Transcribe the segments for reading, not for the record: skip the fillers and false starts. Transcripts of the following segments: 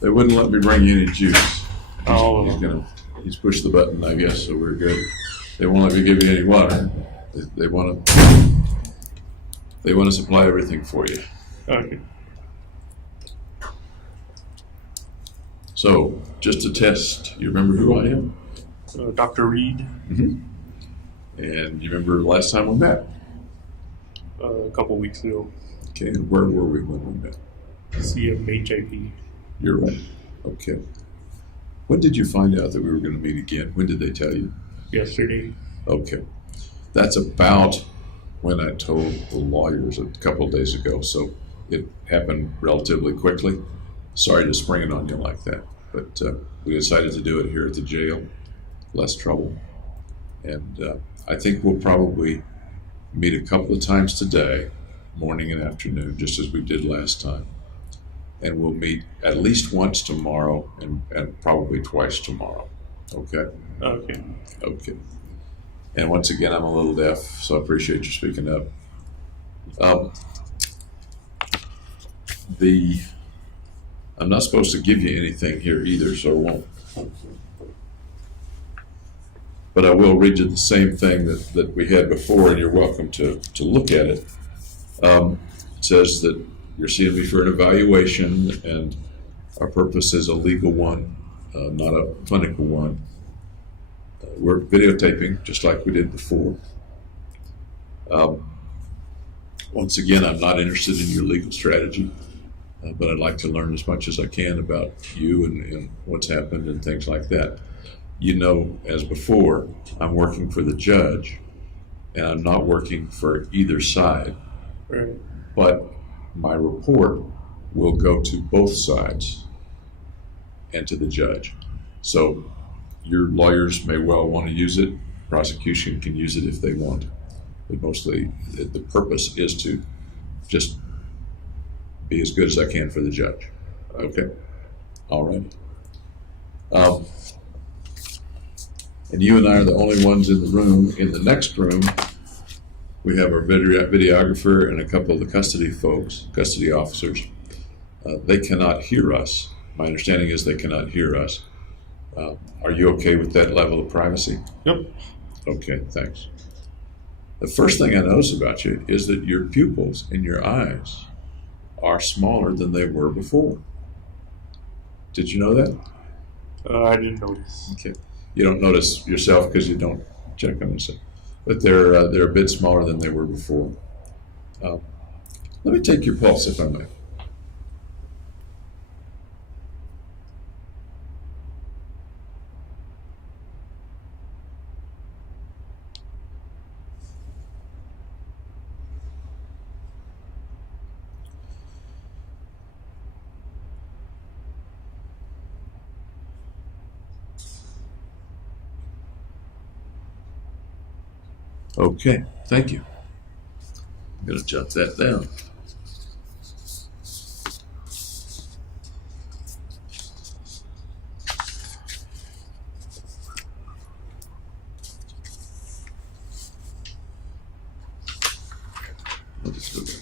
They wouldn't let me bring you any juice. Oh. He's pushed the button, I guess, so we're good. They won't let me give you any water. They want to supply everything for you. Okay. So, just a test. You remember who I am? Dr. Reed. Mm-hmm. And you remember the last time we met? A couple weeks ago. Okay, and where were we when we met? CMHIP. You're right. Okay. When did you find out that we were going to meet again? When did they tell you? Yesterday. Okay. That's about when I told the lawyers a couple of days ago, so it happened relatively quickly. Sorry to spring it on you like that, but we decided to do it here at the jail. Less trouble. And I think we'll probably meet a couple of times today, morning and afternoon, just as we did last time. And we'll meet at least once tomorrow and probably twice tomorrow. Okay? Okay. Okay. And once again, I'm a little deaf, so I appreciate you speaking up. I'm not supposed to give you anything here either, so I won't. But I will read you the same thing that we had before, and you're welcome to look at it. It says that you're seeing me for an evaluation, and our purpose is a legal one, not a clinical one. We're videotaping, just like we did before. Once again, I'm not interested in your legal strategy, but I'd like to learn as much as I can about you and what's happened and things like that. You know, as before, I'm working for the judge, and I'm not working for either side. Right. But my report will go to both sides and to the judge. So your lawyers may well want to use it. Prosecution can use it if they want. But mostly the purpose is to just be as good as I can for the judge. Okay? All right. And you and I are the only ones in the room. In the next room, we have our videographer and a couple of the custody officers. They cannot hear us. My understanding is they cannot hear us. Are you okay with that level of privacy? Yep. Okay, thanks. The first thing I notice about you is that your pupils in your eyes are smaller than they were before. Did you know that? I didn't notice. Okay. You don't notice yourself because you don't check on yourself, but they're a bit smaller than they were before. Let me take your pulse, if I may. Okay, thank you. I'm going to jot that down. I'll just go there.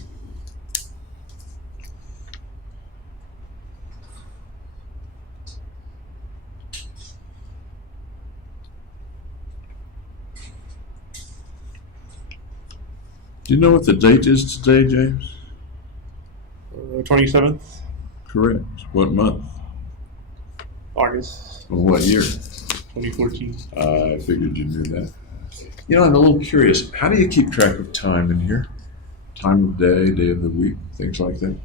Do you know what the date is today, James? 27th. Correct. What month? August. Well, what year? 2014. I figured you knew that. You know, I'm a little curious. How do you keep track of time in here? Time of day, day of the week, things like that?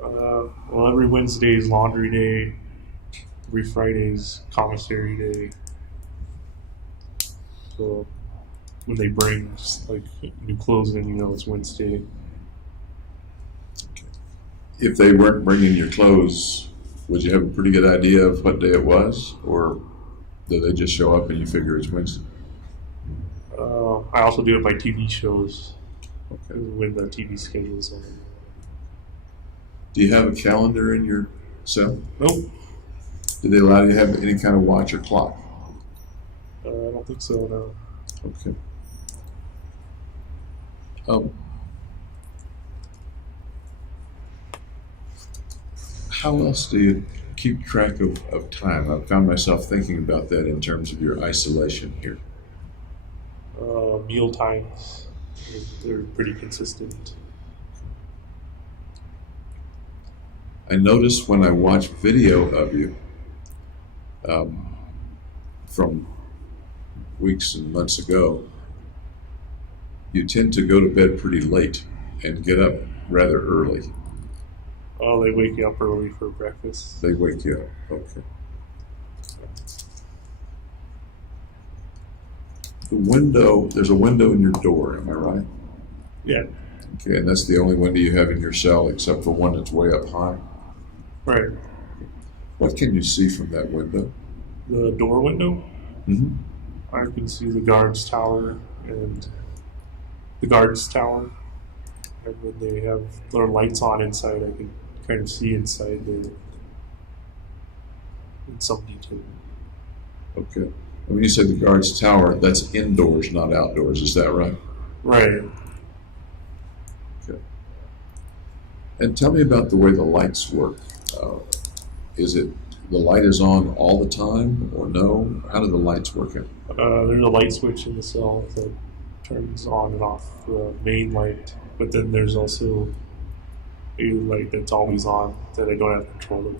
Well, every Wednesday is laundry day. Every Friday is commissary day. So when they bring like new clothes in, it's Wednesday. If they weren't bringing your clothes, would you have a pretty good idea of what day it was? Or did they just show up and you figure it's Wednesday? I also do it by TV shows. Okay. When the TV schedule's on. Do you have a calendar in your cell? Nope. Do they allow you to have any kind of watch or clock? I don't think so, no. Okay. How else do you keep track of time? I've found myself thinking about that in terms of your isolation here. Meal times, they're pretty consistent. I notice when I watch video of you from weeks and months ago, you tend to go to bed pretty late and get up rather early. Oh, they wake you up early for breakfast. They wake you up. Okay. There's a window in your door, am I right? Yeah, Okay, and that's the only window you have in your cell except for one that's way up high. right. What can you see from that window? The door window, Mm-hmm. I can see the guards tower and the guards tower. And when they have their lights on inside, I can kind of see inside there in some detail. Okay. And when you say the guard's tower, that's indoors, not outdoors, is that right? Right. Okay. And tell me about the way the lights work. Is it the light is on all the time or no? How do the lights work out? There's a light switch in the cell that turns on and off the main light, but then there's also a light that's always on that I don't have control of.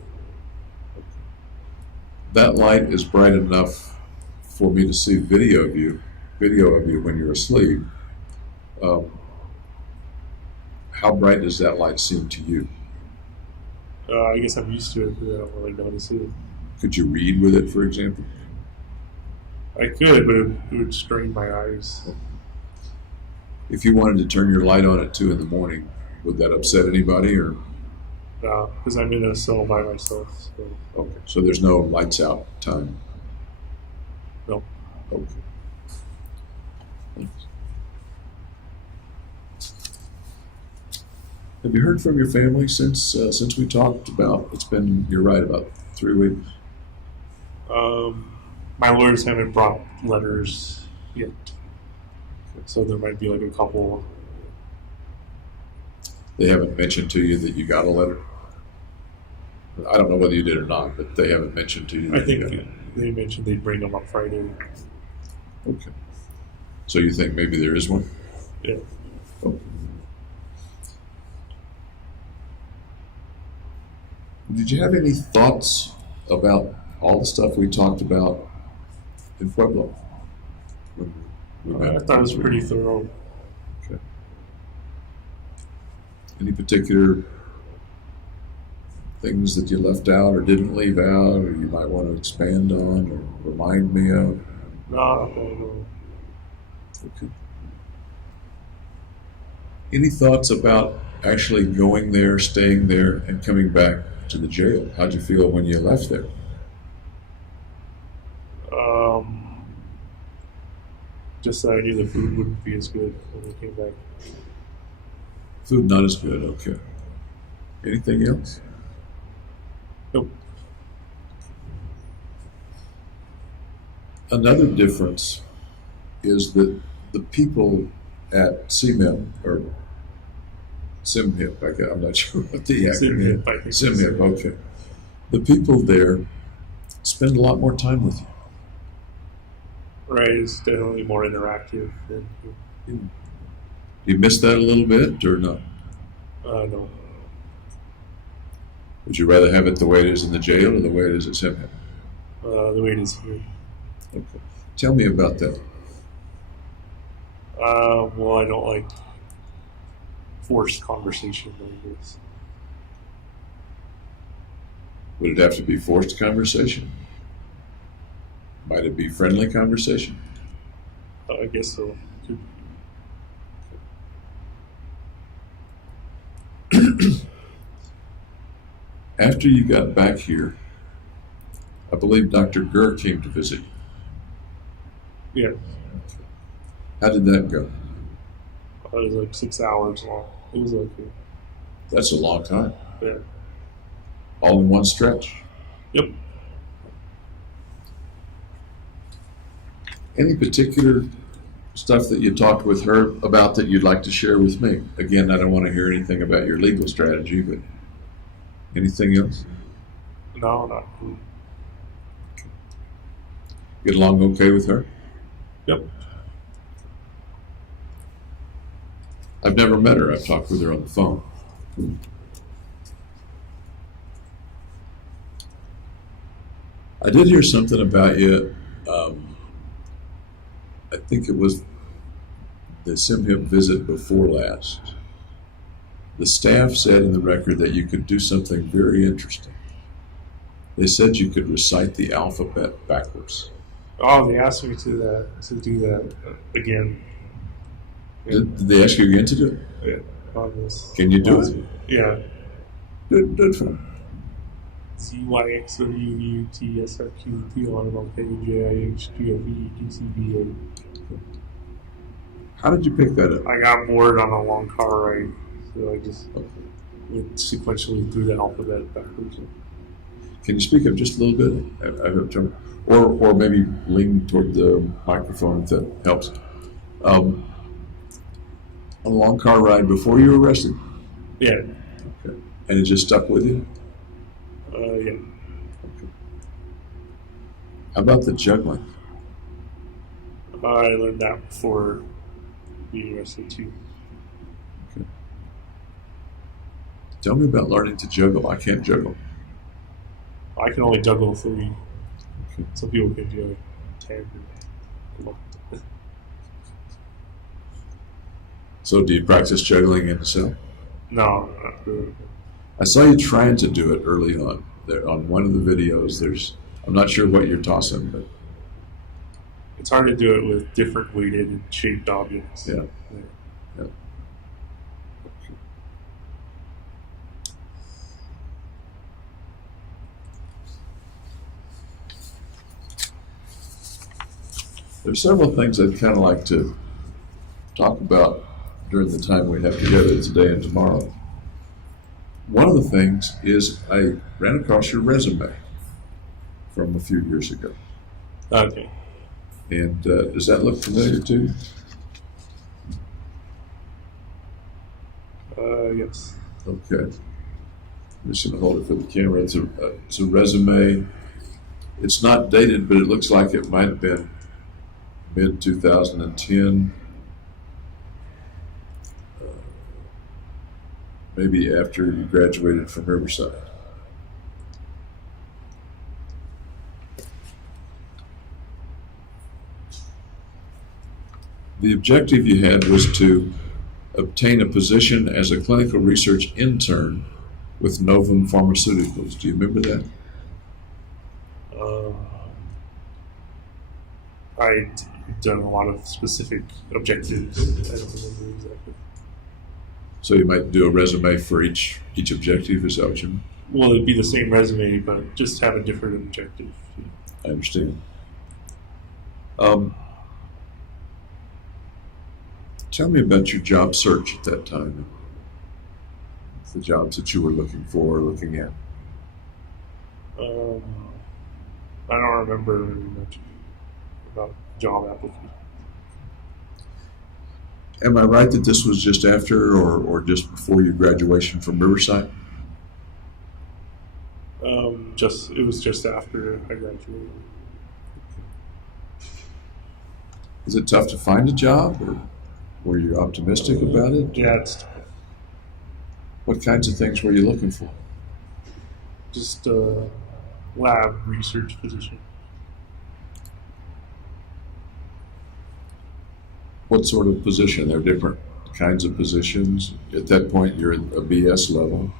That light is bright enough for me to see video of you when you're asleep. How bright does that light seem to you? I guess I'm used to it because I don't really notice it. Could you read with it, for example? I could, but it would strain my eyes. If you wanted to turn your light on at 2 in the morning, would that upset anybody or? Because I'm in a cell by myself. So. Okay, so there's no lights out time. No. Okay. Thanks. Have you heard from your family since we talked about? It's been, you're right, about 3 weeks. My lawyers haven't brought letters yet, so there might be like a couple. They haven't mentioned to you that you got a letter? I don't know whether you did or not, but they haven't mentioned to you. I think they mentioned they'd bring them up Friday. Okay. So you think maybe there is one? Yeah. Okay. Did you have any thoughts about all the stuff we talked about in Pueblo? I thought it was pretty thorough. Okay. Any particular things that you left out or didn't leave out, or you might want to expand on or remind me of? No. Okay. Any thoughts about actually going there, staying there, and coming back to the jail? How'd you feel when you left there? Just that I knew the food wouldn't be as good when we came back. Food not as good, okay. Anything else? Nope. Another difference is that the people at CMIP, or SIMHIP, I'm not sure what the acronym SIMHIP, I think. SIMHIP, okay. The people there spend a lot more time with you. Right, it's definitely more interactive than Do you miss that a little bit, or not? no. Would you rather have it the way it is in the jail or the way it is at SIMHIP? The way it is here. Okay. Tell me about that. Well, I don't like forced conversation like this. Would it have to be forced conversation? Might it be friendly conversation? I guess so. After you got back here, I believe Dr. Gurr came to visit you. Yeah, How did that go? it was like 6 hours long. It was okay. That's a long time. Yeah. All in one stretch. Yep. Any particular stuff that you talked with her about that you'd like to share with me? Again, I don't want to hear anything about your legal strategy, but anything else? No, not really. Get along okay with her? Yep. I've never met her. I've talked with her on the phone. I did hear something about you. I think it was the SimHip visit before last. The staff said in the record that you could do something very interesting. They said you could recite the alphabet backwards. Oh, they asked me to do that again. Did they ask you again to do it? Yeah, on this. Can you do it? Yeah. Do it for me. ZYXOUUTSRQTRMLKJIHGFEGCBA. How did you pick that up? I got bored on a long car ride, so I just went sequentially through the alphabet backwards. Can you speak up just a little bit? I have trouble. Or maybe lean toward the microphone if that helps. On a long car ride before you were arrested? Yeah. Okay. And it just stuck with you? Yeah. Okay. How about the juggling? I learned that before being arrested too. Okay. Tell me about learning to juggle. I can't juggle. I can only juggle 3. Okay. Some people can do 10. So do you practice juggling in the cell? No, not really. I saw you trying to do it early on. There, on one of the videos, I'm not sure what you're tossing, but It's hard to do it with different weighted and shaped objects. yeah. Yeah. There's several things I'd kind of like to talk about during the time we have together today and tomorrow. One of the things is I ran across your resume from a few years ago. Okay. And does that look familiar to you? Yes. Okay. I'm just going to hold it for the camera. It's a resume. It's not dated, but it looks like it might have been mid-2010. Maybe after you graduated from Riverside. The objective you had was to obtain a position as a clinical research intern with Novum Pharmaceuticals. Do you remember that? I'd done a lot of specific objectives. I don't remember exactly. So you might do a resume for each objective, is that what you mean? Well, it'd be the same resume, but just have a different objective. I understand. Tell me about your job search at that time. The jobs that you were looking for or looking at. I don't remember very much about job application. Am I right that this was just after or just before your graduation from Riverside? It was just after I graduated. Is it tough to find a job, or were you optimistic about it? Yeah, it's What kinds of things were you looking for? just a lab research position. What sort of position? There are different kinds of positions. At that point, you're at a BS level.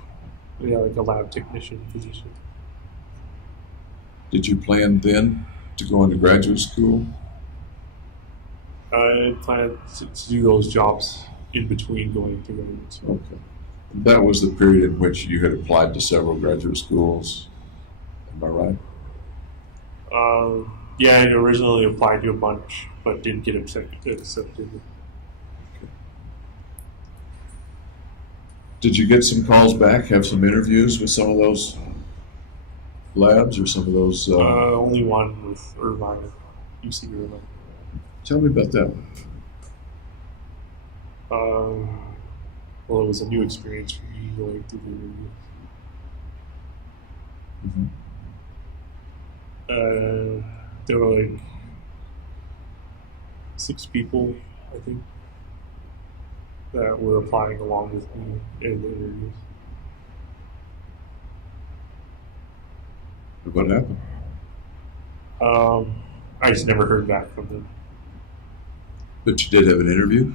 Yeah, like a lab technician position. Did you plan then to go into graduate school? I planned to do those jobs in between going to graduate school. Okay. That was the period in which you had applied to several graduate schools. Am I right? Yeah, I originally applied to a bunch, but didn't get accepted. Did you get some calls back, have some interviews with some of those labs or some of those? Only one with Irvine, UC Irvine. Tell me about that one. Well, it was a new experience for me going through the interview. Mm-hmm. There were like 6 people, I think, that were applying along with me in the interviews. What happened? I just never heard back from them. But you did have an interview?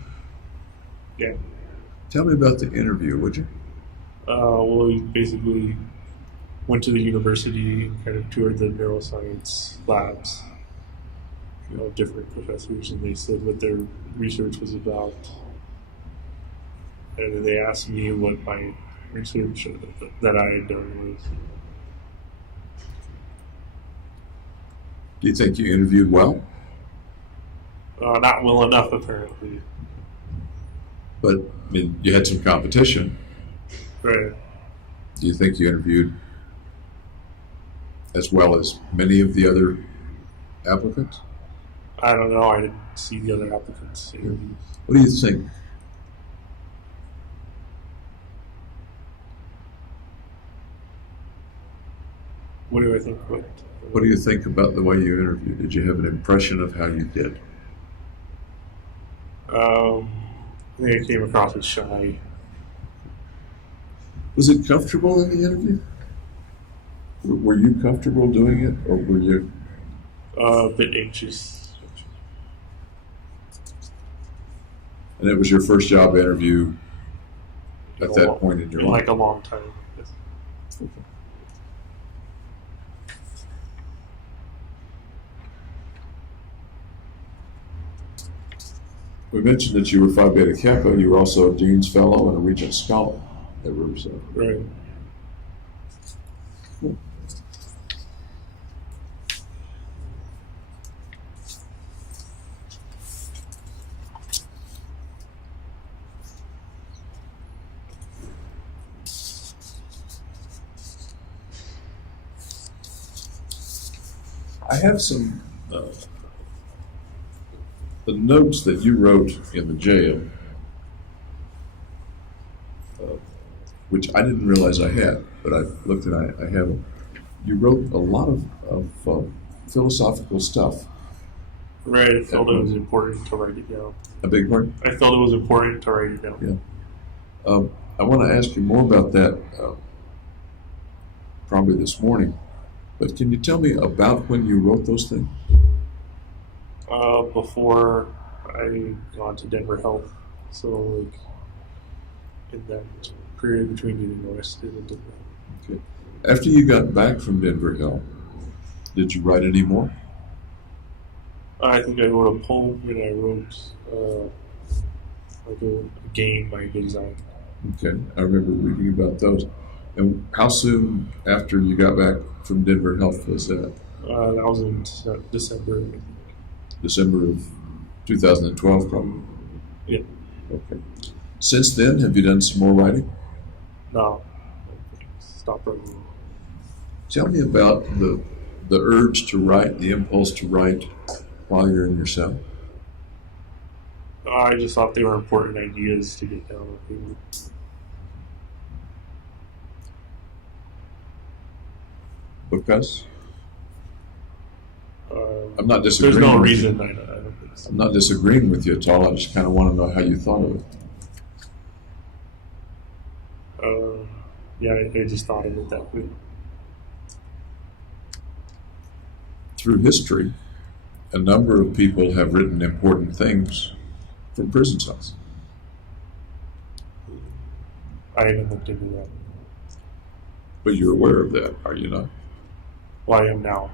Yeah. Tell me about the interview, would you? Well, we basically went to the university, kind of toured the neuroscience labs, different professors, and they said what their research was about. And then they asked me what my research that I had done was. Do you think you interviewed well? Not well enough, apparently. But I mean, you had some competition. Right. Do you think you interviewed as well as many of the other applicants? I don't know. I didn't see the other applicants' interviews. What do you think? What do I think? What do you think about the way you interviewed? Did you have an impression of how you did? I think I came across as shy. Was it comfortable in the interview? Were you comfortable doing it, or were you? A bit anxious. And it was your first job interview at that Long- point in your in life? like a long time. Yes. Okay. We mentioned that you were Phi Beta Kappa. You were also a Dean's Fellow and a Regent Scholar at Riverside. Right. Cool. I have some the notes that you wrote in the jail, which I didn't realize I had, but I looked and I have them. You wrote a lot of philosophical stuff. Right. I felt it was important to write it down. A big part? I felt it was important to write it down. Yeah. I want to ask you more about that probably this morning. But can you tell me about when you wrote those things? Before I got to Denver Health, so like in that period between getting arrested and Denver Health. Okay. After you got back from Denver Hill, did you write any more? I think I wrote a poem and I wrote like a game by design. Okay, I remember reading about those. And how soon after you got back from Denver Health was that? That was in December. December of 2012, probably? Yeah. Okay. Since then, have you done some more writing? No. Stop writing. Tell me about the urge to write, the impulse to write while you're in your cell. I just thought they were important ideas to get down on paper. Because? I'm not There's disagreeing. no with you. reason. I don't think so. I'm not disagreeing with you at all. I just kind of want to know how you thought of it. Yeah, I just thought of it that way. Through history, a number of people have written important things from prison cells. I haven't looked into that. But you're aware of that, are you not? Well, I am now.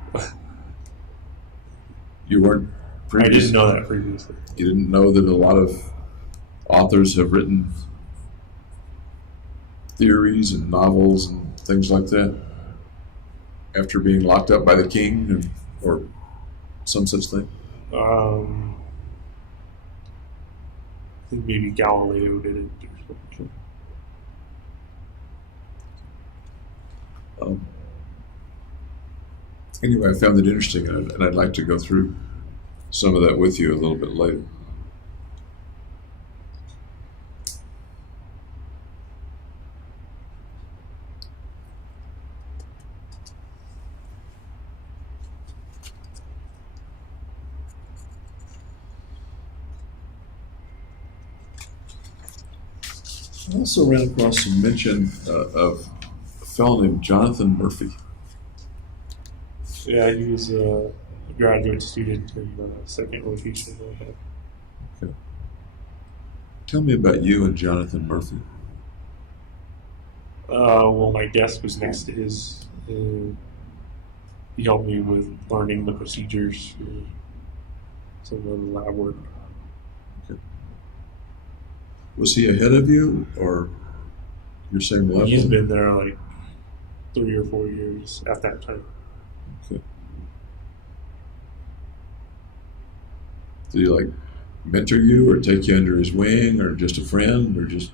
You weren't I previously. didn't know that previously. You didn't know that a lot of authors have written theories and novels and things like that after being locked up by the king or some such thing? I think maybe Galileo did it or something. Anyway, I found it interesting, and I'd like to go through some of that with you a little bit later. I also ran across some mention of a fellow named Jonathan Murphy. Yeah, he was a graduate student in the second rotation. Okay. Tell me about you and Jonathan Murphy. Well, my desk was next to his. He helped me with learning the procedures for some of the lab work. Okay. Was he ahead of you or your same level? He's been there like 3 or 4 years at that time. Okay. Did he like mentor you or take you under his wing or just a friend or just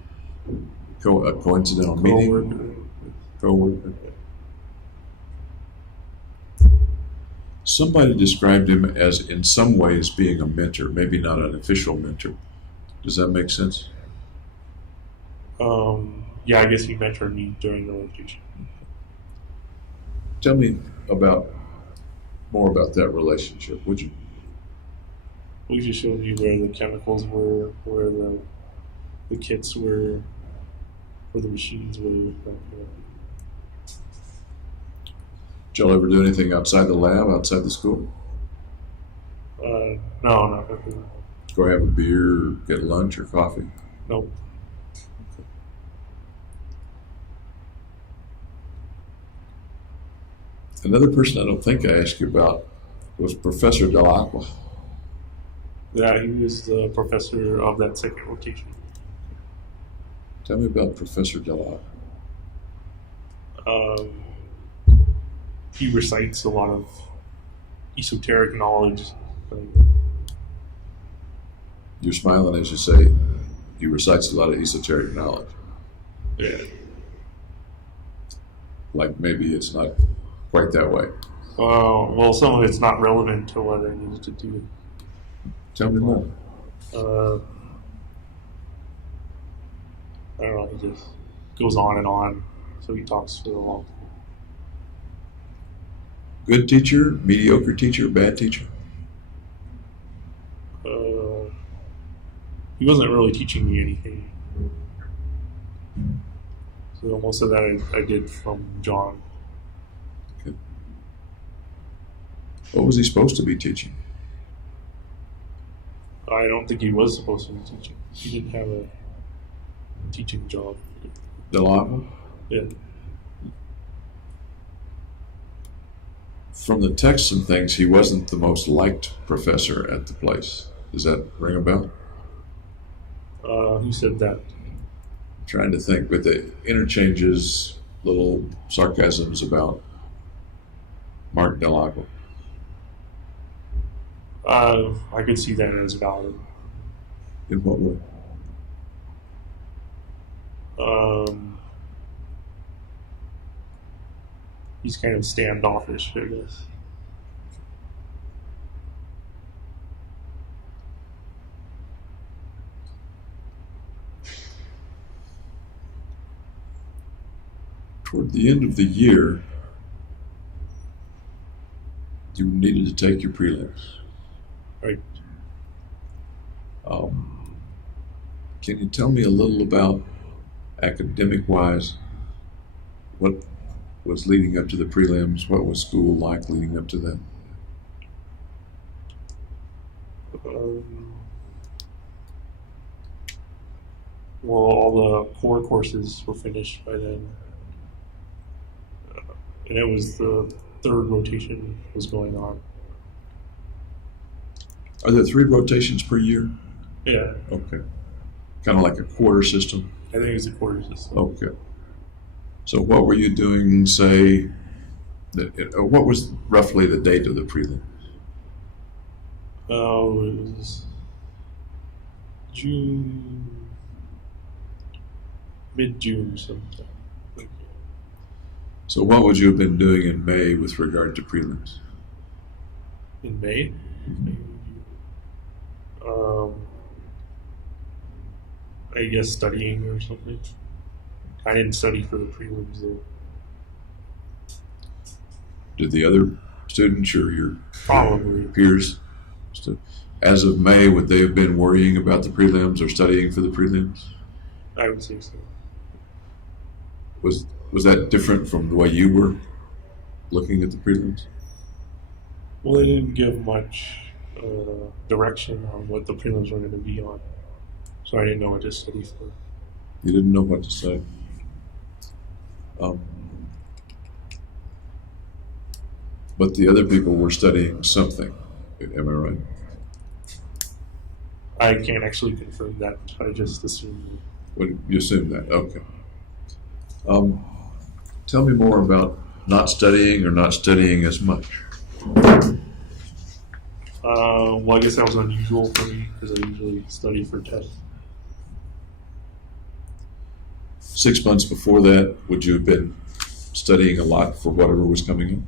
a coincidental meeting? Co-worker. Somebody described him as in some ways being a mentor, maybe not an official mentor. Does that make sense? Yeah, I guess he mentored me during the rotation. Tell me more about that relationship, would you? We just showed me where the chemicals were, where the kits were, where the machines were. Did y'all ever do anything outside the lab, outside the school? No, not really. Go have a beer, or get lunch or coffee? Nope. Another person I don't think I asked you about was Professor Delacqua. Yeah, he was the professor of that second rotation. Tell me about Professor Delacqua. He recites a lot of esoteric knowledge. You're smiling as you say he recites a lot of esoteric knowledge. Yeah. Like maybe it's not quite that way. Well, some of it's not relevant to what I needed to do. Tell me more. I don't know, he just goes on and on, so he talks for a long time. Good teacher, mediocre teacher, bad teacher? He wasn't really teaching me anything. So most of that I did from John. Okay. What was he supposed to be teaching? I don't think he was supposed to be teaching. He didn't have a teaching job. Delacqua? Yeah. From the texts and things, he wasn't the most liked professor at the place. Does that ring a bell? Who said that? I'm trying to think, with the interchanges, little sarcasms about Mark Delacqua. I could see that as valid. In what way? He's kind of standoffish, I guess. Toward the end of the year, you needed to take your prelims. Right. Can you tell me a little about, academic-wise, what was leading up to the prelims? What was school like leading up to that? Well, all the core courses were finished by then. And it was the third rotation was going on. Are there 3 rotations per year? Yeah. Okay. Kind of like a quarter system? I think it's a quarter system. Okay. So what were you doing, say, what was roughly the date of the prelims? Oh, it was June, mid-June sometime. So what would you have been doing in May with regard to prelims? In May? I guess studying or something. I didn't study for the prelims though. Did the other students or your Probably. peers? As of May, would they have been worrying about the prelims or studying for the prelims? I would say so. Was that different from the way you were looking at the prelims? Well, they didn't give much direction on what the prelims were going to be on, so I didn't know what to study for. You didn't know what to say. But the other people were studying something. Am I right? I can't actually confirm that. I just assumed. Well, you assume that. Okay. Tell me more about not studying or not studying as much. Well, I guess that was unusual for me because I usually study for tests. 6 months before that, would you have been studying a lot for whatever was coming in?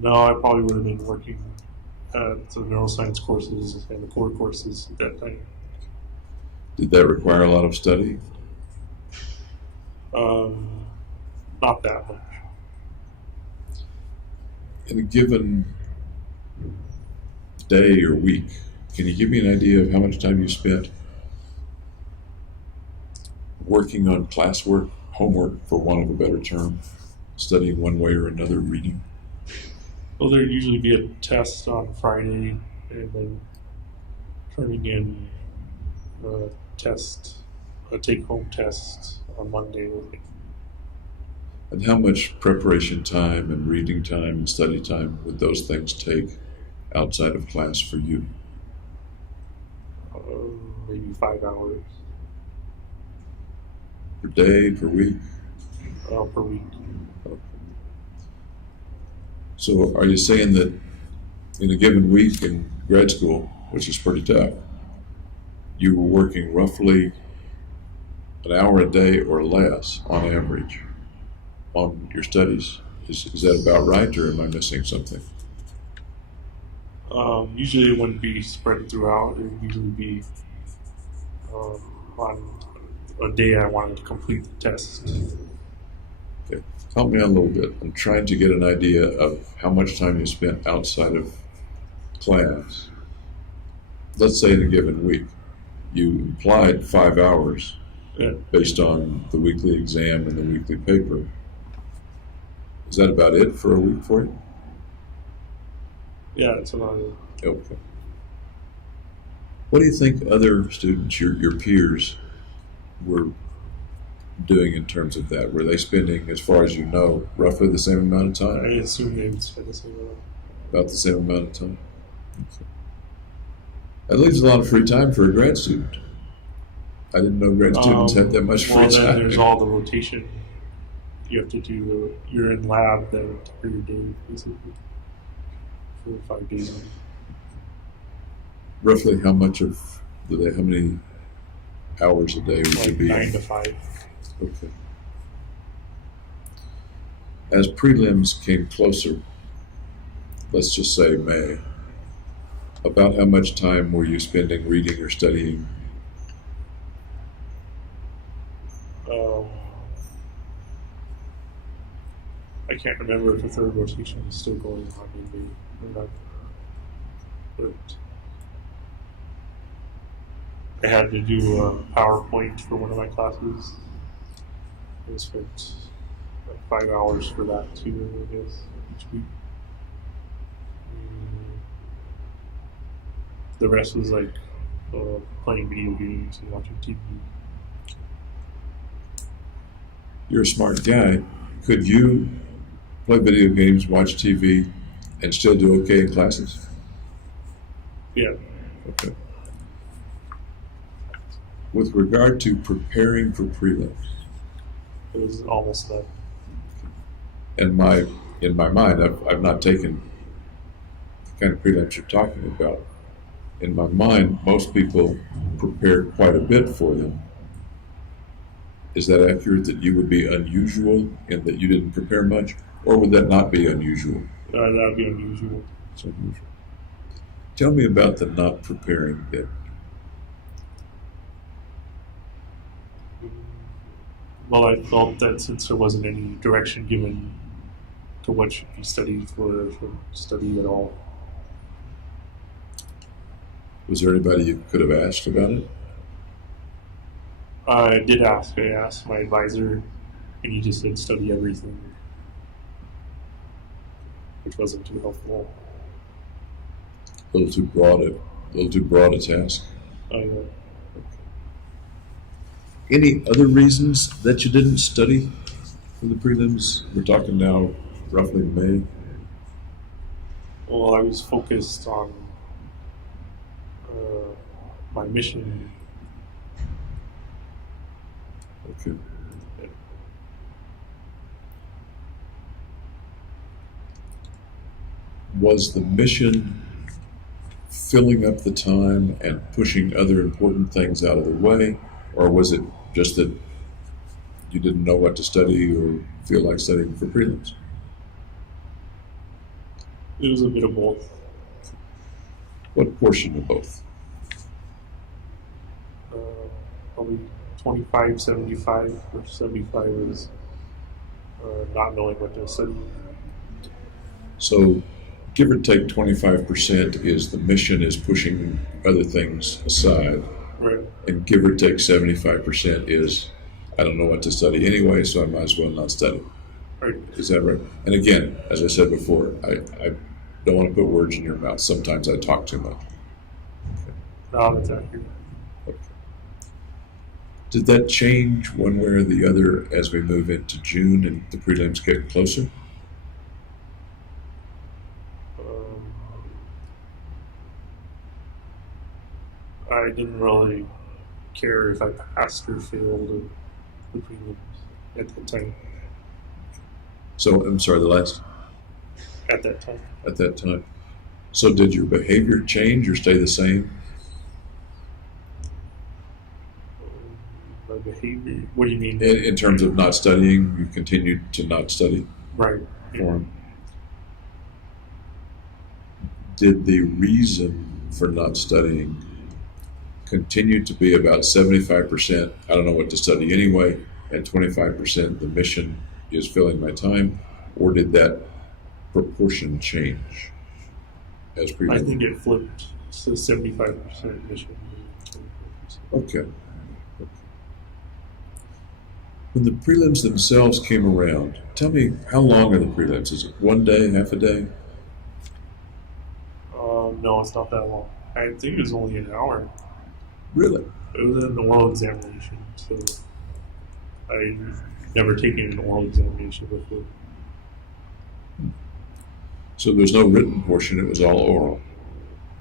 No, I probably would have been working at the neuroscience courses and the core courses at that time. Did that require a lot of study? Not that much. In a given day or week, can you give me an idea of how much time you spent working on classwork, homework, for want of a better term, studying one way or another, reading? Well, there'd usually be a test on Friday and then turning in a take-home test on Monday. And how much preparation time and reading time and study time would those things take outside of class for you? Maybe 5 hours Per day, per week? per week. Okay. So are you saying that in a given week in grad school, which is pretty tough, you were working roughly an hour a day or less on average on your studies? Is that about right, or am I missing something? Usually it wouldn't be spread throughout. It would usually be on a day I wanted to complete the test. Okay. Help me out a little bit. I'm trying to get an idea of how much time you spent outside of class. Let's say in a given week, you implied 5 hours Yeah. based on the weekly exam and the weekly paper. Is that about it for a week for you? Yeah, it's about it. Okay. What do you think other students, your peers, were doing in terms of that? Were they spending, as far as you know, roughly the same amount of I time? assume they would spend the same amount. About the same amount of time? Okay. That leaves a lot of free time for a grad student. I didn't know grad students had that much free Well, time. then there's all the rotation. You have to do, you're in lab then every day, basically, for 5 days. Roughly how much of the day, how many hours a day would you Like be 9 in? to 5. Okay. As prelims came closer, let's just say May, about how much time were you spending reading or studying? I can't remember if the third rotation is still going on in the or not. But I had to do a PowerPoint for one of my classes. I spent like 5 hours for that too, I guess, each week. The rest was like playing video games and watching TV. You're a smart guy. Could you play video games, watch TV, and still do okay in classes? Yeah. Okay. With regard to preparing for prelims, It was almost done. in my mind, I've not taken the kind of prelims you're talking about. In my mind, most people prepare quite a bit for them. Is that accurate, that you would be unusual in that you didn't prepare much, or would that not be unusual? That would be unusual. It's unusual. Tell me about the not preparing bit. Well, I felt that since there wasn't any direction given to what should be studied for, I shouldn't study at all. Was there anybody you could have asked about it? I did ask. I asked my advisor, and he just said study everything, which wasn't too helpful. A little too broad a task. Uh, Any other reasons that you didn't study for the prelims? We're talking now roughly May. well, I was focused on my mission. Okay. Was the mission filling up the time and pushing other important things out of the way, or was it just that you didn't know what to study or feel like studying for prelims? It was a bit of both. What portion of both? Probably 25, 75, or 75 is not knowing what to study. So, give or take 25% is the mission is pushing other things aside, Right. and give or take 75% is I don't know what to study anyway, so I might as well not study. Right. Is that right? And again, as I said before, I don't want to put words in your mouth. Sometimes I talk too much. No, that's accurate. Okay. Did that change one way or the other as we move into June and the prelims get closer? I didn't really care if I passed or failed the prelims at that time. So, I'm sorry, the last, At that time. at that time. So did your behavior change or stay the same? My behavior. What do you mean? In terms of not studying, you continued to not study Right. for them. Did the reason for not studying continue to be about 75%, I don't know what to study anyway, and 25%, the mission is filling my time, or did that proportion change as I previously? think it flipped to 75% mission. 25%. Okay. When the prelims themselves came around, tell me, how long are the prelims? Is it one day, half a day? No, it's not that long. I think it was only an hour. Really? It was an oral examination, so I've never taken an oral examination before. So there's no written portion, it was all oral.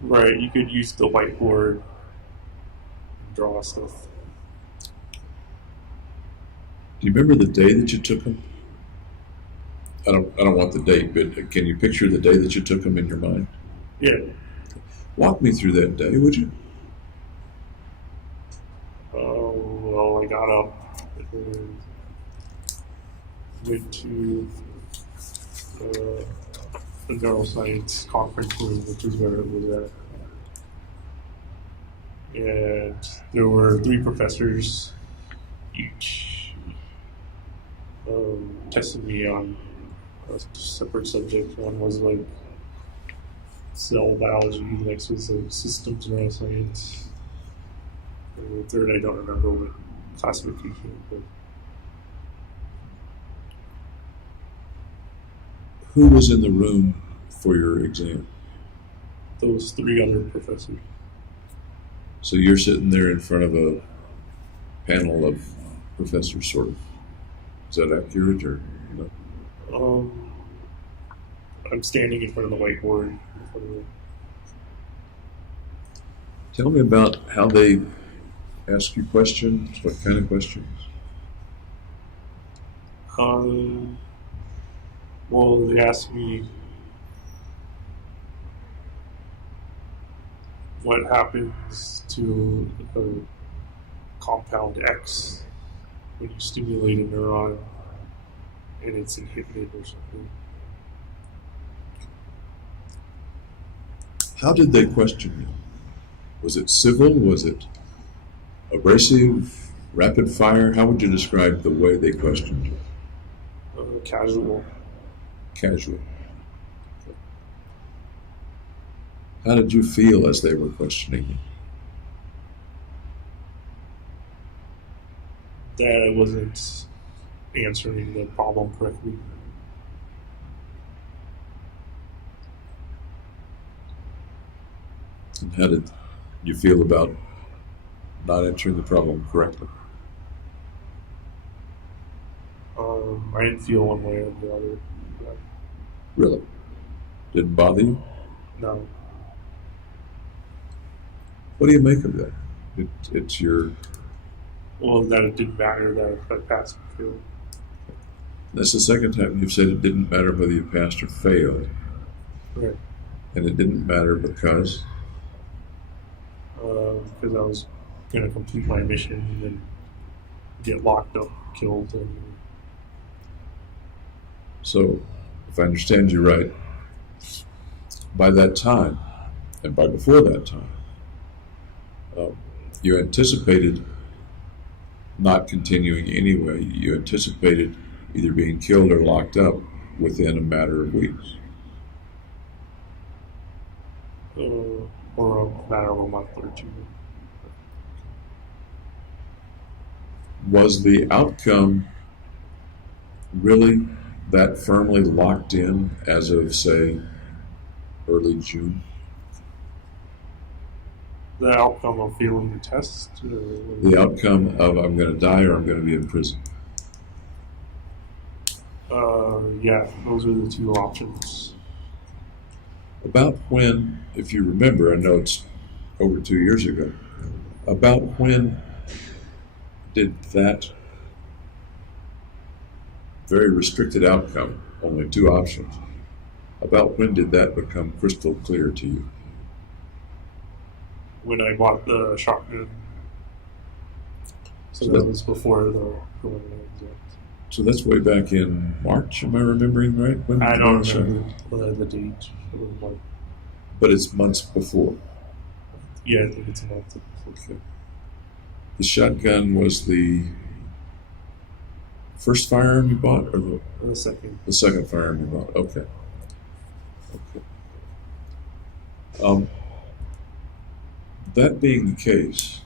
Right, you could use the whiteboard, draw stuff. Do you remember the day that you took them? I don't want the date, but can you picture the day that you took them in your mind? Yeah. Walk me through that day, would you? Well, I got up and went to the neuroscience conference room, which is where it was at. And there were 3 professors, each tested me on a separate subject. One was like cell biology, the next was like systems neuroscience. And the third, I don't remember what classification, but Who was in the room for your exam? those 3 other professors. So you're sitting there in front of a panel of professors, sort of. Is that accurate, or no? I'm standing in front of the whiteboard. In front of the, Tell me about how they ask you questions. What kind of questions? well, they asked me what happens to compound X when you stimulate a neuron and it's inhibited or something. How did they question you? Was it civil? Was it abrasive? Rapid fire? How would you describe the way they questioned you? Casual. Casual. How did you feel as they were questioning that I wasn't answering the problem correctly. And how did you feel about not answering the problem correctly? I didn't feel one way or the other. Really? Didn't bother you? No. What do you make of that? It's your... Well, that it didn't matter that I passed or failed. That's the second time you've said it didn't matter whether you passed or failed. Right. And it didn't matter because... Because I was going to complete my mission and get locked up, killed. And So, if I understand you right, by that time, and by before that time, you anticipated not continuing anyway. You anticipated either being killed or locked up within a matter of weeks. or a matter of a month or two. Was the outcome really that firmly locked in as of, say, early June? The outcome of failing the test? The outcome of I'm going to die or I'm going to be in prison? Yeah, those are the two options. About when, if you remember, I know it's over 2 years ago, about when did that very restricted outcome, only two options, about when did that become crystal clear to you? When I bought the shotgun. So that was before the preliminary exams. So that's way back in March, am I remembering right? When I did don't that remember the date. But it's months before. Yeah, I think it's a month. Okay. The shotgun was the first firearm you bought, or The second. the second firearm you bought? Okay. Okay. That being the case,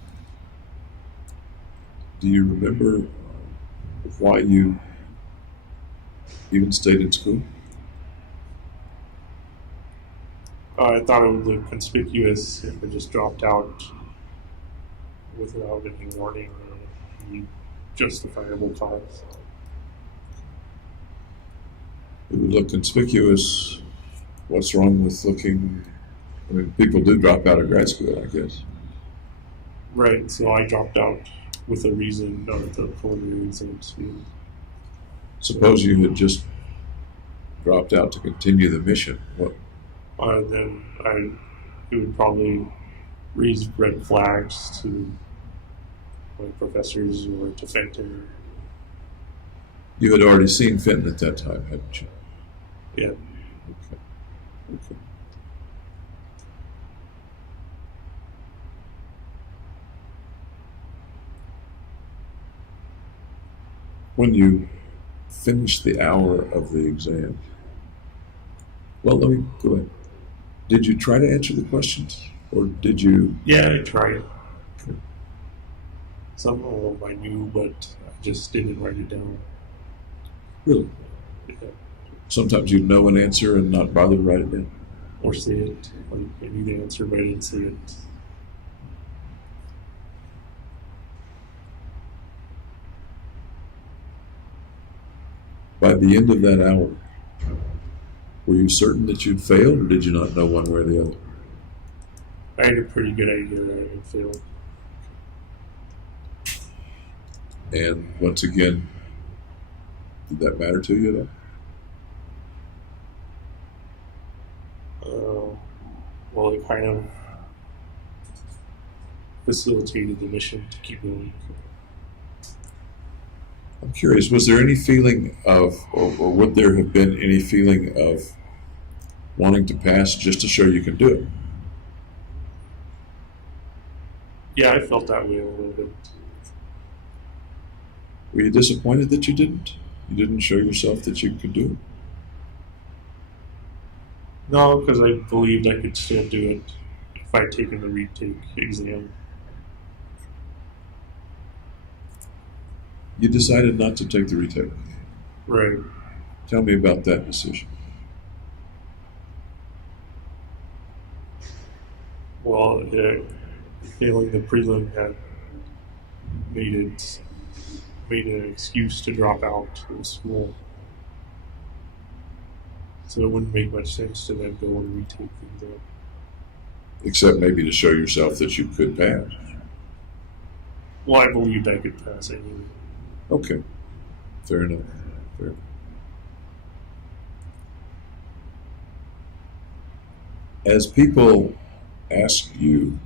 do you remember why you even stayed in school? I thought it would look conspicuous if I just dropped out without any warning or any justifiable cause. It would look conspicuous. What's wrong with looking? I mean, people do drop out of grad school, I guess. Right, so I dropped out with a reason of the preliminary exams field. Suppose you had just dropped out to continue the mission. What? Then it would probably raise red flags to my professors or to Fenton. You had already seen Fenton at that time, hadn't you? Yeah. Okay. Okay. When you finished the hour of the exam, well, let me go ahead. Did you try to answer the questions, or did you? Yeah, I tried. Some of them I knew, but I just didn't write it down. Really? Yeah. Sometimes you'd know an answer and not bother to write it down. Or say it. Like, I knew the answer, but I didn't say it. By the end of that hour, were you certain that you'd failed, or did you not know one way or the other? I had a pretty good idea that I would fail. And once again, did that matter to you at all? Well, it kind of facilitated the mission to keep going. I'm curious, was there any feeling of, or would there have been any feeling of wanting to pass just to show you can do it? Yeah, I felt that way a little bit. Were you disappointed that you didn't? You didn't show yourself that you could do it? No, because I believed I could still do it if I'd taken the retake exam. You decided not to take the retake. Right. Tell me about that decision. Well, failing the prelim had made an excuse to drop out of school. So it wouldn't make much sense to then go and retake the exam. Except maybe to show yourself that you could pass. Well, I believed I could pass anyway. Okay. Fair enough. Fair. As people ask you,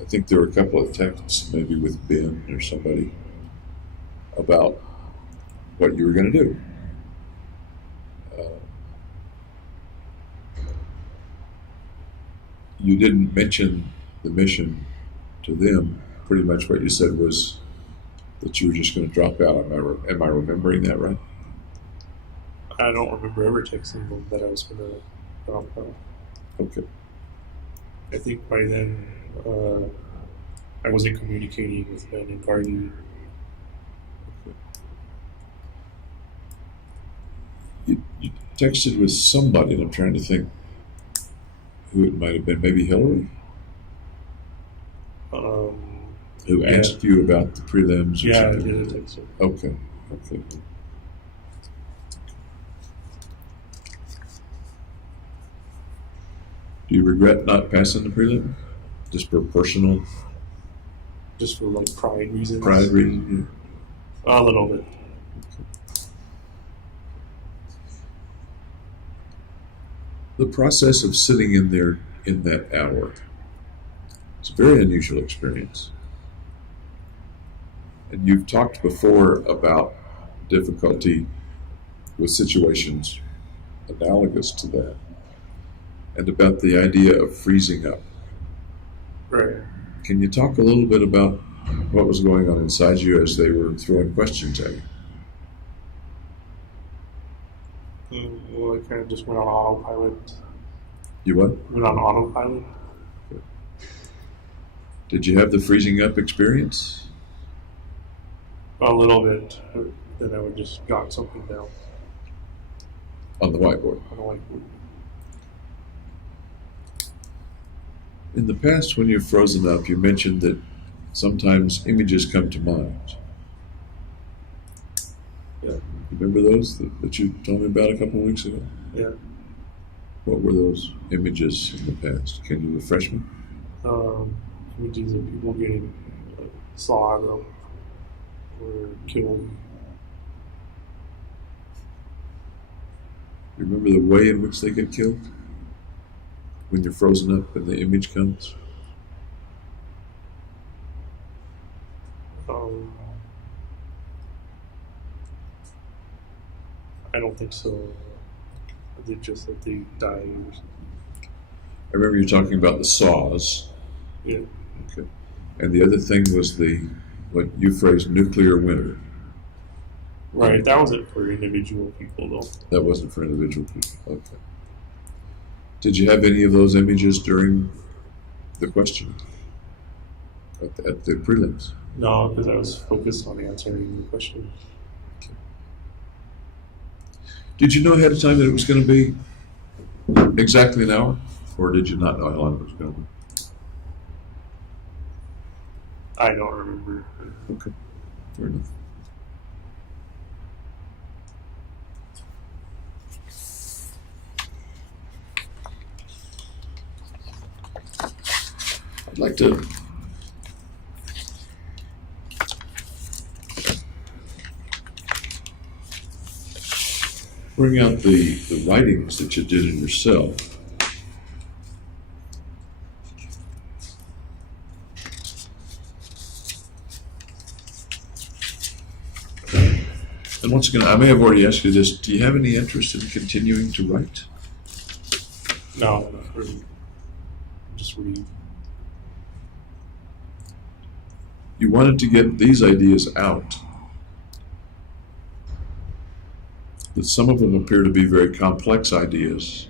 I think there were a couple of texts, maybe with Ben or somebody, about what you were going to do. You didn't mention the mission to them. Pretty much what you said was that you were just going to drop out. Am I remembering that right? I don't remember ever texting them that I was going to drop out. Okay. I think by then I wasn't communicating with Ben and Gardy. You texted with somebody, and I'm trying to think who it might have been. Maybe Hillary? Who asked you about the prelims or yeah, something? I did a text her. Okay. Do you regret not passing the prelim? Just for personal Just for like pride reasons. pride reason? A little bit. The process of sitting in there in that hour, it's a very unusual experience. And you've talked before about difficulty with situations analogous to that, and about the idea of freezing up. Right. Can you talk a little bit about what was going on inside you as they were throwing questions at you? Well, I kind of just went on autopilot. You what? Went on autopilot. Did you have the freezing up experience? A little bit. But then I would just jot something down On the whiteboard. on the whiteboard. In the past, when you've frozen up, you mentioned that sometimes images come to mind. Yeah. Remember those that you told me about a couple of weeks ago? Yeah. What were those images in the past? Can you refresh me? Images of people getting sawed up or killed. You remember the way in which they get killed? When you're frozen up and the image comes? I don't think so. I think just that they died or something. I remember you talking about the saws. Yeah. Okay. And the other thing was what you phrased, nuclear winter. Right. That wasn't for individual people though. That wasn't for individual people. Okay. Did you have any of those images during the question at the prelims? No, because I was focused on answering the question. Did you know ahead of time that it was going to be exactly an hour? Or did you not know how long it was going to be? I don't remember. Okay, fair enough. I'd like to bring out the writings that you did in yourself. And once again, I may have already asked you this, do you have any interest in continuing to write? No, not really. Just read. You wanted to get these ideas out. That some of them appear to be very complex ideas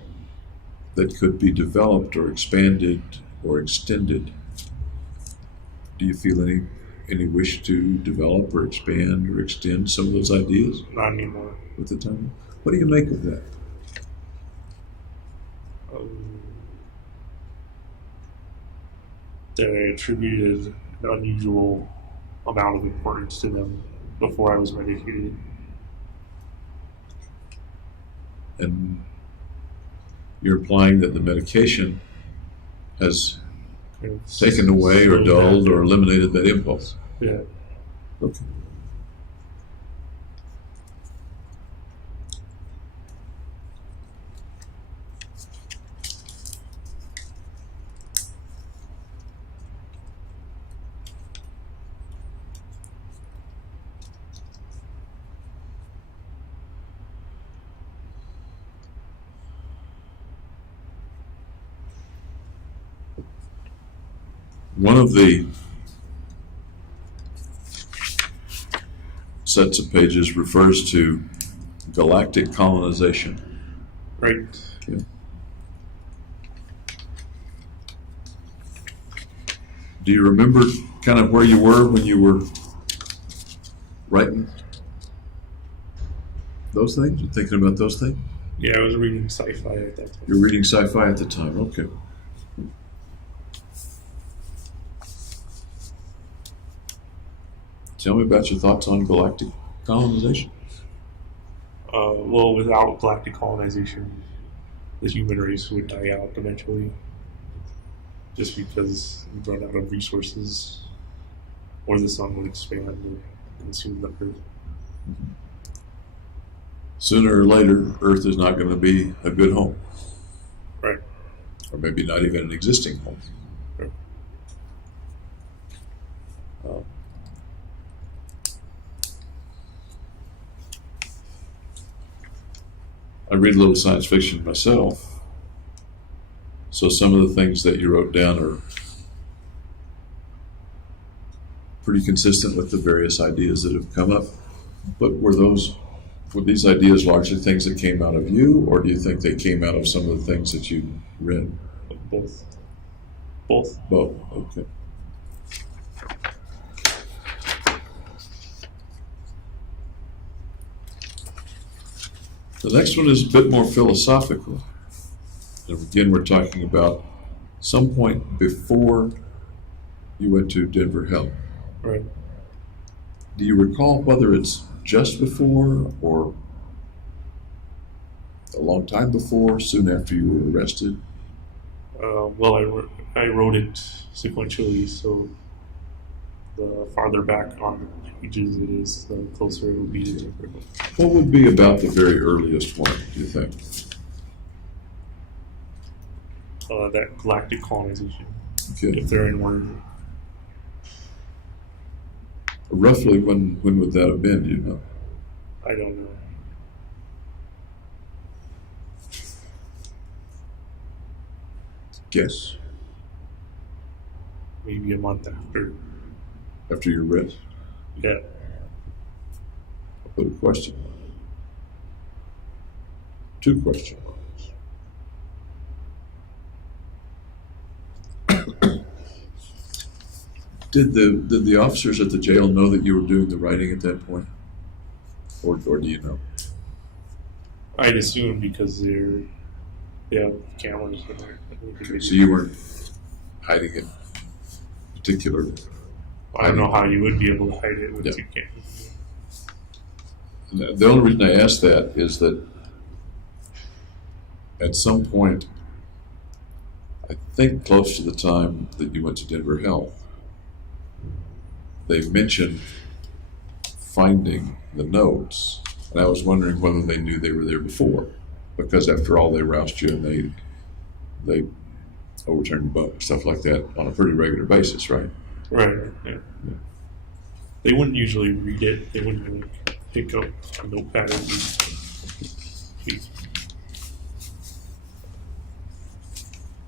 that could be developed or expanded or extended. Do you feel any any wish to develop or expand or extend some of those ideas Not anymore. with the time? What do you make of that? That I attributed an unusual amount of importance to them before I was medicated. And you're implying that the medication has Kind of taken away or slowed dulled down. or eliminated that impulse. Yeah. Okay. One of the sets of pages refers to galactic colonization. Right. Okay. Do you remember kind of where you were when you were writing those things? You thinking about those things? Yeah, I was reading sci-fi at that time. You're reading sci-fi at the time. Okay. Tell me about your thoughts on galactic colonization. Well, without galactic colonization, the human race would die out eventually. Just because we run out of resources, or the sun would expand and consume the Earth. Sooner or later, Earth is not going to be a good home, Right. or maybe not even an existing home. Right. I read a little science fiction myself, so some of the things that you wrote down are pretty consistent with the various ideas that have come up. But were these ideas largely things that came out of you, or do you think they came out of some of the things that you read? Both. Both. Both. Okay. The next one is a bit more philosophical. And again, we're talking about some point before you went to Denver Health. Right. Do you recall whether it's just before or a long time before, soon after you were arrested? Well, I wrote it sequentially, so the farther back on the pages it is, the closer it will be to Denver. What would be about the very earliest one, do you think? That galactic colonization, Okay. if they're in order. Roughly when would that have been, do you know? I don't know. Guess. Maybe a month after. After your arrest? Yeah. I'll put a question mark. 2 question marks. Did the officers at the jail know that you were doing the writing at that point? Or do you know? I'd assume because they have cameras in there. Okay, so you weren't hiding it particularly. I don't know how you would be able to hide it with Yeah. 2 cameras. And the only reason I ask that is that at some point, I think close to the time that you went to Denver Health, they mentioned finding the notes, and I was wondering whether they knew they were there before, because after all, they roused you and they overturned your boat, stuff like that, on a pretty regular basis, right? Right. Yeah. They wouldn't usually read it. They wouldn't like, pick up a notepad and read.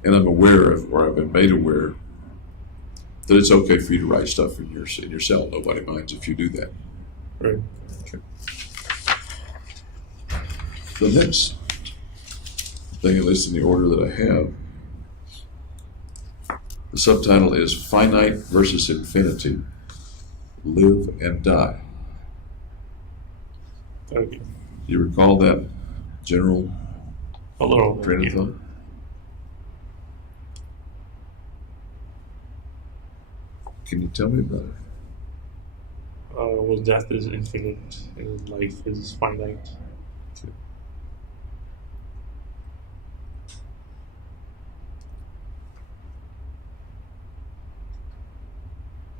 And I'm aware of, or I've been made aware, that it's okay for you to write stuff in your cell. Nobody minds if you do that. Right. Okay. The next thing, at least in the order that I have, the subtitle is Finite versus Infinity. live and die. Okay. Do you recall that general A little bit, train of yeah. thought? Can you tell me about it? Well, death is infinite and life is finite. Okay.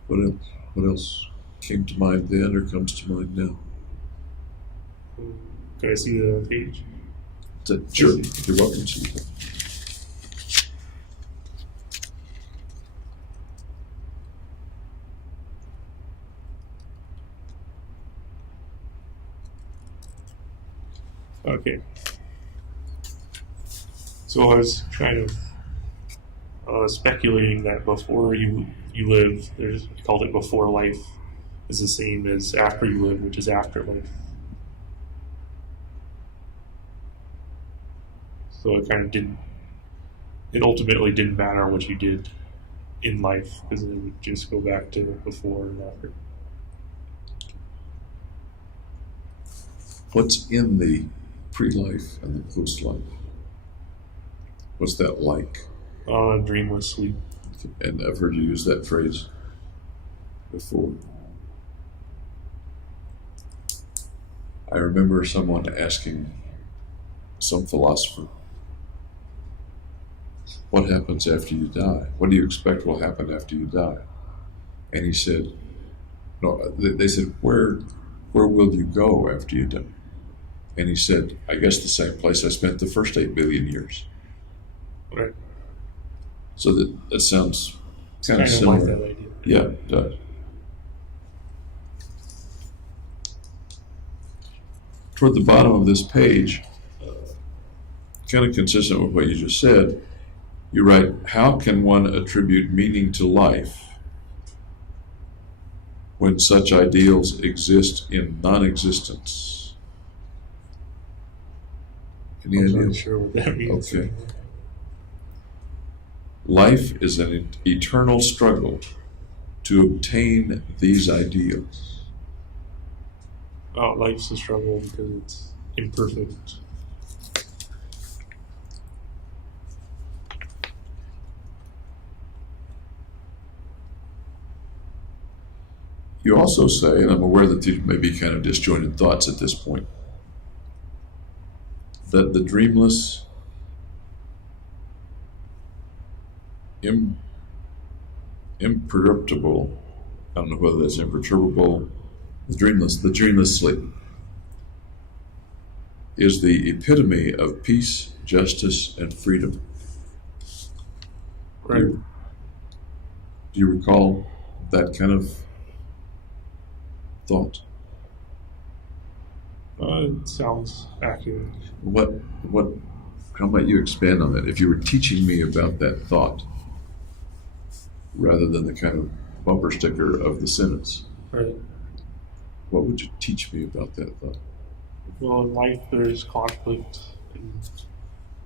What else? What else came to mind then or comes to mind now? Can I see the page? Sure, you're welcome to see that. Okay. So I was kind of speculating that before you live, I called it before life, is the same as after you live, which is afterlife. So it ultimately didn't matter what you did in life because it would just go back to before and after. What's in the pre-life and the post-life? What's that like? Dreamless sleep. And I've heard you use that phrase before. I remember someone asking some philosopher, what happens after you die? What do you expect will happen after you die? And he said, no, they said, where will you go after you die? And he said, I guess the same place I spent the first 8 billion years. Right. So that sounds kind of Like similar. that idea. Yeah, it does. Toward the bottom of this page, kind of consistent with what you just said, you write, how can one attribute meaning to life when such ideals exist in non-existence? Any I'm idea? not sure what that means. Okay. Life is an eternal struggle to obtain these ideals. Life's a struggle because it's imperfect. You also say, and I'm aware that these may be kind of disjointed thoughts at this point, that the dreamless, imperturbable, I don't know whether that's imperturbable, the dreamless sleep is the epitome of peace, justice, and freedom. Right. Do you recall that kind of thought? It sounds accurate. How might you expand on that? If you were teaching me about that thought, rather than the kind of bumper sticker of the sentence, Right. what would you teach me about that thought? Well, in life, there's conflict and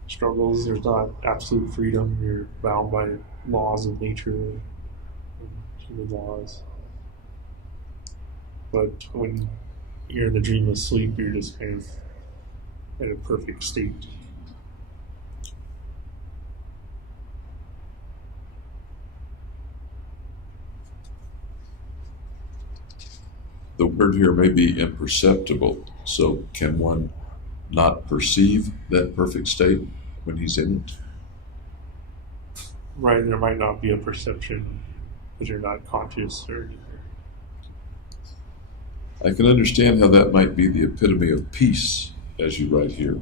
struggles. There's not absolute freedom. You're bound by laws of nature and human laws. But when you're in the dreamless sleep, you're just kind of in a perfect state. The word here may be imperceptible, so can one not perceive that perfect state when he's in it? Right, there might not be a perception because you're not conscious or anything. I can understand how that might be the epitome of peace, as you write here,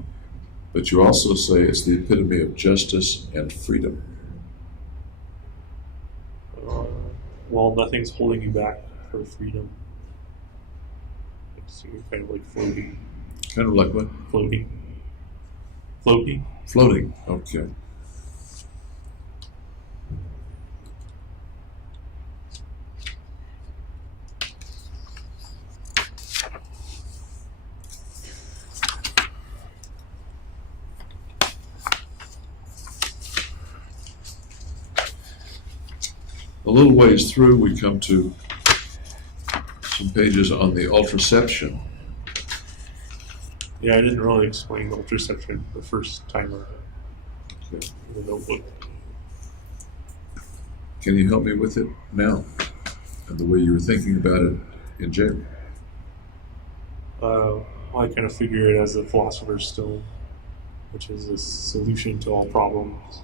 but you also say it's the epitome of justice and freedom. Well, nothing's holding you back for freedom. So you're kind of like floating. Kind of like what? Floating. Floating, okay. A little ways through, we come to some pages on the ultraception. Yeah, I didn't really explain ultraception the first time around Okay. in the notebook. Can you help me with it now? And the way you were thinking about it in jail? Well, I kind of figure it as the philosopher's stone, which is a solution to all problems,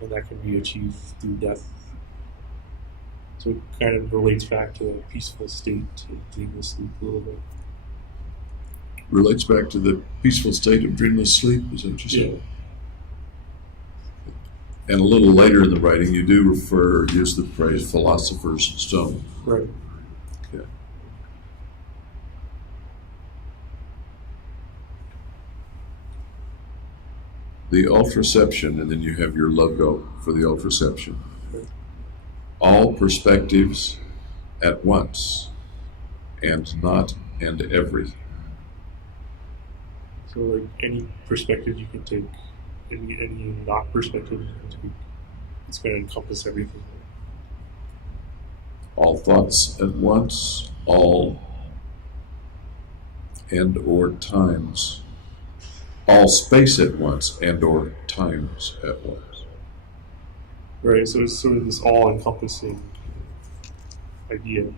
and that can be achieved through death. So it kind of relates back to a peaceful state, to dreamless sleep a little bit. Relates back to the peaceful state of dreamless sleep, is that what you said? Yeah. And a little later in the writing, you do use the phrase philosopher's stone. Right. Okay. The ultraception, and then you have your logo for the ultraception. Right. All perspectives at once, and not and every. So like any perspective you can take, any not perspective you can take, it's going to encompass everything. All thoughts at once, all and or times. All space at once and or times at once. Right, so it's sort of this all-encompassing idea.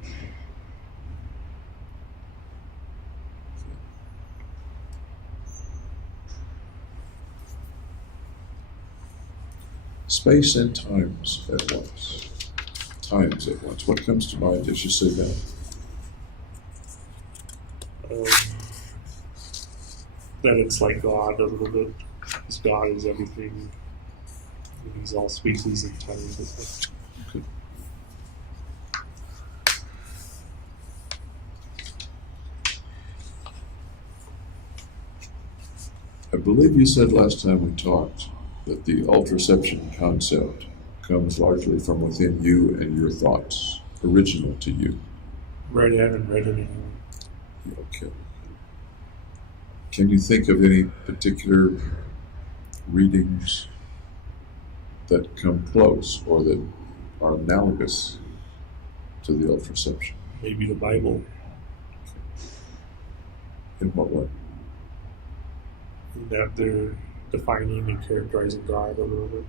Space and times at once. Times at once. What comes to mind as you say that? That it's like God a little bit, because God is everything. He's all spaces and times. Okay. I believe you said last time we talked that the ultraception concept comes largely from within you and your thoughts, original to you. Right, I haven't read it anymore. Okay. Can you think of any particular readings that come close or that are analogous to the ultraception? Maybe the Bible, In what way? in that they're defining and characterizing God a little bit.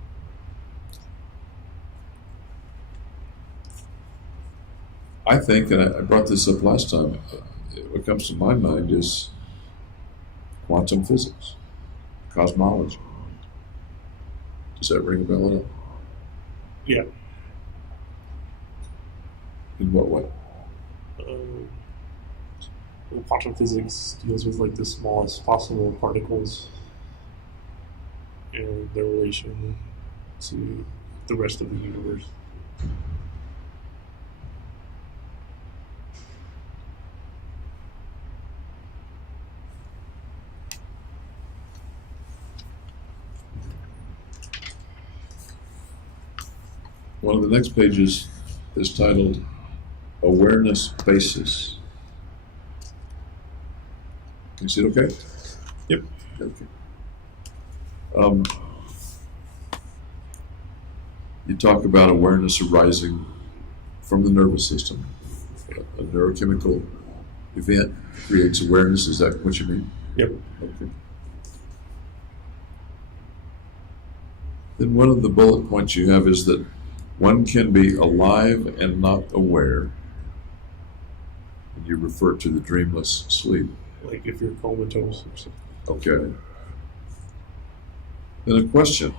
I think, and I brought this up last time, what comes to my mind is quantum physics, cosmology. Does that ring a bell at all? Yeah. In what way? Well, quantum physics deals with like the smallest possible particles and their relation to the rest of the universe. One of the next pages is titled Awareness Basis. You see it okay? Yep. Okay. You talk about awareness arising from the nervous system. A neurochemical event creates awareness. Is that what you mean? Yep. Okay. Then one of the bullet points you have is that one can be alive and not aware. And you refer to the dreamless sleep. Like if you're comatose or something. Okay. Then a question.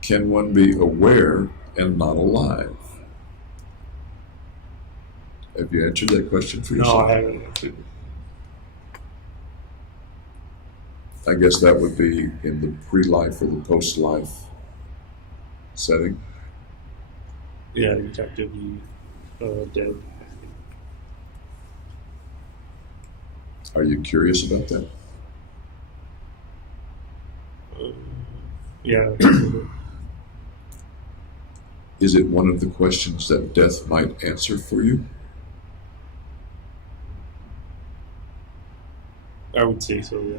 Can one be aware and not alive? Have you answered that question for yourself? No, I haven't answered it. I guess that would be in the pre-life or the post-life setting. Yeah, you'd have to be dead. Are you curious about that? Yeah. Is it one of the questions that death might answer for you? I would say so, yeah.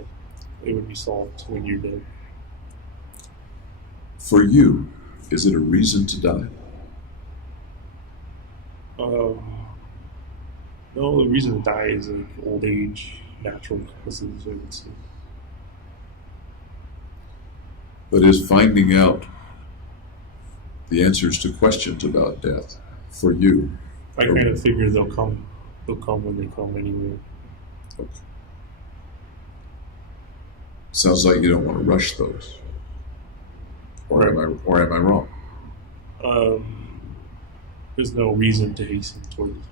It would be solved when you're dead. For you, is it a reason to die? No, the reason to die is like old age, natural causes, I would say. But is finding out the answers to questions about death for you? I kind of figure they'll come. They'll come when they come anyway. Okay. Sounds like you don't want to rush those. Or am I wrong? There's no reason to hasten towards it.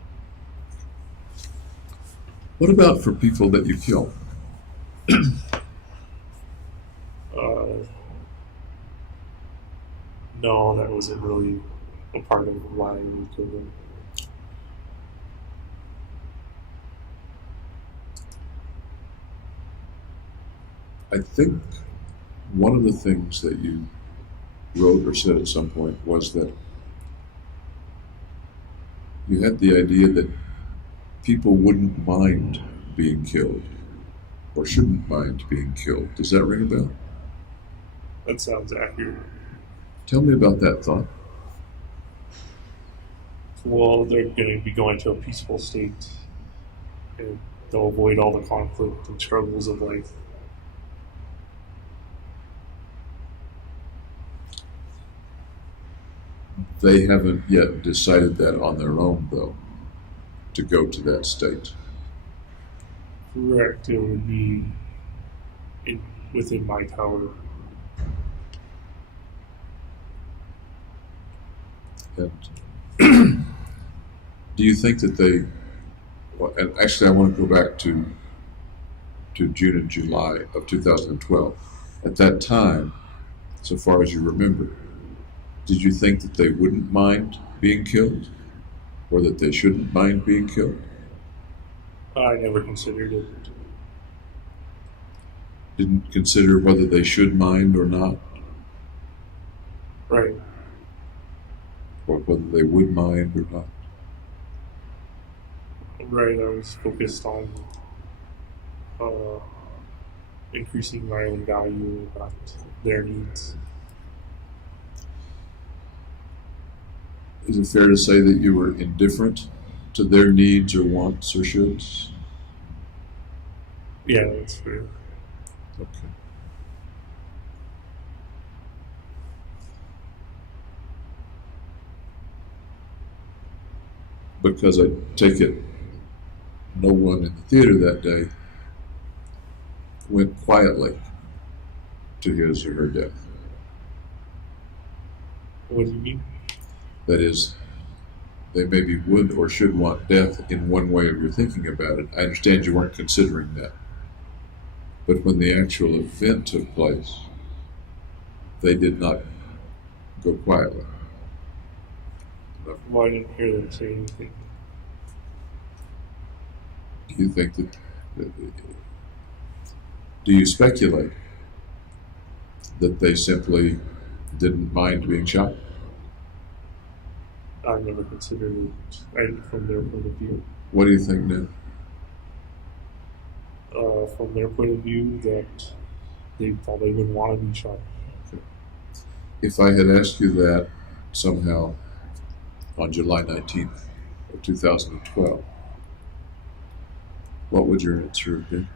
What about for people that you kill? No, that wasn't really a part of why we killed them. I think one of the things that you wrote or said at some point was that you had the idea that people wouldn't mind being killed or shouldn't mind being killed. Does that ring a bell? That sounds accurate. Tell me about that thought. Well, they're going to be going to a peaceful state, and they'll avoid all the conflict and struggles of life. They haven't yet decided that on their own, though, to go to that state. Correct. It would be within my power. And do you think that they? Well, and actually, I want to go back to June and July of 2012. At that time, so far as you remember, did you think that they wouldn't mind being killed, or that they shouldn't mind being killed? I never considered it. Didn't consider whether they should mind or not, Right. or whether they would mind or not. Right. I was focused on increasing my own value, not their needs. Is it fair to say that you were indifferent to their needs or wants or shoulds? Yeah, that's fair. Okay. Because I take it no one in the theater that day went quietly to his or her death. What do you mean? That is, they maybe would or should want death in one way of your thinking about it. I understand you weren't considering that. But when the actual event took place, they did not go quietly. Well, I didn't hear them say anything. Do you think that, do you speculate that they simply didn't mind being shot? I never considered it from their point of view. What do you think, Ned? From their point of view, that they probably wouldn't want to be shot. If I had asked you that somehow on July 19th of 2012, what would your answer have been?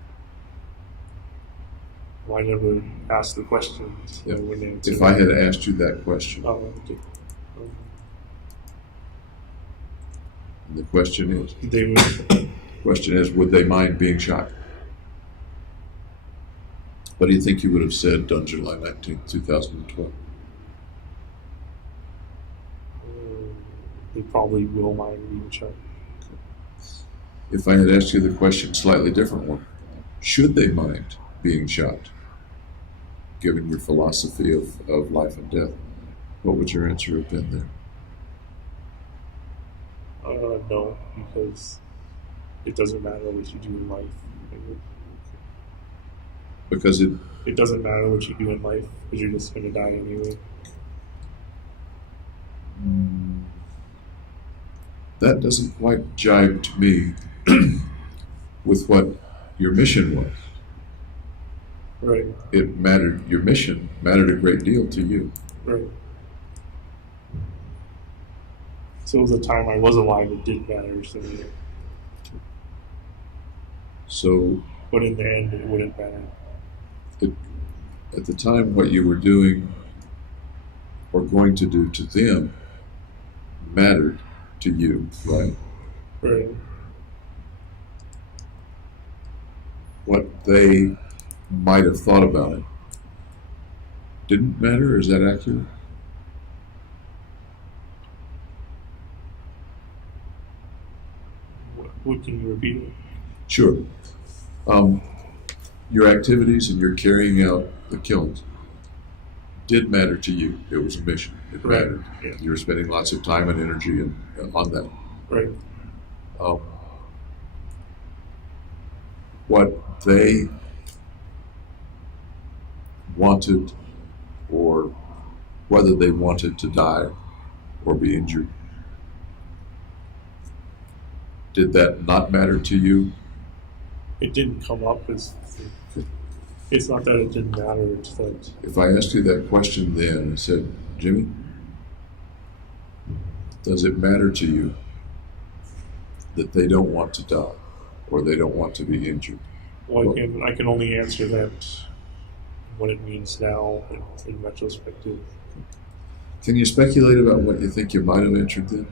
Well, I never asked the questions. Yeah. I wouldn't answer If I them. had asked you that question, Oh, okay. the question They would. would they mind being shot? What do you think you would have said on July 19th, 2012? They probably will mind being shot. If I had asked you the question, slightly different one, should they mind being shot? Given your philosophy of life and death, what would your answer have been there? No, because it doesn't matter what you do in life. Because It doesn't matter what you do in life, because you're just going to die anyway. that doesn't quite jive to me with what your mission was. Right. It mattered, your mission mattered a great deal to you. Right. So the time I was alive, it did matter. So yeah. So But in the end, it wouldn't matter. at the time, what you were doing or going to do to them mattered to you, right? Right. What they might have thought about it didn't matter. Is that accurate? What can you repeat it? Sure. Um, your activities and your carrying out the killings did matter to you. It was a mission. It Right. mattered. Yeah. You were spending lots of time and energy on that. Right. Um, what they wanted, or whether they wanted to die or be injured, did that not matter to you? It didn't come up as. It's not that it didn't matter. It's that. If I asked you that question then and said, Jimmy, does it matter to you that they don't want to die or they don't want to be injured? Well, I can only answer that what it means now in retrospective. Can you speculate about what you think you might have answered then?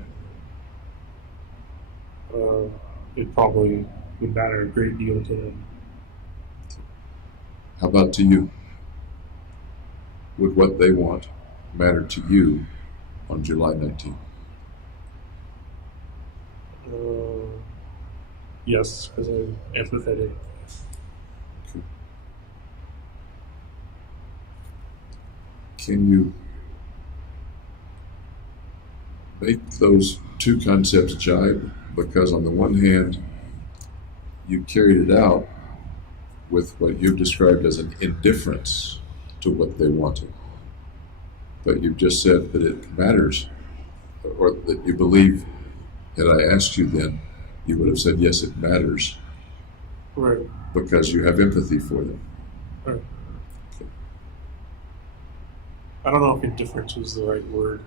It probably would matter a great deal to them. How about to you? Would what they want matter to you on July 19th? Yes, because I'm empathetic. Okay. Can you make those two concepts jibe? Because on the one hand, you carried it out with what you've described as an indifference to what they wanted. But you've just said that it matters, or that you believe, had I asked you then, you would have said, yes, it matters, Right. because you have empathy for them. Right. I don't know if indifference is the right word.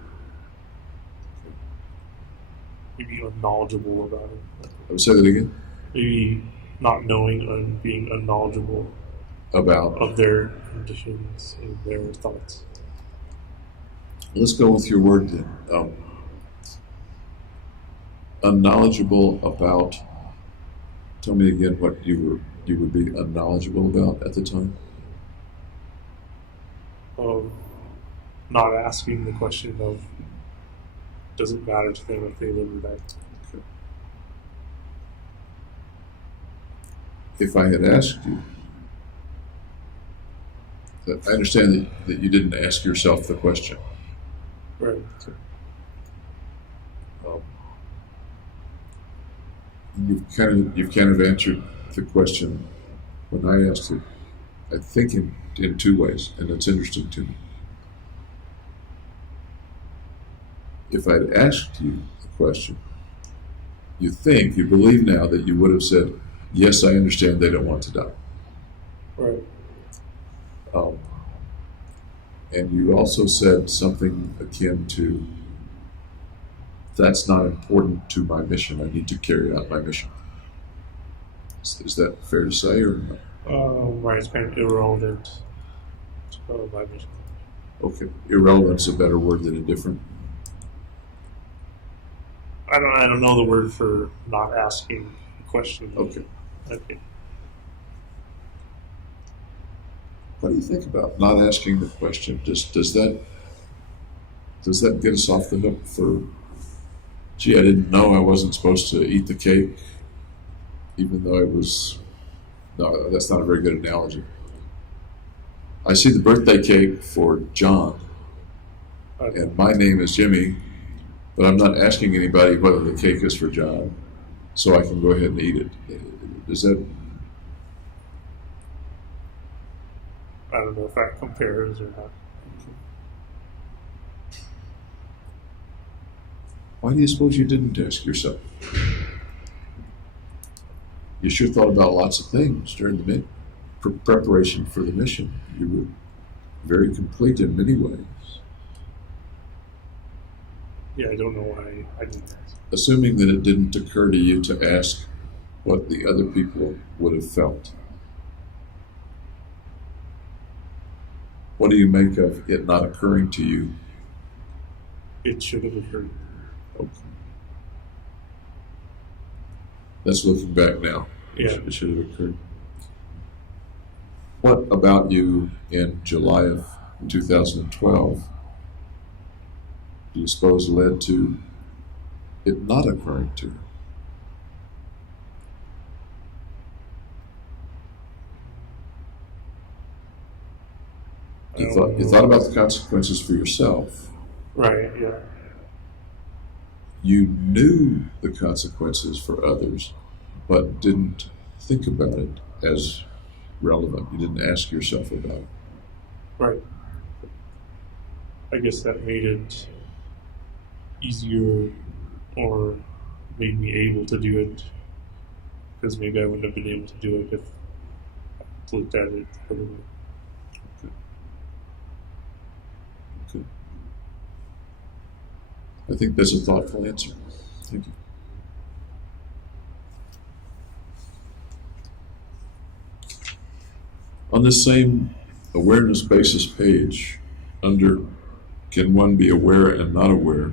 Maybe unknowledgeable about it. I would say that again. Maybe not knowing and being unknowledgeable About, of their conditions and their thoughts. let's go with your word then. Unknowledgeable about, tell me again what you would be unknowledgeable about at the time. Of not asking the question of, does it matter to them if they live or die? Okay. If I had asked you, I understand that you didn't ask yourself the question. Right. Um, you've kind of answered the question when I asked it, I think in two ways, and it's interesting to me. If I'd asked you the question, you believe now that you would have said, yes, I understand they don't want to die. Right. And you also said something akin to, that's not important to my mission. I need to carry out my mission. Is that fair to say or not? Right. It's kind of irrelevant to my mission. Okay. Irrelevant's a better word than indifferent. I don't know the word for not asking the question. Okay. Okay. What do you think about not asking the question? Does that get us off the hook for, gee, I didn't know I wasn't supposed to eat the cake, even though it was, no, that's not a very good analogy. I see the birthday cake for John, Okay. and my name is Jimmy, but I'm not asking anybody whether the cake is for John, so I can go ahead and eat it. Is that, I don't know if that compares or not. why do you suppose you didn't ask yourself? You sure thought about lots of things during the preparation for the mission. You were very complete in many ways. Yeah, I don't know why I didn't. Assuming that it didn't occur to you to ask what the other people would have felt. What do you make of it not occurring to you? It should have occurred. Okay. That's looking back now. Yeah. It should have occurred. What about you in July of 2012 do you suppose led to it not occurring to you? You thought about the consequences for yourself. Right, yeah. You knew the consequences for others, but didn't think about it as relevant. You didn't ask yourself about it. Right. I guess that made it easier or made me able to do it, because maybe I wouldn't have been able to do it if I looked at it the other way. Okay. I think that's a thoughtful answer. Thank you. On this same awareness basis page, under Can One Be Aware and Not Aware,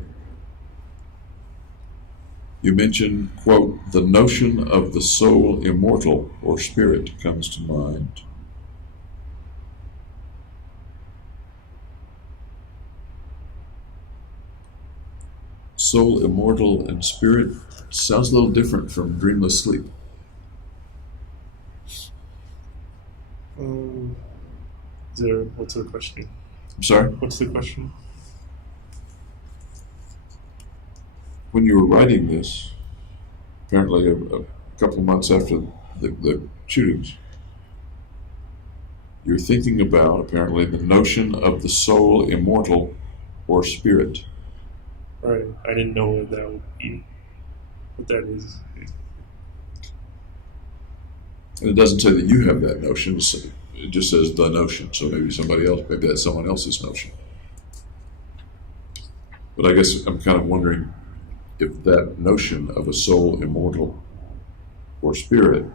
you mention, quote, the notion of the soul immortal or spirit comes to mind. Soul immortal and spirit sounds a little different from dreamless sleep. What's the question? I'm sorry? What's the question? When you were writing this, apparently a couple of months after the shootings, you're thinking about, apparently, the notion of the soul immortal or spirit. Right. I didn't know what that would be. What that is. And it doesn't say that you have that notion, it just says the notion. So maybe that's someone else's notion. But I guess I'm kind of wondering if that notion of a soul immortal or spirit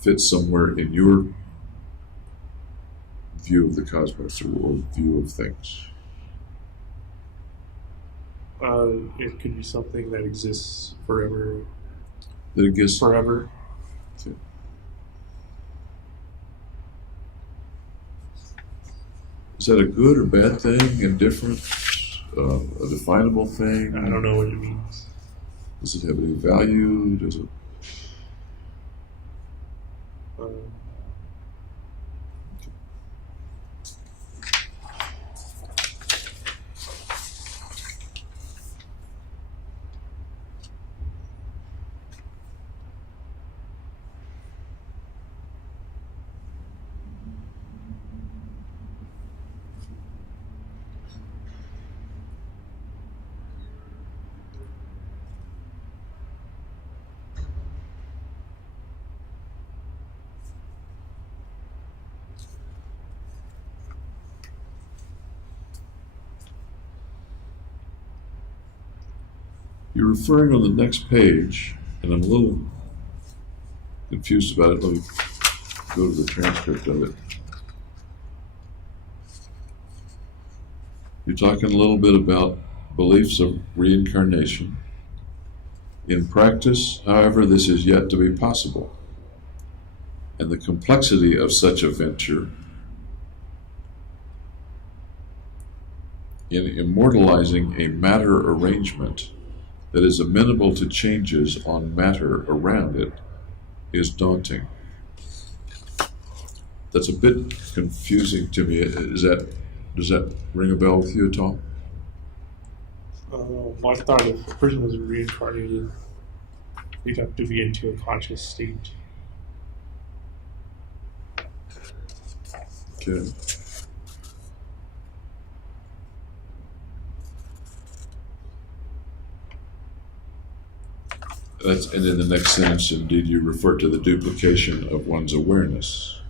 fits somewhere in your view of the cosmos or view of things. It could be something that exists forever. That it gives Forever. Okay. Is that a good or bad thing? Indifferent? A definable thing? I don't know what it means. Does it have any value? Does it? You're referring on the next page, and I'm a little confused about it. Let me go to the transcript of it. You're talking a little bit about beliefs of reincarnation. In practice, however, this is yet to be possible, and the complexity of such a venture in immortalizing a matter arrangement that is amenable to changes on matter around it is daunting. That's a bit confusing to me. Does that ring a bell with you at all? Well, I thought if a person was reincarnated, they'd have to be into a conscious state. Okay. And in the next sentence, indeed, you refer to the duplication of one's awareness.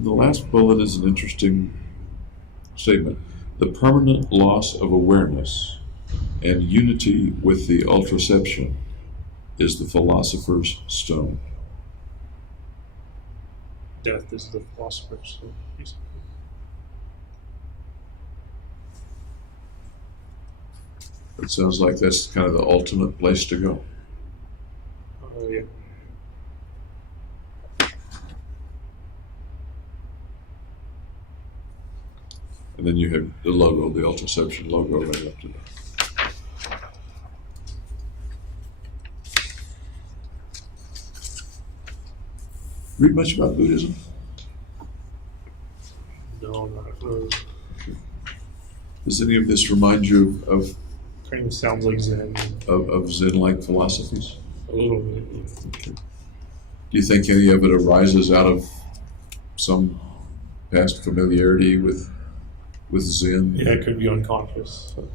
The last bullet is an interesting statement. The permanent loss of awareness and unity with the ultraception is the philosopher's stone. Death is the philosopher's stone, basically. It sounds like that's kind of the ultimate place to go. Yeah. And then you have the logo, the ultraception logo right up to that. Read much about Buddhism? No, not Does any of this remind you of kind of sounds like Zen. of Zen-like philosophies? A little bit. Yeah. Do you think any of it arises out of some past familiarity with Zen? Yeah, it could be unconscious. So.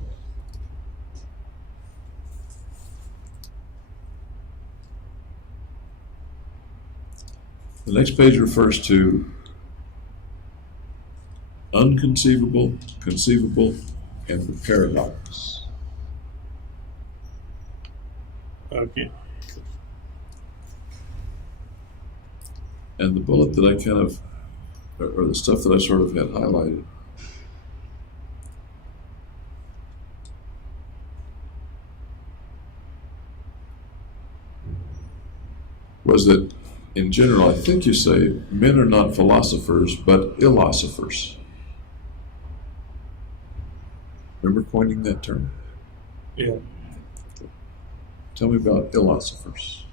The next page refers to unconceivable, conceivable, and the paradox. Okay. And the bullet that I kind of, or the stuff that I sort of had highlighted, was that in general, I think you say, men are not philosophers, but illosophers. Remember coining that term? Yeah. Tell me about illosophers.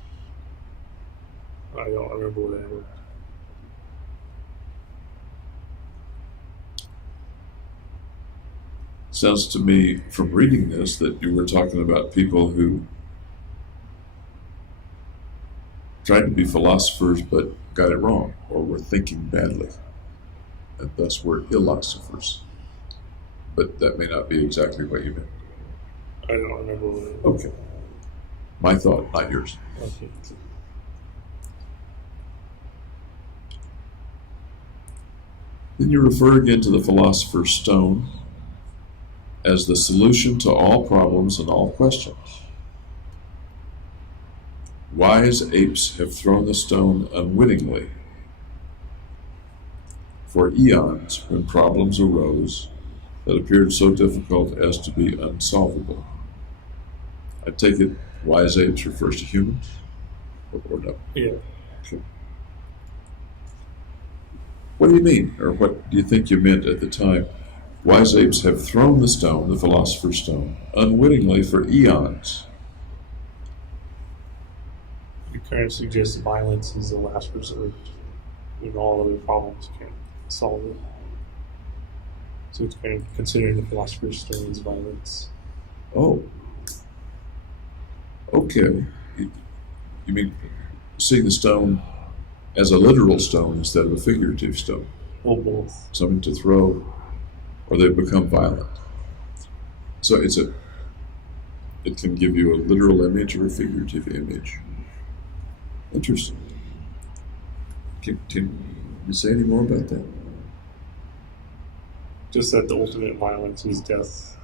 I don't remember what that is. Sounds to me, from reading this, that you were talking about people who tried to be philosophers but got it wrong, or were thinking badly, and thus were illosophers. But that may not be exactly what you meant. I don't remember what it is. Okay. My thought, not yours. Okay. Then you refer again to the philosopher's stone as the solution to all problems and all questions. Wise apes have thrown the stone unwittingly. For eons, when problems arose that appeared so difficult as to be unsolvable. I take it wise apes refers to humans? Or no? Yeah. Okay. What do you mean, or what do you think you meant at the time? Wise apes have thrown the stone, the philosopher's stone, unwittingly for eons. It kind of suggests violence is the last resort when all other problems can't solve it. So it's kind of considering the philosopher's stone as violence. Oh. Okay. You mean seeing the stone as a literal stone instead of a figurative stone? Well, both. Something to throw, or they become violent. So it can give you a literal image or a figurative image. Interesting. Can you say any more about that? Just that the ultimate violence is death.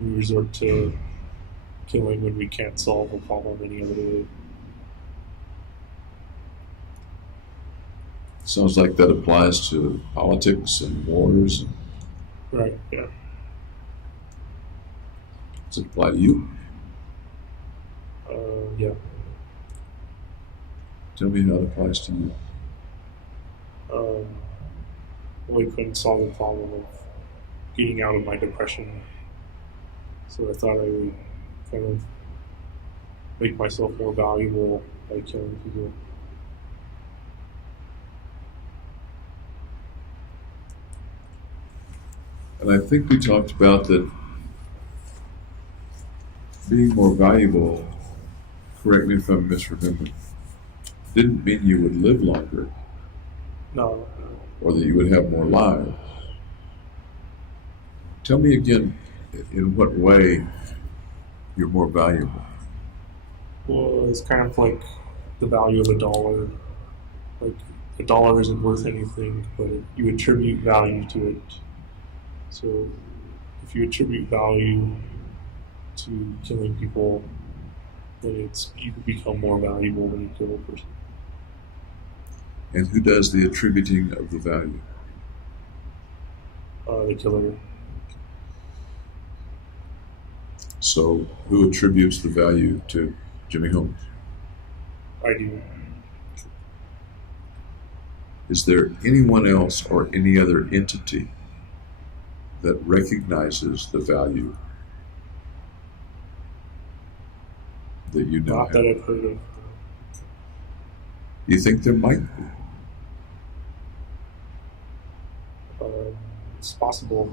We resort to killing when we can't solve a problem any other way. Sounds like that applies to politics and wars. Right, yeah. Does it apply to you? Yeah. Tell me how it applies to you. We couldn't solve the problem of getting out of my depression. So I thought I would kind of make myself more valuable by killing people. And I think we talked about that being more valuable, correct me if I'm misremembering, didn't mean you would live longer No. or that you would have more lives. Tell me again, in what way you're more valuable? Well, it's kind of like the value of $1. Like, a dollar isn't worth anything, but you attribute value to it. So if you attribute value to killing people, then you become more valuable when you kill a person. And who does the attributing of the value? The killer. So who attributes the value to Jimmy Holmes? I do. Is there anyone else or any other entity that recognizes the value that you know? Not that I've heard of. You think there might be? It's possible.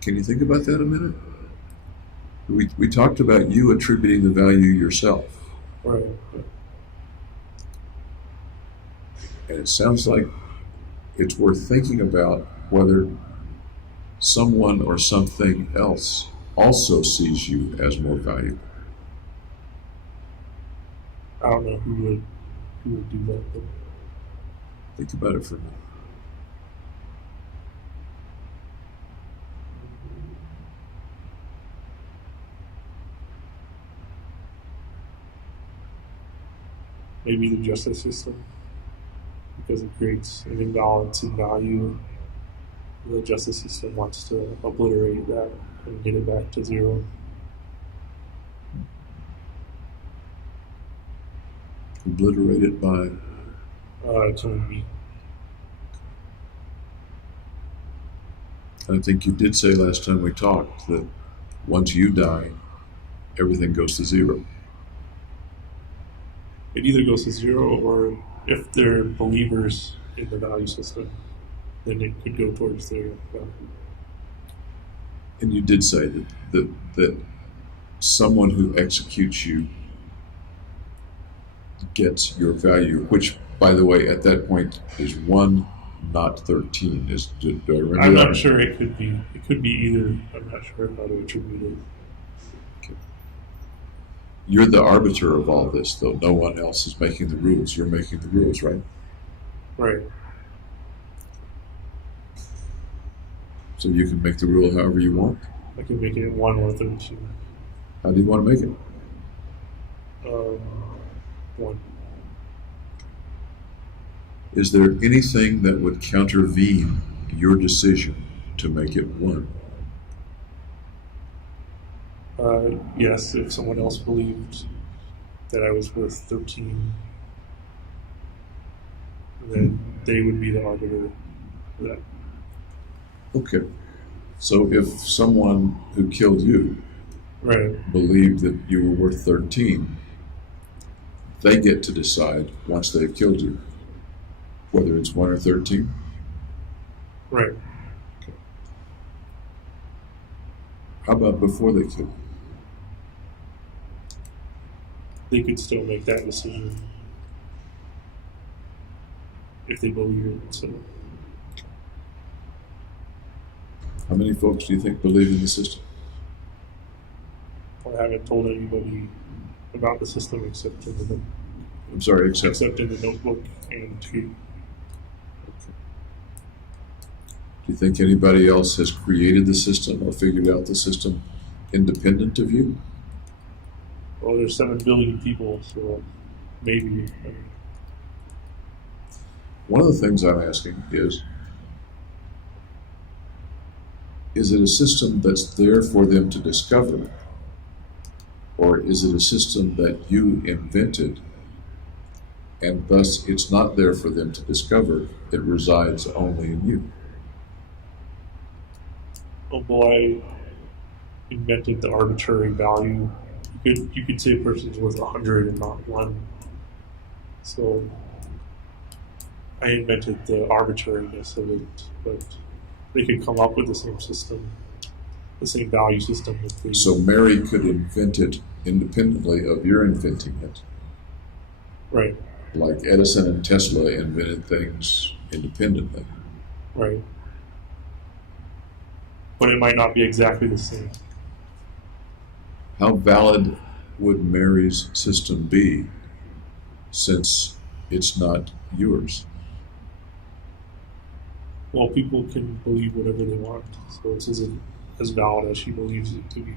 Can you think about that a minute? We talked about you attributing the value yourself. Right. And it sounds like it's worth thinking about whether someone or something else also sees you as more valuable. I don't know who would do that. But Think about it for a minute. maybe the justice system, because it creates an imbalance in value. The justice system wants to obliterate that and get it back to zero. Obliterate it by Killing me. I think you did say last time we talked that once you die, everything goes to zero. It either goes to zero, or if they're believers in the value system, then it could go towards their value. And you did say that someone who executes you gets your value, which, by the way, at that point is 1, not 13. Do I remember I'm that? not sure. It could be either. I'm not sure how to attribute it. Okay. You're the arbiter of all this, though. No one else is making the rules. You're making the rules, right? Right. So you can make the rule however you want. I can make it 1 or 13. How do you want to make it? 1. Is there anything that would countervene your decision to make it 1? Yes, if someone else believed that I was worth 13, then they would be the arbiter for that. Okay. So if someone who killed you Right. believed that you were worth 13, they get to decide once they've killed you whether it's 1 or 13. Right. Okay. How about before they kill you? They could still make that decision if they believe it. So How many folks do you think believe in the system? I haven't told anybody about the system except in the I'm sorry, except in the notebook and to. do you think anybody else has created the system or figured out the system independent of you? Well, there's 7 billion people, so maybe. One of the things I'm asking is it a system that's there for them to discover? Or is it a system that you invented and thus it's not there for them to discover, it resides only in you? Oh boy, I invented the arbitrary value. You could say a person's worth 100 and not 1. So I invented the arbitrariness of it, but they could come up with the same system, the same value system. If they, So Mary could invent it independently of your inventing it, right, like Edison and Tesla invented things independently. right. But it might not be exactly the same. How valid would Mary's system be, since it's not yours. Well, people can believe whatever they want, so it's as valid as she believes it to be.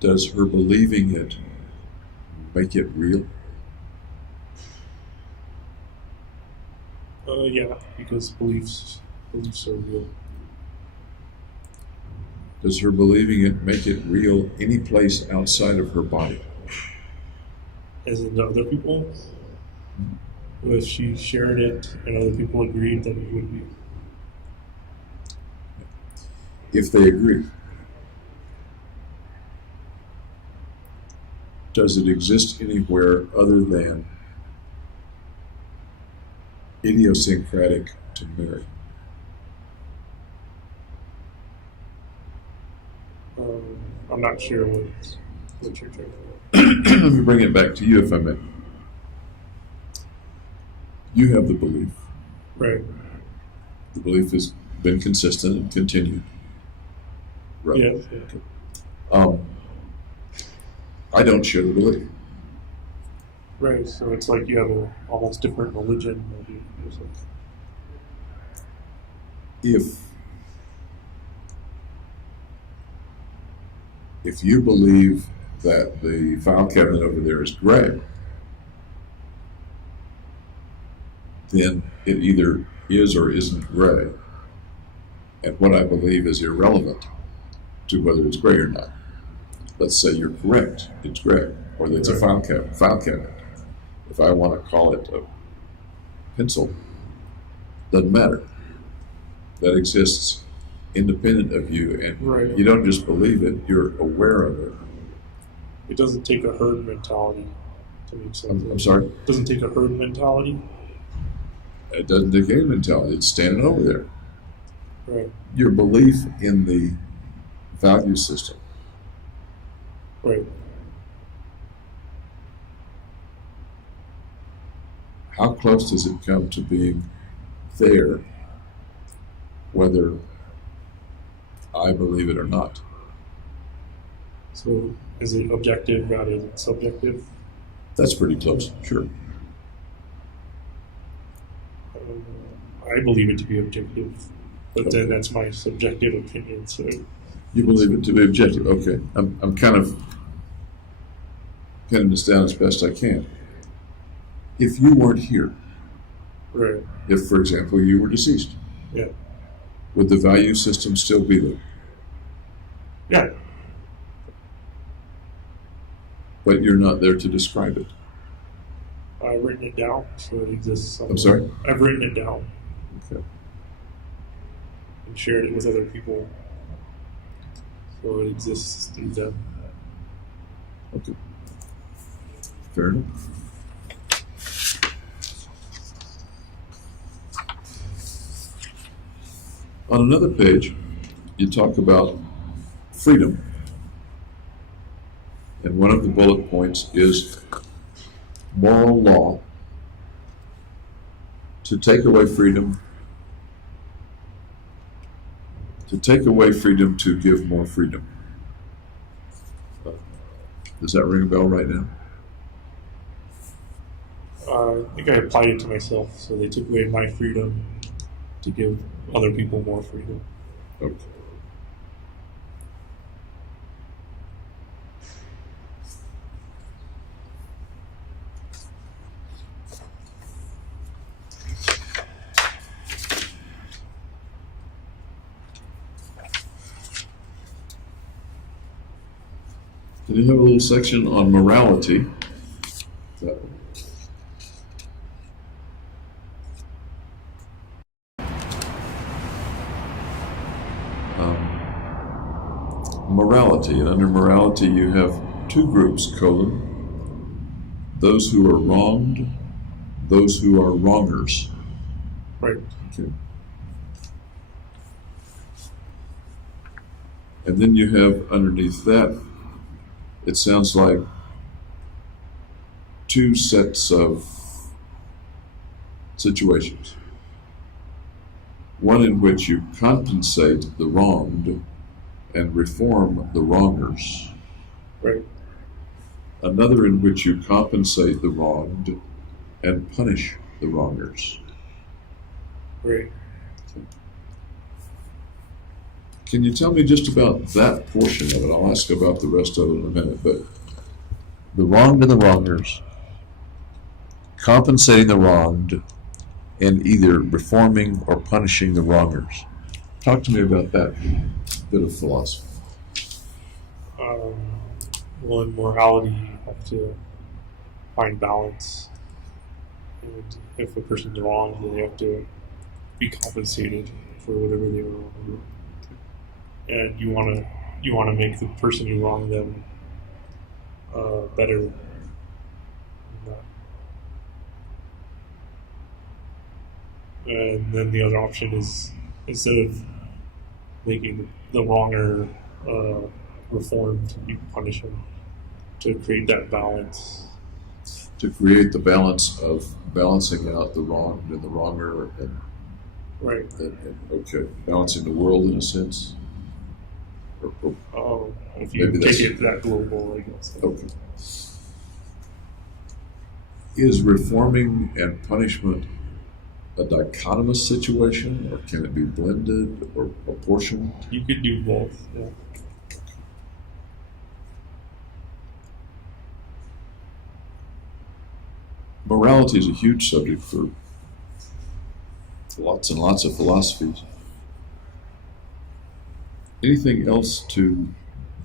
Does her believing it make it real? Yeah, because beliefs are real. Does her believing it make it real any place outside of her body? As in other people, if she shared it and other people agreed, then it would be. If they agree, does it exist anywhere other than idiosyncratic to Mary? I'm not sure what you're talking about. Let me bring it back to you, if I may. You have the belief. Right. The belief has been consistent and continued. Right. Yeah. I don't share the belief. Right. So it's like you have a almost different religion. Maybe, or something. If you believe that the file cabinet over there is gray, then it either is or isn't gray. And what I believe is irrelevant to whether it's gray or not. Let's say you're correct, it's gray, or that it's a file cabinet. If I want to call it a pencil, doesn't matter. That exists independent of you, and you don't just believe it, you're aware of it. It doesn't take a herd mentality to make sense. I'm sorry? It doesn't take a herd mentality? It doesn't take any mentality, it's standing over there. Right. Your belief in the value system. Right. How close does it come to being there, whether I believe it or not? So is it objective rather than subjective? That's pretty close, sure. I believe it to be objective, but then that's my subjective opinion. So you believe it to be objective? Okay, I'm kind of pinning this down as best I can. If you weren't here, right? If, for example, you were deceased, Yeah. Would the value system still be there? Yeah. But you're not there to describe it. I've written it down, so it exists somewhere. I'm sorry? I've written it down. Okay. And shared it with other people, so it exists through them. Okay. Fair enough. On another page, you talk about freedom. And one of the bullet points is moral law to take away freedom, to give more freedom. Does that ring a bell right now? I think I applied it to myself, so they took away my freedom to give other people more freedom. Okay. Then you have a little section on morality. That one. Morality, and under morality you have two groups, those who are wronged, those who are wrongers. Right. Okay. And then you have underneath that, it sounds like two sets of situations. One in which you compensate the wronged and reform the wrongers. Right. another in which you compensate the wronged and punish the wrongers. Right. Can you tell me just about that portion of it? I'll ask about the rest of it in a minute, but the wronged and the wrongers, compensating the wronged, and either reforming or punishing the wrongers. Talk to me about that bit of philosophy. Well, in morality, you have to find balance. And if a person's wrong, then they have to be compensated for whatever they were wrong. And you want to make the person who wronged them better. And then the other option is, instead of making the wronger reformed, you punish him to create that balance. To create the balance of balancing out the wronged and the wronger, and Right. Okay, balancing the world in a sense. If you Maybe take it that global, I guess. Okay. Is reforming and punishment a dichotomous situation, or can it be blended or apportioned? You could do both. Yeah. Morality is a huge subject for lots and lots of philosophies. Anything else to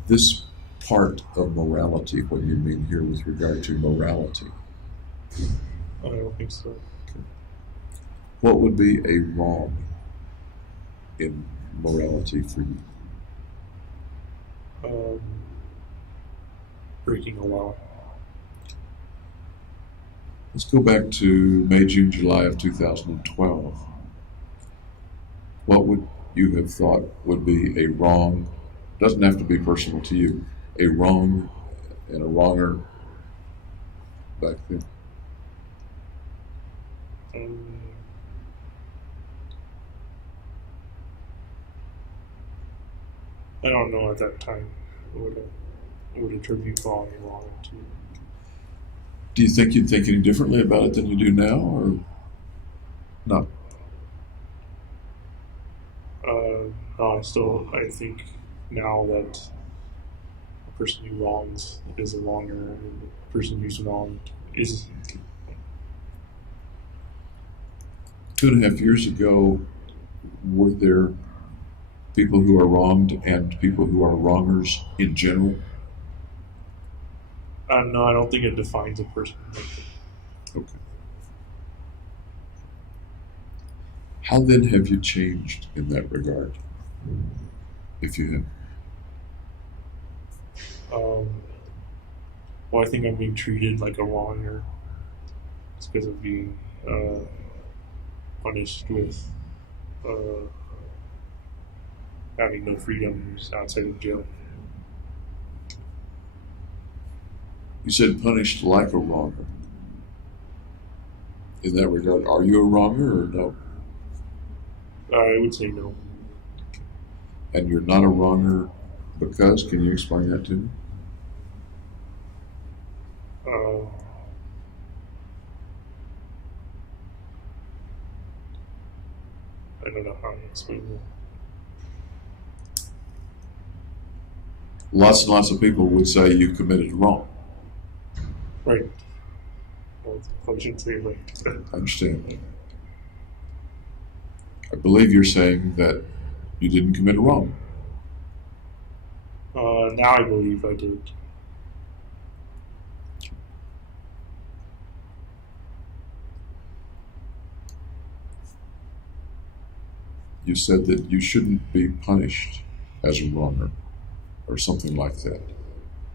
this part of morality, what you mean here with regard to morality? I don't think so. Okay. What would be a wrong in morality for you? Breaking a law. Let's go back to May, June, July of 2012. What would you have thought would be a wrong, doesn't have to be personal to you, a wrong and a wronger back then? I don't know at that time what would attribute wrong and wrong to. Do you think you'd think any differently about it than you do now, or no? No, I think now that a person who wrongs is a wronger, and the person who's wronged is. 2.5 years ago, were there people who are wronged and people who are wrongers in general? No, I don't think it defines a person. Okay. How then have you changed in that regard, if you have? Well, I think I'm being treated like a wronger. It's because of being punished with having no freedoms outside of jail. You said punished like a wronger. In that regard, are you a wronger or no? I would say no. And you're not a wronger because? Can you explain that to me? I don't know how to explain that. Lots and lots of people would say you committed wrong. Right. Well, I shouldn't say right. I understand that. I believe you're saying that you didn't commit a wrong. Now I believe I did. You said that you shouldn't be punished as a wronger, or something like that.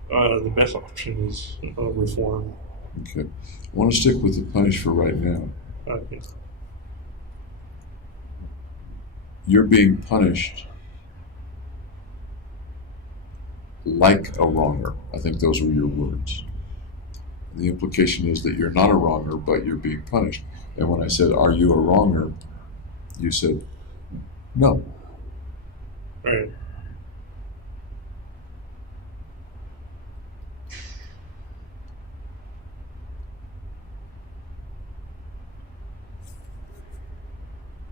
The best option is reform. Okay. I want to stick with the punish for right now. Okay. You're being punished like a wronger. I think those were your words. The implication is that you're not a wronger, but you're being punished. And when I said, are you a wronger? You said, no.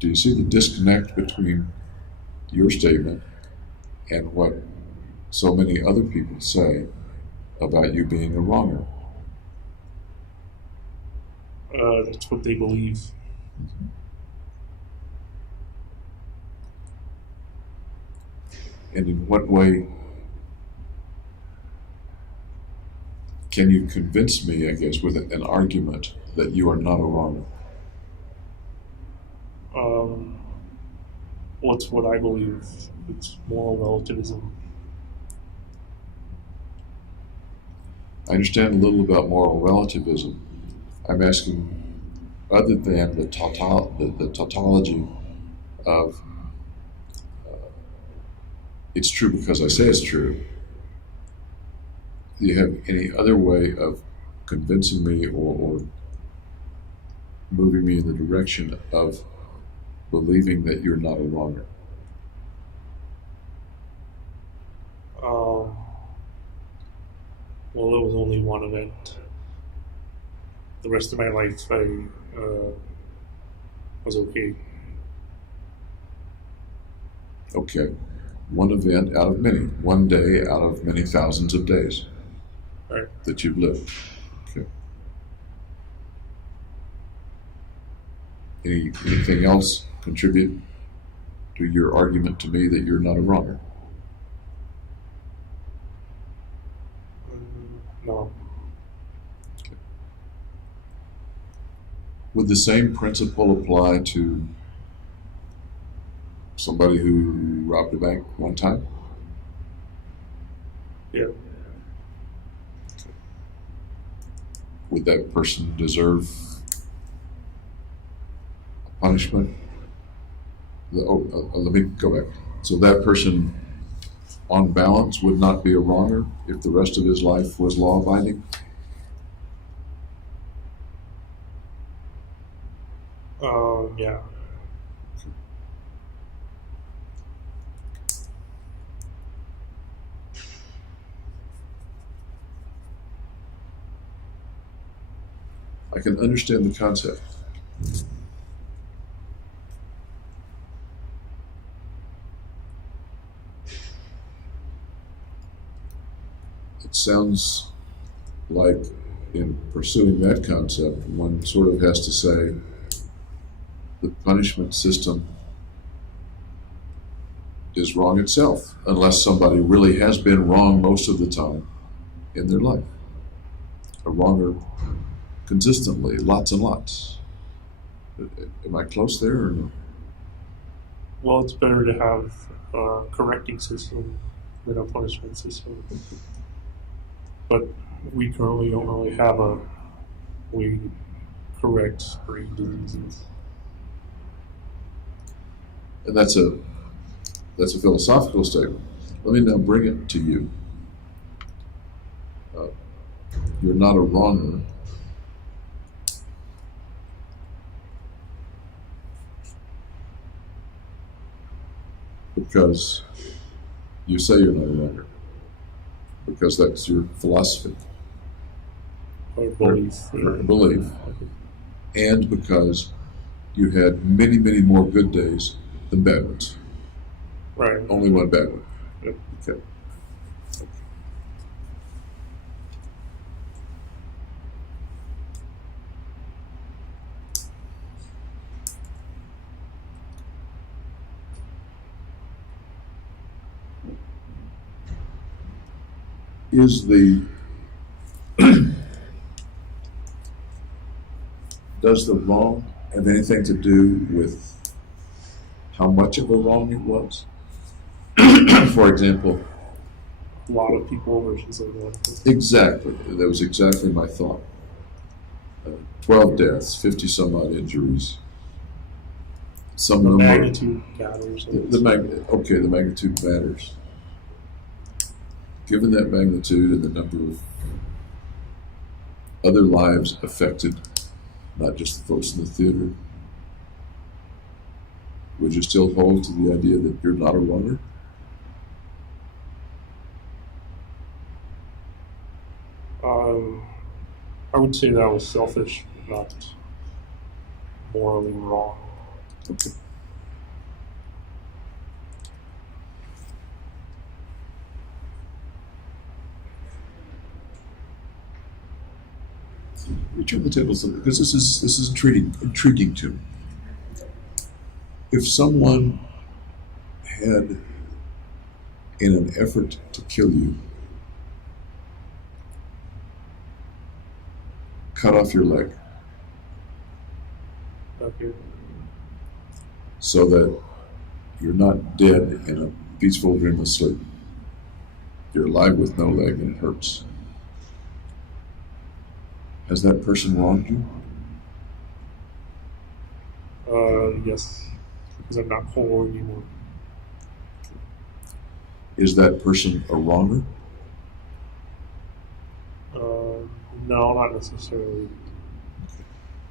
Do you see the disconnect between your statement and what so many other people say about you being a wronger? That's what they believe. And in what way can you convince me, I guess, with an argument that you are not a wronger? What's what I believe? It's moral relativism. I understand a little about moral relativism. I'm asking, other than the tautology of it's true because I say it's true, do you have any other way of convincing me or moving me in the direction of believing that you're not a wronger? Well, it was only one event. The rest of my life, I was okay. Okay. One event out of many, one day out of many thousands of days Right. that you've lived. Okay. Anything else contribute to your argument to me that you're not a wronger? No. Okay. Would the same principle apply to somebody who robbed a bank one time? Yeah. Would that person deserve a punishment? Let me go back. So that person, on balance, would not be a wronger if the rest of his life was law-abiding? Yeah. I can understand the concept. It sounds like in pursuing that concept, one sort of has to say the punishment system is wrong itself, unless somebody really has been wrong most of the time in their life. A wronger consistently, lots and lots. Am I close there or no? Well, it's better to have a correcting system than a punishment system. But we currently don't really have a way to correct brain diseases. And that's a philosophical statement. Let me now bring it to you. You're not a wronger because you say you're not a wronger, because that's your philosophy Or belief. or belief, and because you had many, many more good days than bad ones. Right. Only one bad one. Yep. Okay. Is the does the wrong have anything to do with how much of a wrong it was? For example, A lot of people versus a lot of people. exactly, that was exactly my thought. 12 deaths, 50 some odd injuries. Some The number. magnitude matters. The magnitude matters. Given that magnitude and the number of other lives affected, not just the folks in the theater, would you still hold to the idea that you're not a runner? I would say that was selfish, not morally wrong. Okay. me turn the tables because this is intriguing to me. If someone had, in an effort to kill you, cut off your leg Okay. so that you're not dead in a peaceful, dreamless sleep, you're alive with no leg and it hurts, has that person wronged you? Yes, because I'm not whole anymore. Is that person a wronger? No, not necessarily.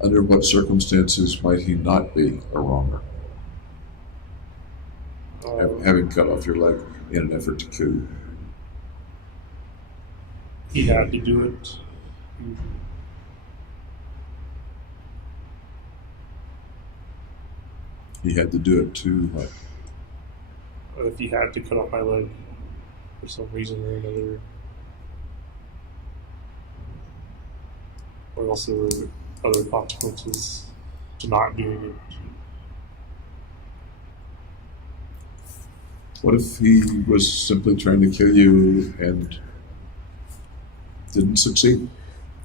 Under what circumstances might he not be a wronger? Having cut off your leg in an effort to kill you. He had to do it. He had to do it to what? If he had to cut off my leg for some reason or another, or else there were other consequences to not doing it. What if he was simply trying to kill you and didn't succeed?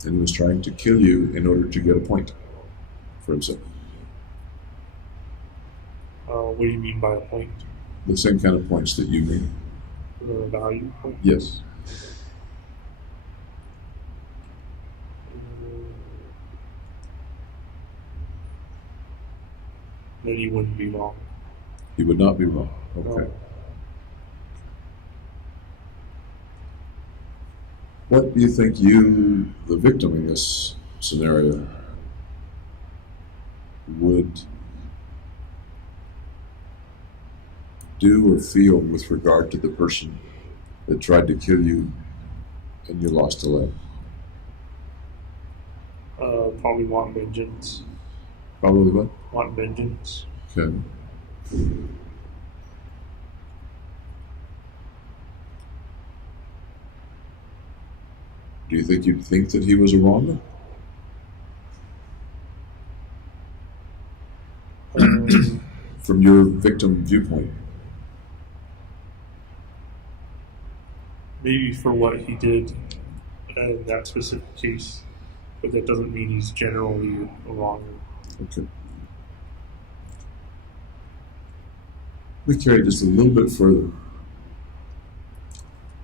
And he was trying to kill you in order to get a point for himself. What do you mean by a point? The same kind of points that you need. A value point? Yes. Then you wouldn't be wrong. He would not be wrong. Okay. No. What do you think you, the victim in this scenario, would do or feel with regard to the person that tried to kill you and you lost a leg? Probably want vengeance. Probably what? Want vengeance. Okay. Do you think you'd think that he was a wronger? From your victim viewpoint? Maybe for what he did in that specific case, but that doesn't mean he's generally a wronger. Okay. We carry this a little bit further.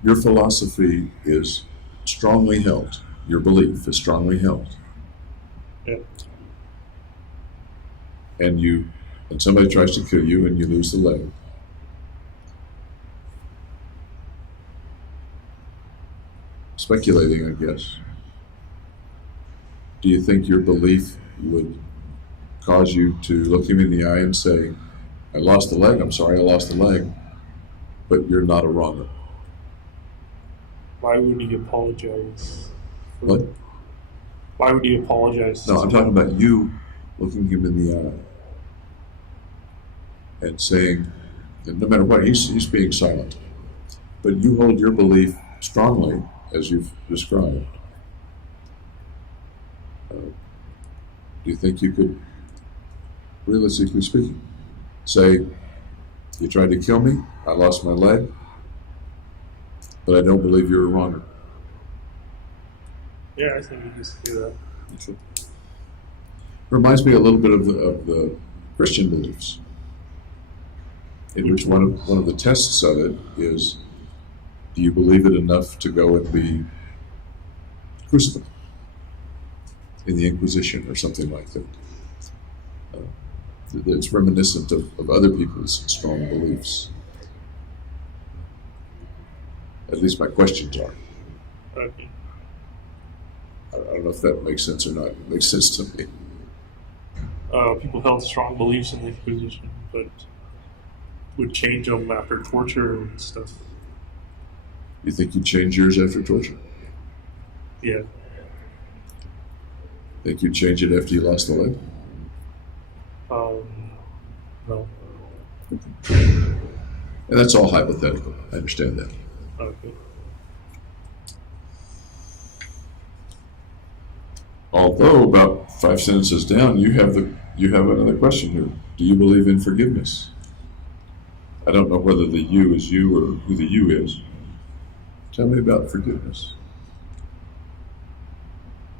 Your philosophy is strongly held. Your belief is strongly held. Yeah. And somebody tries to kill you and you lose the leg. Speculating, I guess. Do you think your belief would cause you to look him in the eye and say, I lost the leg, I'm sorry I lost the leg, but you're not a wronger? Why would he apologize? What? Why would he apologize? No, I'm talking about you looking him in the eye and saying, that no matter what, he's being silent. But you hold your belief strongly, as you've described. Do you think you could, realistically speaking, say, you tried to kill me, I lost my leg, but I don't believe you're a wronger? Yeah, I think you can do that. Okay. Reminds me a little bit of the Christian beliefs, in which one of the tests of it is, do you believe it enough to go and be crucified in the Inquisition or something like that? It's reminiscent of other people's strong beliefs. At least my questions are. Okay. I don't know if that makes sense or not. It makes sense to me. People held strong beliefs in the Inquisition, but would change them after torture and stuff. You think you'd change yours after torture? Yeah. Think you'd change it after you lost the leg? No. And that's all hypothetical. I understand that. Okay. Although about 5 sentences down, you have another question here. Do you believe in forgiveness? I don't know whether the you is you or who the you is. Tell me about forgiveness.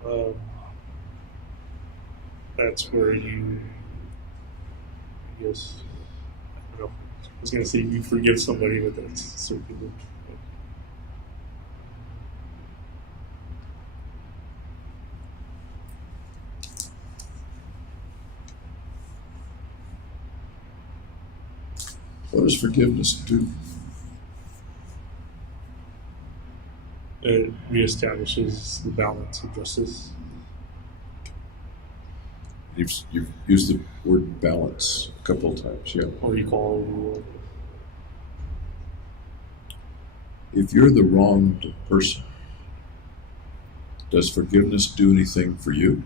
Um, that's where you, I guess, I don't know. I was going to say you forgive somebody, but that's circular. What does forgiveness do? It reestablishes the balance of justice. You've used the word balance a couple of times, yeah. Or equality. If you're the wronged person, does forgiveness do anything for you?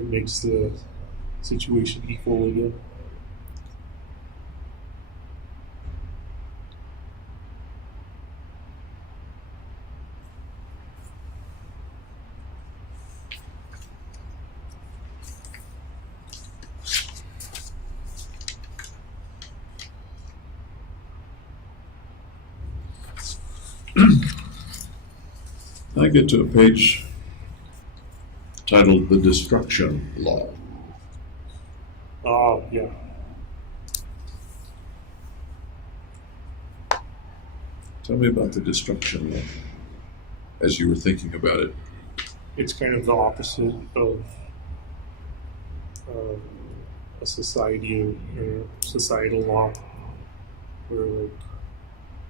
It makes the situation equal again. I get to a page titled The Destruction Law. Oh, yeah. Tell me about the destruction law as you were thinking about it. It's kind of the opposite of a society or societal law, where like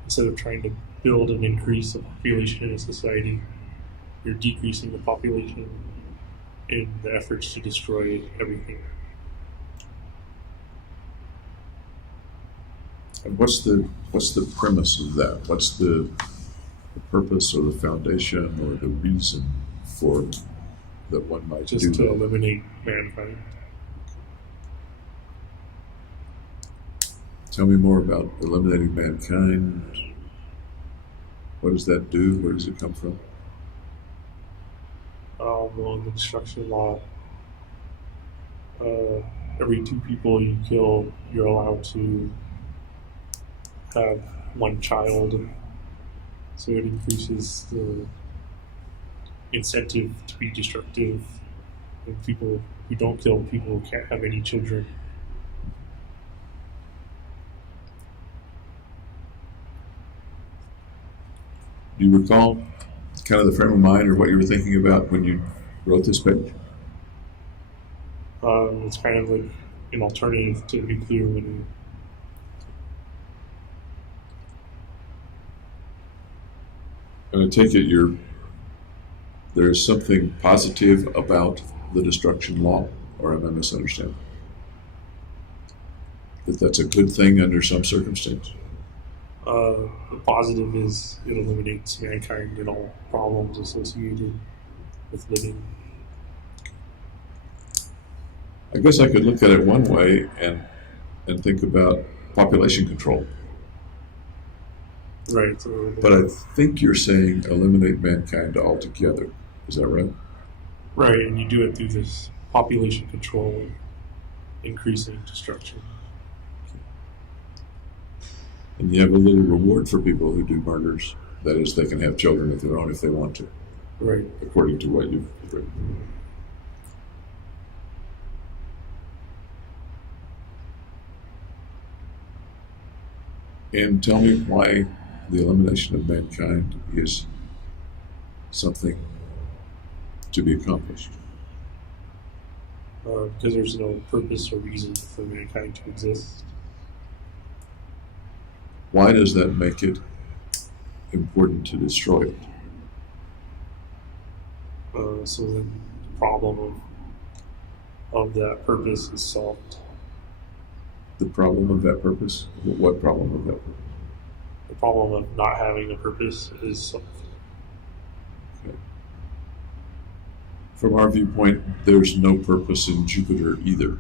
instead of trying to build and increase the population in a society, you're decreasing the population in the efforts to destroy everything. And what's the premise of that? What's the purpose or the foundation or the reason for that one might do Just to that? eliminate mankind. Tell me more about eliminating mankind. What does that do? Where does it come from? Well, the destruction law, every 2 people you kill, you're allowed to have 1 child. So it increases the incentive to be destructive. And people who don't kill people can't have any children. Do you recall kind of the frame of mind or what you were thinking about when you wrote this page? It's kind of like an alternative to nuclear winter. And I take it there's something positive about the destruction law, or am I misunderstanding? That's a good thing under some circumstance? The positive is it eliminates mankind and all problems associated with living. I guess I could look at it one way and think about population control. Right. So, But I think you're saying eliminate mankind altogether. Is that right? right, and you do it through this population control, increasing destruction. And you have a little reward for people who do murders. That is, they can have children of their own if they want to, Right. according to what you've written. And tell me why the elimination of mankind is something to be accomplished. Because there's no purpose or reason for mankind to exist. Why does that make it important to destroy it? So the problem of that purpose is solved. The problem of that purpose? What problem of that purpose? The problem of not having a purpose is solved. Okay. From our viewpoint, there's no purpose in Jupiter either.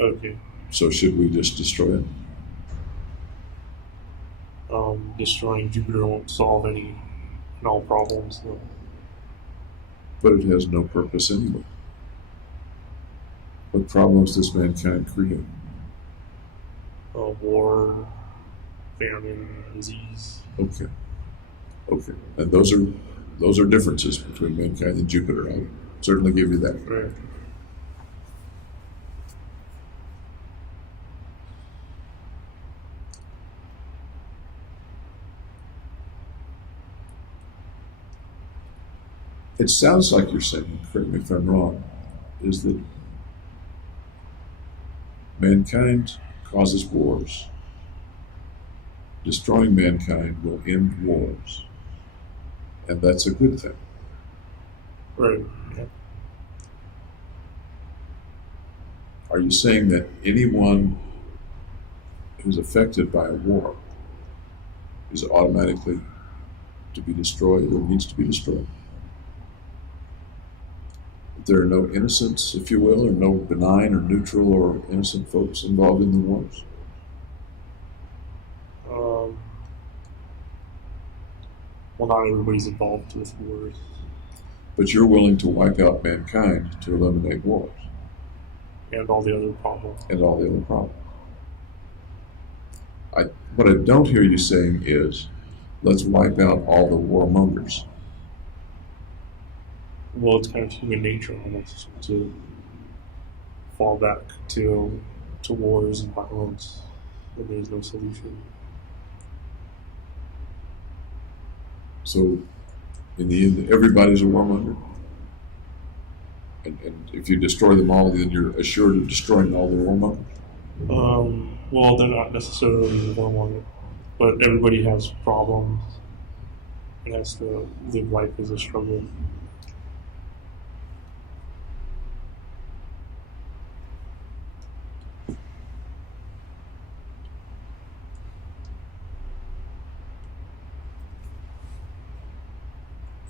Okay. So should we just destroy it? destroying Jupiter won't solve any and all problems. So, But it has no purpose anyway. What problems does mankind create? war, famine, disease. Okay. Okay. And those are differences between mankind and Jupiter. I'll certainly give you that. Right. It sounds like you're saying, correct me if I'm wrong, is that mankind causes wars. Destroying mankind will end wars. And that's a good thing. Right. Yeah. Are you saying that anyone who's affected by a war is automatically to be destroyed or needs to be destroyed? There are no innocents, if you will, or no benign or neutral or innocent folks involved in the wars? Well, not everybody's involved with wars. But you're willing to wipe out mankind to eliminate wars And all the other problems. and all the other problems. What I don't hear you saying is, let's wipe out all the warmongers. Well, it's kind of human nature almost to fall back to wars and violence when there's no solution. So, in the end, everybody's a warmonger. And if you destroy them all, then you're assured of destroying all the warmongers. Well, they're not necessarily warmonger, but everybody has problems and has to live life as a struggle.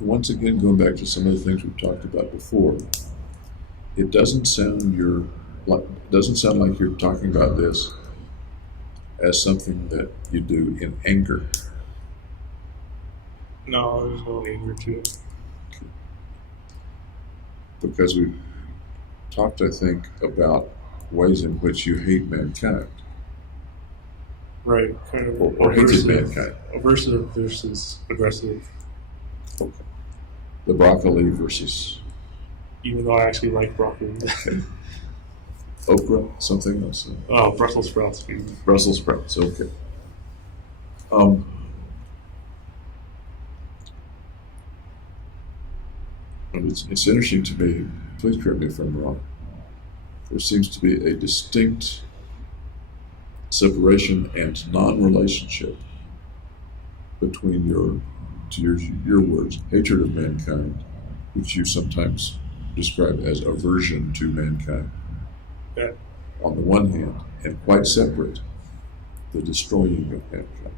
Once again, going back to some of the things we've talked about before, it doesn't sound like you're talking about this as something that you do in anger. No, there's no anger to it. Because we've talked, I think, about ways in which you hate mankind. Right, kind of Or hated mankind. aversive versus aggressive. Okay. The broccoli versus Even though I actually like broccoli. okra, something else. Oh, Brussels sprouts. Brussels sprouts, okay. And it's interesting to me, please correct me if I'm wrong, there seems to be a distinct separation and non-relationship between your words, hatred of mankind, which you sometimes describe as aversion to mankind, Yeah. on the one hand, and quite separate, the destroying of mankind.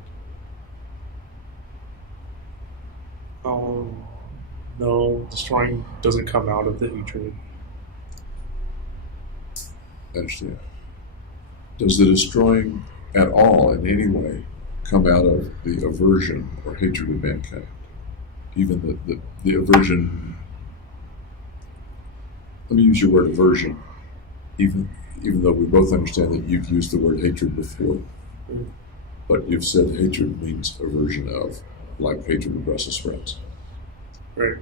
No, destroying doesn't come out of the hatred. Understand? Does the destroying at all, in any way, come out of the aversion or hatred of mankind? Even the aversion, let me use your word aversion, even though we both understand that you've used the word hatred before, but you've said hatred means aversion of, like hatred of Brussels sprouts. Right.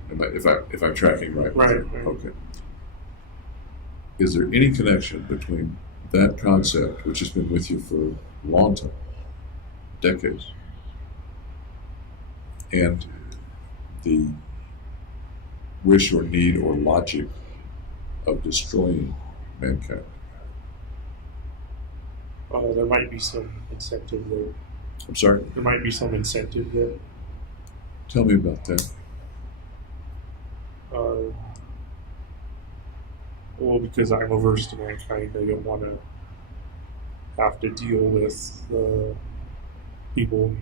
If I'm tracking right? Right. Okay. Is there any connection between that concept, which has been with you for a long time, decades, and the wish or need or logic of destroying mankind? There might be some incentive there. I'm sorry? There might be some incentive there. Tell me about that. Well, because I'm averse to mankind, I don't want to have to deal with people.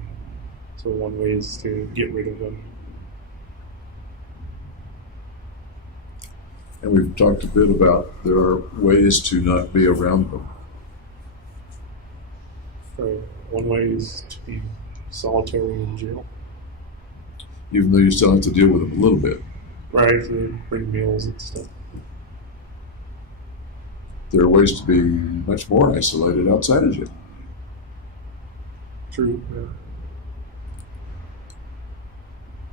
So one way is to get rid of them. And we've talked a bit about there are ways to not be around them. One way is to be solitary in jail. Even though you still have to deal with them a little bit. Right, they bring meals and stuff. There are ways to be much more isolated outside of jail. True, yeah.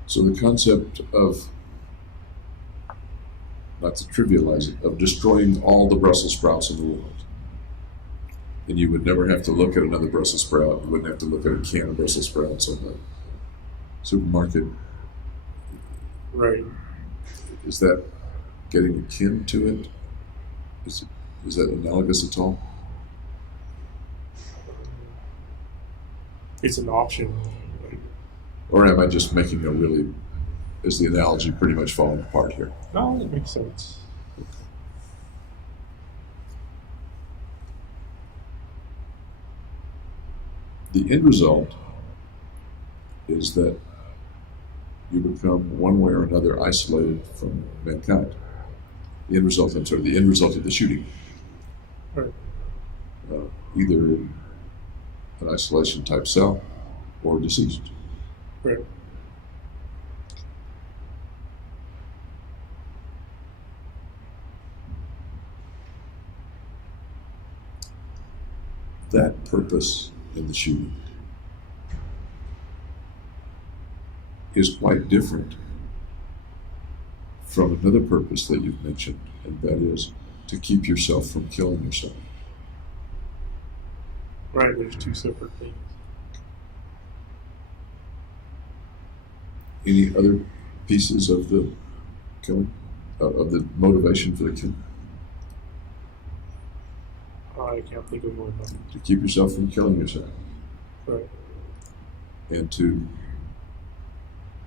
So the concept of, not to trivialize it, of destroying all the Brussels sprouts in the world. And you would never have to look at another Brussels sprout. You wouldn't have to look at a can of Brussels sprouts on the supermarket. Right. Is that getting akin to it? Is that analogous at all? It's an option. Or am I just making a really, is the analogy pretty much falling apart here? No, it makes sense. The end result is that you become one way or another isolated from mankind. The end result, I'm sorry, the end result of the shooting. Right. Either in an isolation type cell or deceased. Right. That purpose in the shooting is quite different from another purpose that you've mentioned, and that is to keep yourself from killing yourself. Right, there's two separate things. Any other pieces of the killing, of the motivation for the killing? I can't think of one. To keep yourself from killing yourself. Right. And to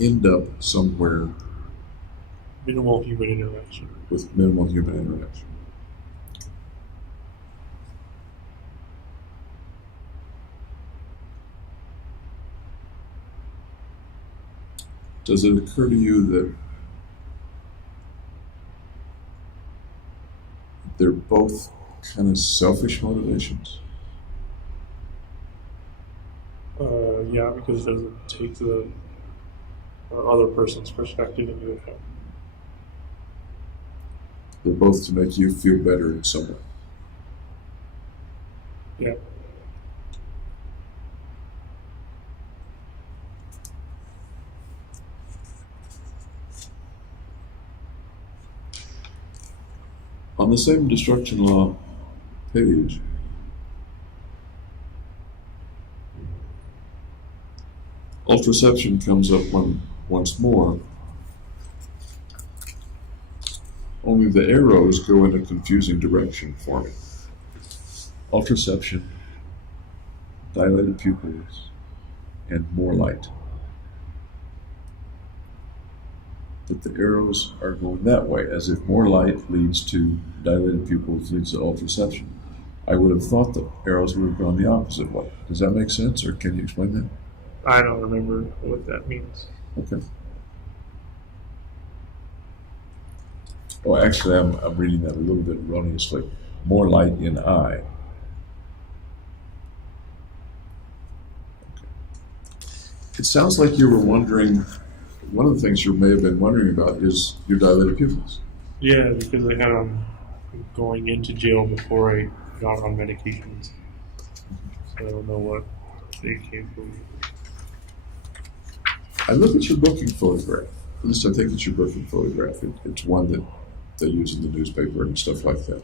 end up somewhere Minimal human interaction. with minimal human interaction. Does it occur to you that they're both kind of selfish motivations? Yeah, because it doesn't take the other person's perspective into account. They're both to make you feel better in some way. Yeah. On the same destruction law page, ultraception comes up once more, only the arrows go in a confusing direction for me. Ultraception, dilated pupils, and more light. But the arrows are going that way, as if more light leads to dilated pupils, leads to ultraception. I would have thought the arrows would have gone the opposite way. Does that make sense, or can you explain that? I don't remember what that means. Okay. Oh, actually, I'm reading that a little bit erroneously. More light in eye. Okay. It sounds like you were wondering, one of the things you may have been wondering about is your dilated pupils. Yeah, because I had them going into jail before I got on medications. So I don't know what they came from. I look at your booking photograph. At least I think it's your booking photograph. It's one that they use in the newspaper and stuff like that.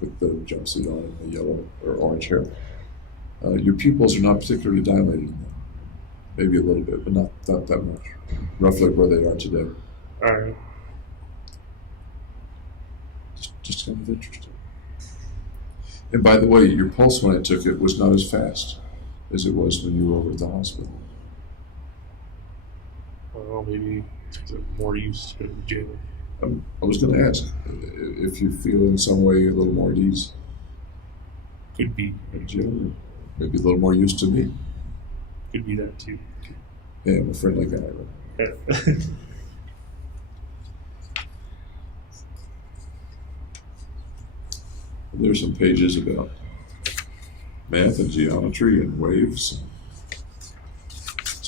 With the jumpsuit on and the yellow or orange hair. Your pupils are not particularly dilated. Maybe a little bit, but not that much. Roughly where they are today. All right. Just kind of interesting. And by the way, your pulse when I took it was not as fast as it was when you were over at the hospital. Well, maybe because I'm more used to jail. I was going to ask if you feel in some way a little more at ease Could be. in jail, or maybe a little more used to me. Could be that too. Yeah, I'm a friendly guy. Right? Yeah. There's some pages about math and geometry and waves.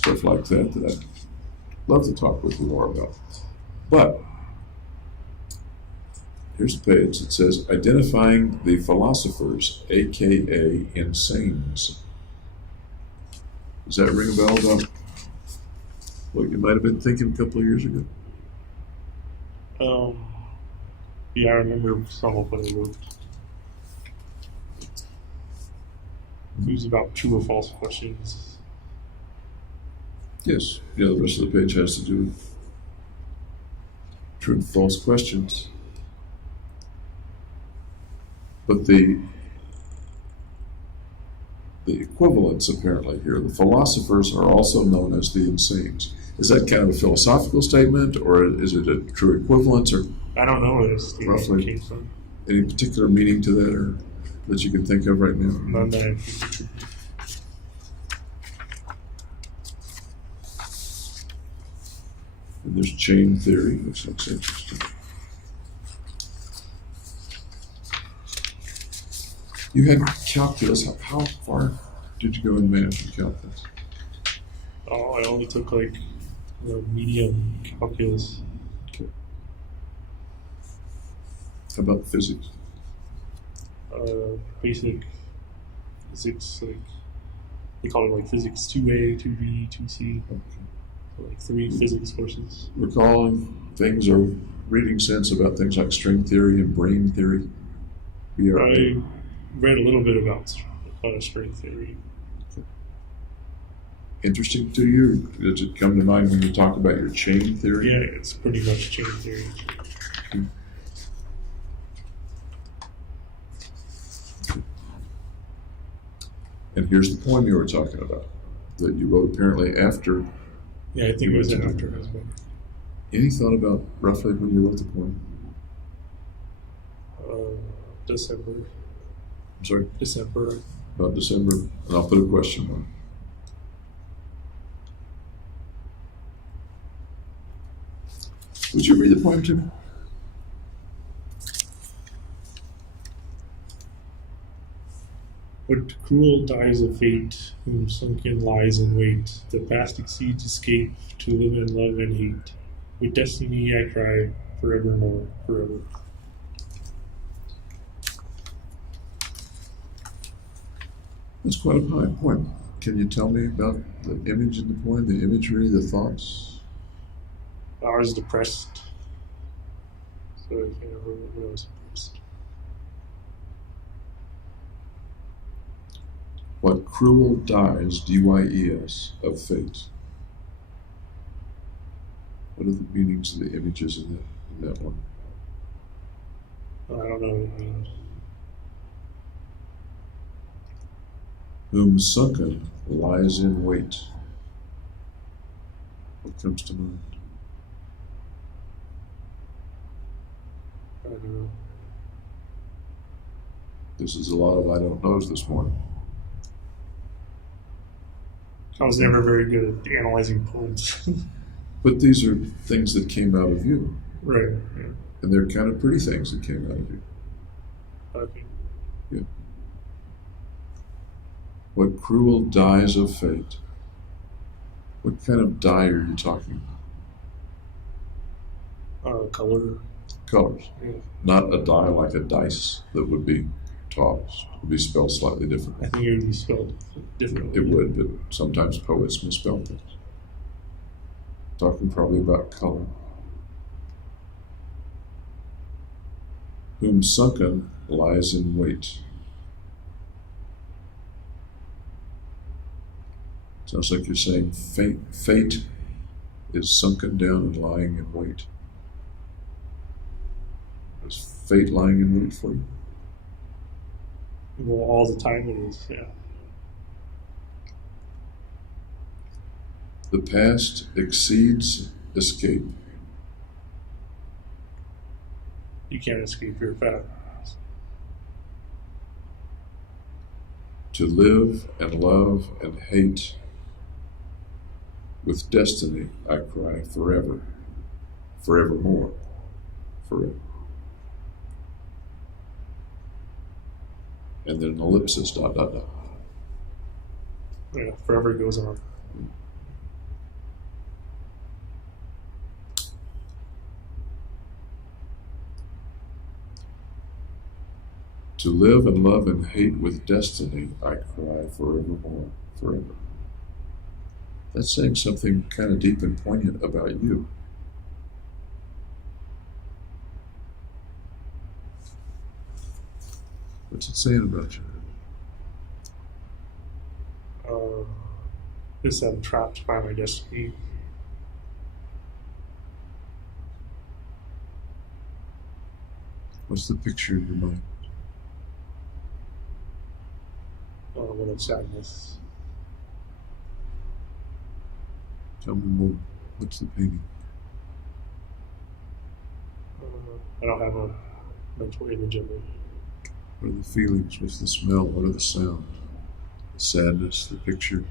stuff like that I'd love to talk with Aurora about. But here's the page. It says, identifying the philosophers, aka insanes. Does that ring a bell about what you might have been thinking a couple of years ago? Yeah, I remember some of what I wrote. It was about true or false questions. Yes. Yeah, the rest of the page has to do with true and false questions. But the equivalents apparently here, the philosophers are also known as the insanes. Is that kind of a philosophical statement, or is it a true equivalence, or I don't know where this roughly came from. any particular meaning to that, or that you can think of right now? None that And there's chain theory, which looks interesting. You had calculus. How far did you go in math and calculus? I only took like medium calculus. Okay. How about physics? Basic physics, like they call it like physics 2A, 2B, 2C. Okay. So like 3 physics courses. Recalling things or reading sense about things like string theory and brain theory? I read a little bit about string theory. Interesting to you? Does it come to mind when you talk about your chain theory? Yeah, it's pretty much chain theory. And here's the poem you were talking about that you wrote apparently after. Yeah, I think it was after husband. Any thought about roughly when you wrote the poem? December. I'm sorry? December. About December. And I'll put a question mark. Would you read the poem to me? What cruel dies of fate, whom sunken lies in wait, the past exceeds escape, to live in love and hate. With destiny I cry, forevermore, forever. That's quite a poem. Can you tell me about the image in the poem, the imagery, the thoughts? I was depressed, so I can't remember when I was depressed. What cruel dies, D-Y-E-S, of fate? What are the meanings of the images in that one? I don't know what it means. Whom sunken lies in wait. What comes to mind? I don't know. This is a lot of I don't knows this morning. I was never very good at analyzing poems. But these are things that came out of you. Right. Yeah. And they're kind of pretty things that came out of you. Okay. Yeah. What cruel dies of fate? What kind of die are you talking about? Color. Colors. Yeah. Not a die like a dice that would be tossed. It would be spelled slightly differently. I think it would be spelled differently. It would, but sometimes poets misspell things. Talking probably about color. Whom sunken lies in wait. Sounds like you're saying fate is sunken down and lying in wait. Is fate lying in wait for you? Well, all the time it is, yeah. The past exceeds escape. You can't escape your past. To live and love and hate. With destiny I cry forever, forevermore, forever. And then an ellipsis, dot, dot, dot. Yeah, forever goes on. To live and love and hate with destiny, I cry forevermore, forever. That's saying something kind of deep and poignant about you. What's it saying about you? Just that I'm trapped by my destiny. What's the picture in your mind? One of sadness. Tell me more. What's the painting? I don't have a mental image of it. What are the feelings? What's the smell? What are the sounds? The sadness, the picture.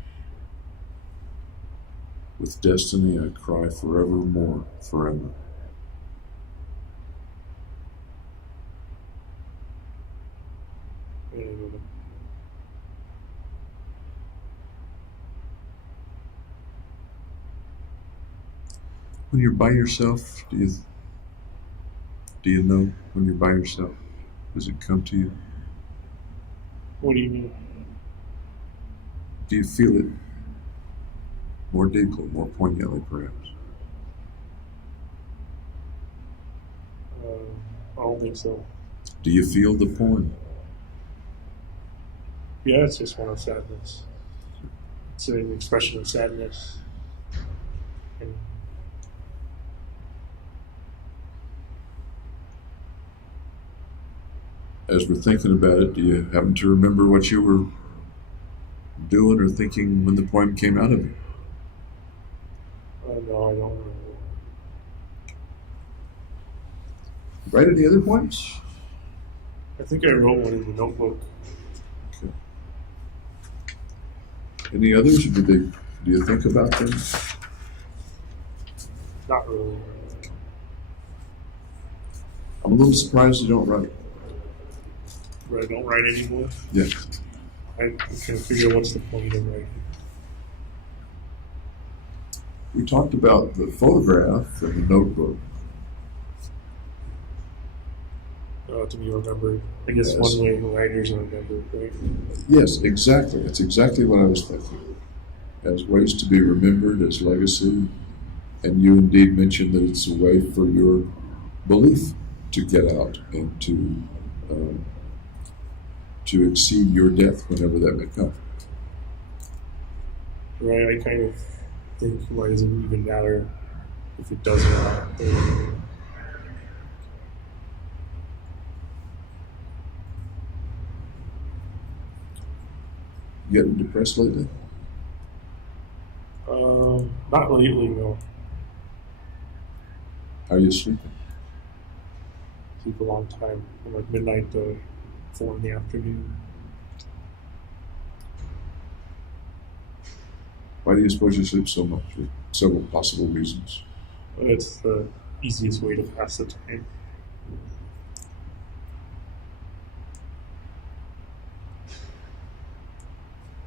With destiny, I cry forevermore, forever. And When you're by yourself, do you know when you're by yourself? Does it come to you? what do you mean? Do you feel it more deeply, more poignantly, perhaps? I don't think so. Do you feel the poem? Yeah, it's just one of sadness. It's an expression of sadness. And As we're thinking about it, do you happen to remember what you were doing or thinking when the poem came out of you? no, I don't remember. Write any other poems? I think I wrote one in the notebook. Okay. Any others? Or do you think about them? Not really. I'm a little surprised you don't write. But I don't write anymore. Yeah. I can figure what's the point of writing. We talked about the photograph and the notebook. To be remembered. I guess Yes. one way writers are remembered, right? Yes, exactly. That's exactly what I was thinking. As ways to be remembered, as legacy. And you indeed mentioned that it's a way for your belief to get out and to exceed your death whenever that may come. Right, I kind of think why does it even matter if it doesn't happen? You getting depressed lately? Not lately, no. How are you sleeping? Sleep a long time, from like midnight to 4 in the afternoon. Why do you suppose you sleep so much? For several possible reasons. It's the easiest way to pass the time.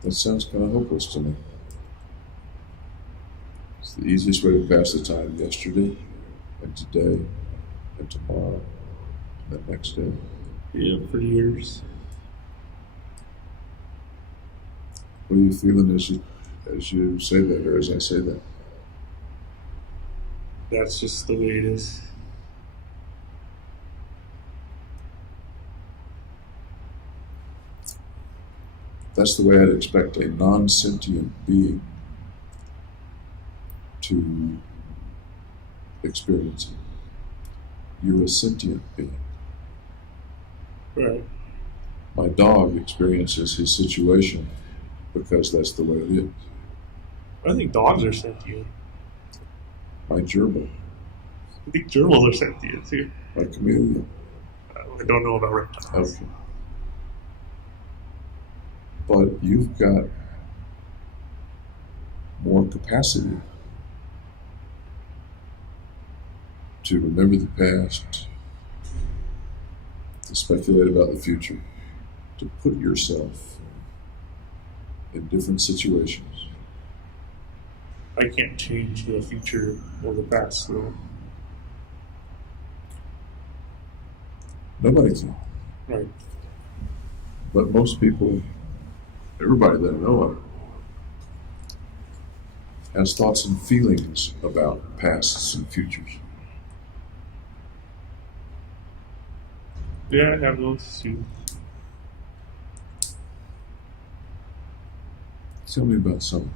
That sounds kind of hopeless to me. It's the easiest way to pass the time yesterday, and today, and tomorrow, and the next day. Yeah, for years. What are you feeling as you say that, or as I say that? That's just the way it is. That's the way I'd expect a non-sentient being to experience it. You're a sentient being. Right. My dog experiences his situation because that's the way it is. I think dogs are sentient. My gerbil, I think gerbils are sentient too. my chameleon. I don't know about reptiles. Okay. But you've got more capacity to remember the past, to speculate about the future, to put yourself in different situations. I can't change the future or the past, though. Nobody can. Right. But most people, everybody that I know of, has thoughts and feelings about pasts and futures. Yeah, I have those too. Tell me about some.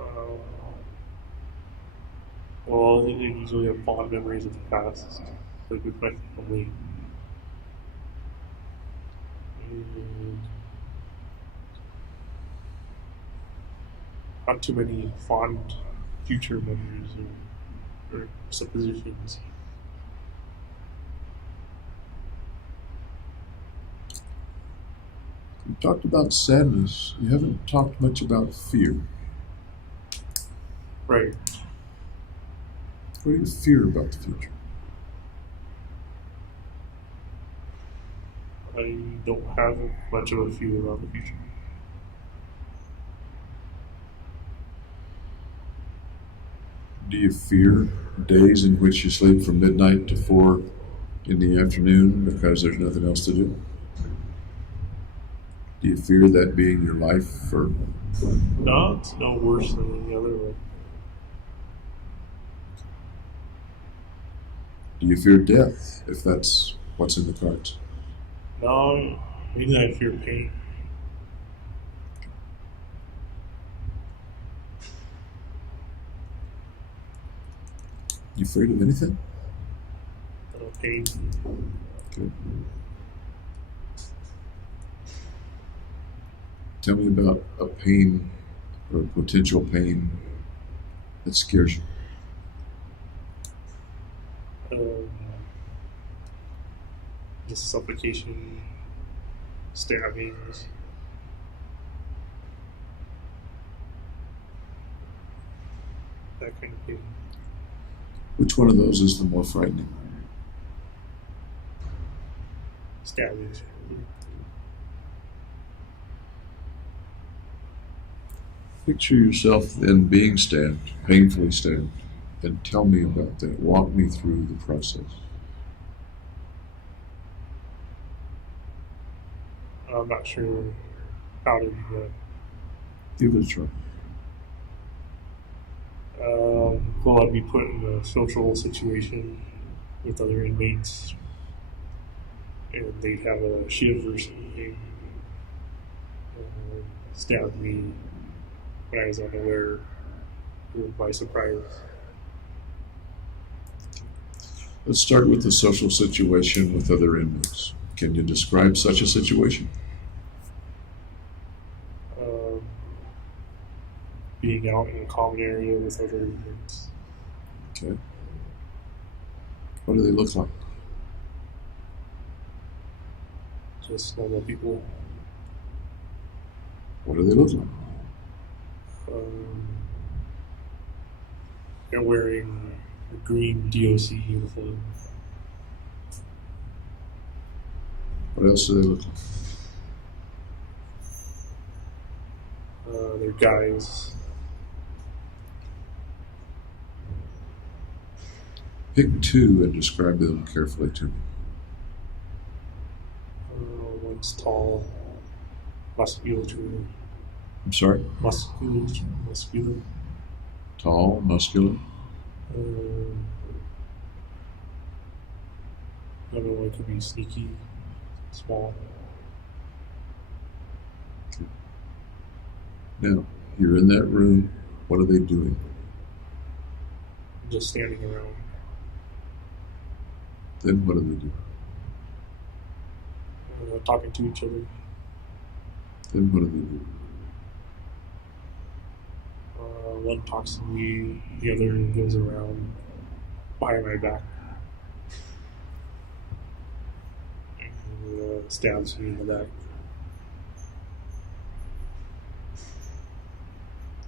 Um, well, I usually have fond memories of the past, like with my family. And not too many fond future memories or suppositions. You talked about sadness. You haven't talked much about fear. Right. What do you fear about the future? I don't have much of a fear about the future. Do you fear days in which you sleep from midnight to 4 in the afternoon because there's nothing else to do? Do you fear that being your life for? No, it's no worse than any other way. Do you fear death if that's what's in the cards? No, mainly I fear pain. You afraid of anything? Pain. Okay. Tell me about a pain or a potential pain that scares you. Um, just suffocation, stabbings. That kind of pain. Which one of those is the more frightening? Stabbings. Picture yourself then being stabbed, painfully stabbed, and tell me about that. Walk me through the process. I'm not sure how to do that. Give it a try. Well, I'd be put in a social situation with other inmates, and they'd have a shiv or something, stab me when I was unaware, or by surprise. Let's start with the social situation with other inmates. Can you describe such a situation? Being out in a common area with other inmates. Okay. What do they look like? Just normal people. What do they look like? They're wearing a green DOC uniform. What else do they look like? They're guys. Pick two and describe them carefully to me. One's tall, muscular. I'm sorry? Muscular. Tall, muscular. I don't know, one could be sneaky, small. Okay. Now, you're in that room. What are they doing? Just standing around. Then what do they do? Talking to each other. Then what do they do? One talks to me, the other goes around behind my back and stabs me in the back.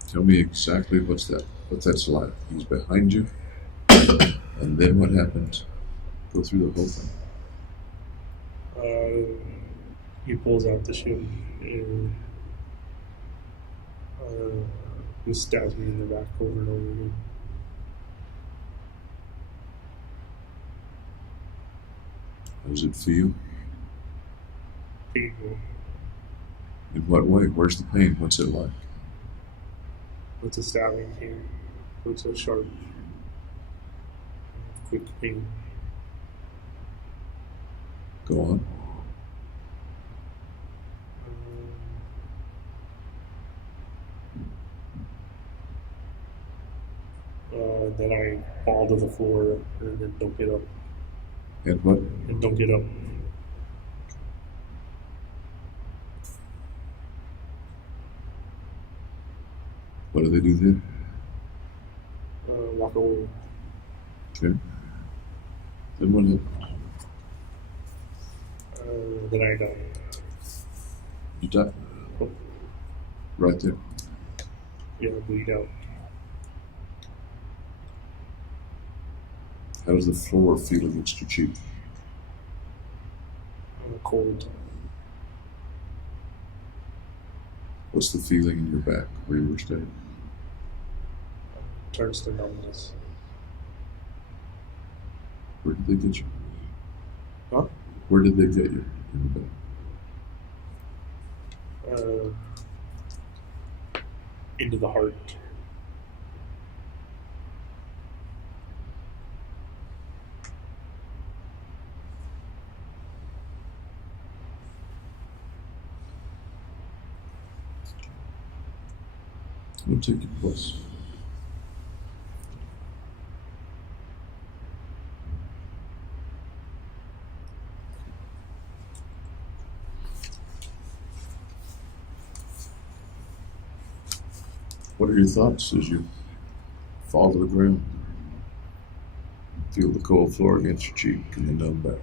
Tell me exactly what that's like. He's behind you, and then what happens? Go through the whole thing. He pulls out the shit and he stabs me in the back over and over again. How does it feel? painful. In what way? Where's the pain? What's it like? It's a stabbing pain. So it's a sharp, quick pain. Go on. Then I fall to the floor and then don't get up. And what? And don't get up. What do they do then? Walk away. Okay. Then what happened? Then I die. You die. Oh, Right there. yeah, bleed out. How does the floor feel against your cheek? Cold. What's the feeling in your back where you were standing? Turns to numbness. Where did they get you? Huh? Where did they get you in the back? Into the heart. We'll take your place. What are your thoughts as you fall to the ground? Feel the cold floor against your cheek and the numb back.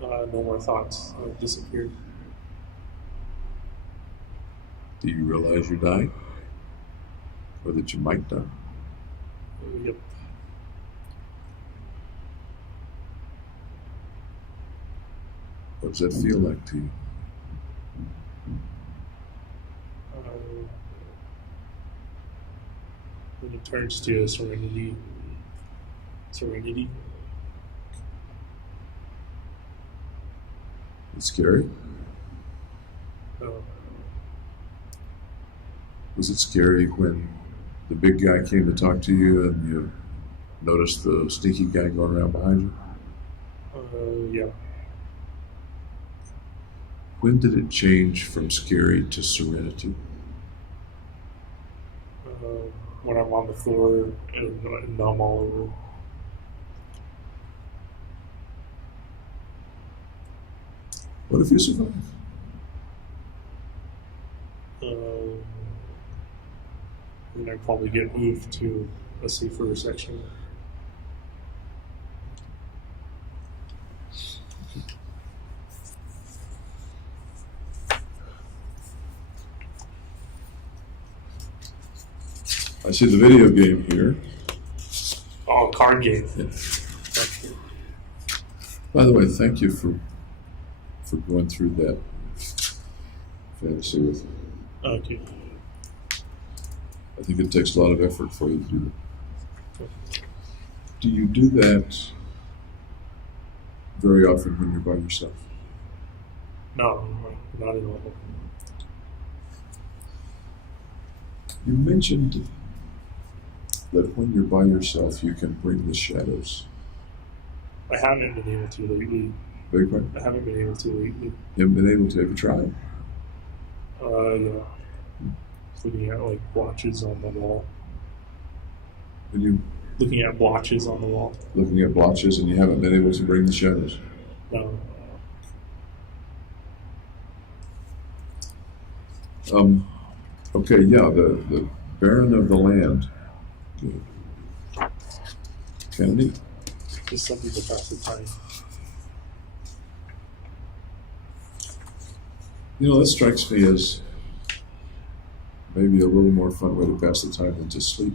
No more thoughts. I've disappeared. Do you realize you're dying? Or that you might die? Yep. What does that feel like to you? When it turns to serenity. Serenity. It's scary? Uh, Was it scary when the big guy came to talk to you and you noticed the sneaky guy going around behind you? yeah. When did it change from scary to serenity? When I'm on the floor and numb all over. What if you survive? And I'd probably get moved to a safer section. I see the video game here. Oh, card game. Yeah. By the way, thank you for going through that fantasy with me. Okay. I think it takes a lot of effort for you to do that. Do you do that very often when you're by yourself? No, not at all. You mentioned that when you're by yourself, you can bring the shadows. I haven't been able to lately. Beg your pardon? I haven't been able to lately. You haven't been able to. Have you tried? Yeah. Looking at like blotches on the wall. When you Looking at blotches on the wall. looking at blotches and you haven't been able to bring the shadows. No. Okay, yeah, the Baron of the Land. Good. Kennedy? Just something to pass the time. You know, that strikes me as maybe a little more fun way to pass the time than to sleep.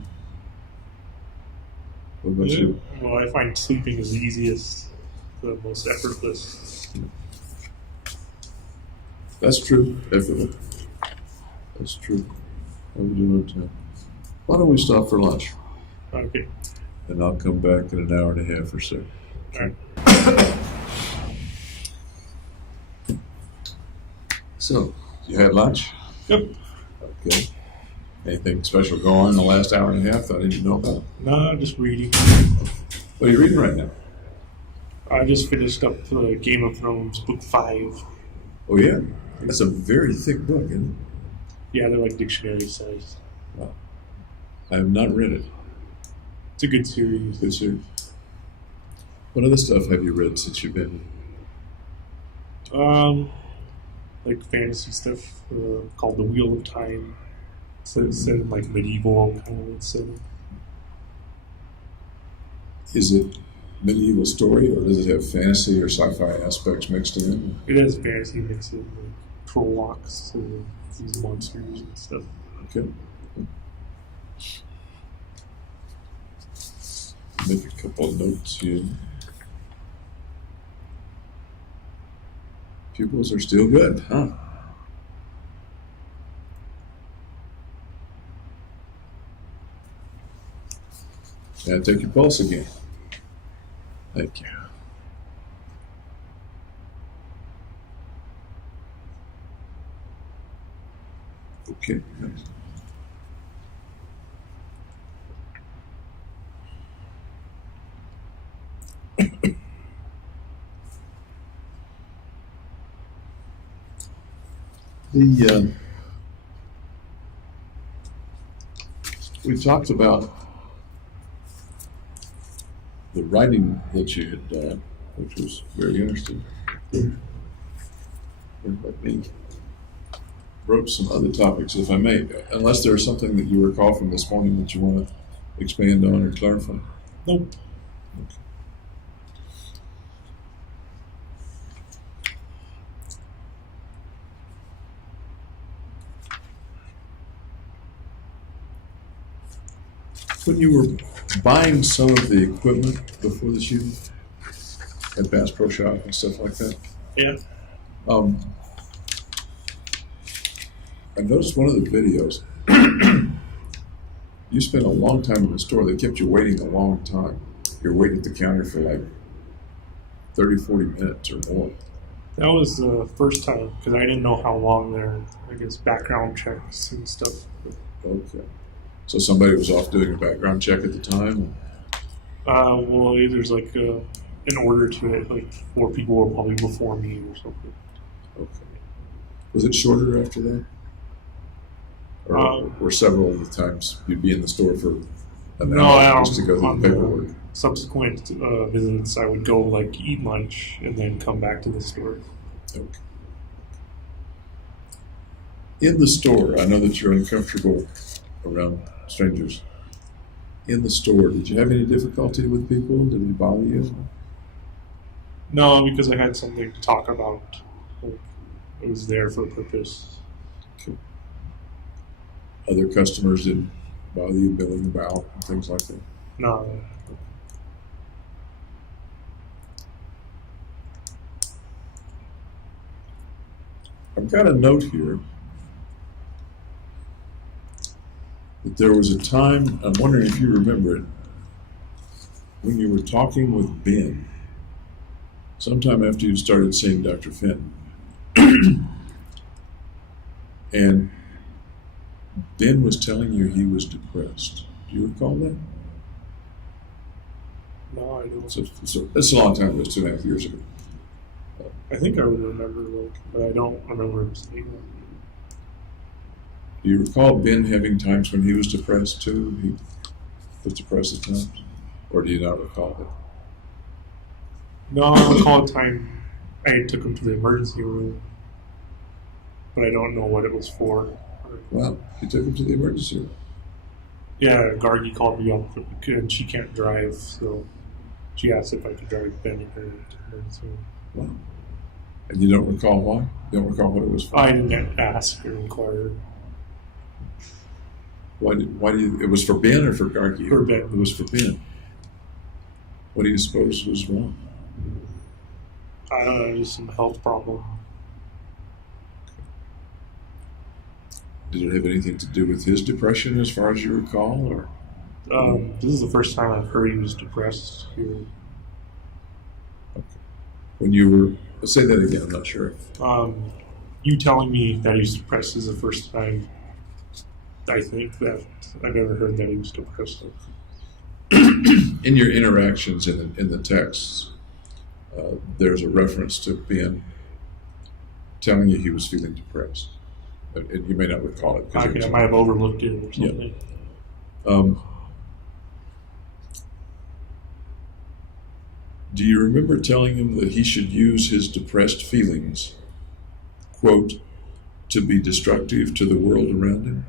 What about you? Well, I find sleeping is the easiest, the most effortless. That's true, effortless. That's true. How we do on time? Why don't we stop for lunch? Okay. And I'll come back in an hour and a half or so. All right. So, you had lunch? Yep. Okay. Anything special going on in the last hour and a half that I didn't know about? No, just reading. What are you reading right now? I just finished up Game of Thrones, book 5. Oh, yeah. That's a very thick book, isn't it? Yeah, they're like dictionary size. Wow. I have not read it. It's a good series. Good series. What other stuff have you read since you've been? Like fantasy stuff called The Wheel of Time. So it's set in like medieval kind of setting. Is it medieval story, or does it have fantasy or sci-fi aspects mixed in? It has fantasy mixed in, like Trollocs and these monsters and stuff. Okay. Make a couple of notes here. Pupils are still good, huh? Now take your pulse again. Thank you. Okay. Nice. We talked about the writing that you had done, which was very interesting. Let me broach some other topics, if I may, unless there's something that you recall from this morning that you want to expand on or clarify. Nope. Okay. When you were buying some of the equipment before the shooting at Bass Pro Shop and stuff like that, Yeah. I noticed one of the videos, you spent a long time in the store. They kept you waiting a long time. You're waiting at the counter for like 30, 40 minutes or more. That was the first time because I didn't know how long their, I guess, background checks and stuff. Okay. So somebody was off doing a background check at the time? Well, there's like an order to it, like 4 people were probably before me or something. Okay. Was it shorter after that? Or several of the times you'd be in the store for an hour just to go through the paperwork? Subsequent visits, I would go like eat lunch and then come back to the store. Okay. In the store, I know that you're uncomfortable around strangers. In the store, did you have any difficulty with people? Did it bother you? No, because I had something to talk about. Like, it was there for a purpose. Okay. Other customers didn't bother you billing about and things like that? No. I've got a note here that there was a time, I'm wondering if you remember it, when you were talking with Ben, sometime after you started seeing Dr. Fenton. And Ben was telling you he was depressed. Do you recall that? No, I don't. So it's a long time ago, 2.5 years ago. I think I would remember, like, but I don't remember him saying that. Do you recall Ben having times when he was depressed too? He was depressed at times? Or do you not recall that? No, I recall a time I took him to the emergency room, but I don't know what it was for. Well, you took him to the emergency room. Yeah, Gargi called me up, and she can't drive, so she asked if I could drive Ben and her to the emergency room. Wow. And you don't recall why? You don't recall what it was for? I didn't ask or inquire. Why do you, it was for Ben or for Gargi? For Ben. It was for Ben. What do you suppose was wrong? I don't know, just some health problem. Did it have anything to do with his depression as far as you recall? Or This is the first time I've heard he was depressed here. okay. When you were, let's say that again, I'm not sure. you telling me that he's depressed is the first time I think that I've ever heard that he was depressed. In your interactions in the texts, there's a reference to Ben telling you he was feeling depressed. And you may not recall it. I might have overlooked it or something. Yeah. Do you remember telling him that he should use his depressed feelings, quote, to be destructive to the world around him?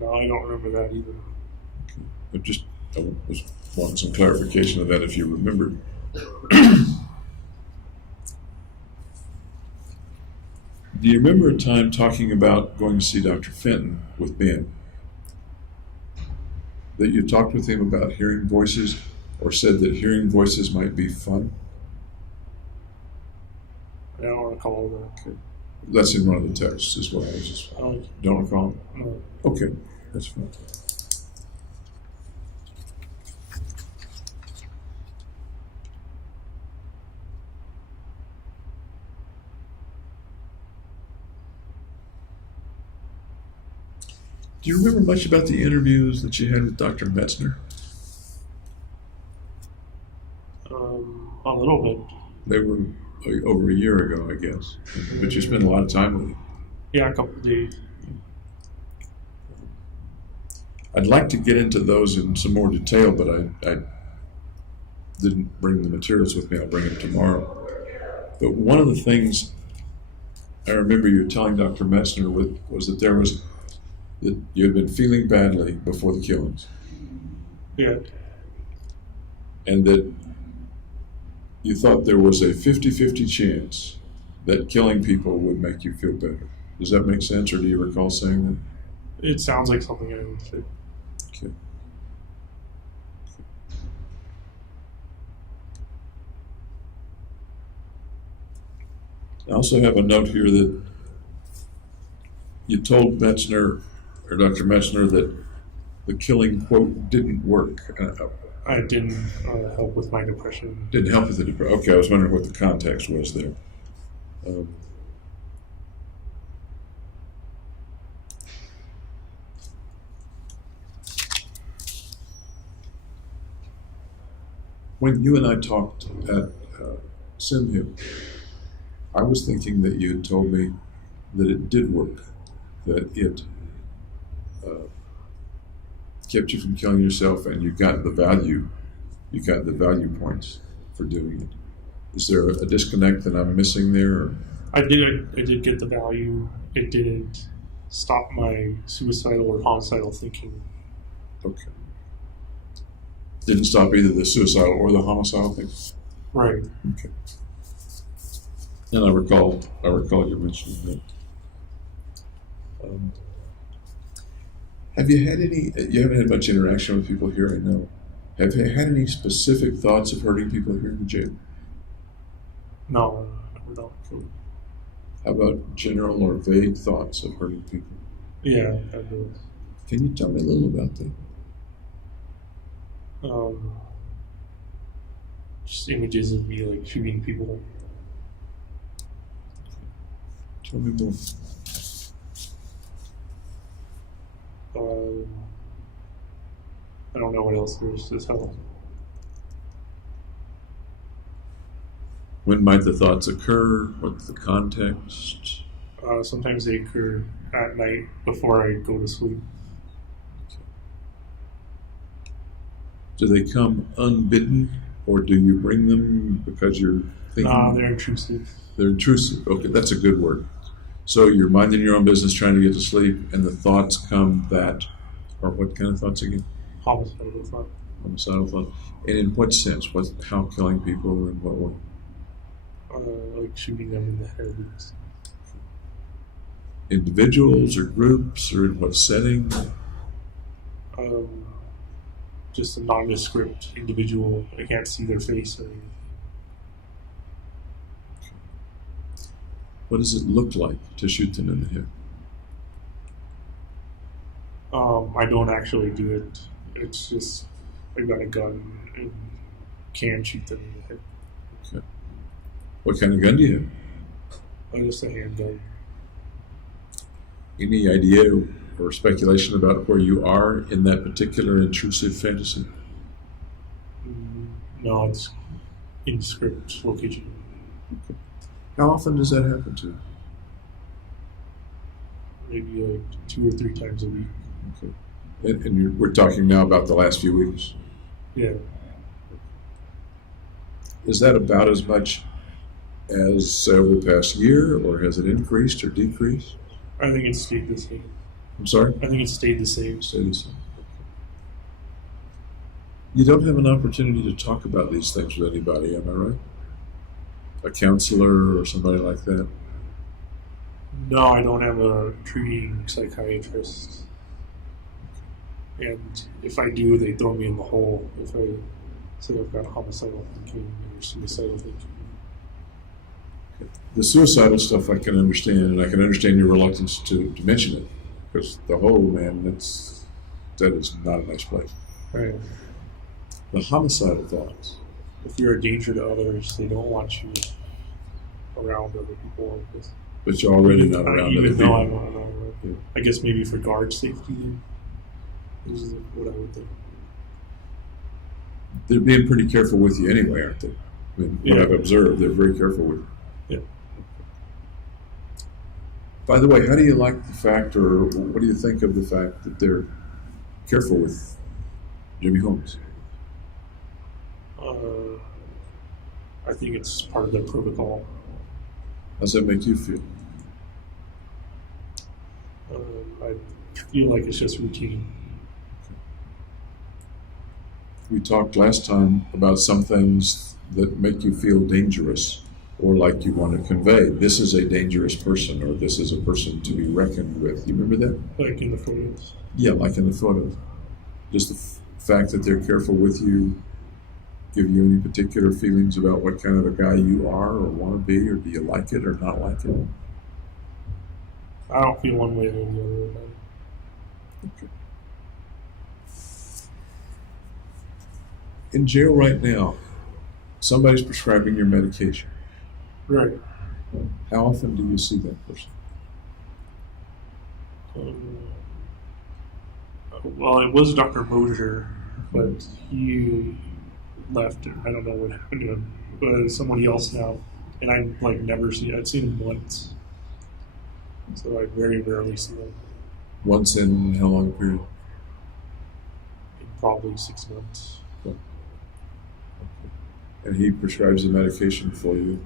No, I don't remember that either. Okay. I was wanting some clarification of that if you remembered. Do you remember a time talking about going to see Dr. Fenton with Ben? That you talked with him about hearing voices, or said that hearing voices might be fun? I don't recall that. Okay. That's in one of the texts as well. I just don't recall. No. Okay, that's fine. Do you remember much about the interviews that you had with Dr. Metzner? A little bit. They were over a year ago, I guess. But you spent a lot of time with him. Yeah, a couple of days. I'd like to get into those in some more detail, but I didn't bring the materials with me. I'll bring them tomorrow. But one of the things I remember you telling Dr. Metzner was that that you had been feeling badly before the killings. Yeah. And that you thought there was a 50-50 chance that killing people would make you feel better. Does that make sense, or do you recall saying that? It sounds like something I would say. Okay. I also have a note here that you told Metzner, or Dr. Metzner, that the killing, quote, didn't work. I didn't help with my depression. Didn't help with the depression. Okay, I was wondering what the context was there. When you and I talked at Simhip, I was thinking that you had told me that it did work, that it kept you from killing yourself, and you got the value points for doing it. Is there a disconnect that I'm missing there? Or? I did get the value. It didn't stop my suicidal or homicidal thinking. Okay. Didn't stop either the suicidal or the homicidal thing? Right. Okay. And I recall you mentioning that. Have you had you haven't had much interaction with people here, I know. Have you had any specific thoughts of hurting people here in the jail? No, never not. How about general or vague thoughts of hurting people? Yeah, I do. Can you tell me a little about that? Just images of me like shooting people. Tell me more. I don't know what else there is to tell. When might the thoughts occur? What's the context? Sometimes they occur at night before I go to sleep. Do they come unbidden, or do you bring them because you're thinking? No, they're intrusive. They're intrusive. Okay, that's a good word. So you're minding your own business, trying to get to sleep, and the thoughts come that, or what kind of thoughts again? Homicidal thought. Homicidal thoughts. And in what sense? How killing people, in what way? Like shooting them in the head. Individuals or groups, or in what setting? Just a nondescript individual. I can't see their face or anything. What does it look like to shoot them in the head? I don't actually do it. It's just I got a gun and can shoot them in the head. Okay. What kind of gun do you Just a handgun. Any idea or speculation about where you are in that particular intrusive fantasy? No, it's in script location. How often does that happen to you? Maybe like 2 or 3 times a week. Okay. And we're talking now about the last few weeks. Yeah. Is that about as much as over the past year, or has it increased or decreased? I think it's stayed the same. I'm sorry? I think it's stayed the same. Stayed the same. You don't have an opportunity to talk about these things with anybody, am I right? A counselor or somebody like that? No, I don't have a treating psychiatrist. And if I do, they throw me in the hole if I say I've got homicidal thinking or suicidal thinking. The suicidal stuff I can understand, and I can understand your reluctance to mention it, because the whole, man, that is not a nice place. Right. The homicidal thoughts. If you're a danger to others, they don't want you around other people like this. But you're already not around other Even people. though I'm not around. Yeah. I guess maybe for guard safety, then. This is what I would think. They're being pretty careful with you anyway, aren't they? I mean, what Yeah. I've observed, they're very careful with you. Yeah. By the way, how do you like the fact, or what do you think of the fact that they're careful with Jimmy Holmes? I think it's part of their protocol. How's that make you feel? I feel like it's just routine. We talked last time about some things that make you feel dangerous, or like you want to convey, this is a dangerous person, or this is a person to be reckoned with. You remember that? Like in the photos. Yeah, like in the photos. Just the fact that they're careful with you, give you any particular feelings about what kind of a guy you are or want to be, or do you like it or not like it? I don't feel one way or the other about it. Okay. In jail right now, somebody's prescribing your medication. Right. How often do you see that person? Well, it was Dr. Mosier, but he left. I don't know what happened to him. But somebody else now, and I like never see. I'd seen him once, so I very rarely see him. Once in how long a period? In probably 6 months. And he prescribes the medication for you.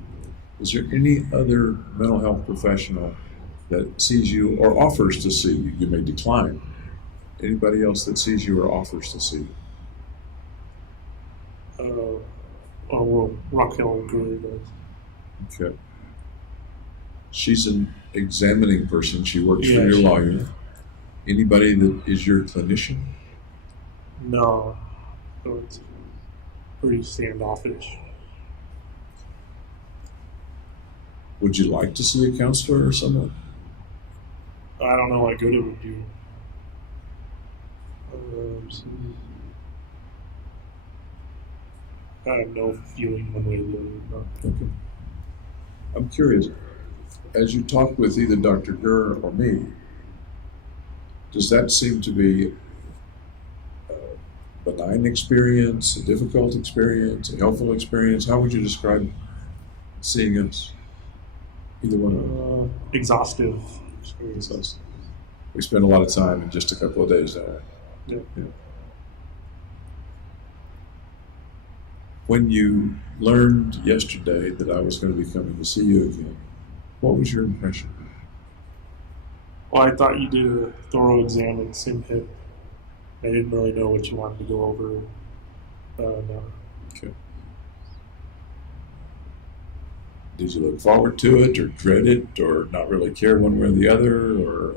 Is there any other mental health professional that sees you or offers to see you? You may decline. Anybody else that sees you or offers to see you? Well, Raquel Gurley does. Okay. She's an examining person. She works for your lawyer. Anybody that is your clinician? No. So it's pretty standoffish. Would you like to see a counselor or someone? I don't know what good it would do. I have no feeling one way or the other. Okay. I'm curious, as you talk with either Dr. Gurr or me, does that seem to be a benign experience, a difficult experience, a helpful experience? How would you describe seeing us? Either one of us. Exhaustive experience. We spend a lot of time in just a couple of days now. Yeah. When you learned yesterday that I was going to be coming to see you again, what was your impression? Well, I thought you did a thorough exam of Sim Hip. I didn't really know what you wanted to go over. No. Okay. Did you look forward to it, or dread it, or not really care one way or the other, or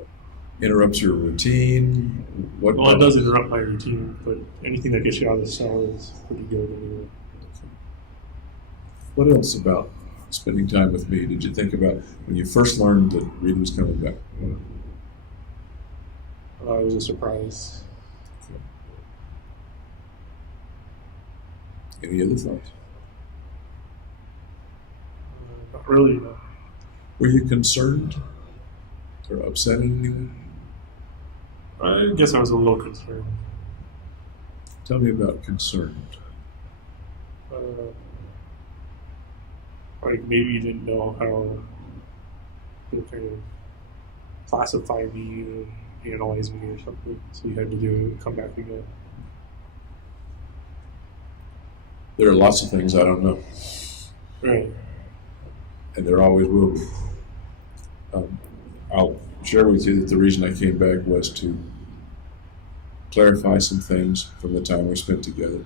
interrupts your routine? Well, it does interrupt my routine, but anything that gets you out of the cell is pretty good anyway. What else about spending time with me did you think about when you first learned that Reed was coming back? It was a surprise. Any other thoughts? Not really, no. Were you concerned or upset in any way? I guess I was a little concerned. Tell me about concerned. Uh, like maybe you didn't know how to kind of classify me or analyze me or something, so you had to come back again. There are lots of things I don't know, Right. and there always will be. I'll share with you that the reason I came back was to clarify some things from the time we spent together,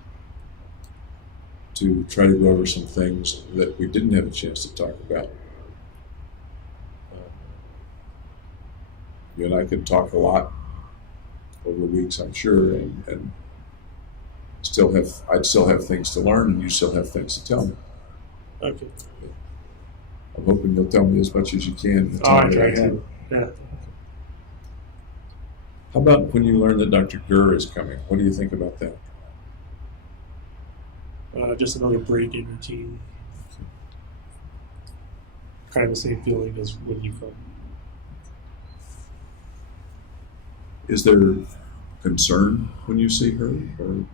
to try to go over some things that we didn't have a chance to talk about. You and I could talk a lot over weeks, I'm sure, and I'd still have things to learn, and you still have things to tell me. Okay. I'm hoping you'll tell me as much as you can. The Oh, I time that try have. to. Yeah. How about when you learn that Dr. Gurr is coming? What do you think about that? Just another break in routine. Kind of the same feeling as when you come. Is there concern when you see her, or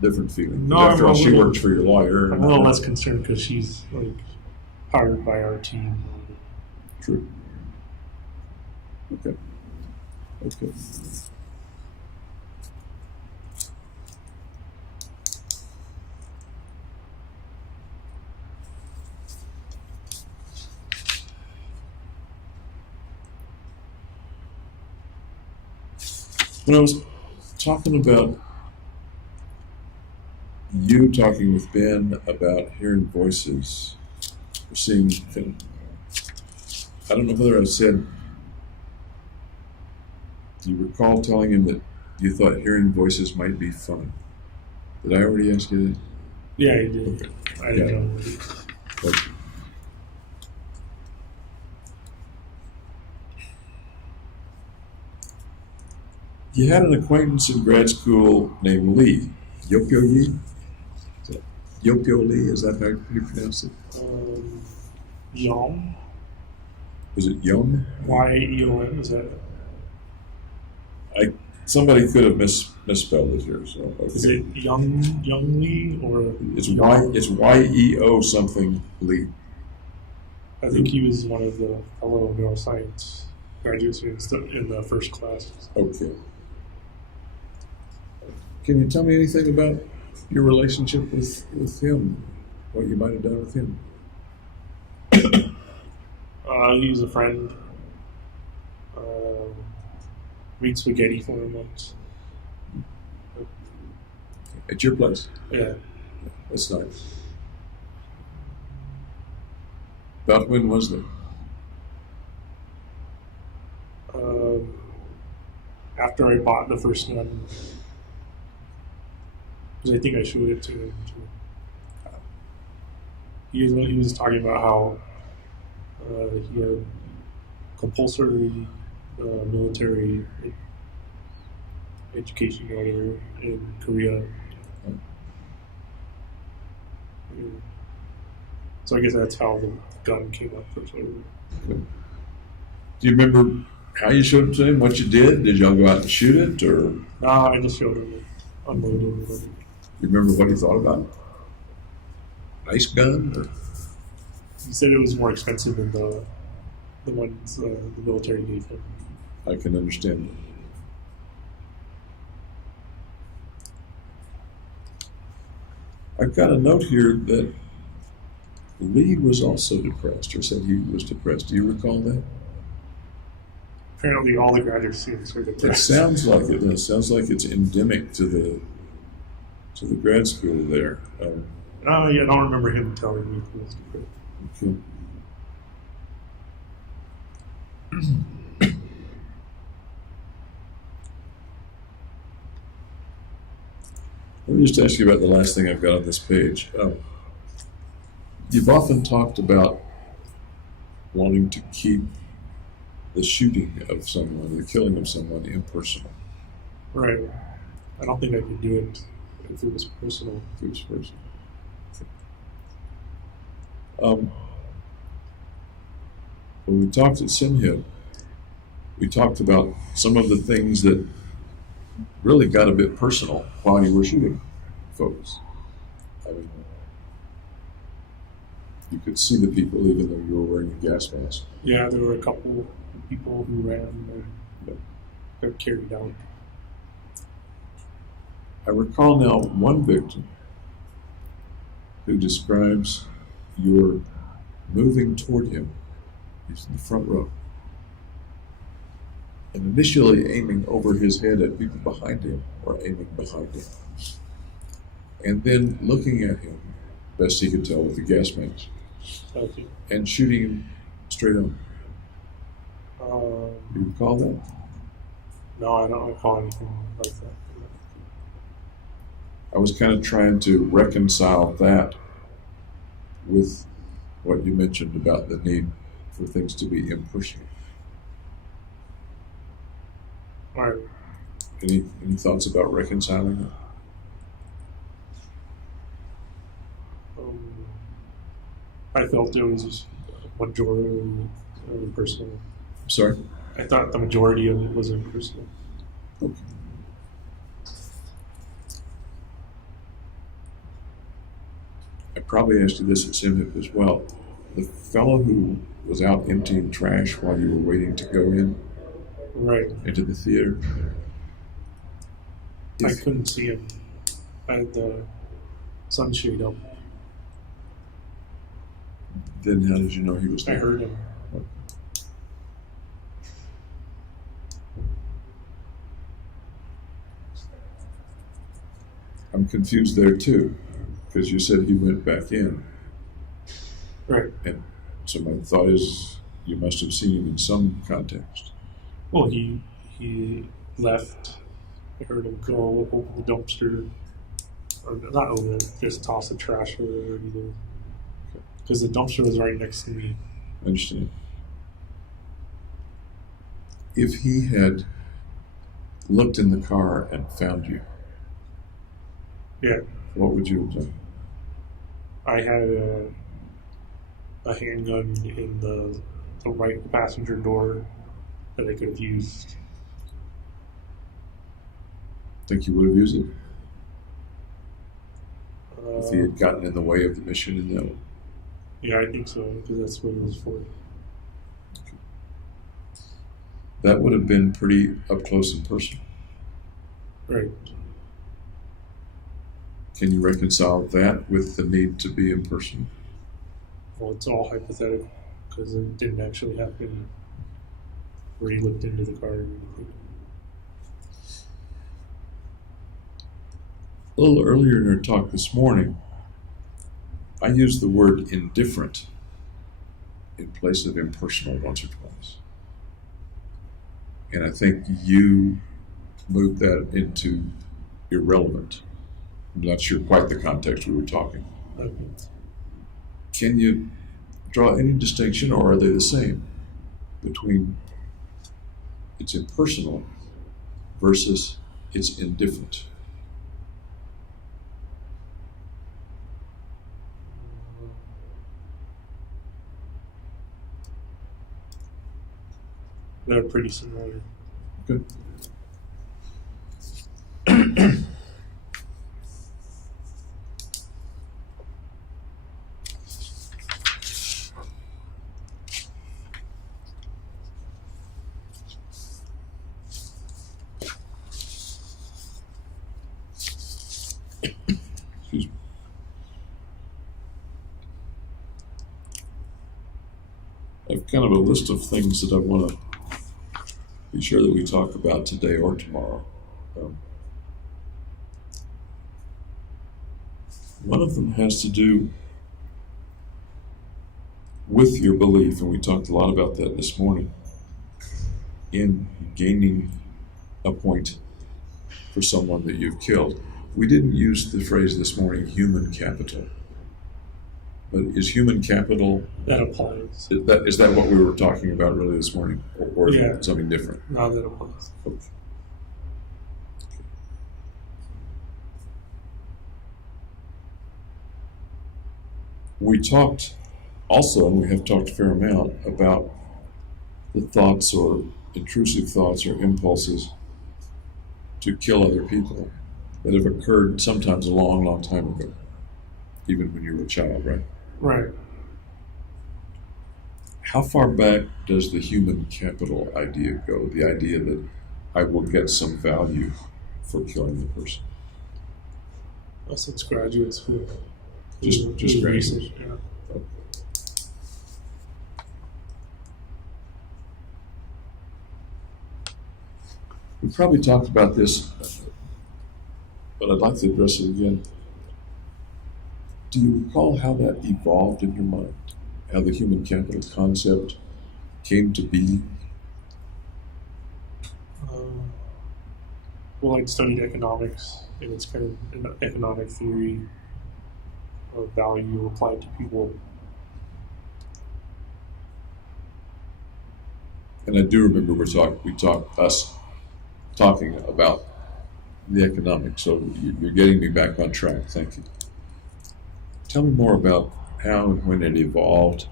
different feeling? No, After all, I'm a she little- works for your lawyer. I'm a little less concerned because she's like hired by our team. True. Okay. Okay. When I was talking about you talking with Ben about hearing voices, or seeing things, I don't know whether I said, do you recall telling him that you thought hearing voices might be fun? Did I already ask you that? Yeah, I did. Okay. I didn't Yeah. know. Okay. You had an acquaintance in grad school named Lee. Yopio Lee? Yopio Lee, is that how you pronounce it? Young? Was it Young? Y-E-O-N, is that? Somebody could have misspelled it here. So okay. Is it Youngly or? It's Young? It's Y-E-O something Lee. I think he was one of the fellow neuroscience graduate students in the first class. Okay. Can you tell me anything about your relationship with him? What you might have done with him? He was a friend. Made spaghetti for him once. At your place? Yeah. That's nice. About when was that? After I bought the first gun, because I think I showed it to him too. He was talking about how he had compulsory military education or whatever in Korea. So I guess that's how the gun came up first. Do you remember how you showed it to him? What you did? Did y'all go out and shoot it, or No, I just showed him it, unloaded or whatever. you remember what he thought about it? Nice gun, or He said it was more expensive than the ones the military gave him. I can understand that. I've got a note here that Lee was also depressed, or said he was depressed. Do you recall that? Apparently, all the graduate students were It depressed. sounds like it. It sounds like it's endemic to the grad school there. Yeah, I don't remember him telling me he was depressed. Okay. Let me just ask you about the last thing I've got on this page. You've often talked about wanting to keep the shooting of someone, the killing of someone, impersonal. Right. I don't think I could do it if it was personal. If it was personal. When we talked at Simhip, we talked about some of the things that really got a bit personal while you were shooting folks. I mean, you could see the people even though you were wearing a gas mask. Yeah, there were a couple of people who ran and got carried out. I recall now one victim who describes your moving toward him. He's in the front row. And initially aiming over his head at people behind him or aiming behind him. And then looking at him, best he could tell with the gas mask, Okay. and shooting him straight on. Do you recall that? No, I don't recall anything like that. I was kind of trying to reconcile that with what you mentioned about the need for things to be impersonal. All right. Any thoughts about reconciling that? I felt it was a majority impersonal. Sorry? I thought the majority of it was impersonal. Okay. I probably asked you this at SimHip as well. The fellow who was out emptying trash while you were waiting to go in Right. into the theater. I couldn't see him. I had the sunshade up. Then how did you know he was I there? heard him. I'm confused there too, because you said he went back in. Right. And so my thought is you must have seen him in some context. Well, he left. I heard him go open the dumpster, or not open it, just toss the trash or anything. Because the dumpster was right next to me. I understand. If he had looked in the car and found you, Yeah, what would you have done? I had a handgun in the right passenger door that I could have used. Think you would have used it if he Uh, had gotten in the way of the mission in that one? yeah, I think so, because that's what it was for. That would have been pretty up close and personal. Right. Can you reconcile that with the need to be impersonal? Well, it's all hypothetical, because it didn't actually happen where he looked into the car or anything. A little earlier in our talk this morning, I used the word indifferent in place of impersonal once or twice. And I think you moved that into irrelevant. I'm not sure quite the context we were talking. Okay. Can you draw any distinction, or are they the same, between it's impersonal versus it's indifferent? They're pretty similar. Good. Excuse me. I have kind of a list of things that I want to be sure that we talk about today or tomorrow. One of them has to do with your belief, and we talked a lot about that this morning, in gaining a point for someone that you've killed. We didn't use the phrase this morning, human capital. But is human capital, That applies. is that what we were talking about really this morning? Or is Yeah. it something different? No, that applies. Okay. We talked also, and we have talked a fair amount, about the thoughts or intrusive thoughts or impulses to kill other people that have occurred sometimes a long, long time ago, even when you were a child, right? Right. How far back does the human capital idea go? The idea that I will get some value for killing the person. Since graduate school. Just graduate. Recent, yeah. We probably talked about this, but I'd like to address it again. Do you recall how that evolved in your mind? How the human capital concept came to be? Well, I'd studied economics, and it's kind of an economic theory of value applied to people. And I do remember us talking about the economics, so you're getting me back on track, thank you. Tell me more about how and when it evolved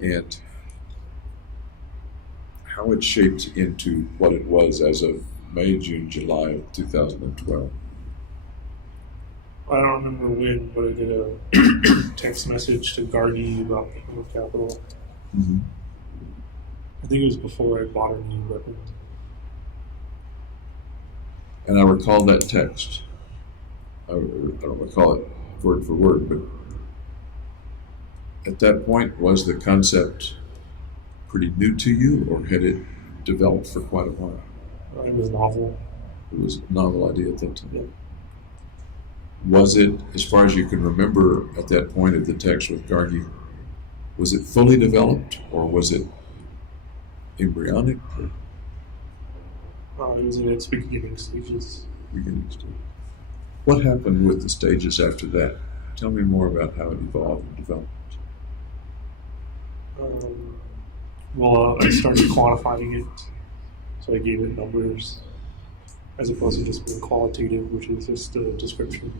and how it shaped into what it was as of May, June, July of 2012. I don't remember when, but I did a text message to Gargi about the human capital. Mm-hmm. I think it was before I bought a new weapon. And I recall that text. I don't recall it word for word, but at that point, was the concept pretty new to you, or had it developed for quite a while? It was novel. It was a novel idea at that time. Yeah. Was it, as far as you can remember at that point of the text with Gargi, was it fully developed, or was it embryonic? It was in its beginning stages. What happened with the stages after that? Tell me more about how it evolved and developed. I started quantifying it, so I gave it numbers, as opposed to just being qualitative, which is just a description.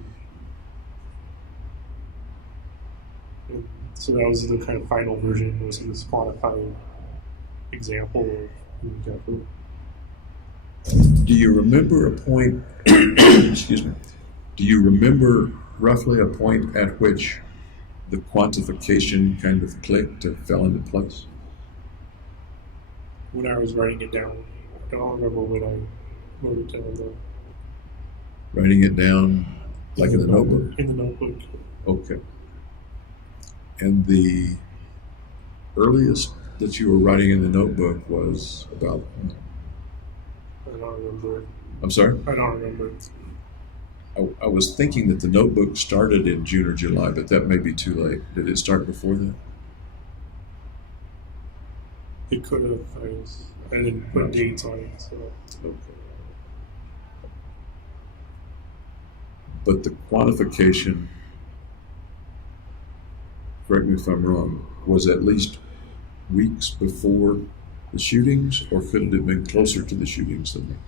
And so that was the kind of final version, was this quantified example of human capital. Do you remember a point, excuse me, do you remember roughly a point at which the quantification kind of clicked or fell into place? When I was writing it down, I don't remember when I wrote it down though. Writing it down like in the notebook? In the notebook. Okay. And the earliest that you were writing in the notebook was about? I don't remember. I'm sorry? I don't remember. I was thinking that the notebook started in June or July, but that may be too late. Did it start before that? It could have. I didn't put dates on it, so. Okay. But the quantification, correct me if I'm wrong, was at least weeks before the shootings, or could it have been closer to the shootings than that?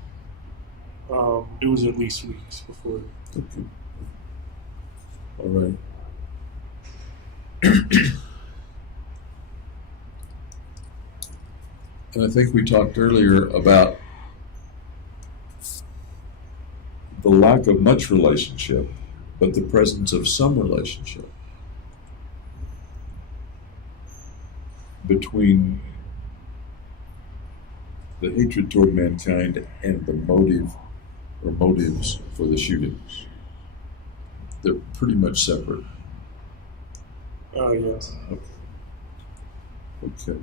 It was at least weeks before. Okay. All right. And I think we talked earlier about the lack of much relationship, but the presence of some relationship between the hatred toward mankind and the motive or motives for the shootings. They're pretty much separate. Yes. Okay.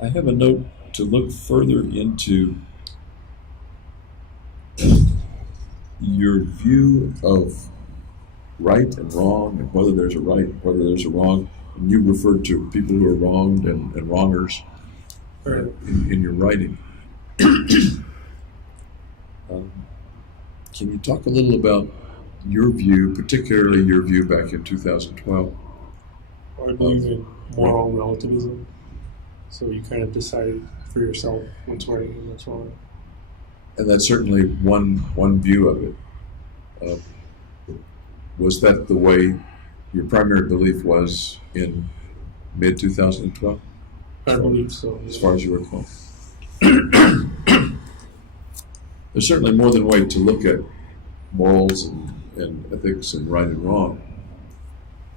I have a note to look further into your view of right and wrong, and whether there's a right and whether there's a wrong. And you referred to people who are wronged and wrongers in your writing. Can you talk a little about your view, particularly your view back in 2012? I believe in moral relativism. So you kind of decide for yourself what's right and what's wrong. And that's certainly one view of it. Was that the way your primary belief was in mid-2012, I believe so. as far as you recall? There's certainly more than one way to look at morals and ethics and right and wrong.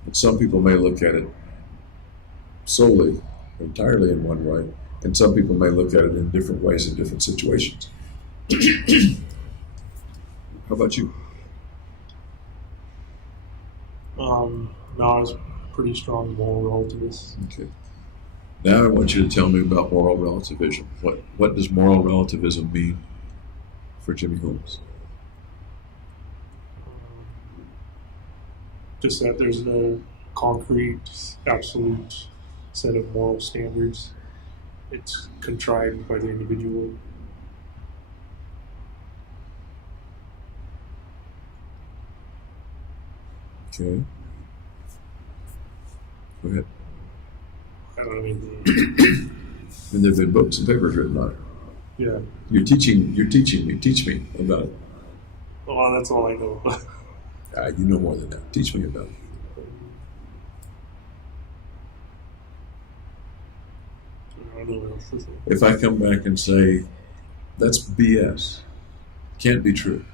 But some people may look at it solely, entirely in one way, and some people may look at it in different ways in different situations. How about you? No, I was pretty strong moral relativist. Okay. Now I want you to tell me about moral relativism. What does moral relativism mean for Jimmy Holmes? Just that there's no concrete, absolute set of moral standards. It's contrived by the individual. Okay. Go ahead. I don't know anything. And there have been books and papers written on it. Yeah. You're teaching me. Teach me about it. Well, that's all I know. You know more than that. Teach me about it. I don't know what else to say. If I come back and say, that's BS, can't be true.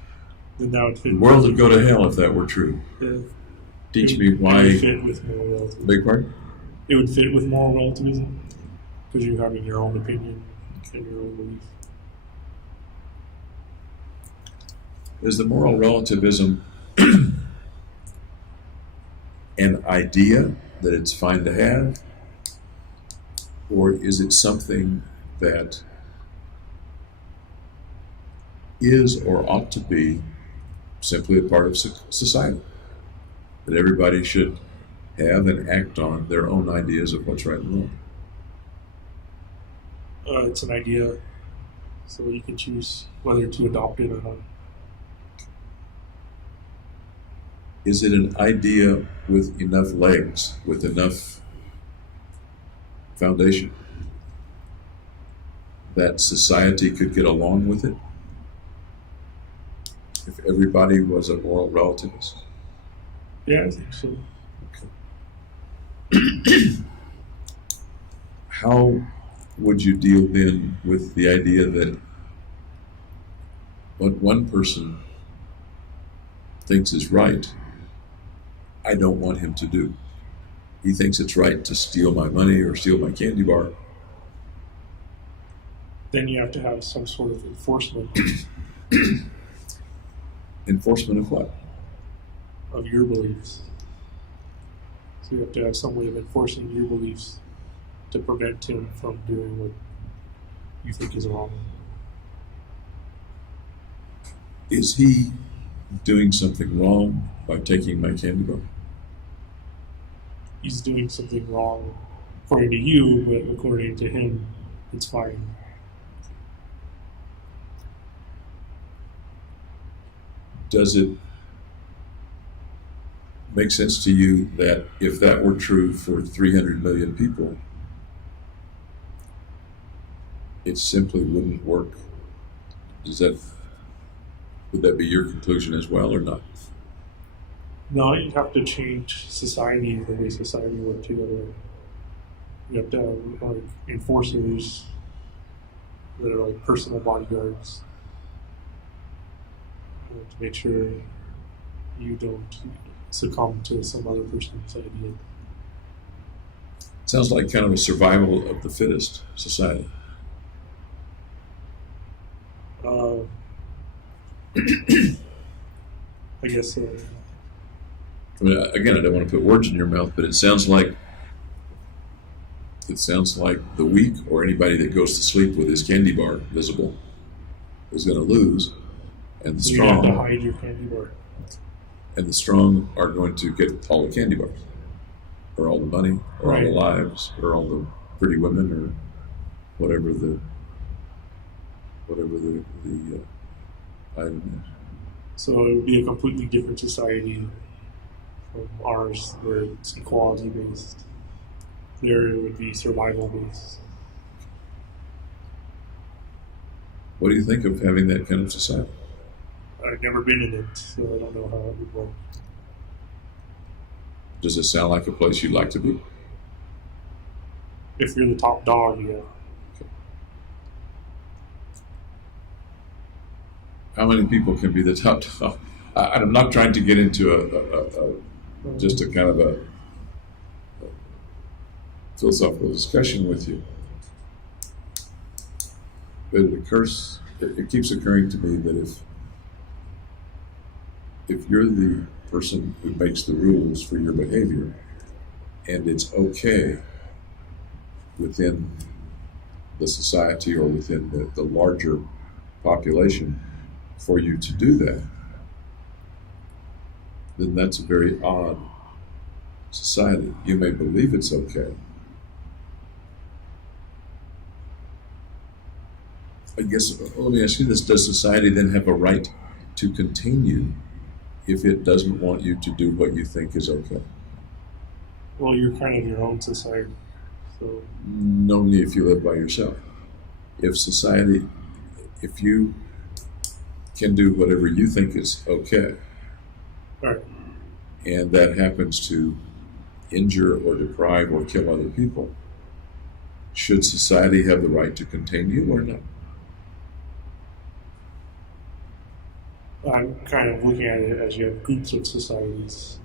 Then that would fit. The world would go to hell if that were true. Yeah. Teach me It why. would fit with moral relativism. Big pardon? It would fit with moral relativism because you're having your own opinion and your own belief. Is the moral relativism an idea that it's fine to have? Or is it something that is or ought to be simply a part of society? That everybody should have and act on their own ideas of what's right and wrong? It's an idea, so you can choose whether to adopt it or not. Is it an idea with enough legs, with enough foundation, that society could get along with it if everybody was a moral relativist? Yeah, I think so. How would you deal then with the idea that what one person thinks is right, I don't want him to do? He thinks it's right to steal my money or steal my candy bar. Then you have to have some sort of enforcement Enforcement of what? of your beliefs. So you have to have some way of enforcing your beliefs to prevent him from doing what you think is wrong. Is he doing something wrong by taking my candy bar? He's doing something wrong according to you, but according to him, it's fine. Does it make sense to you that if that were true for 300 million people, it simply wouldn't work? Would that be your conclusion as well, or not? No, you have to change society the way society works together. You have to have like enforcers that are like personal bodyguards to make sure you don't succumb to some other person's idea. Sounds like kind of a survival of the fittest society. I guess I mean, again, I don't want to put words in your mouth, but it sounds like the weak or anybody that goes to sleep with his candy bar visible is going to lose, and the you have to strong hide your candy bar. are going to get all the candy bars, or all the money, or all the lives, or all the pretty women, or whatever the item is. So it would be a completely different society from ours, where it's equality based. There it would be survival based. What do you think of having that kind of society? I've never been in it, so I don't know how it would work. Does it sound like a place you'd like to be? If you're the top dog, yeah. How many people can be the top dog? I'm not trying to get into just a kind of a philosophical discussion with you, but it keeps occurring to me that if you're the person who makes the rules for your behavior, and it's okay within the society or within the larger population for you to do that, then that's a very odd society. You may believe it's okay. I guess, let me ask you this, does society then have a right to contain you if it doesn't want you to do what you think is okay? Well, you're kind of your own society, so... Only if you live by yourself. If you can do whatever you think is okay, Right. and that happens to injure or deprive or kill other people, should society have the right to contain you or not? I'm kind of looking at it as you have groups of societies.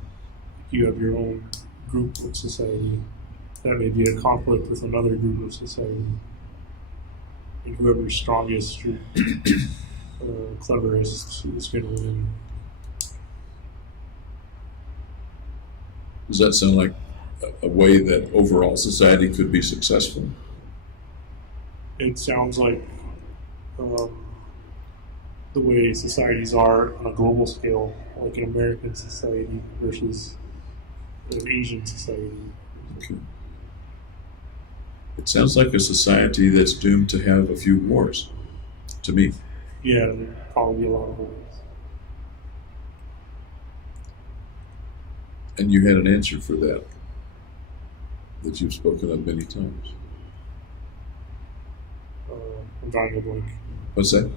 You have your own group of society that may be a conflict with another group of society. And whoever's strongest or cleverest is going to win. Does that sound like a way that overall society could be successful? It sounds like the way societies are on a global scale, like an American society versus an Asian society. Okay. It sounds like a society that's doomed to have a few wars, to me. Yeah, there'd probably be a lot of wars. And you had an answer for that you've spoken of many times. I'm drawing a blank. What's that?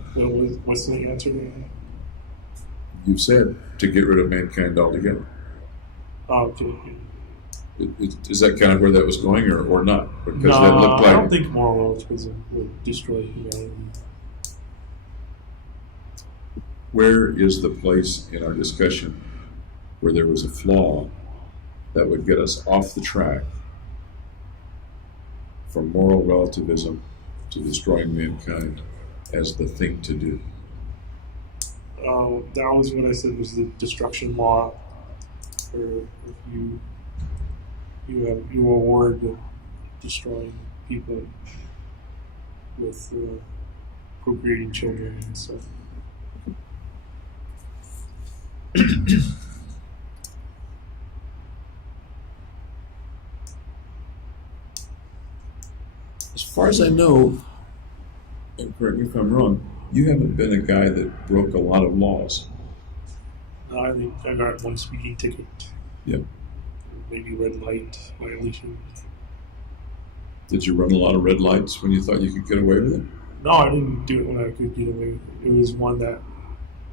What's the answer to that? You've said to get rid of mankind altogether. Oh, okay. Is that kind of where that was going, or not? Because No, that looked like... I don't think moral relativism would destroy humanity. Where is the place in our discussion where there was a flaw that would get us off the track from moral relativism to destroying mankind as the thing to do? That was what I said was the destruction law, where if you reward with destroying people with procreating children and stuff. As far as I know, and correct me if I'm wrong, you haven't been a guy that broke a lot of laws. I think I got one speeding ticket. Yep. Maybe red light violation. Did you run a lot of red lights when you thought you could get away with it? No, I didn't do it when I could get away with it. It was one that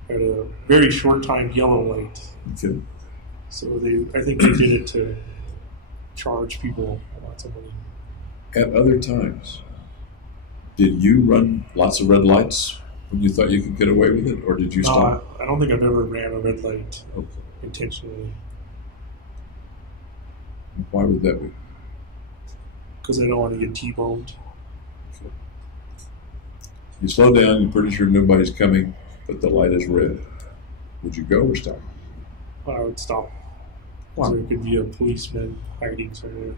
had a very short time yellow light. Okay. So I think they did it to charge people lots of money. At other times, did you run lots of red lights when you thought you could get away with it, or did you stop? I don't think I've ever ran a red light Okay. intentionally. Why would that be? Because I don't want to get T-boned. Okay. You slow down, you're pretty sure nobody's coming, but the light is red. Would you go or stop? I would stop. Why? So there could be a policeman hiding somewhere.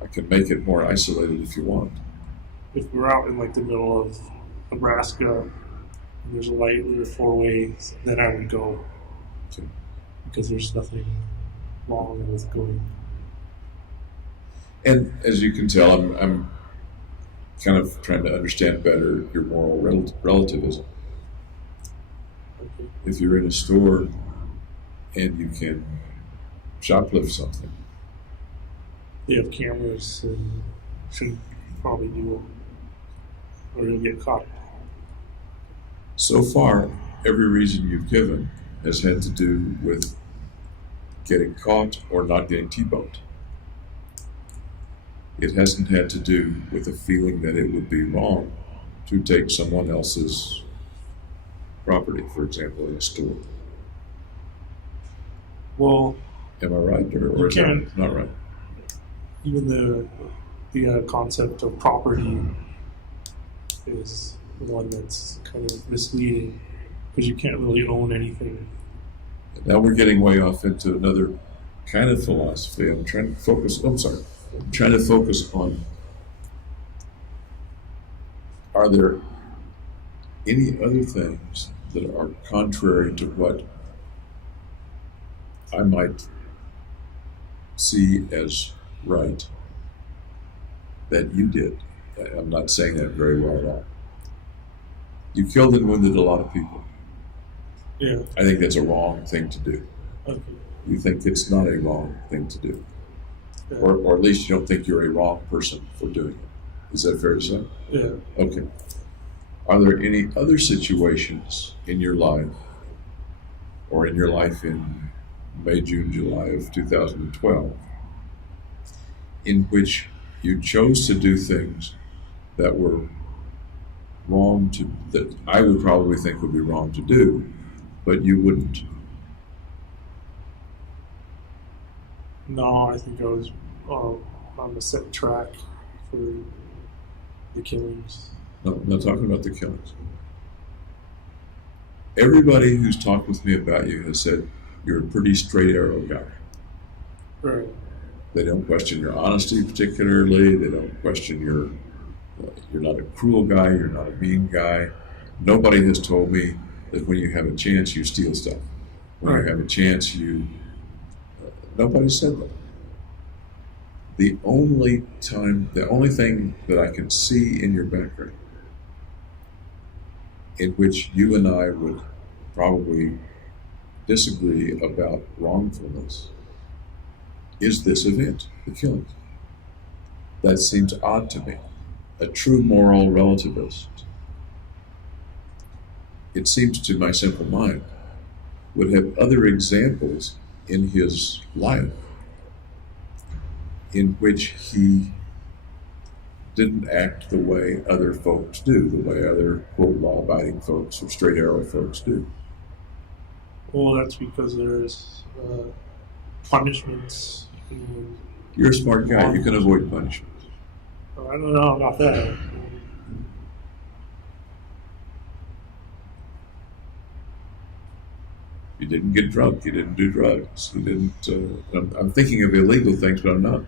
I can make it more isolated if you want. If we're out in like the middle of Nebraska and there's a light or 4 ways, then I would go. Okay. Because there's nothing wrong with going. And as you can tell, I'm kind of trying to understand better your moral relativism. Okay. If you're in a store and you can shoplift something, They have cameras and shouldn't probably do it, or you'll get caught. so far, every reason you've given has had to do with getting caught or not getting T-boned. It hasn't had to do with a feeling that it would be wrong to take someone else's property, for example, in a store. Well, Am I right, or is that not right? even the concept of property is one that's kind of misleading because you can't really own anything. Now we're getting way off into another kind of philosophy. I'm trying to focus. I'm sorry. I'm trying to focus on: are there any other things that are contrary to what I might see as right that you did? I'm not saying that very well at all. You killed and wounded a lot of people. Yeah. I think that's a wrong thing to do. Okay. You think it's not a wrong thing to do. Yeah. Or at least you don't think you're a wrong person for doing it. Is that fair to say? Yeah. Okay. Are there any other situations in your life, or in your life in May, June, July of 2012, in which you chose to do things that were wrong to, that I would probably think would be wrong to do, but you wouldn't? No, I think I was on the set track for the killings. No, I'm not talking about the killings. Everybody who's talked with me about you has said you're a pretty straight arrow guy. Right. They don't question your honesty particularly. They don't question you're not a cruel guy, you're not a mean guy. Nobody has told me that when you have a chance, you steal stuff. When Right. you have a chance, nobody said that. The only thing that I can see in your background in which you and I would probably disagree about wrongfulness is this event, the killing. That seems odd to me. A true moral relativist, it seems to my simple mind, would have other examples in his life in which he didn't act the way other folks do, the way other, quote, law-abiding folks or straight arrow folks do. Well, that's because there's punishments. You're a smart guy. You can avoid punishment. I don't know about that. You didn't get drunk. You didn't do drugs. You didn't. I'm thinking of illegal things, but I'm not.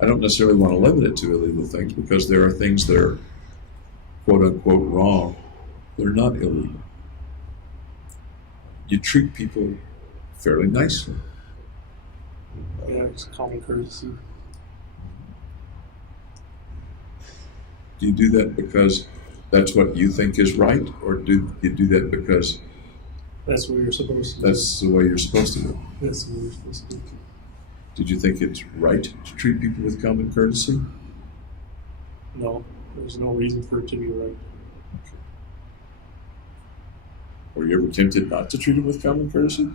I don't necessarily want to limit it to illegal things because there are things that are, quote unquote, wrong. They're not illegal. You treat people fairly nicely. Yeah, it's common courtesy. Do you do that because that's what you think is right, or do you do that because That's what you're supposed to do. that's the way you're supposed to do it? That's what you're supposed to do. Did you think it's right to treat people with common courtesy? No, there's no reason for it to be right. Were you ever tempted not to treat them with common courtesy?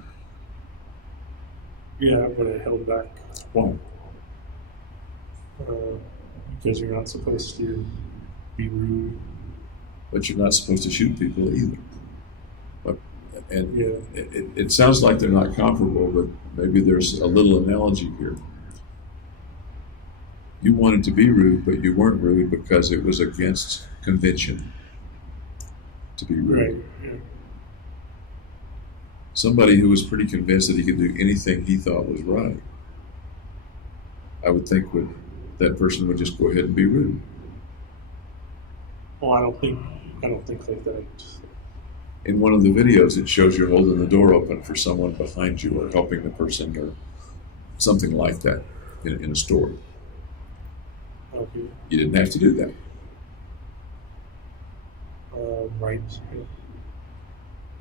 Yeah, but I held back Why? because you're not supposed to be rude. But you're not supposed to shoot people either. And Yeah. it sounds like they're not comparable, but maybe there's a little analogy here. You wanted to be rude, but you weren't rude because it was against convention to be rude. Right. Yeah. Somebody who was pretty convinced that he could do anything he thought was right, I would think that person would just go ahead and be rude. Well, I don't think like that. In one of the videos, it shows you holding the door open for someone behind you or helping the person or something like that in a store. Okay. You didn't have to do that. Right. Yeah.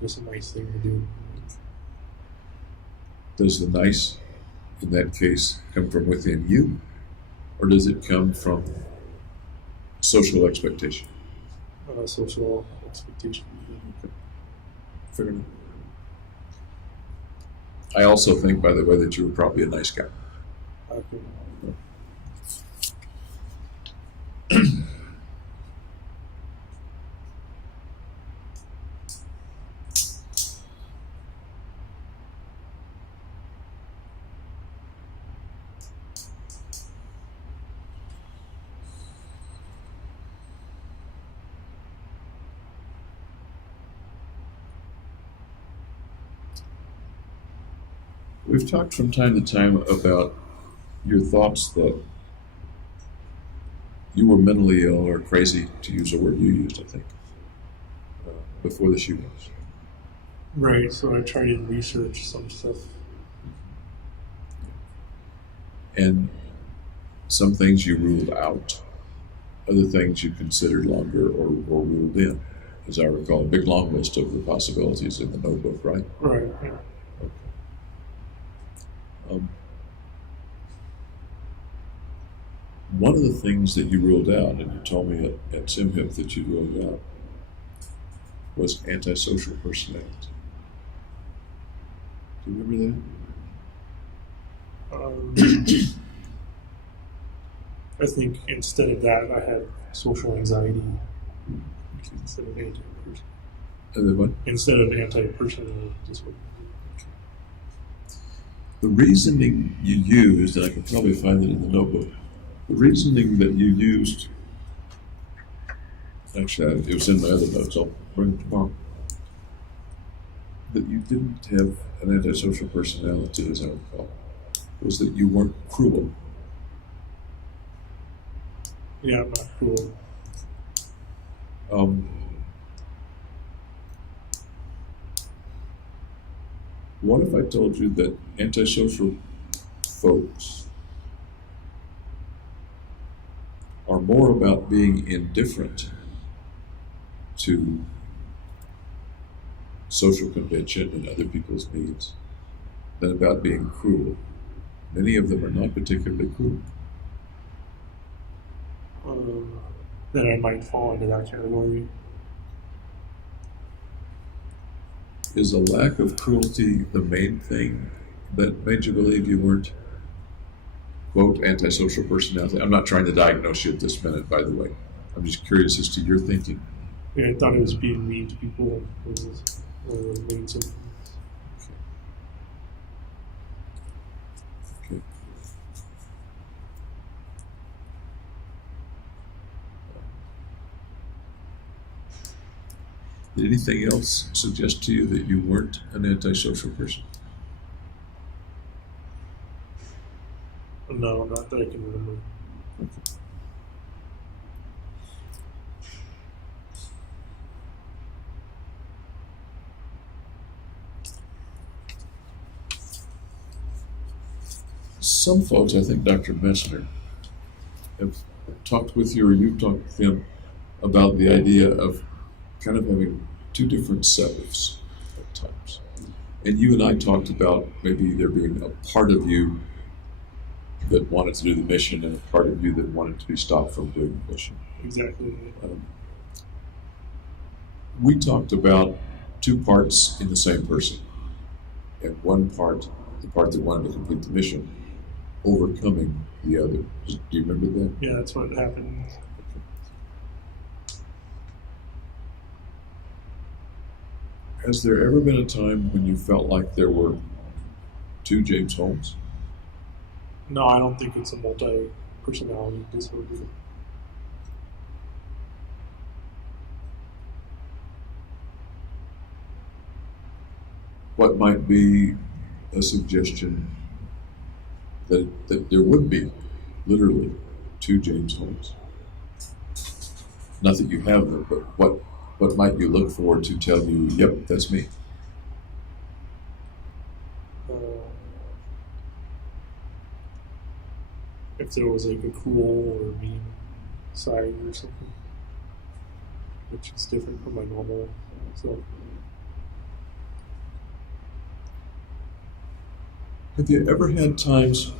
Just a nice thing to do. Does the nice, in that case, come from within you, or does it come from social expectation? Social expectation. Fair enough. I also think, by the way, that you were probably a nice guy. Okay. We've talked from time to time about your thoughts that you were mentally ill or crazy, to use a word you used, I think, before the shootings. Right, so I tried to research some stuff. And some things you ruled out, other things you considered longer or ruled in. As I recall, a big long list of the possibilities in the notebook, right? Right, yeah. Okay. One of the things that you ruled out, and you told me at SimHip that you ruled out, was antisocial personality. Do you remember that? I think instead of that, I had social anxiety instead of What? Anti-personal disorder. The reasoning you used, and I can probably find it in the notebook, the reasoning that you used, actually, it was in my other notes, I'll bring it tomorrow, that you didn't have an antisocial personality, as I recall, was that you weren't cruel. Yeah, I'm not cruel. What if I told you that antisocial folks are more about being indifferent to social convention and other people's needs than about being cruel? Many of them are not particularly cruel. Then I might fall into that category. Is a lack of cruelty the main thing that made you believe you weren't, quote, antisocial personality? I'm not trying to diagnose you at this minute, by the way. I'm just curious as to your thinking. Yeah, I thought it was being mean to people was one of the main symptoms. Okay. Did anything else suggest to you that you weren't an antisocial person? No, not that I can remember. Okay. Some folks, I think Dr. Messner, have talked with you, or you've talked with him about the idea of kind of having two different selves at times. And you and I talked about maybe there being a part of you that wanted to do the mission and a part of you that wanted to be stopped from doing the mission. Exactly. We talked about two parts in the same person. And one part, the part that wanted to complete the mission, overcoming the other. Do you remember that? Yeah, that's what happened. Has there ever been a time when you felt like there were two James Holmes? No, I don't think it's a multi-personality disorder. What might be a suggestion that there would be literally two James Holmes? Not that you have them, but what might you look for to tell you, yep, that's me? If there was like a cruel or mean side or something, which is different from my normal self. Have you ever had times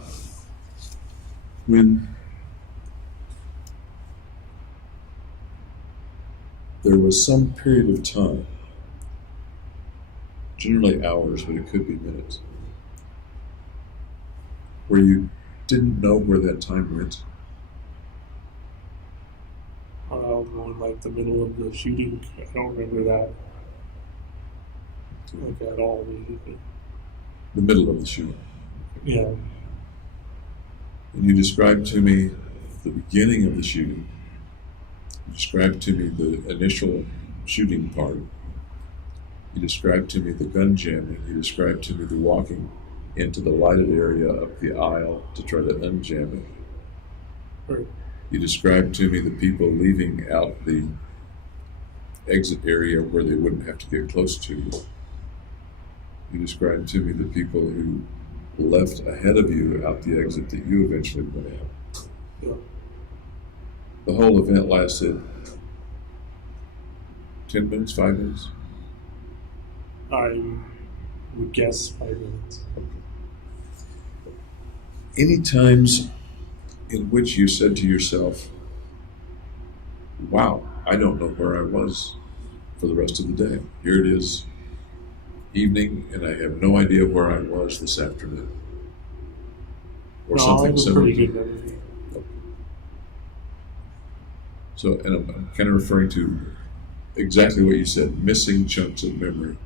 when there was some period of time, generally hours, but it could be minutes, where you didn't know where that time went? In like the middle of the shooting, I don't remember that like at all. Immediately. The middle of the shooting. Yeah, And you described to me the beginning of the shooting. You described to me the initial shooting part. You described to me the gun jamming. You described to me the walking into the lighted area of the aisle to try to unjam it. right. You described to me the people leaving out the exit area where they wouldn't have to get close to you. You described to me the people who left ahead of you out the exit that you eventually went out. Yeah. The whole event lasted 10 minutes, 5 minutes? I would guess 5 minutes. Any times in which you said to yourself, wow, I don't know where I was for the rest of the day. Here it is, evening, and I have no idea where I was this afternoon. Or No, I something have a similar. pretty good memory. So, and I'm kind of referring to exactly what you said, missing chunks of memory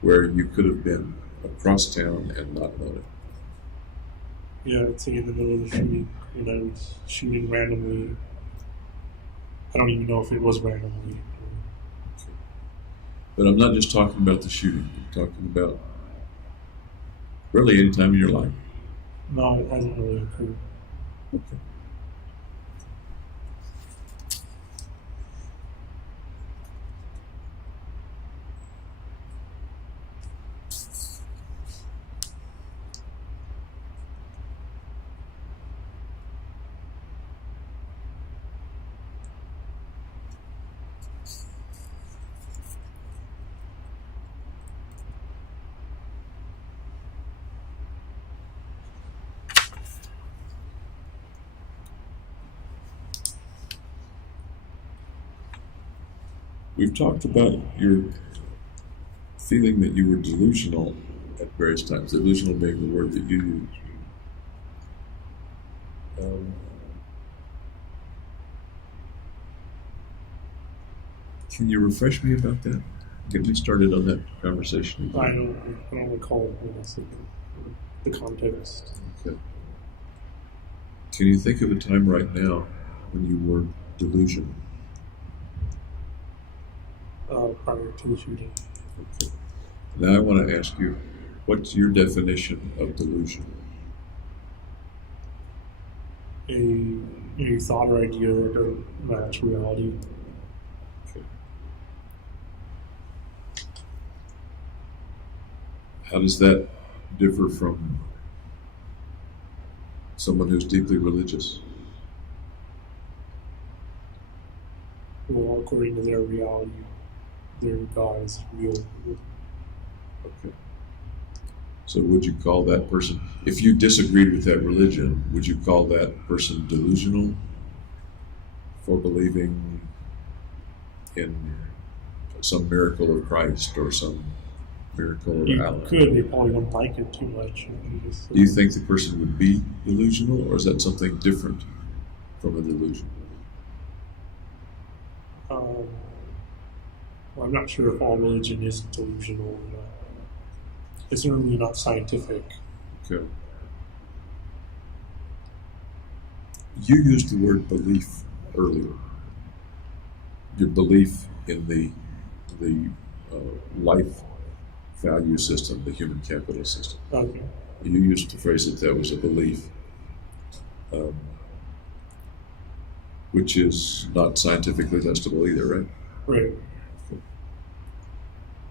where you could have been across town and not known it. Yeah, I'd say in the middle of the shooting, when I was shooting randomly. I don't even know if it was randomly. But I'm not just talking about the shooting. I'm talking about really any time in your life. No, it hasn't really occurred. Okay. We've talked about your feeling that you were delusional at various times. Delusional being the word that you used. Can you refresh me about that? Get me started on that conversation I again. don't recall when I said the context. Okay. Can you think of a time right now when you were delusional? Prior to the shooting. Okay. Now I want to ask you, what's your definition of delusion? A thought or idea that doesn't match reality. Okay. How does that differ from someone who's deeply religious? Well, according to their reality, their God is real. Okay. So would you call that person, if you disagreed with that religion, would you call that person delusional for believing in some miracle of Christ or some miracle of You Allah? could, they probably wouldn't like it too much. Do you think the person would be delusional, or is that something different from a delusion? Well, I'm not sure if all religion is delusional or not. It's certainly not scientific. Okay. You used the word belief earlier. Your belief in the life value system, the human capital system. Okay. You used to phrase it that was a belief, which is not scientifically testable either, right? Right.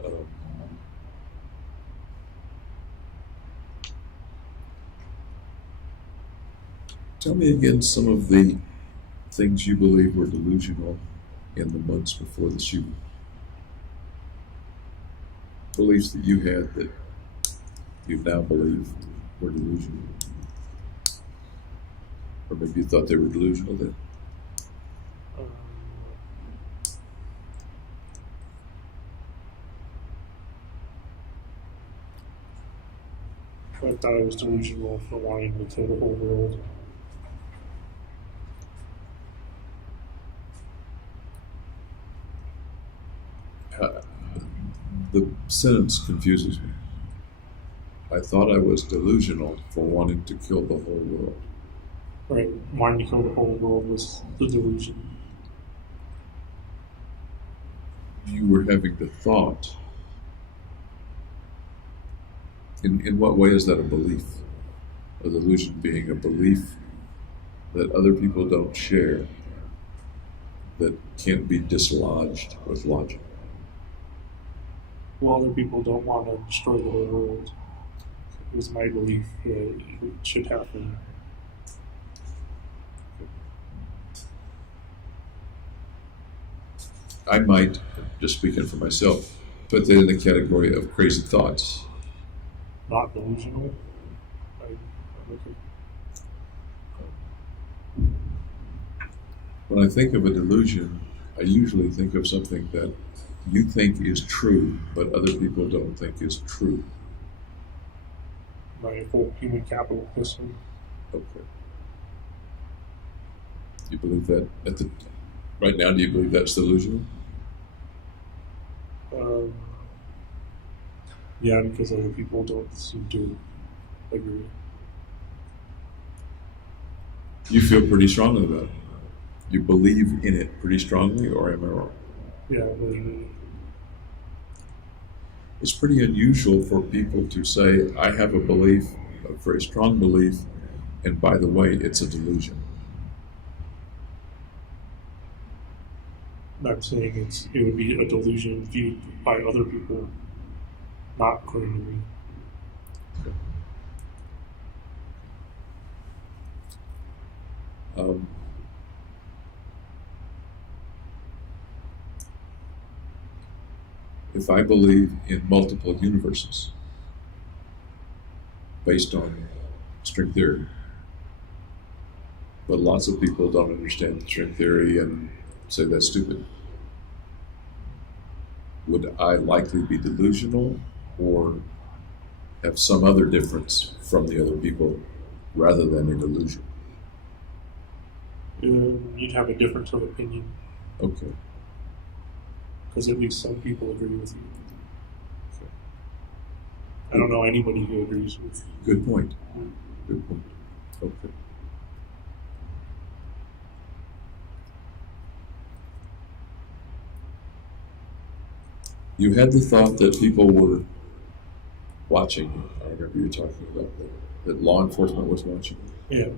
Um, Tell me again some of the things you believe were delusional in the months before the shooting. Beliefs that you had that you now believe were delusional. Or maybe you thought they were delusional then. Um, I thought I was delusional for wanting to kill the whole world. The sentence confuses me. I thought I was delusional for wanting to kill the whole world. Right, wanting to kill the whole world was the delusion. You were having the thought. In what way is that a belief? A delusion being a belief that other people don't share, that can't be dislodged with logic. Well, other people don't want to destroy the whole world. It was my belief that it should happen. I might, just speaking for myself, put that in the category of crazy thoughts. Not delusional. Okay. When I think of a delusion, I usually think of something that you think is true, but other people don't think is true. My whole human capital system. Okay. Do you believe that right now? Do you believe that's delusional? Yeah, because other people don't seem to agree. You feel pretty strongly about it. You believe in it pretty strongly, or am I wrong? Yeah, I believe it. It's pretty unusual for people to say, I have a belief, a very strong belief, and by the way, it's a delusion. I'm saying it would be a delusion viewed by other people, not according to me. If I believe in multiple universes based on string theory, but lots of people don't understand string theory and say that's stupid, would I likely be delusional or have some other difference from the other people rather than a delusion? You'd have a difference of opinion, Okay. because at least some people agree with you. I don't know anybody who agrees with you. Good point. Good point. Okay. You had the thought that people were watching you. I remember you talking about that law enforcement was watching you. Yeah.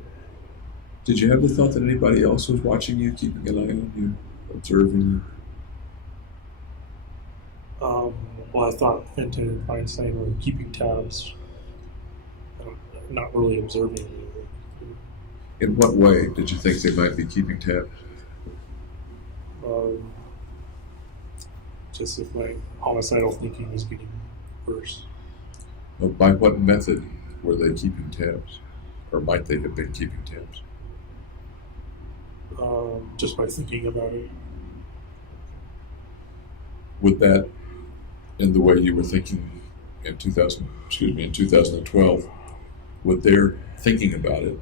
Did you have the thought that anybody else was watching you, keeping an eye on you, observing you? Well, I thought Fenton and Feinstein were keeping tabs, not really observing me. In what way did you think they might be keeping tabs? Just if my homicidal thinking was getting worse. Well, by what method were they keeping tabs? Or might they have been keeping tabs? Just by thinking about it. Would that, in the way you were thinking in 2012, would their thinking about it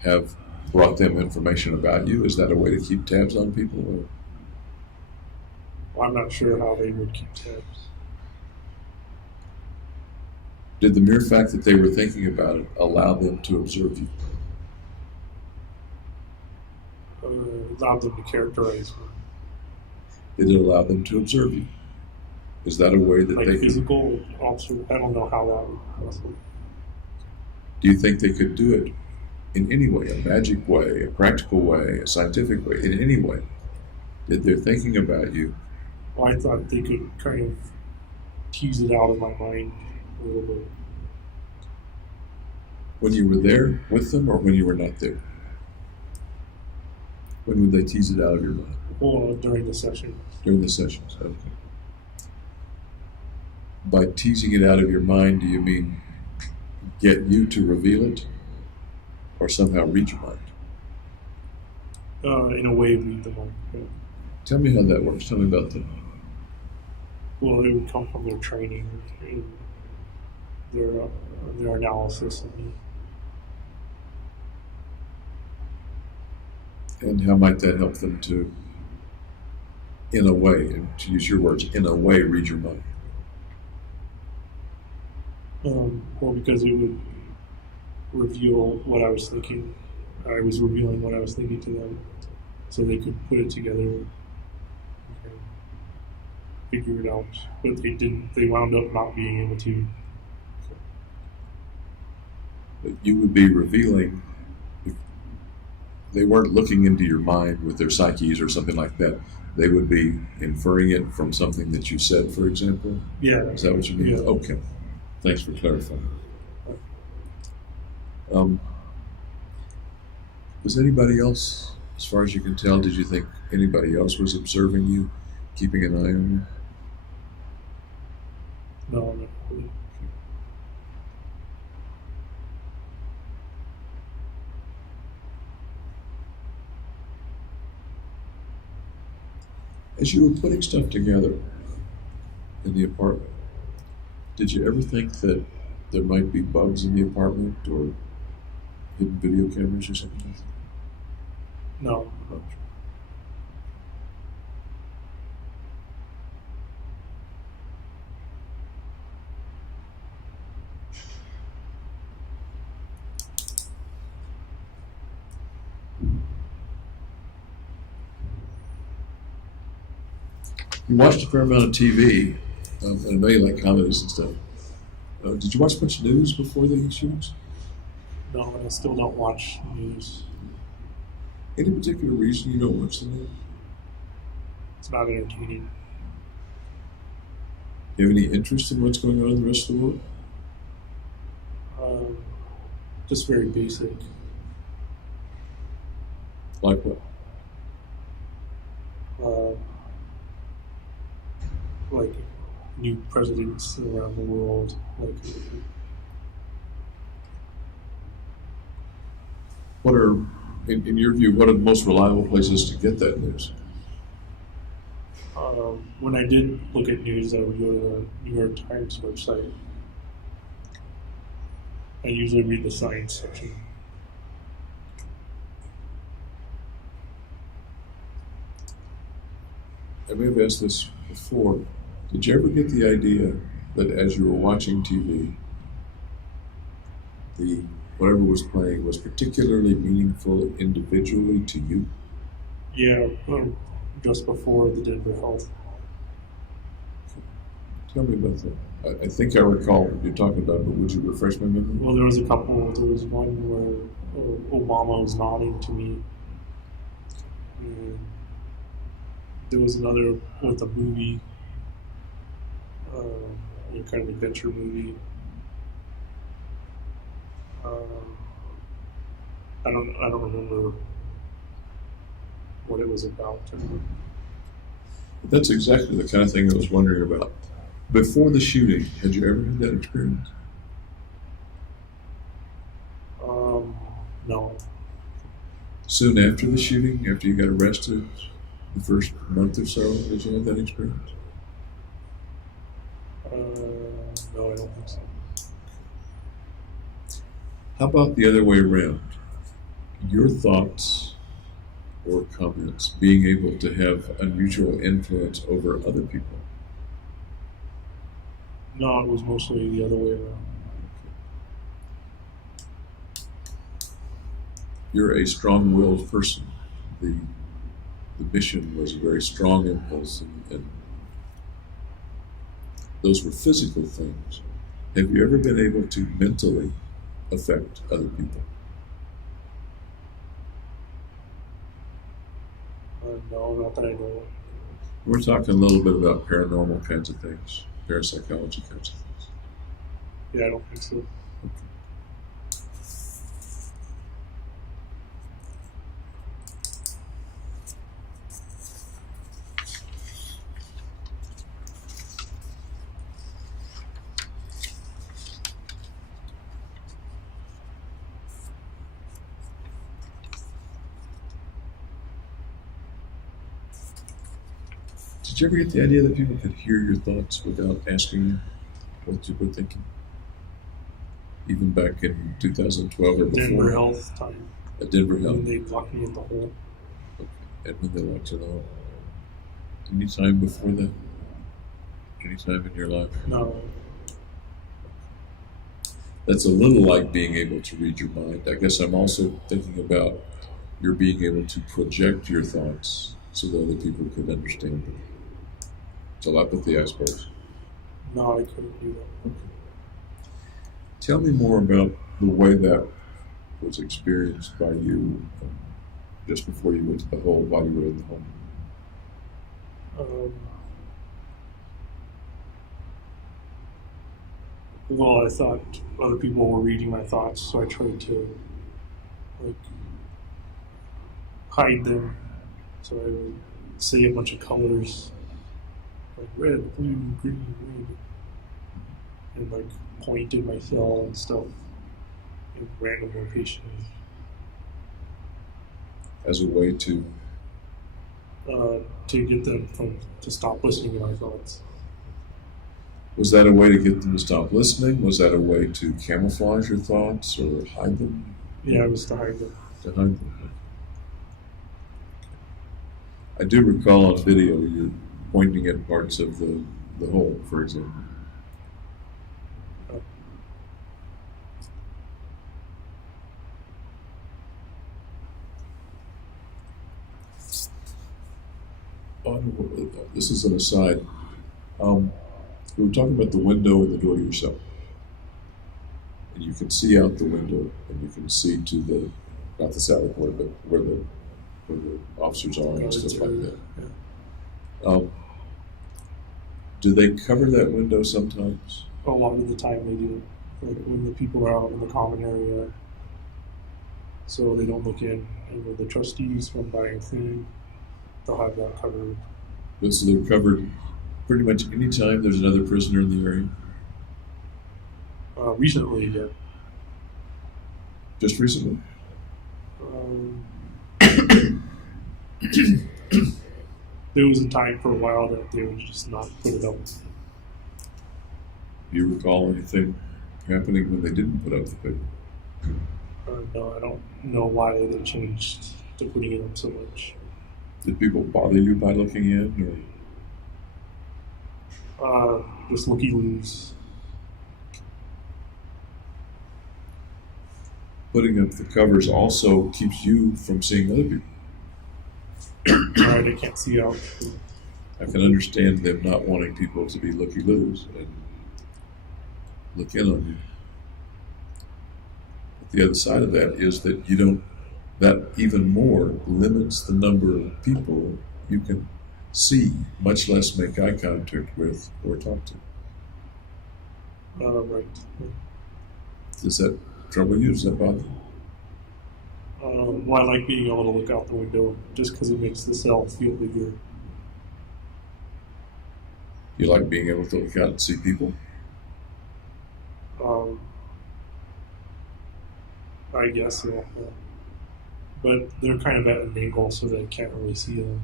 have brought them information about you? Is that a way to keep tabs on people? Or? Well, I'm not sure how they would keep tabs. Did the mere fact that they were thinking about it allow them to observe you? Allowed them to characterize me. Did it allow them to observe you? Is that a way that Like they physical observation? I don't know how that would possibly. Do you think they could do it in any way, a magic way, a practical way, a scientific way, in any way? Did their thinking about you? Well, I thought they could kind of tease it out of my mind a little bit. When you were there with them or when you were not there? When would they tease it out of your mind? Well, during the session. During the sessions, okay. By teasing it out of your mind, do you mean get you to reveal it or somehow read your mind? In a way, read the mind. Yeah. Tell me how that works. Tell me about that. Well, it would come from their training. their analysis of me. And how might that help them to, in a way, and to use your words, in a way, read your mind? Well, because it would reveal what I was thinking. I was revealing what I was thinking to them, so they could put it together and figure it out. But they didn't. They wound up not being able to. But you would be revealing, if they weren't looking into your mind with their psyches or something like that, they would be inferring it from something that you said, for example? Yeah. Is that what you mean? Yeah. Okay. Thanks for clarifying. Was anybody else, as far as you can tell, did you think anybody else was observing you, keeping an eye on you? No, not really. As you were putting stuff together in the apartment, did you ever think that there might be bugs in the apartment or hidden video cameras or something like that? No. You watched a fair amount of TV, and I know you like comedies and stuff. Did you watch much news before the shootings? No, I still don't watch news. Any particular reason you don't watch the news? It's not entertaining. Do you have any interest in what's going on in the rest of the world? Just very basic. Like what? Like new presidents around the world. Like What are, in your view, what are the most reliable places to get that news? when I did look at news, I would go to the New York Times website. I usually read the science section. I may have asked this before. Did you ever get the idea that as you were watching TV, the whatever was playing was particularly meaningful individually to you? Yeah, just before the Denver Health. Tell me about that. I think I recall what you're talking about, but would you refresh my memory? Well, there was a couple. There was one where Obama was nodding to me. And there was another with a movie, kind of adventure movie. I don't remember what it was about. That's exactly the kind of thing I was wondering about. Before the shooting, had you ever had that experience? No. Soon after the shooting, after you got arrested, the first month or so, did you have that experience? No, I don't think so. How about the other way around? Your thoughts or comments being able to have unusual influence over other people? No, it was mostly the other way around. You're a strong-willed person. The mission was a very strong impulse, and those were physical things. Have you ever been able to mentally affect other people? No, not that I know of. We're talking a little bit about paranormal kinds of things, parapsychology kinds of things. Yeah, I don't think so. Did you ever get the idea that people could hear your thoughts without asking you what you were thinking? even back in 2012 or before? Denver Health time. At Denver And Health. they locked me in the hole. Okay. And when they locked you in the hole? Any time before that? Any time in your life? No. That's a little like being able to read your mind. I guess I'm also thinking about your being able to project your thoughts so that other people could understand them. Telepathy, I suppose. No, I couldn't do that. Okay. Tell me more about the way that was experienced by you just before you went to the hole, while you were in the hole. Well, I thought other people were reading my thoughts, so I tried to like hide them. So I would say a bunch of colors, like red, blue, green, red, and like point in my cell and stuff in random locations. As a way to To get them to stop listening to my thoughts. Was that a way to get them to stop listening? Was that a way to camouflage your thoughts or hide them? Yeah, it was to hide them. To hide them. I do recall on video you pointing at parts of the hole, for example. This is an aside. We were talking about the window and the door to your cell. And you can see out the window, and you can see to the, not the sally port, but where the officers are and stuff like that. Yeah. Do they cover that window sometimes? A lot of the time they do. Like when the people are out in the common area, so they don't look in. And when the trustees come by and clean, they'll have that covered. But so they're covered pretty much any time there's another prisoner in the area? Recently, yeah. Just recently? There was a time for a while that they would just not put it up. Do you recall anything happening when they didn't put up the paper? No, I don't know why they changed to putting it up so much. Did people bother you by looking in, or? Just looky-loos. Putting up the covers also keeps you from seeing other people. Right, I can't see out. I can understand them not wanting people to be looky-loos and look in on you. But the other side of that is that you don't, that even more limits the number of people you can see, much less make eye contact with or talk to. Right. Does that trouble you? Does that bother you? Well, I like being able to look out the window just because it makes the cell feel bigger. You like being able to look out and see people? I guess, yeah. But they're kind of at an angle so that I can't really see them.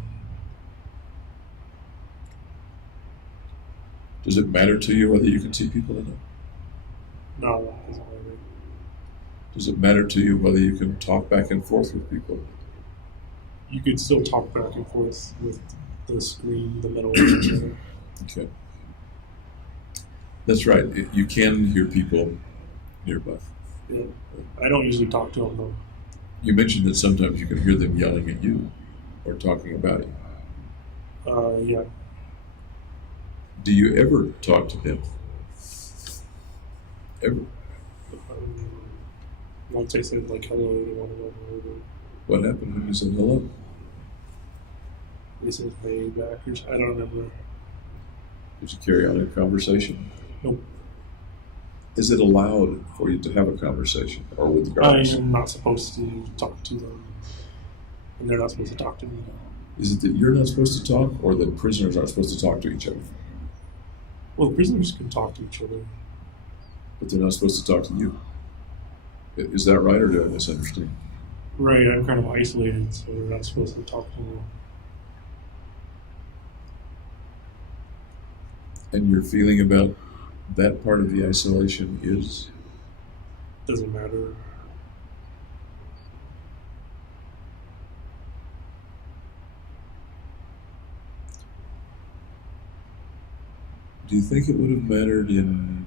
Does it matter to you whether you can see people or not? No, that doesn't matter. Does it matter to you whether you can talk back and forth with people? You could still talk back and forth with the screen, the metal. Okay. That's right. You can hear people nearby. Yeah. I don't usually talk to them, though. You mentioned that sometimes you can hear them yelling at you or talking about you. Yeah. Do you ever talk to them? Ever? Once I said, like, hello to one of them. What happened when you said hello? They said, hey, back. I don't remember. Did you carry on a conversation? Nope. Is it allowed for you to have a conversation or with I guards? am not supposed to talk to them. And they're not supposed to talk to me. Is it that you're not supposed to talk or that prisoners aren't supposed to talk to each other? Well, prisoners can talk to each other. But they're not supposed to talk to you. Is that right, or do I misunderstand? Right, I'm kind of isolated, so they're not supposed to talk to me. And your feeling about that part of the isolation is? doesn't matter. Do you think it would have mattered in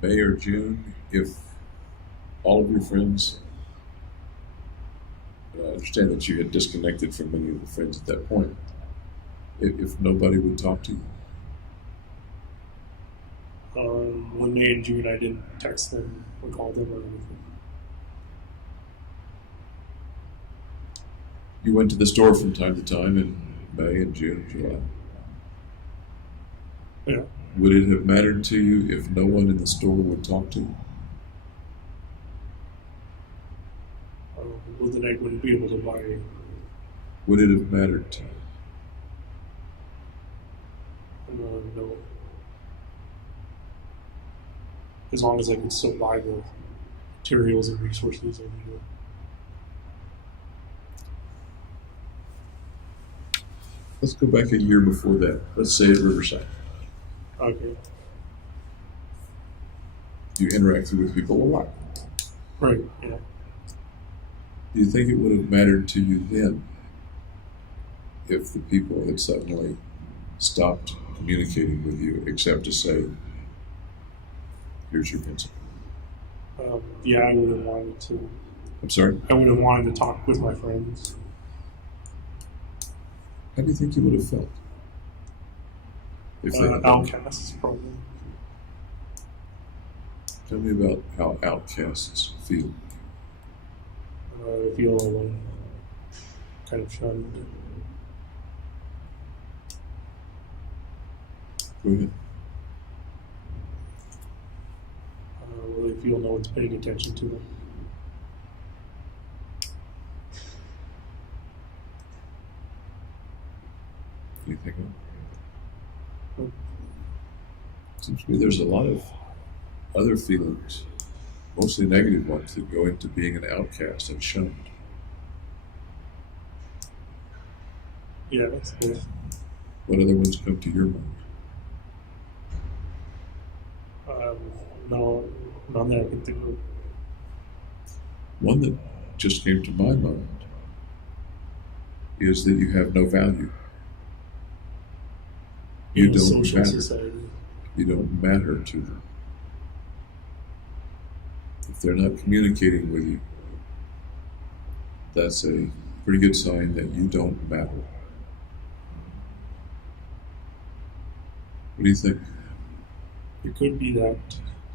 May or June if all of your friends, I understand that you had disconnected from many of the friends at that point, if nobody would talk to you? One May and June, I didn't text them or call them or anything. You went to the store from time to time in May and June, July. Yeah. Would it have mattered to you if no one in the store would talk to you? Well, then I wouldn't be able to buy. Would it have mattered to you? No. As long as I could still buy the materials and resources I needed. Let's go back a year before that. Let's say at Riverside. Okay. You interacted with people a lot. Right, yeah. Do you think it would have mattered to you then if the people had suddenly stopped communicating with you except to say, here's your pencil? Yeah, I would have wanted to. I'm sorry? I would have wanted to talk with my friends. How do you think you would have felt? If they had Outcasts, probably. Tell me about how outcasts feel. I feel alone, kind of shunned. Go ahead. They feel no one's paying attention to them. Anything else? Seems to me there's a lot of other feelings, mostly negative ones, that go into being an outcast and shunned. Yeah, that's good. What other ones come to your mind? No, none that I can think of. One that just came to my mind is that you have no value. You In a don't social matter. society. You don't matter to them. If they're not communicating with you, that's a pretty good sign that you don't matter. What do you think? It could be that,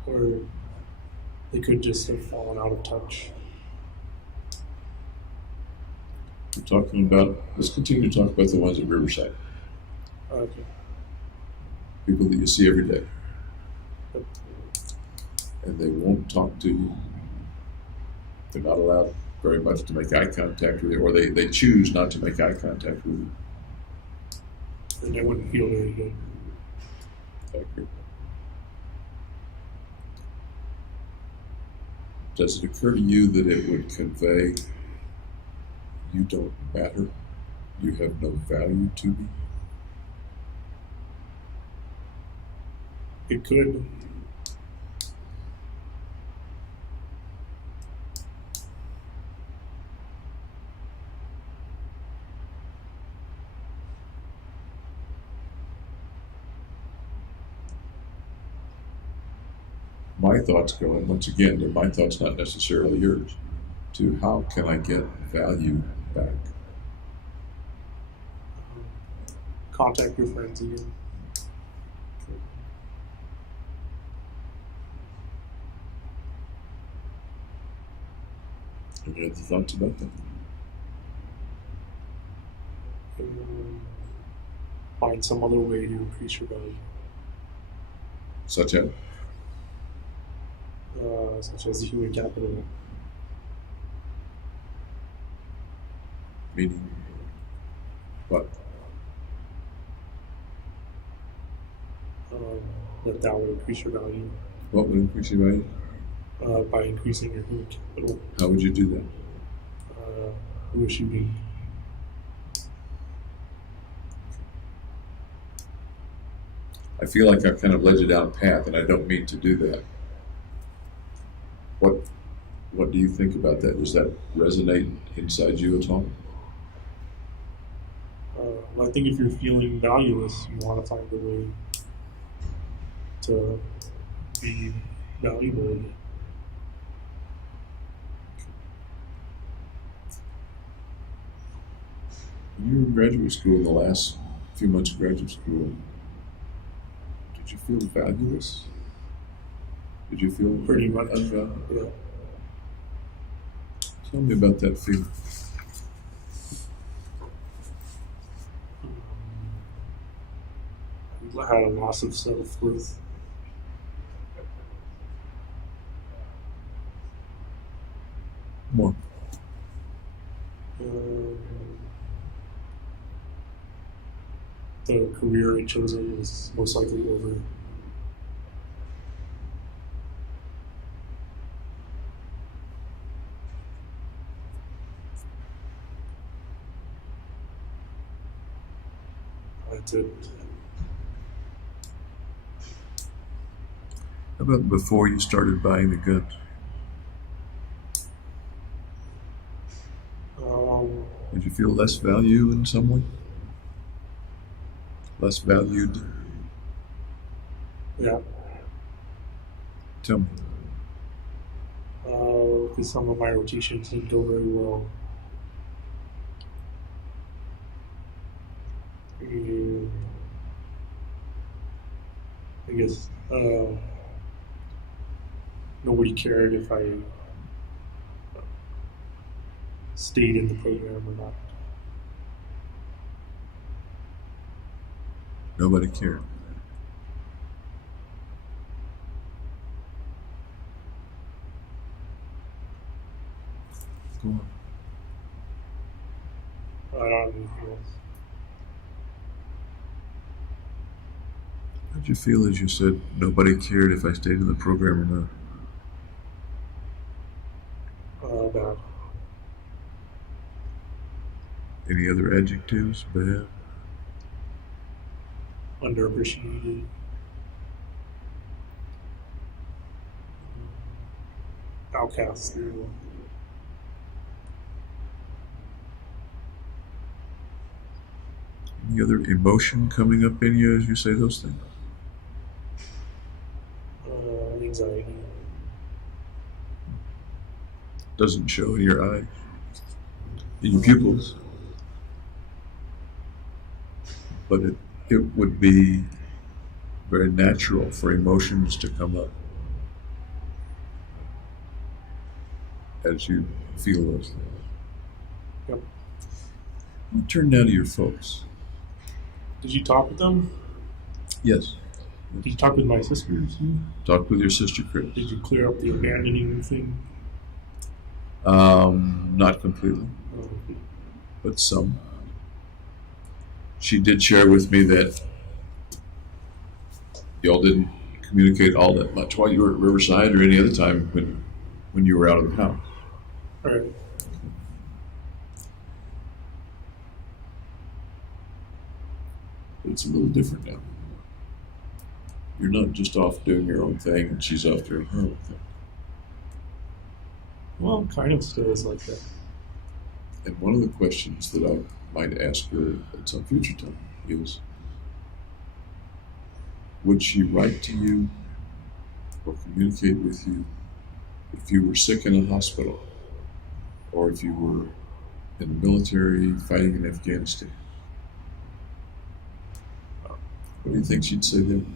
or they could just have fallen out of touch. We're talking about, let's continue to talk about the ones at Riverside. Okay. People that you see every day. Yep. And they won't talk to you. They're not allowed very much to make eye contact with you, or they choose not to make eye contact with you. And I wouldn't feel very good. I agree. Does it occur to you that it would convey you don't matter, you have no value to me? It could. My thoughts go, and once again, they're my thoughts, not necessarily yours, to how can I get value back? Contact your friends again. Any other thoughts about that? Find some other way to increase your value. Such as? Such as human capital. Meaning what? That would increase your value What would increase your value? by increasing your human capital. How would you do that? Through shooting. I feel like I've kind of led you down a path, and I don't mean to do that. What What do you think about that? Does that resonate inside you at all? I think if you're feeling valueless, you want to find a way to be valuable. When you were in graduate school, in the last few months of graduate school, did you feel valueless? Did you feel Pretty much. unvalued? Yeah. Tell me about that feeling. I had a loss of self-worth. More. The career I'd chosen was most likely over. That's it. How about before you started buying the goods? Did you feel less value in some way? Less valued? Yeah. Tell me. Because some of my rotations didn't go very well. And I guess nobody cared if I stayed in the program or not. Nobody cared. Go on. I don't have anything else. How did you feel as you said nobody cared if I stayed in the program or not? Bad. Any other adjectives? Bad? Underappreciated. Outcast. Any other emotion coming up in you as you say those things? Anxiety. Doesn't show in your eyes, in your pupils, but it would be very natural for emotions to come up as you feel those things. Yep. I'll turn now to your folks. Did you talk with them? Yes. Did you talk with my sisters? Talk with your sister Chris. Did you clear up the abandoning thing? Not completely, but some. She did share with me that y'all didn't communicate all that much while you were at Riverside or any other time when you were out of the house. All right. It's a little different now. You're not just off doing your own thing and she's off doing her own thing. Well, kind of still is like that. And one of the questions that I might ask her at some future time is, would she write to you or communicate with you if you were sick in a hospital or if you were in the military fighting in Afghanistan? What do you think she'd say then?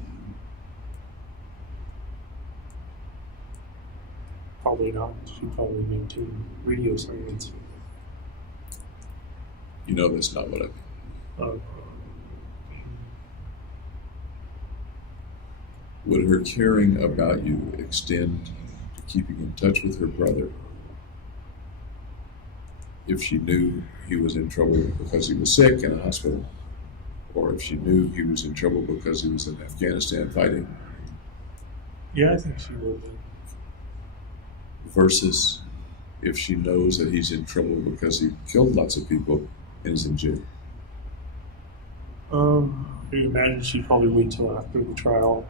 Probably not. She'd probably maintain radio silence. You know that's not what I mean. Uh, Would her caring about you extend to keeping in touch with her brother if she knew he was in trouble because he was sick in a hospital, or if she knew he was in trouble because he was in Afghanistan fighting, yeah, I think she would. versus if she knows that he's in trouble because he killed lots of people and is in jail? I imagine she'd probably wait till after the trial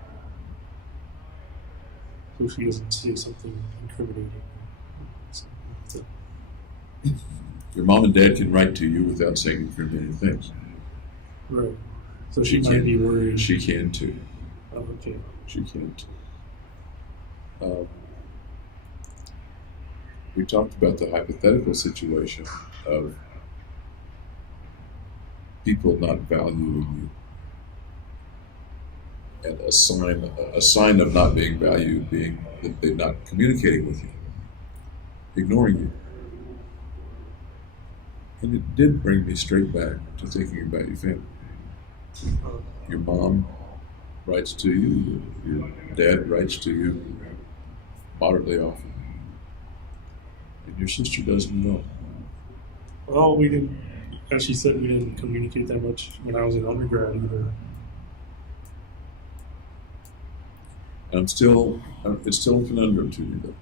so she doesn't say something incriminating. Something like Your mom and dad can write to you without saying incriminating things. that. Right. So she might be worried. She can too. Oh, okay. She can too. We talked about the hypothetical situation of people not valuing you, and a sign of not being valued being that they're not communicating with you, ignoring you. And it did bring me straight back to thinking about your family. Your mom writes to you, your dad writes to you moderately often, and your sister doesn't know. Well, we didn't, as she said, we didn't communicate that much when I was in undergrad either. And it's still a conundrum to me though.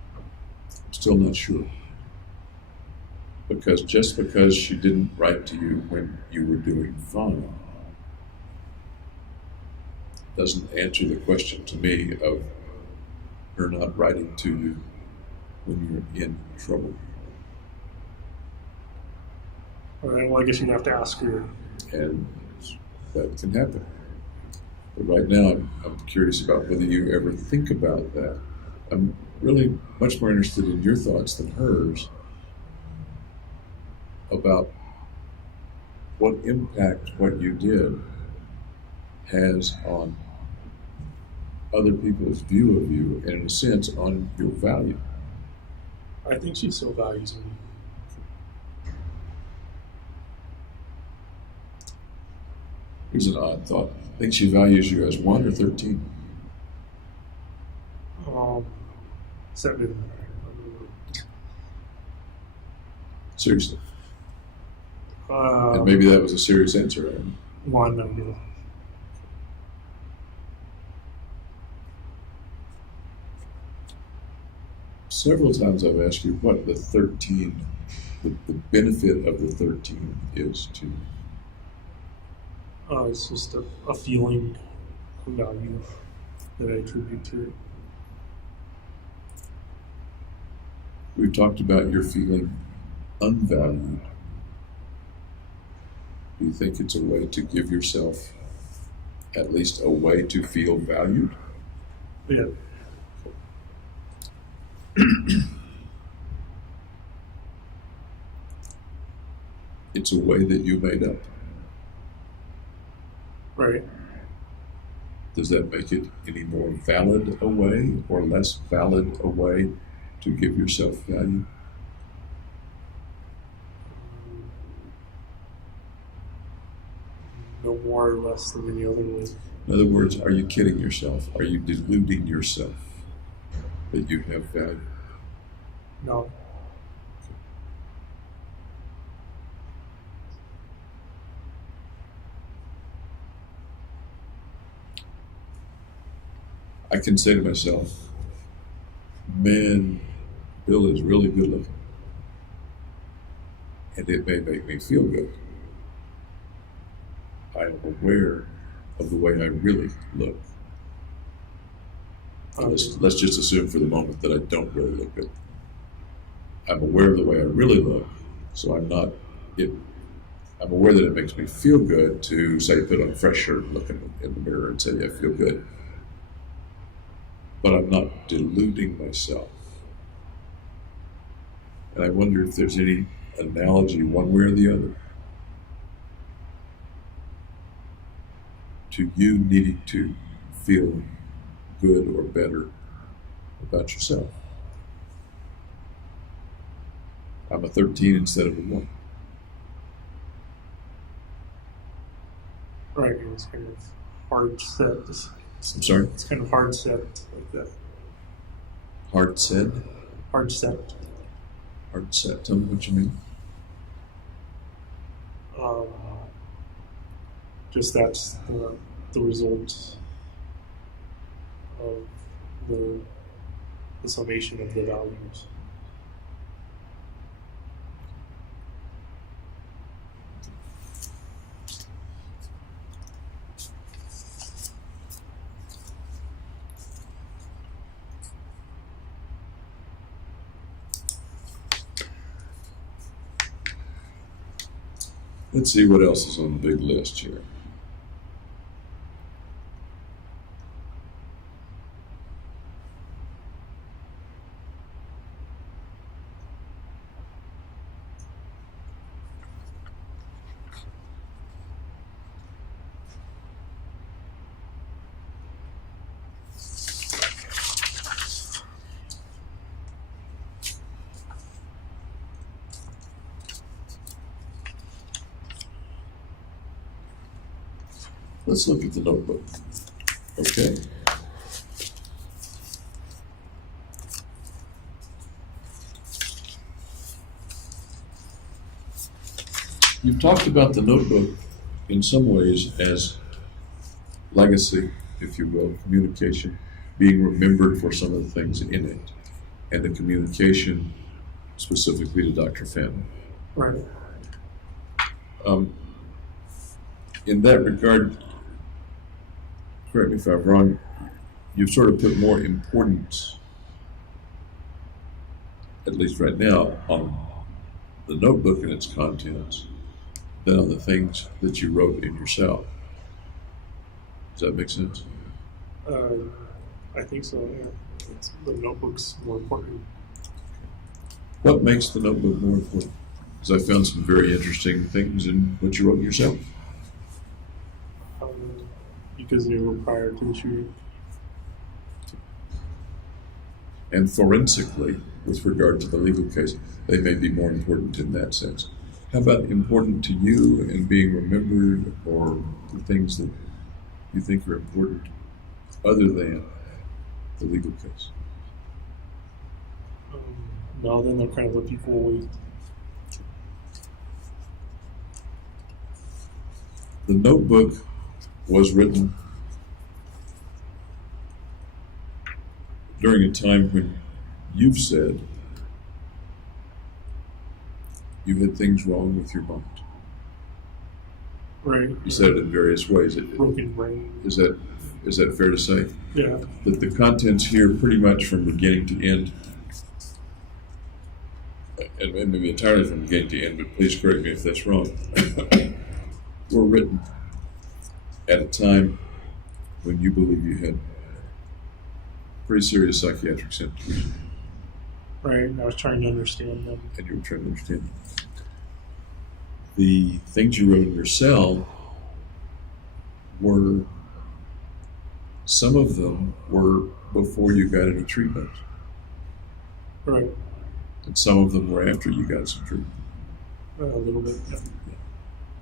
I'm still not sure. Because just because she didn't write to you when you were doing fine doesn't answer the question to me of her not writing to you when you're in trouble. All right, well, I guess you'd have to ask her. And that can happen. But right now, I'm curious about whether you ever think about that. I'm really much more interested in your thoughts than hers about what impact what you did has on other people's view of you, and in a sense, on your value. I think she still values me. Here's an odd thought. I think she values you as 1 or 13. 7. Seriously. And Um, maybe that was a serious answer. Right? 1, I know. Several times I've asked you what the 13, the benefit of the 13 is to you. It's just a feeling of value that I attribute to it. We've talked about your feeling unvalued. Do you think it's a way to give yourself at least a way to feel valued? Yeah. It's a way that you made up. Right. Does that make it any more valid a way or less valid a way to give yourself value? No more or less than any other way. In other words, are you kidding yourself? Are you deluding yourself that you have value? No. I can say to myself, man, Bill is really good looking. And it may make me feel good. I am aware of the way I really look. Let's just assume for the moment that I don't really look good. I'm aware of the way I really look, so I'm aware that it makes me feel good to, say, put on a fresh shirt, look in the mirror and say, I feel good. But I'm not deluding myself. And I wonder if there's any analogy one way or the other to you needing to feel good or better about yourself. I'm a 13 instead of a 1. Right. It's kind of hard set. I'm sorry? It's kind of hard set like that. Hard said? Hard set. Hard set. Tell me what you mean. Just that's the result of the summation of the values. Let's see what else is on the big list here. Let's look at the notebook. Okay. You've talked about the notebook in some ways as legacy, if you will, communication, being remembered for some of the things in it, and the communication specifically to Dr. Fenn. Right. In that regard, correct me if I'm wrong, you've sort of put more importance, at least right now, on the notebook and its contents than on the things that you wrote in yourself. Does that make sense? I think so, yeah. The notebook's more important. What makes the notebook more important? Because I found some very interesting things in what you wrote yourself. Because they were prior to the shooting. And forensically, with regard to the legal case, they may be more important in that sense. How about important to you and being remembered, or the things that you think are important other than the legal case? No, then they're kind of the equal weight. The notebook was written during a time when you've said you had things wrong with your mind. Right. You said it in various ways. Broken brain. Is that fair to say? Yeah. That the contents here, pretty much from beginning to end, and maybe entirely from beginning to end, but please correct me if that's wrong, were written at a time when you believe you had pretty serious psychiatric symptoms. Right. I was trying to understand them. And you were trying to understand them. The things you wrote in your cell were, some of them were before you got any treatment. Right. And some of them were after you got some treatment. A little bit. Yeah.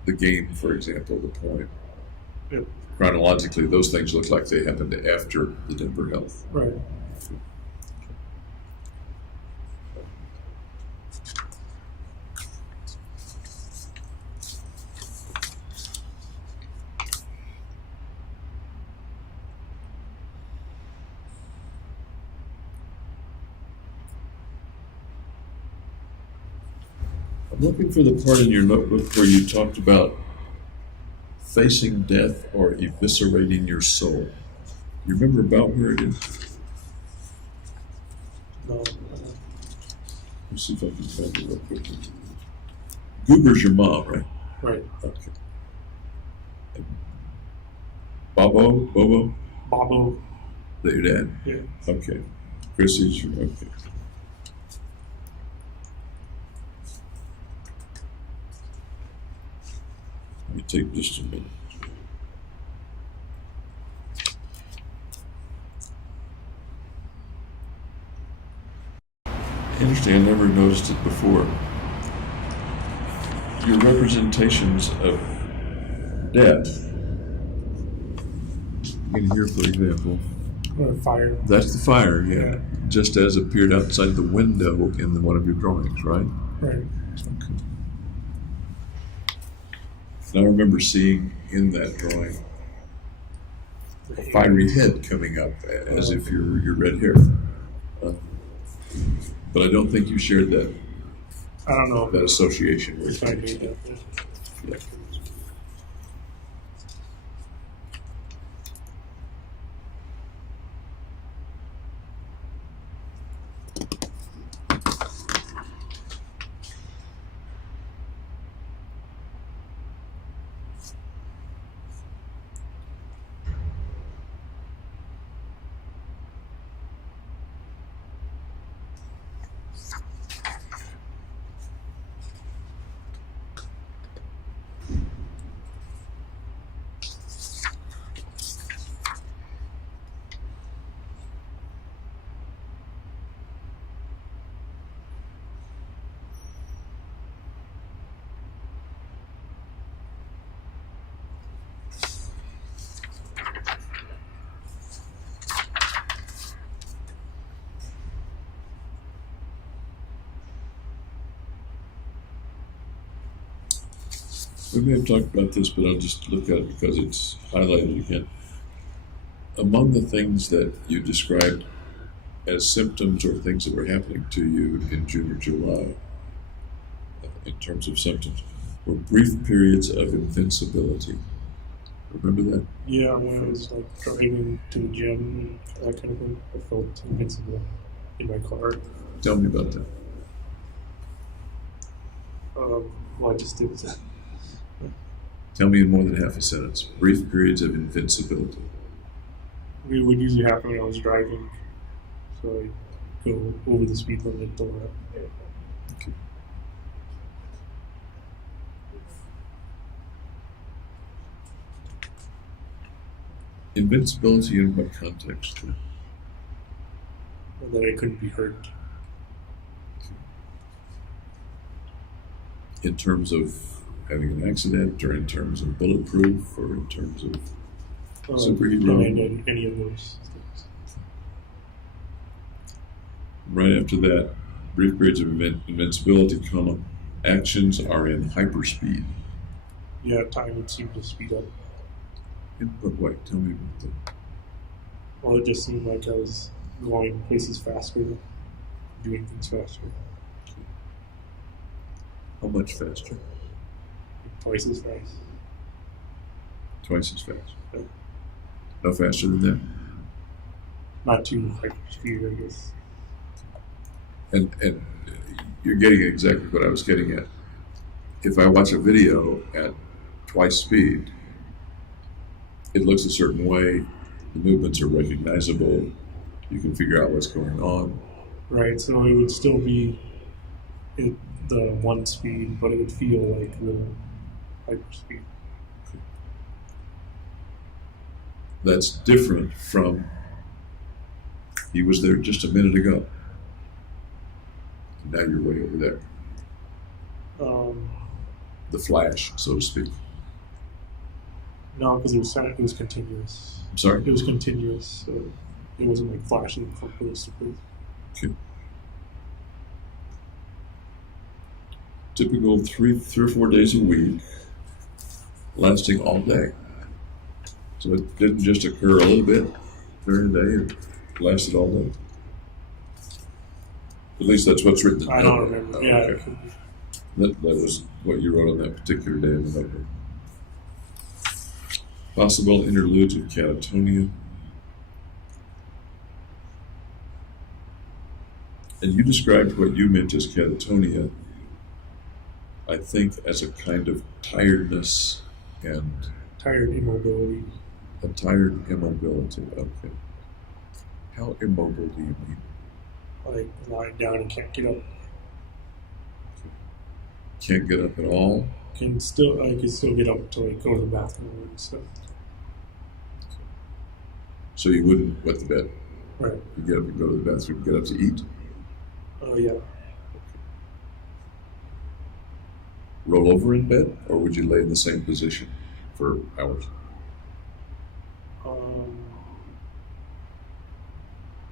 The game, for example, the point. Yep. Chronologically, those things look like they happened after the Denver Health. Right. I'm looking for the part in your notebook where you talked about facing death or eviscerating your soul. You remember about where it is? No. Let's see if I can find it real quickly. Goober's your mom, right? Right. Okay. Bobo? Bobo. That your dad? Yeah. Okay. Chrissy's your, okay. Let me take just a minute. Interesting, I never noticed it before. Your representations of death, in here, for example, Fire. that's the fire, yeah. Yeah. Just as appeared outside the window in one of your drawings, right? Right. Okay. And I remember seeing in that drawing a fiery head coming up as if your red hair. But I don't think you shared that I don't know that association with if I made that. Yeah. We may have talked about this, but I'll just look at it because it's highlighted again. Among the things that you described as symptoms or things that were happening to you in June or July, in terms of symptoms, were brief periods of invincibility. Remember that? Yeah, when I was like driving to the gym and that kind of thing, I felt invincible in my car. Tell me about that. Well, I just did that. Tell me in more than half a sentence. Brief periods of invincibility. It would usually happen when I was driving, so I'd go over the speed limit a lot. Okay. Invincibility in what context then? And that I couldn't be hurt. In terms of having an accident, or in terms of bulletproof, or in terms of superhero? Any of those things. Right after that, brief periods of invincibility, actions are in hyperspeed. Yeah, time would seem to speed up. In what way? Tell me about that. Well, it just seemed like I was going places faster, doing things faster. How much faster? Twice as fast. Twice as fast. Yeah. No faster than that? Not too hyper speed, I guess. And you're getting at exactly what I was getting at. If I watch a video at twice speed, it looks a certain way, the movements are recognizable, you can figure out what's going on. Right, so it would still be at the one speed, but it would feel like the hyper speed. That's different from, he was there just a minute ago. Now you're way over there. The flash, so to speak. No, because it was continuous. I'm sorry? It was continuous, so it wasn't like flashing from place to place. Okay. Typical three or 4 days a week, lasting all day. So it didn't just occur a little bit during the day, it lasted all day. At least that's what's written in the I notebook. don't remember. Oh, Yeah, okay. it could be. That was what you wrote on that particular day in the notebook. Possible interludes of catatonia. And you described what you meant as catatonia, I think, as a kind of tiredness and Tired immobility. a tired immobility. Okay. How immobile do you mean? Like lying down and can't get up. Can't get up at all? I can still get up to like go to the bathroom and stuff. So you wouldn't wet the bed? Right. You get up and go to the bathroom, get up to eat? Oh yeah. Roll over in bed, or would you lay in the same position for hours?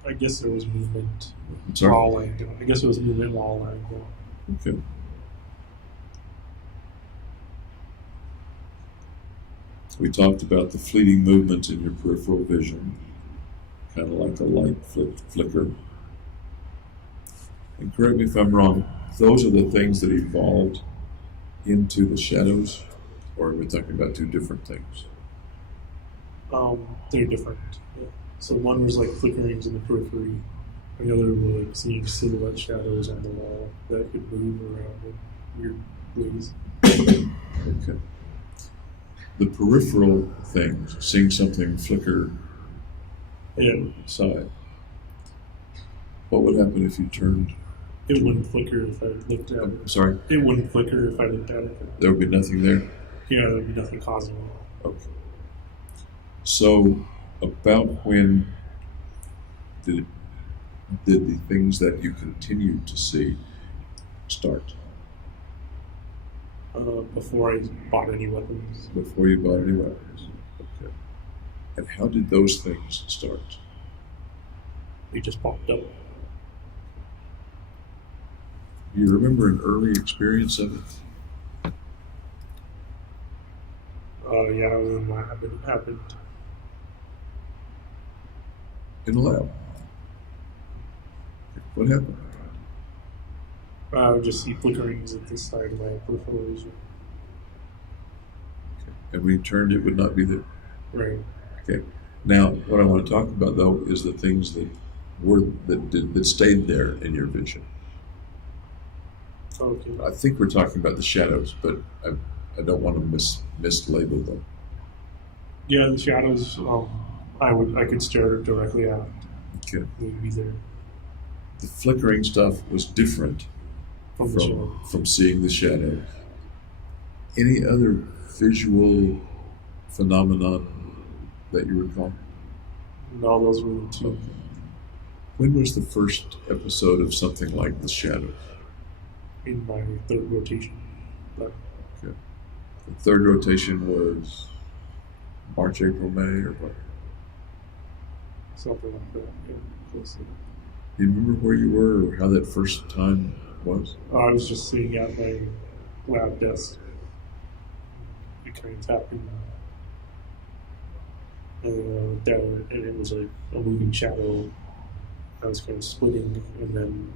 I guess there was movement I'm sorry? while lying down. I guess it was movement while lying down. Okay. We talked about the fleeting movements in your peripheral vision, kind of like a light flicker. And correct me if I'm wrong, those are the things that evolved into the shadows, or are we talking about two different things? They're different. Yeah. So one was like flickerings in the periphery, and the other were like seeing silhouette shadows on the wall that could move around in weird ways. Okay. The peripheral things, seeing something flicker Yeah. side. What would happen if you turned? It wouldn't flicker if I looked at it. I'm sorry, It wouldn't flicker if I looked at it. there would be nothing there? Yeah, there would be nothing causing it. Okay. So, about when did the things that you continued to see start? Before I bought any weapons. Before you bought any weapons? Okay. And how did those things start? They just popped up. Do you remember an early experience of it? Yeah, I was in the lab and it happened. In the lab. What happened? I would just see flickerings at the side of my peripheral vision. And when you turned, it would not be there. Right. Okay. Now, what I want to talk about though is the things that that stayed there in your vision. Okay. I think we're talking about the shadows, but I don't want to mislabel them. Yeah, the shadows. I could stare directly at. Okay. They would be there The flickering stuff was different from the shadow. from seeing the shadow. Any other visual phenomenon that you recall? No, those were the two. Okay. When was the first episode of something like the shadow? In my third rotation. But Okay. The third rotation was March, April, May, or what? something like that. Yeah, closely. Do you remember where you were or how that first time was? I was just sitting at my lab desk. It kind of happened. Down, and it was like a moving shadow. I was kind of splitting and then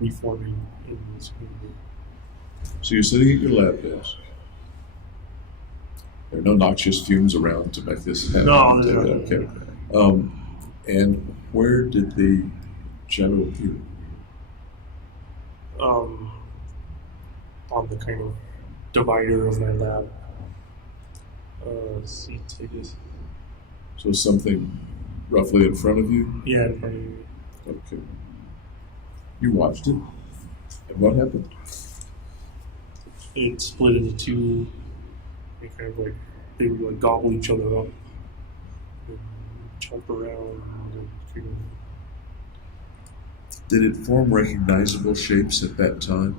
reforming in the screen. So you're sitting at your lab desk. There are no noxious fumes around to make this happen. No, there's Okay. And where did the shadow appear? On the kind of divider of my lab seat, I guess. So something roughly in front of you? Yeah, in front of me. Okay. You watched it? And what happened? It split into two. And kind of like they would like gobble each other up and jump around and kind of. Did it form recognizable shapes at that time?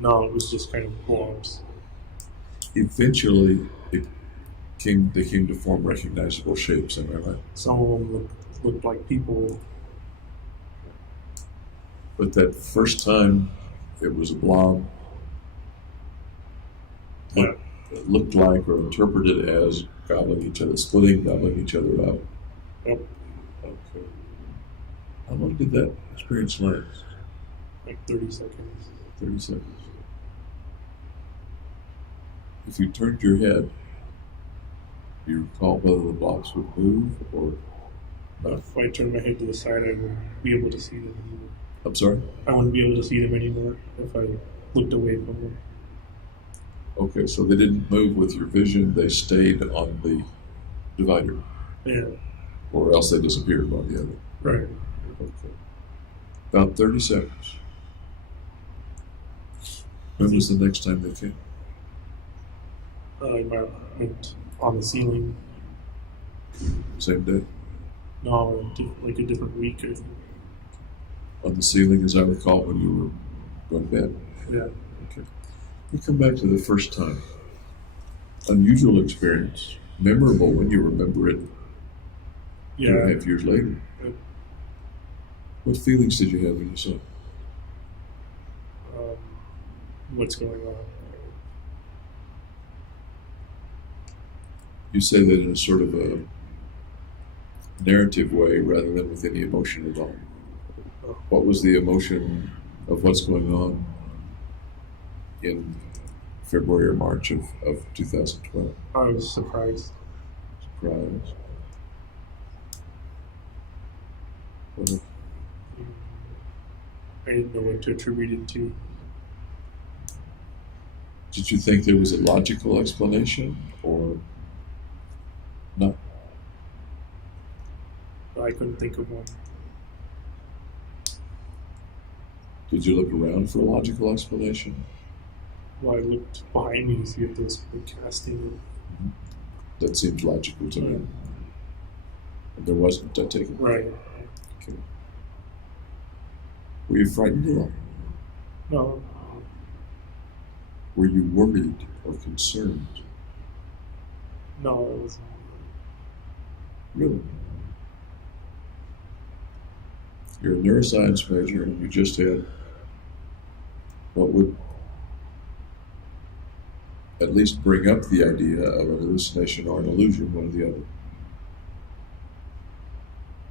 No, it was just kind of blobs. Eventually, they came to form recognizable shapes, am I right? Some of them looked like people. But that first time, it was a blob. Yeah. It looked like or interpreted as gobbling each other, splitting, gobbling each other up. Yep. Okay. How long did that experience last? Like 30 seconds. 30 seconds. If you turned your head, do you recall whether the blobs would move or not? If I turned my head to the side, I wouldn't be able to see them anymore. I'm sorry? I wouldn't be able to see them anymore if I looked away from them. Okay, so they didn't move with your vision, they stayed on the divider, Yeah, or else they disappeared one the other. right. Okay. About 30 seconds. When was the next time they came? I went on the ceiling. Same day? No, like a different week. I think. On the ceiling, as I recall, when you were going to bed. Yeah. Okay. We come back to the first time. Unusual experience. Memorable when you remember it 2.5 years later. Yeah. What feelings did you have when you saw it? What's going on? You say that in a sort of a narrative way rather than with any emotion at all. What was the emotion of what's going on in February or March of 2012? I was surprised. Surprise. What else? I didn't know what to attribute it to. Did you think there was a logical explanation or not? I couldn't think of one. Did you look around for a logical explanation? Well, I looked behind me to see if there was something casting. That seems logical to me. And there wasn't, I take it. Right. Okay. Were you frightened at all? No. Were you worried or concerned? No, it wasn't. Really? You're a neuroscience major and you just had what would at least bring up the idea of an hallucination or an illusion, one or the other.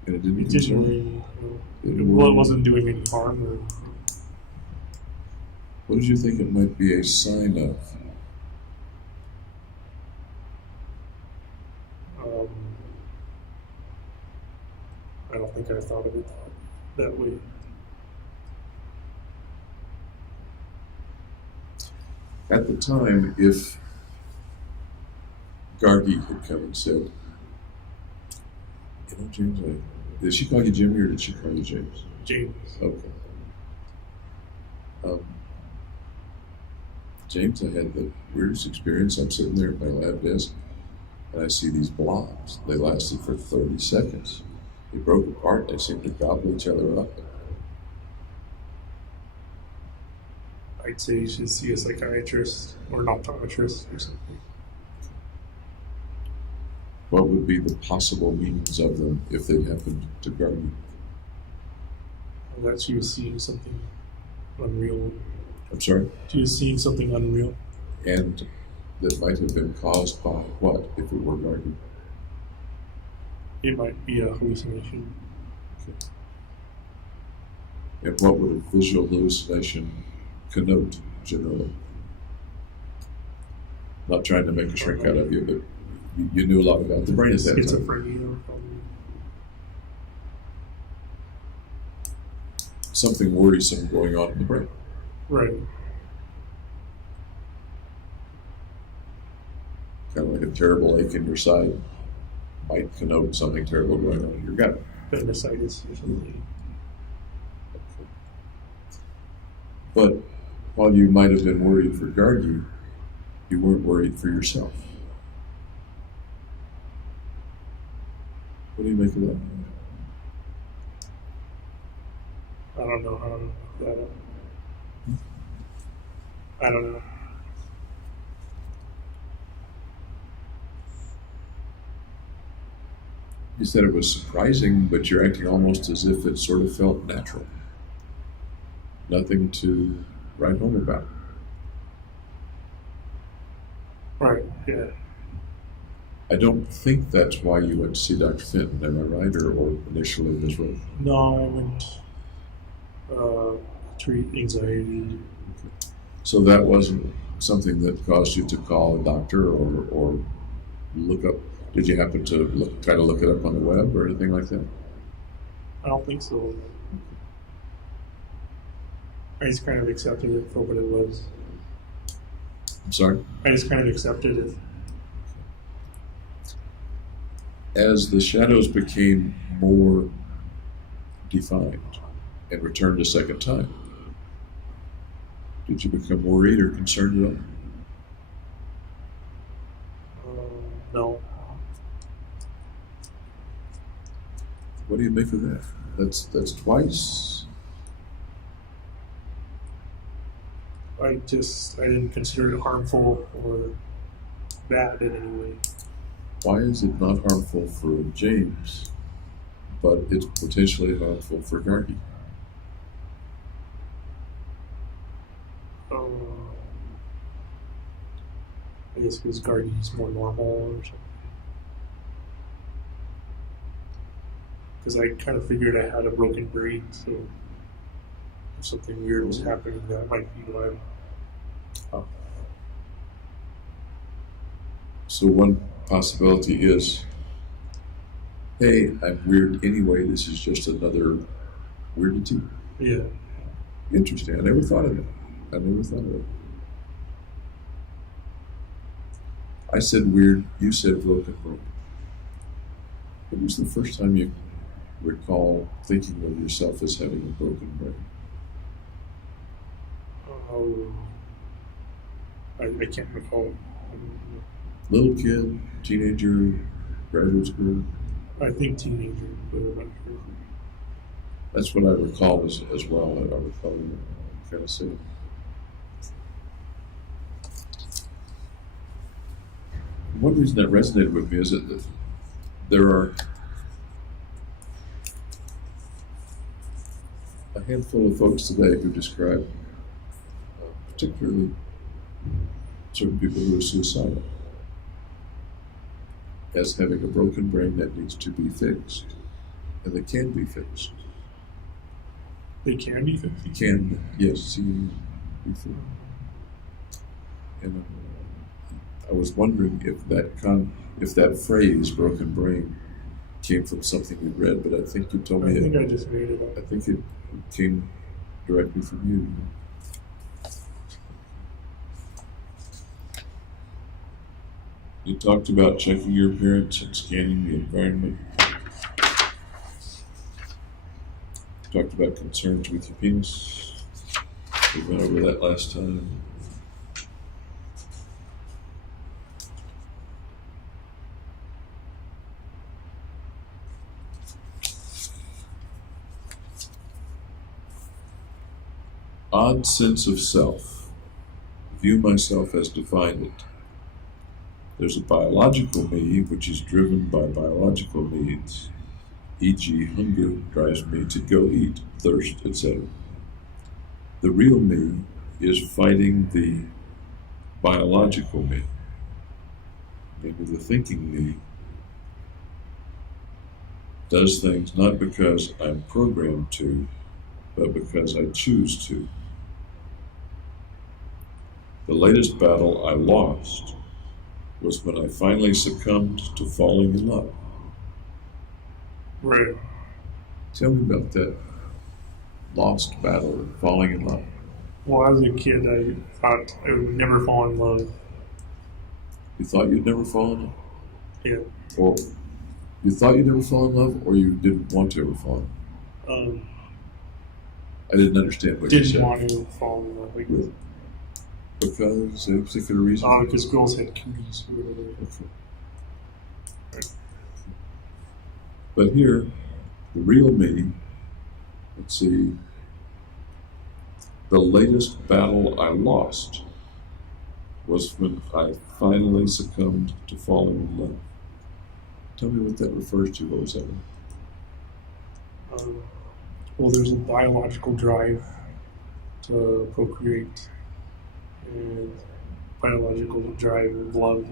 And it didn't It didn't concern really, you. well, it wasn't doing any harm. Or, What did you think it might be a sign of? um, I don't think I thought of it that way. At the time, if Gargi had come and said, James, did she call you Jimmy or did she call you James? James. Okay. James, I had the weirdest experience. I'm sitting there at my lab desk and I see these blobs. They lasted for 30 seconds. They broke apart. They seemed to gobble each other up. I'd say you should see a psychiatrist or an optometrist or something. What would be the possible meanings of them if they happened to Gargi? That she was seeing something unreal. I'm sorry? She was seeing something unreal. And that might have been caused by what, if it were Gargi? It might be a hallucination. Okay. And what would a visual hallucination connote, generally? Not trying to make a shrink out of you, but you knew a lot about the brain at that time. Schizophrenia, probably. Something worrisome going on in the brain. Right. Kind of like a terrible ache in your side might connote something terrible going on in your gut. Appendicitis or something. But while you might have been worried for Gargi, you weren't worried for yourself. What do you make of that? I don't know how to make that up. I don't know. You said it was surprising, but you're acting almost as if it sort of felt natural. Nothing to write home about. Right, yeah. I don't think that's why you went to see Dr. Fenton, am I right? Or initially Ms. Rowe? No, I went treat anxiety. So that wasn't something that caused you to call a doctor or look up. Did you happen to try to look it up on the web or anything like that? I don't think so. I just kind of accepted it for what it was. I'm sorry? I just kind of accepted it. As the shadows became more defined and returned a second time, did you become worried or concerned at all? No. What do you make of that? That's twice. I didn't consider it harmful or bad in any way. Why is it not harmful for James, but it's potentially harmful for Gargi? I guess because Guardian's more normal or something. Because I kind of figured I had a broken brain, so if something weird was happening, that might be why. So one possibility is, hey, I'm weird anyway, this is just another weirdity. Yeah. Interesting, I never thought of that. I said weird, you said broken brain. When was the first time you recall thinking of yourself as having a broken brain? I can't recall. Little kid, teenager, graduate school? I think teenager, but I'm not sure. That's what I recall as well. I recall you kind of saying. One reason that resonated with me is that there are a handful of folks today who describe particularly certain people who are suicidal as having a broken brain that needs to be fixed, and they can be fixed. They can be fixed. You can, yes, be fixed. And I was wondering if that phrase "broken brain" came from something you read, but I think you told me. I think I just made it up. I think it came directly from you. You talked about checking your appearance and scanning the environment. Talked about concerns with your penis. We went over that last time. Odd sense of self. View myself as defined it. There's a biological me which is driven by biological needs, e.g. hunger drives me to go eat, thirst, etc. The real me is fighting the biological me, maybe the thinking me, does things not because I'm programmed to, but because I choose to. The latest battle I lost was when I finally succumbed to falling in love. Right. Tell me about that lost battle of falling in love. Well, as a kid, I thought I would never fall in love. You thought you'd never fall in love? Yeah. Or you thought you'd never fall in love, or you didn't want to ever fall in love? I didn't understand what you said. Didn't want to fall in love. Really? Because a particular reason? Because girls had cooties or whatever. Okay. Right. But here, the real me, let's see, the latest battle I lost was when I finally succumbed to falling in love. Tell me what that refers to. What was that? Well, there's a biological drive to procreate and biological drive of love,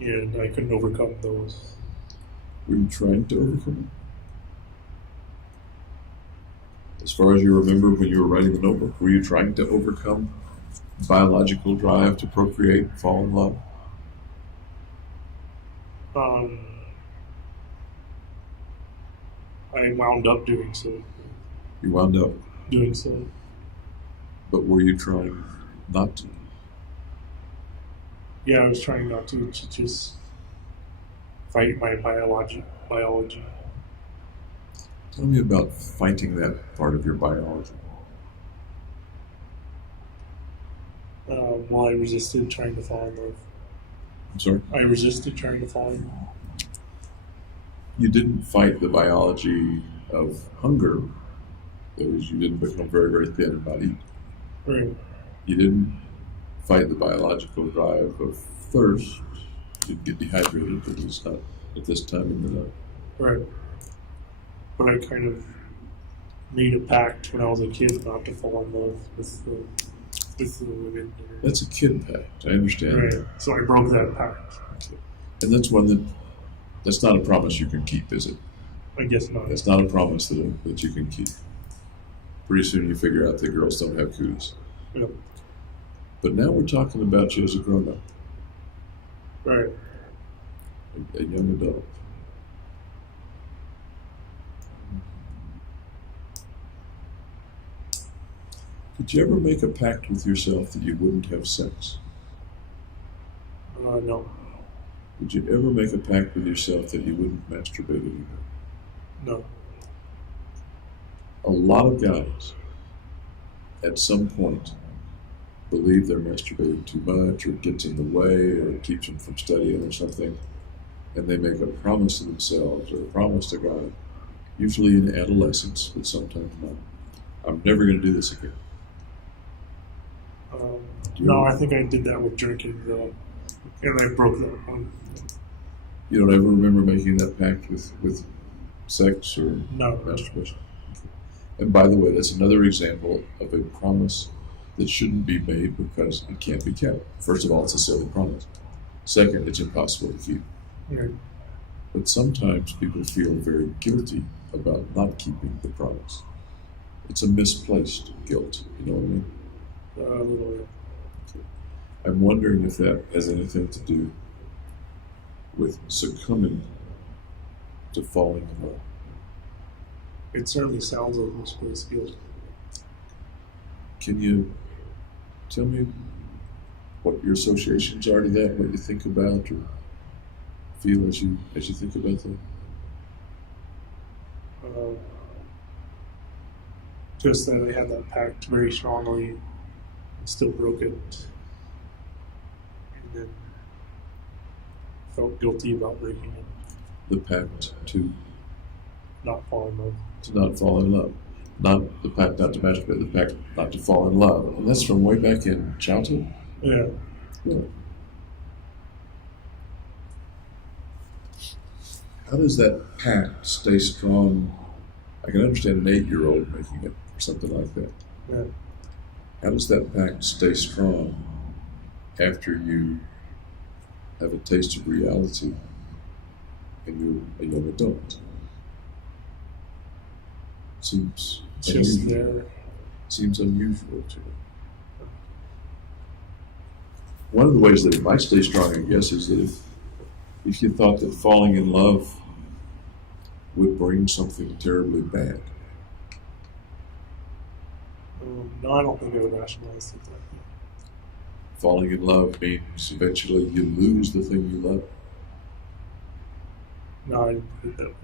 and I couldn't overcome those. Were you trying to overcome it? As far as you remember when you were writing the notebook, were you trying to overcome biological drive to procreate and fall in love? I wound up doing so. You wound up doing so. But were you trying not to? Yeah, I was trying not to just fight my biology. Tell me about fighting that part of your biology. Well, I resisted trying to fall in love. I'm sorry? I resisted trying to fall in love. You didn't fight the biology of hunger. That is, you didn't become very, very thin and not eat. Right. You didn't fight the biological drive of thirst. You'd get dehydrated, but it's not at this time in the night. Right. But I kind of made a pact when I was a kid not to fall in love with the women. That's a kid pact. I understand. Right. So I broke that pact. Okay. And that's one that's not a promise you can keep, is it? I guess not. That's not a promise that you can keep. Pretty soon you figure out that girls don't have cooties. Yep. But now we're talking about you as a grown-up. Right. A young adult. Did you ever make a pact with yourself that you wouldn't have sex? No. Did you ever make a pact with yourself that you wouldn't masturbate anymore? No. A lot of guys, at some point, believe they're masturbating too much, or it gets in the way, or it keeps them from studying or something, and they make a promise to themselves or a promise to God, usually in adolescence, but sometimes not. I'm never going to do this again. No, I think I did that with drinking, though, and I broke that one. You don't ever remember making that pact with sex or No. masturbation? Okay. And by the way, that's another example of a promise that shouldn't be made because it can't be kept. First of all, it's a silly promise. Second, it's impossible to keep. Yeah. But sometimes people feel very guilty about not keeping the promise. It's a misplaced guilt, you know what I mean? A little. I'm wondering if that has anything to do with succumbing to falling in love. It certainly sounds like misplaced guilt. Can you tell me what your associations are to that, what you think about or feel as you think about that? Just that I had that pact very strongly, and still broke it, and then felt guilty about breaking it. The pact to Not fall in love. not fall in love. Not the pact not to masturbate, the pact not to fall in love. And that's from way back in childhood? Yeah. Really? How does that pact stay strong? I can understand an 8-year-old making it or something like that. Yeah. How does that pact stay strong after you have a taste of reality and you're a young adult? Seems It's just unusual. there. Seems unusual to me. One of the ways that it might stay strong, I guess, is that if you thought that falling in love would bring something terribly bad. No, I don't think I would rationalize things like that. Falling in love means eventually you lose the thing you love. No, I didn't think that way.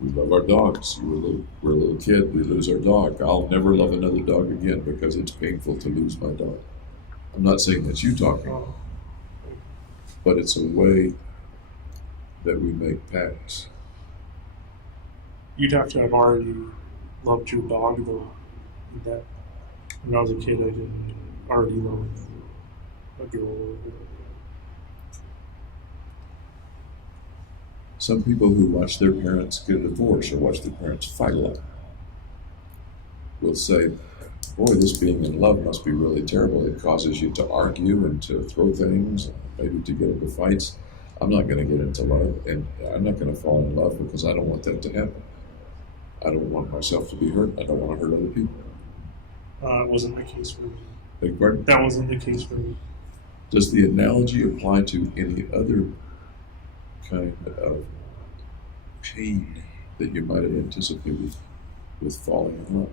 We love our dogs. We're a little kid. We lose our dog. I'll never love another dog again because it's painful to lose my dog. I'm not saying that's you talking, Oh, but it's a way that we make pacts. you'd have to have already loved your dog, though. That when I was a kid, I didn't already love a girl. Some people who watch their parents get a divorce or watch their parents fight a lot will say, boy, this being in love must be really terrible. It causes you to argue and to throw things, maybe to get into fights. I'm not going to get into love, and I'm not going to fall in love because I don't want that to happen. I don't want myself to be hurt. I don't want to hurt other people. It wasn't the case for me. Beg your pardon? That wasn't the case for me. Does the analogy apply to any other kind of pain that you might have anticipated with falling in love?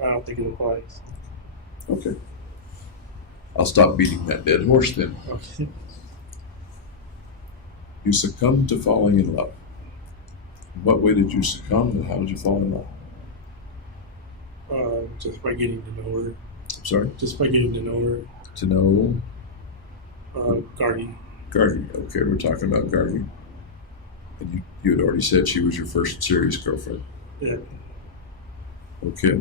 I don't think it applies. Okay. I'll stop beating that dead horse then. Okay. You succumbed to falling in love. In what way did you succumb and how did you fall in love? Just by getting to know her. I'm sorry? Just by getting to know her. To know Gardy. Gardy. Okay, we're talking about Gardy. And you had already said she was your first serious girlfriend. Yeah. Okay.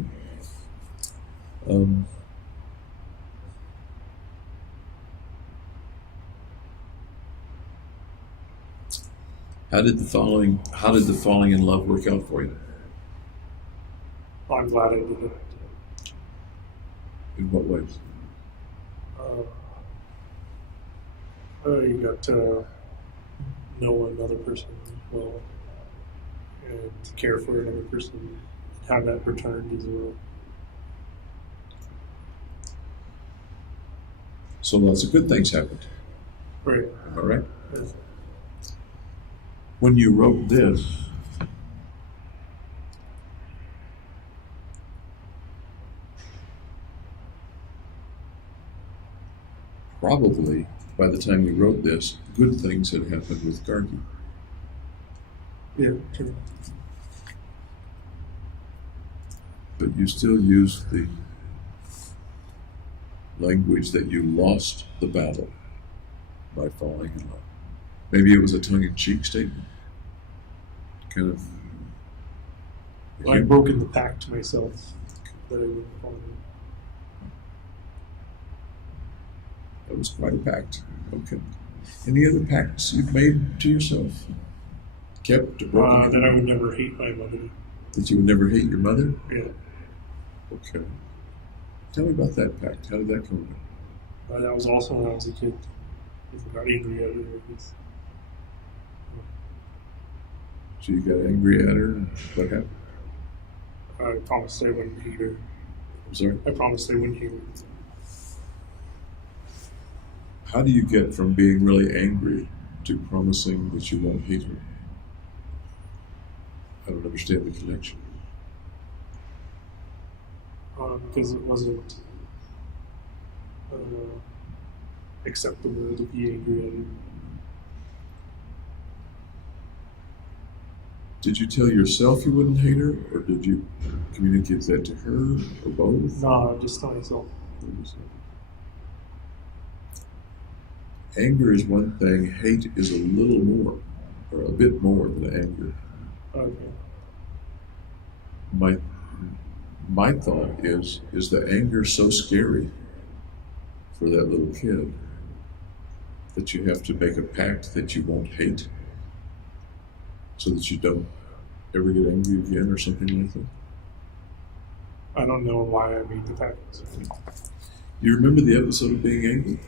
How did the falling in love work out for you? I'm glad I did it. In what ways? You got to know another person well and care for another person, have that returned as well. So lots of good things happened. Right. Am I right? Yes. When you wrote this, probably by the time you wrote this, good things had happened with Gargi. Yeah, true. But you still use the language that you lost the battle by falling in love. Maybe it was a tongue-in-cheek statement. Kind of. I've broken the pact to myself that I wouldn't fall in love. That was quite a pact. Okay. Any other pacts you've made to yourself? Kept or broken? That I would never hate my mother. That you would never hate your mother? Yeah. Okay. Tell me about that pact. How did that come about? That was also when I was a kid. I got angry at her. I guess. So you got angry at her, and what happened? I promised I wouldn't hate her. I'm sorry? I promised I wouldn't hate her. How do you get from being really angry to promising that you won't hate her? I don't understand the connection. Because it wasn't acceptable to be angry at her. Did you tell yourself you wouldn't hate her, or did you communicate that to her, or both? No, just to myself. Anger is one thing, hate is a little more, or a bit more than anger. Okay. My thought is the anger so scary for that little kid that you have to make a pact that you won't hate so that you don't ever get angry again or something like that? I don't know why I made the pact. You remember the episode of being angry?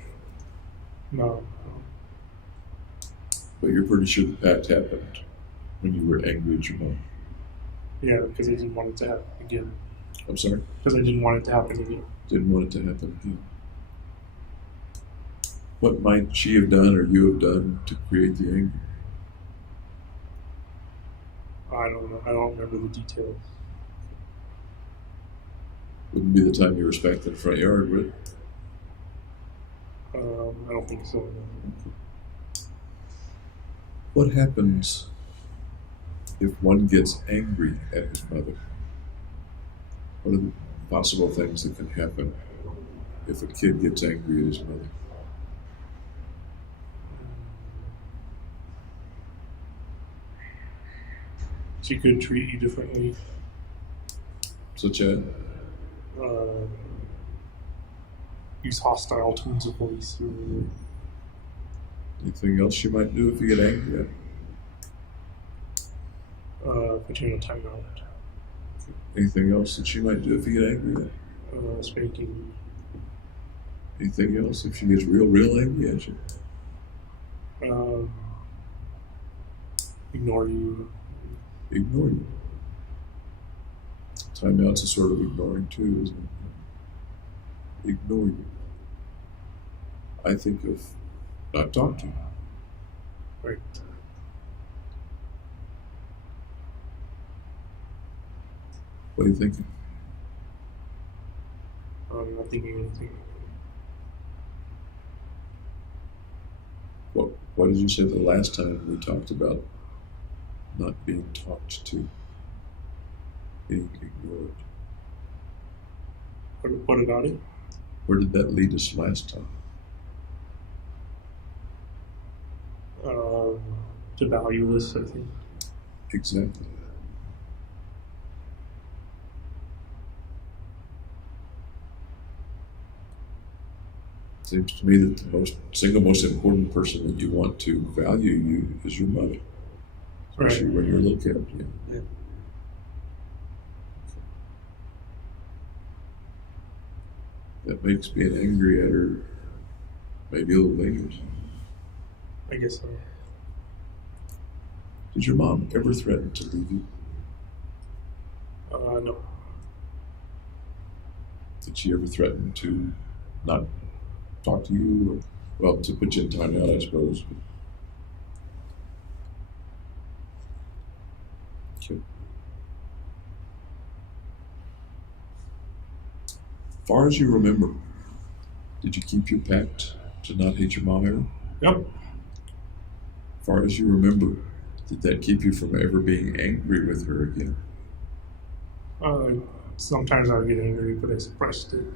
No. But you're pretty sure the pact happened when you were angry at your mom. Yeah, because I didn't want it to happen again. I'm sorry? Because I didn't want it to happen again. Didn't want it to happen again. What might she have done or you have done to create the anger? I don't know. I don't remember the details. Wouldn't be the time you were spanked in the front yard, would it? I don't think so. What happens if one gets angry at his mother? What are the possible things that can happen if a kid gets angry at his mother? She could treat you differently. Such as? Use hostile tones of voice. Anything else you might do if you get angry at? Put you in a timeout. Anything else that she might do if you get angry at? Spanking. Anything else if she gets real angry at you? Ignore you. Ignore you. Timeout's a sort of ignoring too, isn't it? Ignore you. I think of not talk to you. Right. What are you thinking? I'm not thinking anything. What did you say the last time we talked about not being talked to, being ignored? What about it? Where did that lead us last time? To valueless, I think. Exactly. Seems to me that the single most important person that you want to value you is your mother, especially when you're a little kid. Yeah. That makes being angry at her maybe a little dangerous. I guess so. Did your mom ever threaten to leave you? No. Did she ever threaten to not talk to you? Or, well, to put you in timeout, I suppose. Okay. As far as you remember, did you keep your pact to not hate your mom ever? Yep. As far as you remember, did that keep you from ever being angry with her again? Sometimes I would get angry, but I suppressed it.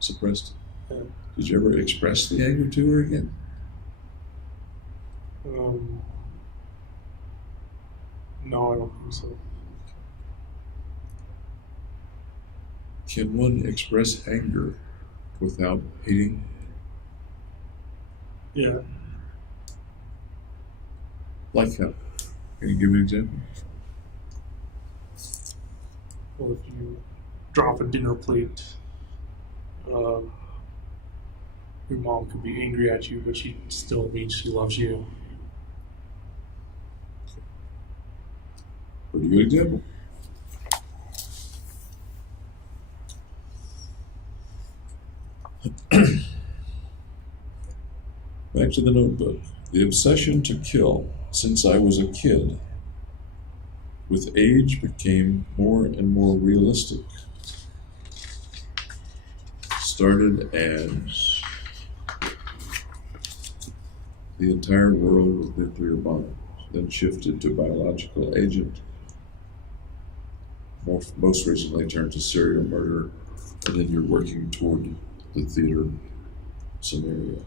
Suppressed it? Yeah. Did you ever express the anger to her again? No, I don't think so. Can one express anger without hating? Yeah. Like how? Can you give me an example? or if you drop a dinner plate, um, your mom could be angry at you, but she still means she loves you. Pretty good example. Back to the notebook. The obsession to kill since I was a kid, with age, became more and more realistic. Started as the entire world with nuclear bombs, then shifted to biological agent, most recently turned to serial murder, and then you're working toward the theater scenario.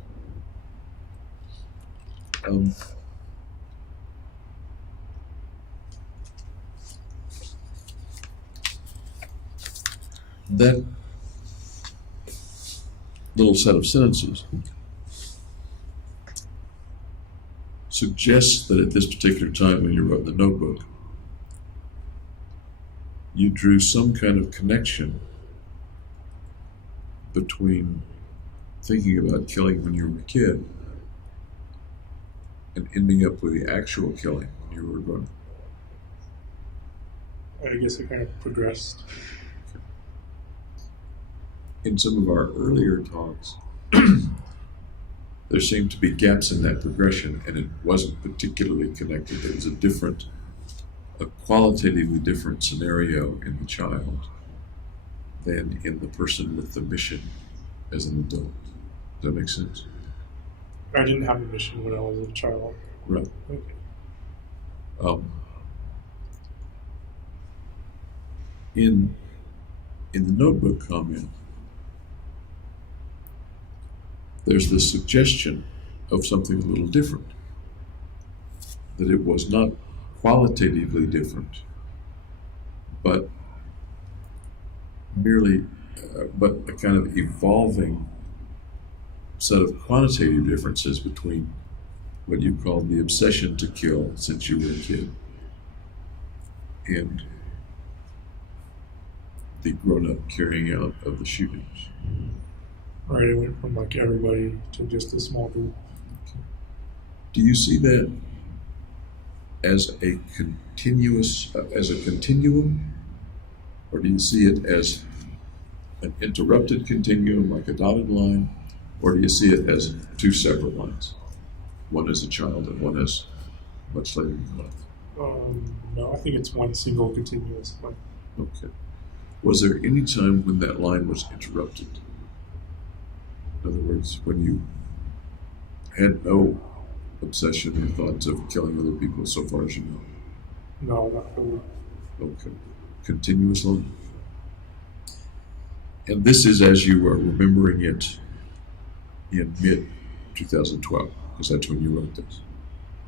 That little set of sentences suggests that at this particular time when you wrote the notebook, you drew some kind of connection between thinking about killing when you were a kid and ending up with the actual killing when you were grown. I guess it kind of progressed. In some of our earlier talks, there seemed to be gaps in that progression, and it wasn't particularly connected. There was a qualitatively different scenario in the child than in the person with the mission as an adult. Does that make sense? I didn't have a mission when I was a child. Right. Okay. In the notebook comment, there's the suggestion of something a little different, that it was not qualitatively different, but merely, but a kind of evolving set of quantitative differences between what you called the obsession to kill since you were a kid and the grown-up carrying out of the shootings. Right, it went from like everybody to just a small group. Do you see that as a continuous, as a continuum, or do you see it as an interrupted continuum, like a dotted line, or do you see it as two separate lines? One as a child and one as much later in life? No, I think it's one single continuous line. Okay. Was there any time when that line was interrupted? In other words, when you had no obsession or thoughts of killing other people so far as you know? No, not really. Okay. Continuous line. And this is as you are remembering it in mid-2012, because that's when you wrote this.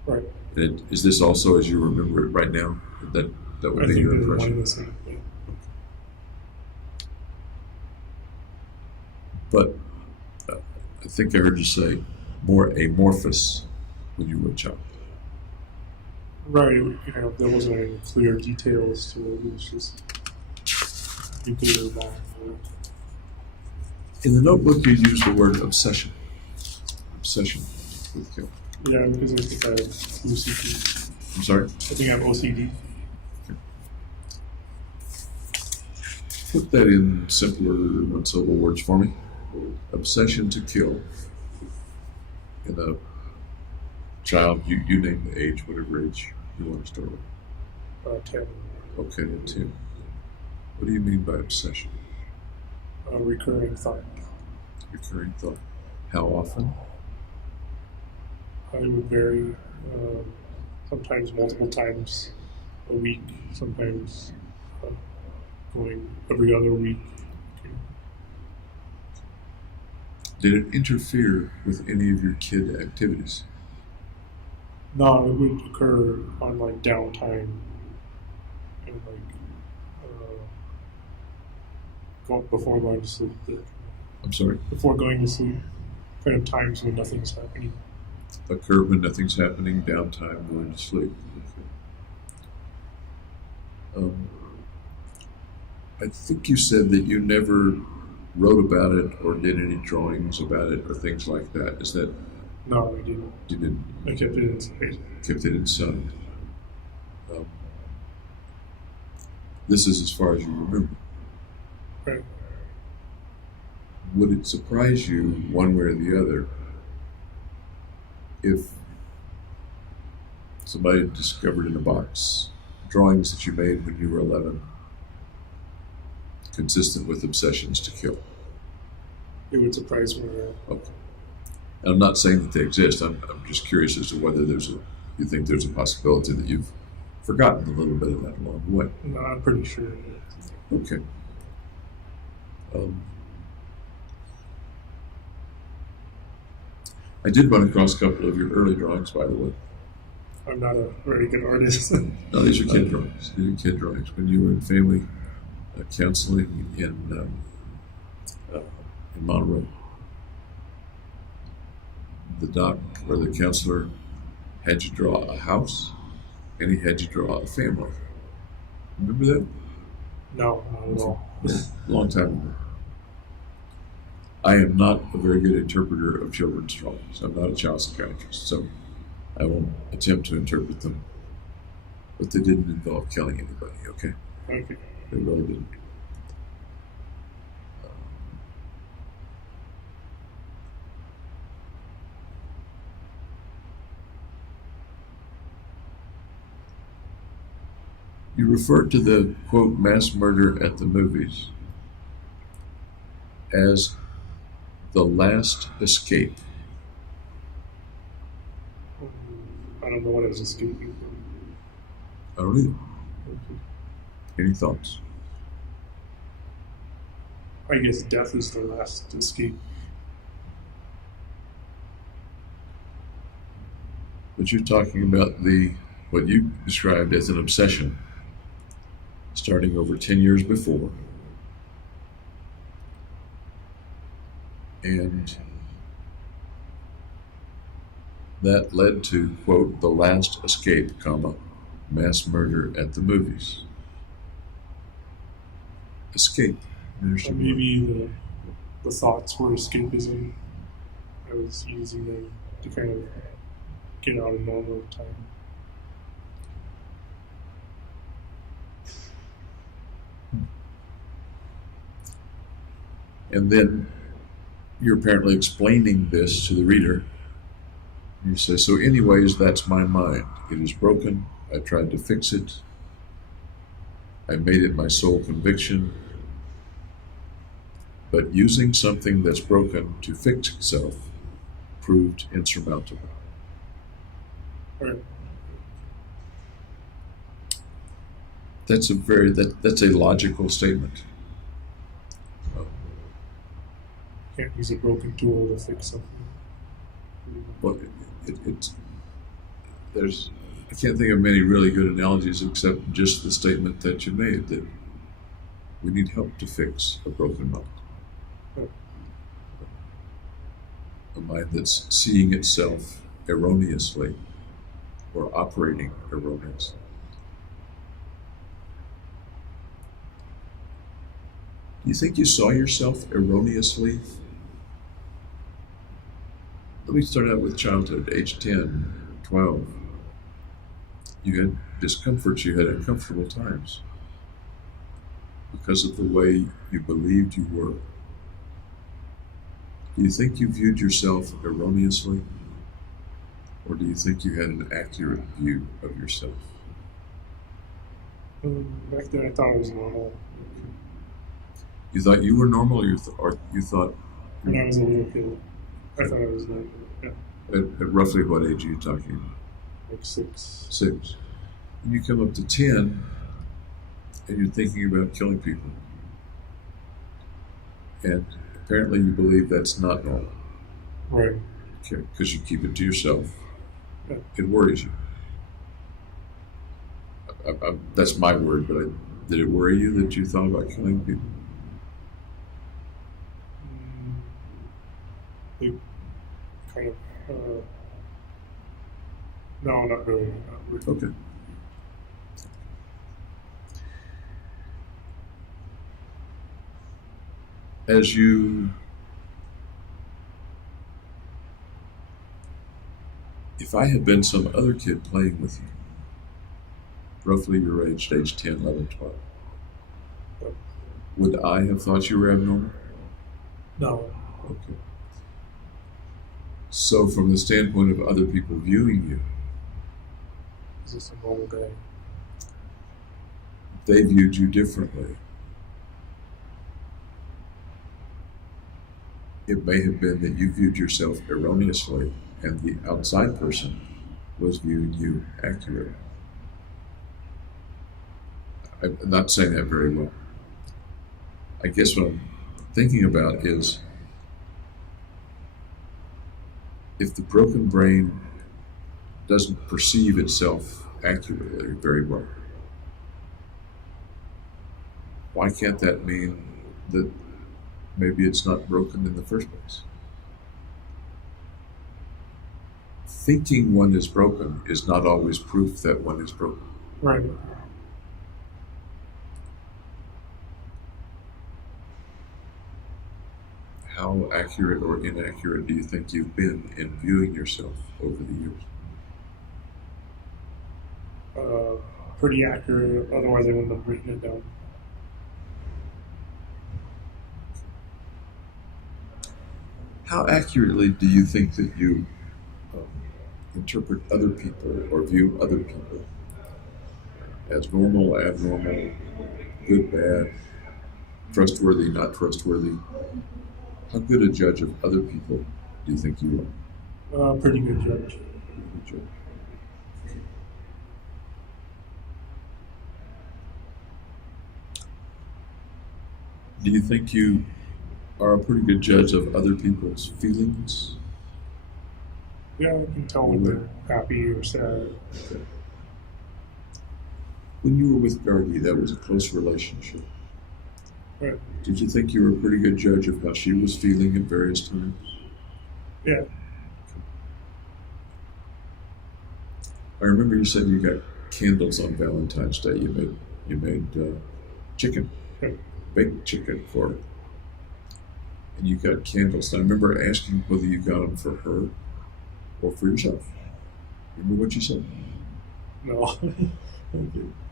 Right. And is this also as you remember it right now? That would I be think your they're one impression? and the same. Yeah. But I think I heard you say more amorphous when you were a child. Right, there wasn't any clear details to it. It was just nuclear bomb. In the notebook, you used the word obsession. Obsession with kill. Yeah, because I think I have OCD. I'm sorry? I think I have OCD. Put that in simpler one-syllable words for me. Obsession to kill. In a child, you name the age, whatever age you want to start with. 10. Okay, at 10. What do you mean by obsession? Recurring thought. Recurring thought. How often? It would vary, sometimes multiple times a week, sometimes going every other week. Did it interfere with any of your kid activities? No, it would occur on like downtime and before going to sleep. I'm sorry? Before going to sleep, kind of times when nothing's happening. Occur when nothing's happening, downtime, going to sleep. Okay. I think you said that you never wrote about it or did any drawings about it or things like that. Is that No, I didn't. you didn't I kept it inside. kept it inside? Um, this is as far as you remember. Right. Would it surprise you one way or the other if somebody discovered in a box drawings that you made when you were 11 consistent with obsessions to kill? It would surprise me. Okay. And I'm not saying that they exist. I'm just curious as to whether you think there's a possibility that you've forgotten a little bit of that along the way. No, I'm pretty sure. Okay. I did run across a couple of your early drawings, by the way. I'm not a very good artist. No, these are kid drawings. These are kid drawings. When you were in family counseling in Monterey, the doc or the counselor had you draw a house, and he had you draw a family. Remember that? No, not at all. Long time ago. I am not a very good interpreter of children's drawings. I'm not a child psychiatrist, so I won't attempt to interpret them. But they didn't involve killing anybody, okay? Okay. They really didn't. You referred to the, quote, mass murder at the movies as the last escape. I don't know what I was escaping from. I don't either. Any thoughts? I guess death is the last escape. But you're talking about what you described as an obsession starting over 10 years before, and that led to, quote, the last escape, comma, mass murder at the movies. Escape. Or maybe the thoughts were escapism. I was using them to kind of get out of normal time. And then you're apparently explaining this to the reader. You say, so anyways, that's my mind. It is broken. I tried to fix it. I made it my sole conviction. But using something that's broken to fix itself proved insurmountable. Right. That's a logical statement. Can't use a broken tool to fix something. Well, I can't think of many really good analogies except just the statement that you made that we need help to fix a broken mind. Right. A mind that's seeing itself erroneously or operating erroneously. Do you think you saw yourself erroneously? Let me start out with childhood, age 10, 12. You had discomforts, you had uncomfortable times because of the way you believed you were. Do you think you viewed yourself erroneously? Or do you think you had an accurate view of yourself? Back then I thought I was normal. You thought you were normal, or you thought... When I was a little kid, I thought I was normal. Yeah. At roughly what age are you talking about? Like 6. 6. And you come up to 10, and you're thinking about killing people. And apparently you believe that's not normal. Right. Okay, because you keep it to yourself. Yeah. It worries you. That's my word, but did it worry you that you thought about killing people? It kind of, no, not really. Not really. Okay. as you, if I had been some other kid playing with you, roughly your age 10, 11, 12, would I have thought you were abnormal? No. Okay. So from the standpoint of other people viewing you, Is this a normal guy? they viewed you differently. It may have been that you viewed yourself erroneously and the outside person was viewing you accurately. I'm not saying that very well. I guess what I'm thinking about is if the broken brain doesn't perceive itself accurately very well, why can't that mean that maybe it's not broken in the first place? Thinking one is broken is not always proof that one is broken. Right. How accurate or inaccurate do you think you've been in viewing yourself over the years? Pretty accurate, otherwise I wouldn't have written it down. How accurately do you think that you interpret other people or view other people as normal, abnormal, good, bad, trustworthy, not trustworthy? How good a judge of other people do you think you are? Pretty good judge. Good judge. Do you think you are a pretty good judge of other people's feelings? Yeah, I can tell when they're happy or sad. Okay. When you were with Gargi, that was a close relationship. Right. Did you think you were a pretty good judge of how she was feeling at various times? Yeah. I remember you said you got candles on Valentine's Day. You made chicken, Right. baked chicken for her, and you got candles. And I remember asking whether you got them for her or for yourself. Remember what you said? No.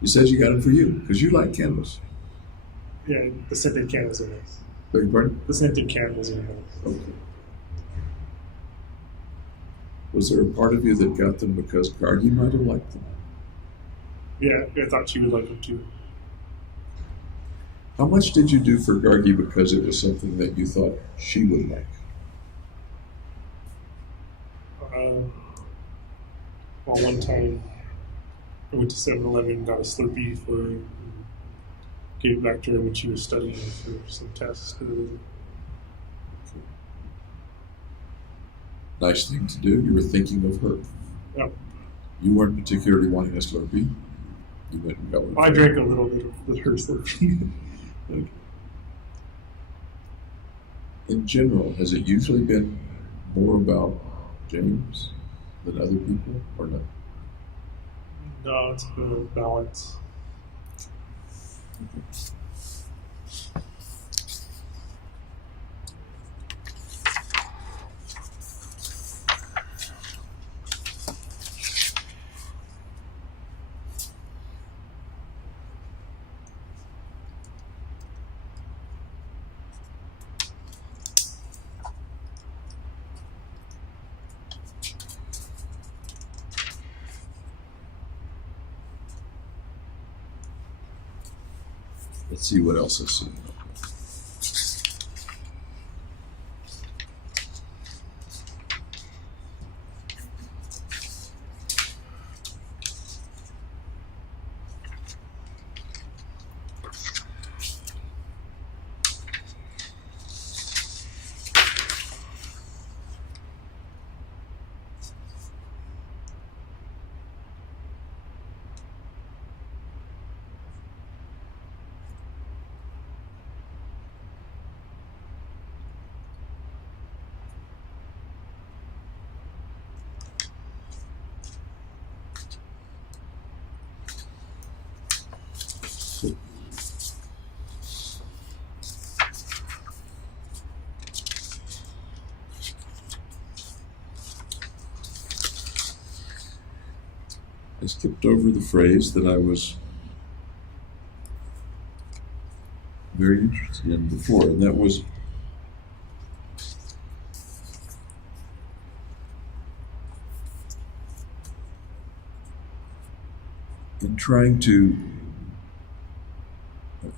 You said you got them for you because you like candles. Yeah, the scented candles are nice. Beg your pardon? The scented candles are nice. Okay. Was there a part of you that got them because Gargi might have liked them? Yeah, I thought she would like them too. How much did you do for Gargi because it was something that you thought she would like? Well, one time I went to 7-Eleven, got a Slurpee for her, and gave it back to her when she was studying for some tests. Nice thing to do. You were thinking of her. Yeah. You weren't particularly wanting a Slurpee. You went and got one. I drank a little bit of her Slurpee. Okay. In general, has it usually been more about James than other people, or not? No, it's been a balance. Let's see what else is seen. I skipped over the phrase that I was very interested in before, and that was in trying to,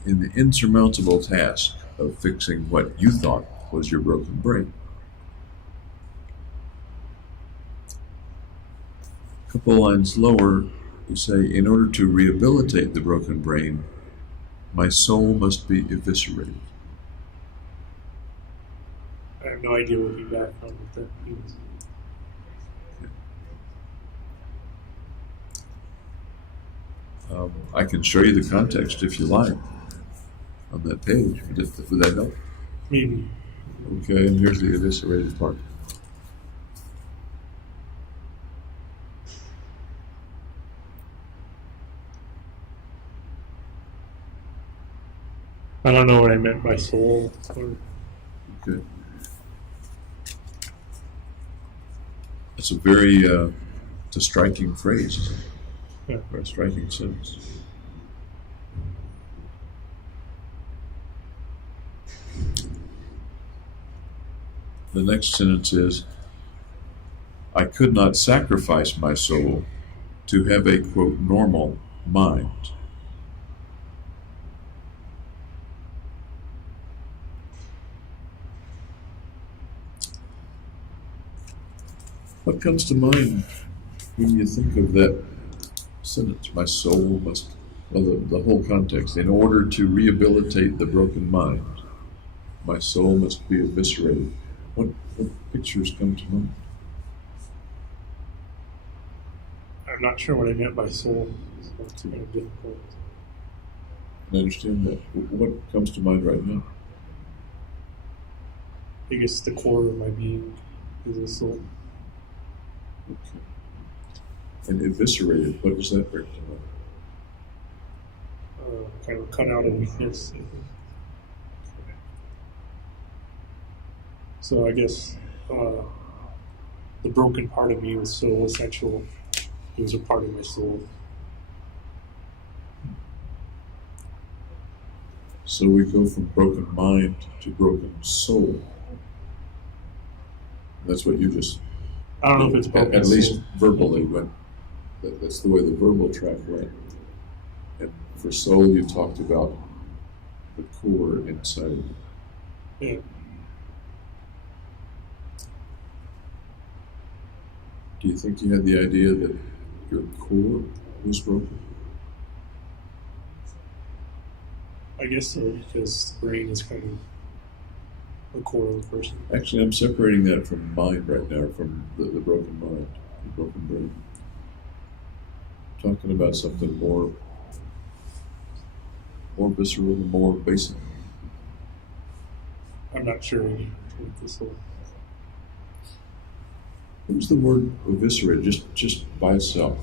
in the insurmountable task of fixing what you thought was your broken brain. A couple lines lower, you say, in order to rehabilitate the broken brain, my soul must be eviscerated. I have no idea looking back on what that means. I can show you the context if you like on that page. Would that help? Maybe. Okay, and here's the eviscerated part. I don't know what I meant by soul. Okay. It's a very it's a striking phrase. Yeah. Or a striking sentence. The next sentence is, I could not sacrifice my soul to have a, quote, normal mind. What comes to mind when you think of that sentence? My soul must, well, the whole context. In order to rehabilitate the broken mind, my soul must be eviscerated. What pictures come to mind? I'm not sure what I meant by soul. So it's kind of difficult. I understand that. What comes to mind right now? I guess the core of my being is a soul. Okay. And eviscerated, what does that bring to mind? Kind of cut out a weakness. So I guess the broken part of me was so essential. It was a part of my soul. So we go from broken mind to broken soul. That's what you just, I don't know if it's broken at least soul. verbally went. That's the way the verbal track went. And for soul, you talked about the core inside of you. Yeah. Do you think you had the idea that your core was broken? I guess so, because the brain is kind of the core of the person. Actually, I'm separating that from mind right now, from the broken mind, the broken brain. I'm talking about something more visceral, more basic. I'm not sure what this whole. What does the word eviscerated, just by itself,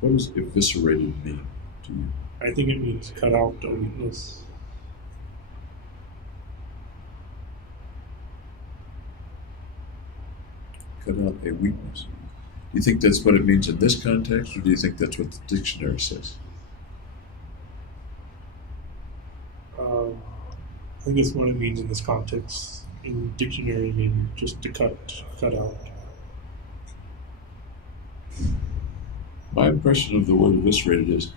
what does eviscerated mean to you? I think it means cut out a weakness. Cut out a weakness. Do you think that's what it means in this context, or do you think that's what the dictionary says? I think it's what it means in this context. In dictionary, mean just to cut out. My impression of the word eviscerated is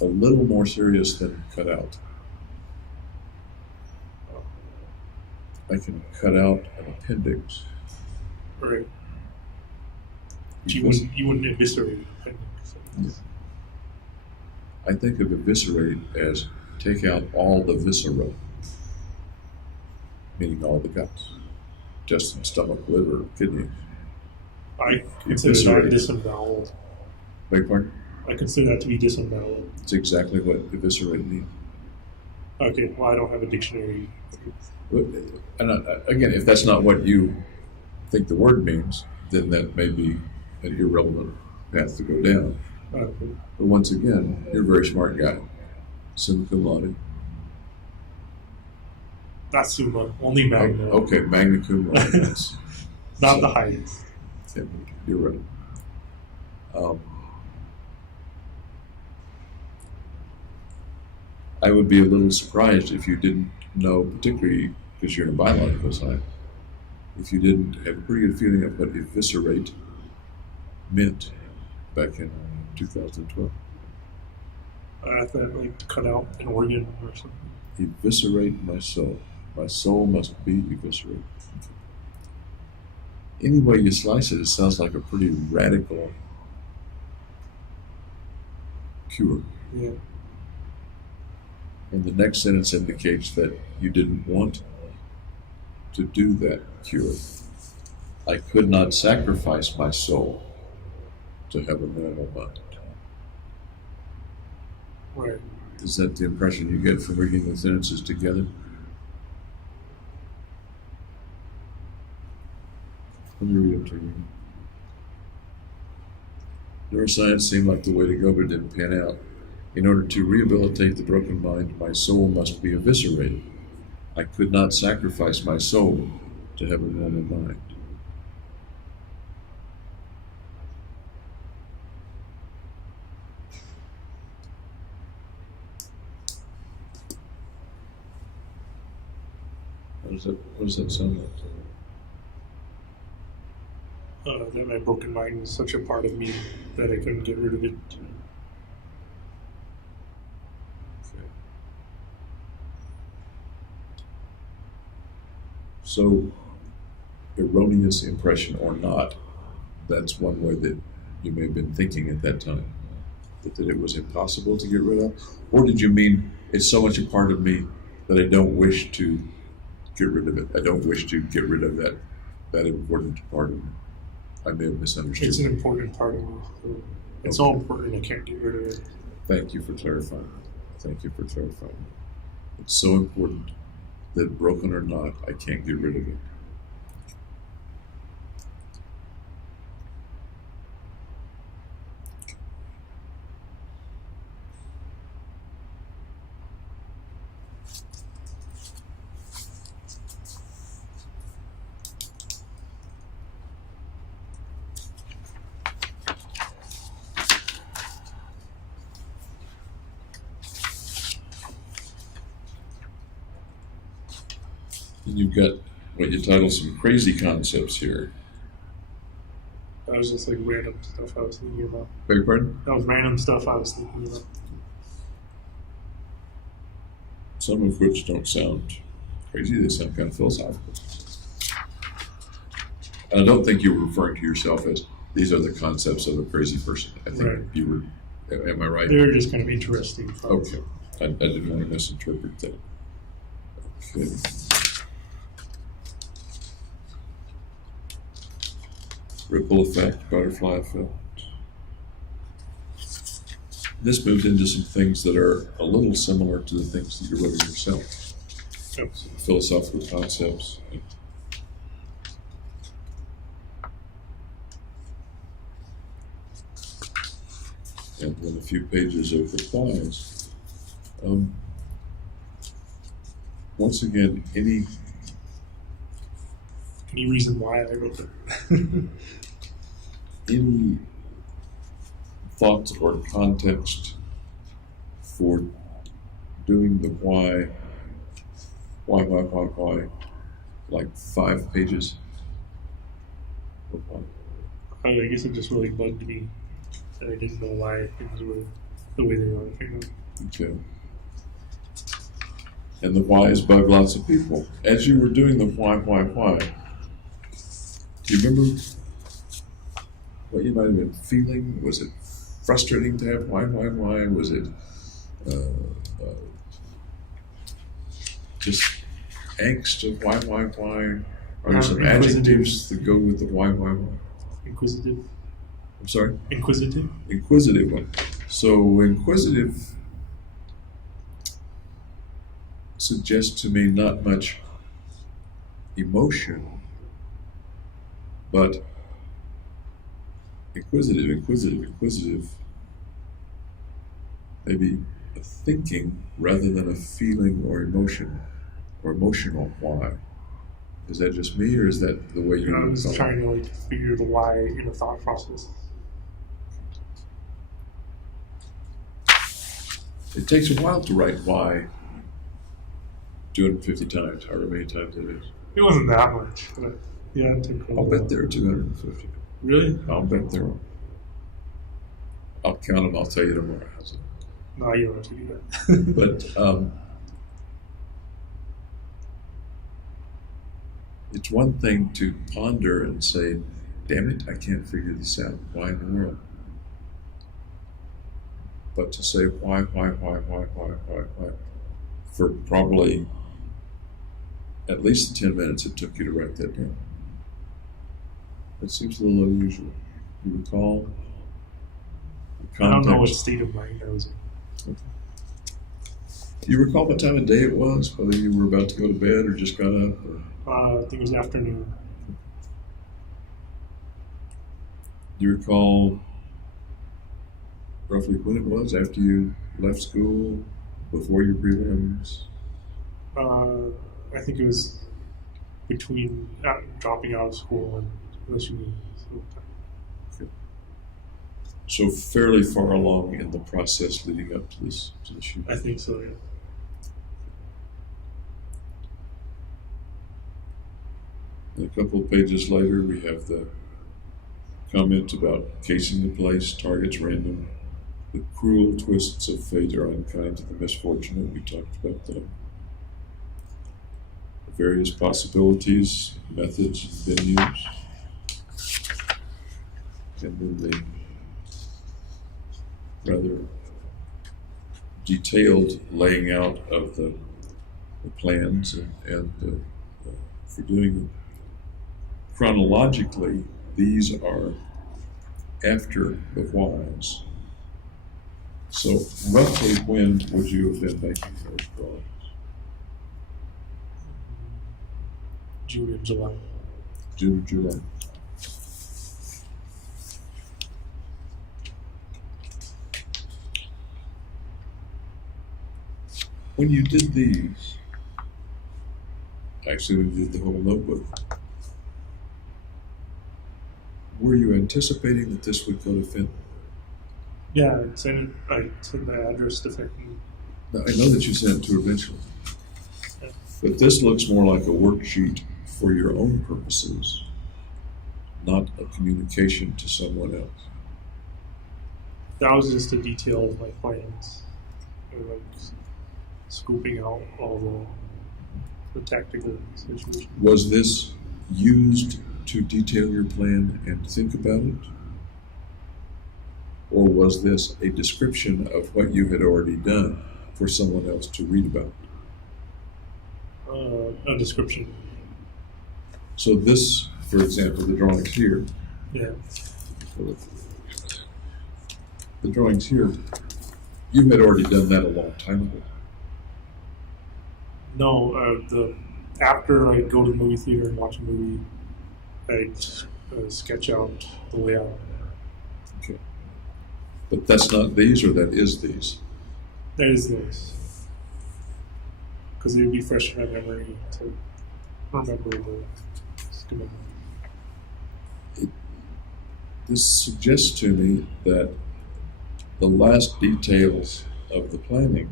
a little more serious than cut out. I can cut out an appendix. Right. You wouldn't eviscerate an appendix. Yeah. I think of eviscerate as take out all the viscera, meaning all the guts, intestine, stomach, liver, kidneys. I consider that disemboweled. Beg your pardon? I consider that to be disemboweled. It's exactly what eviscerate means. Okay, well, I don't have a dictionary. And again, if that's not what you think the word means, then that may be an irrelevant path to go down. Okay. But once again, you're a very smart guy. Summa cum laude. Not summa, only magna. Okay, magna cum laude. Not the highest. Yeah, you're right. I would be a little surprised if you didn't know, particularly because you're in a biological side, if you didn't have a pretty good feeling of what eviscerate meant back in 2012. I thought like cut out an organ or something. Eviscerate my soul. My soul must be eviscerated. Any way you slice it, it sounds like a pretty radical cure. Yeah. And the next sentence indicates that you didn't want to do that cure. I could not sacrifice my soul to have a normal mind. Right. Is that the impression you get from reading the sentences together? Let me read them to you. Neuroscience seemed like the way to go, but it didn't pan out. In order to rehabilitate the broken mind, my soul must be eviscerated. I could not sacrifice my soul to have a normal mind. What does that sound like? That my broken mind was such a part of me that I couldn't get rid of it. Okay. So, erroneous impression or not, that's one way that you may have been thinking at that time, that it was impossible to get rid of? Or did you mean it's so much a part of me that I don't wish to get rid of it? I don't wish to get rid of that important part of me. I may have misunderstood. It's an important part of me. It's so important I can't get rid of it. Thank you for clarifying. Thank you for clarifying. It's so important that broken or not, I can't get rid of it. And you've got what you title some crazy concepts here. That was just like random stuff I was thinking about. Beg your pardon? That was random stuff I was thinking about. Some of which don't sound crazy, they sound kind of philosophical. And I don't think you were referring to yourself as, these are the concepts of a crazy person. I think Right. you were, am I right? They were just kind of interesting. Okay. I didn't want to misinterpret that. Okay. Ripple effect, butterfly effect. This moved into some things that are a little similar to the things that you wrote yourself. Yep. Philosophical concepts. And then a few pages of replies. Once again, any reason why I wrote that? any thought or context for doing the why, like 5 pages? I guess it just really bugged me that I didn't know why things were the way they were. Okay. And the whys bug lots of people. As you were doing the why, do you remember what you might have been feeling? Was it frustrating to have why? Was it just angst of why? Are there some adjectives that go with the why? Inquisitive. I'm sorry? Inquisitive. Inquisitive one. So inquisitive suggests to me not much emotion, but inquisitive, maybe a thinking rather than a feeling or emotion or emotional why. Is that just me, or is that the way you're I was talking? trying to like figure the why in the thought process. It takes a while to write why 250 times, however many times it is. It wasn't that much, but yeah, it took a I'll while. bet there are 250. Really? I'll bet there are. I'll count them. I'll tell you tomorrow. How's it? No, you don't have to do that. But it's one thing to ponder and say, damn it, I can't figure this out. Why in the world? But to say why, for probably at least the 10 minutes it took you to write that down. That seems a little unusual. You recall the I don't know what context? state of mind I was in. Do you recall what time of day it was? Whether you were about to go to bed or just got up? Or... I think it was afternoon. Do you recall roughly when it was? After you left school? Before your prelims? I think it was between dropping out of school and the shooting. So fairly far along in the process leading up to this to the shooting. I think so, yeah. And a couple of pages later, we have the comment about casing the place, targets random. The cruel twists of fate are unkind to the misfortunate. We talked about that. The various possibilities, methods, and venues. And then the rather detailed laying out of the plans and for doing it. Chronologically, these are after the whys. So roughly when would you have been making those drawings? June and July. June or July? When you did these, actually when you did the whole notebook, were you anticipating that this would go to Fenton? Yeah, I sent the address to Fenton. Now, I know that you sent it to her eventually, Yeah. but this looks more like a worksheet for your own purposes, not a communication to someone else. That was just a detail of my plans. And like scooping out all the tactical situations. Was this used to detail your plan and think about it? Or was this a description of what you had already done for someone else to read about? A description. So this, for example, the drawings here, Yeah. the drawings here, you had already done that a long time ago. No, after I go to the movie theater and watch a movie, I'd sketch out the layout. Okay. But that's not these, or that is these? That is this. Because it would be fresh in my memory to remember the schematic. This suggests to me that the last details of the planning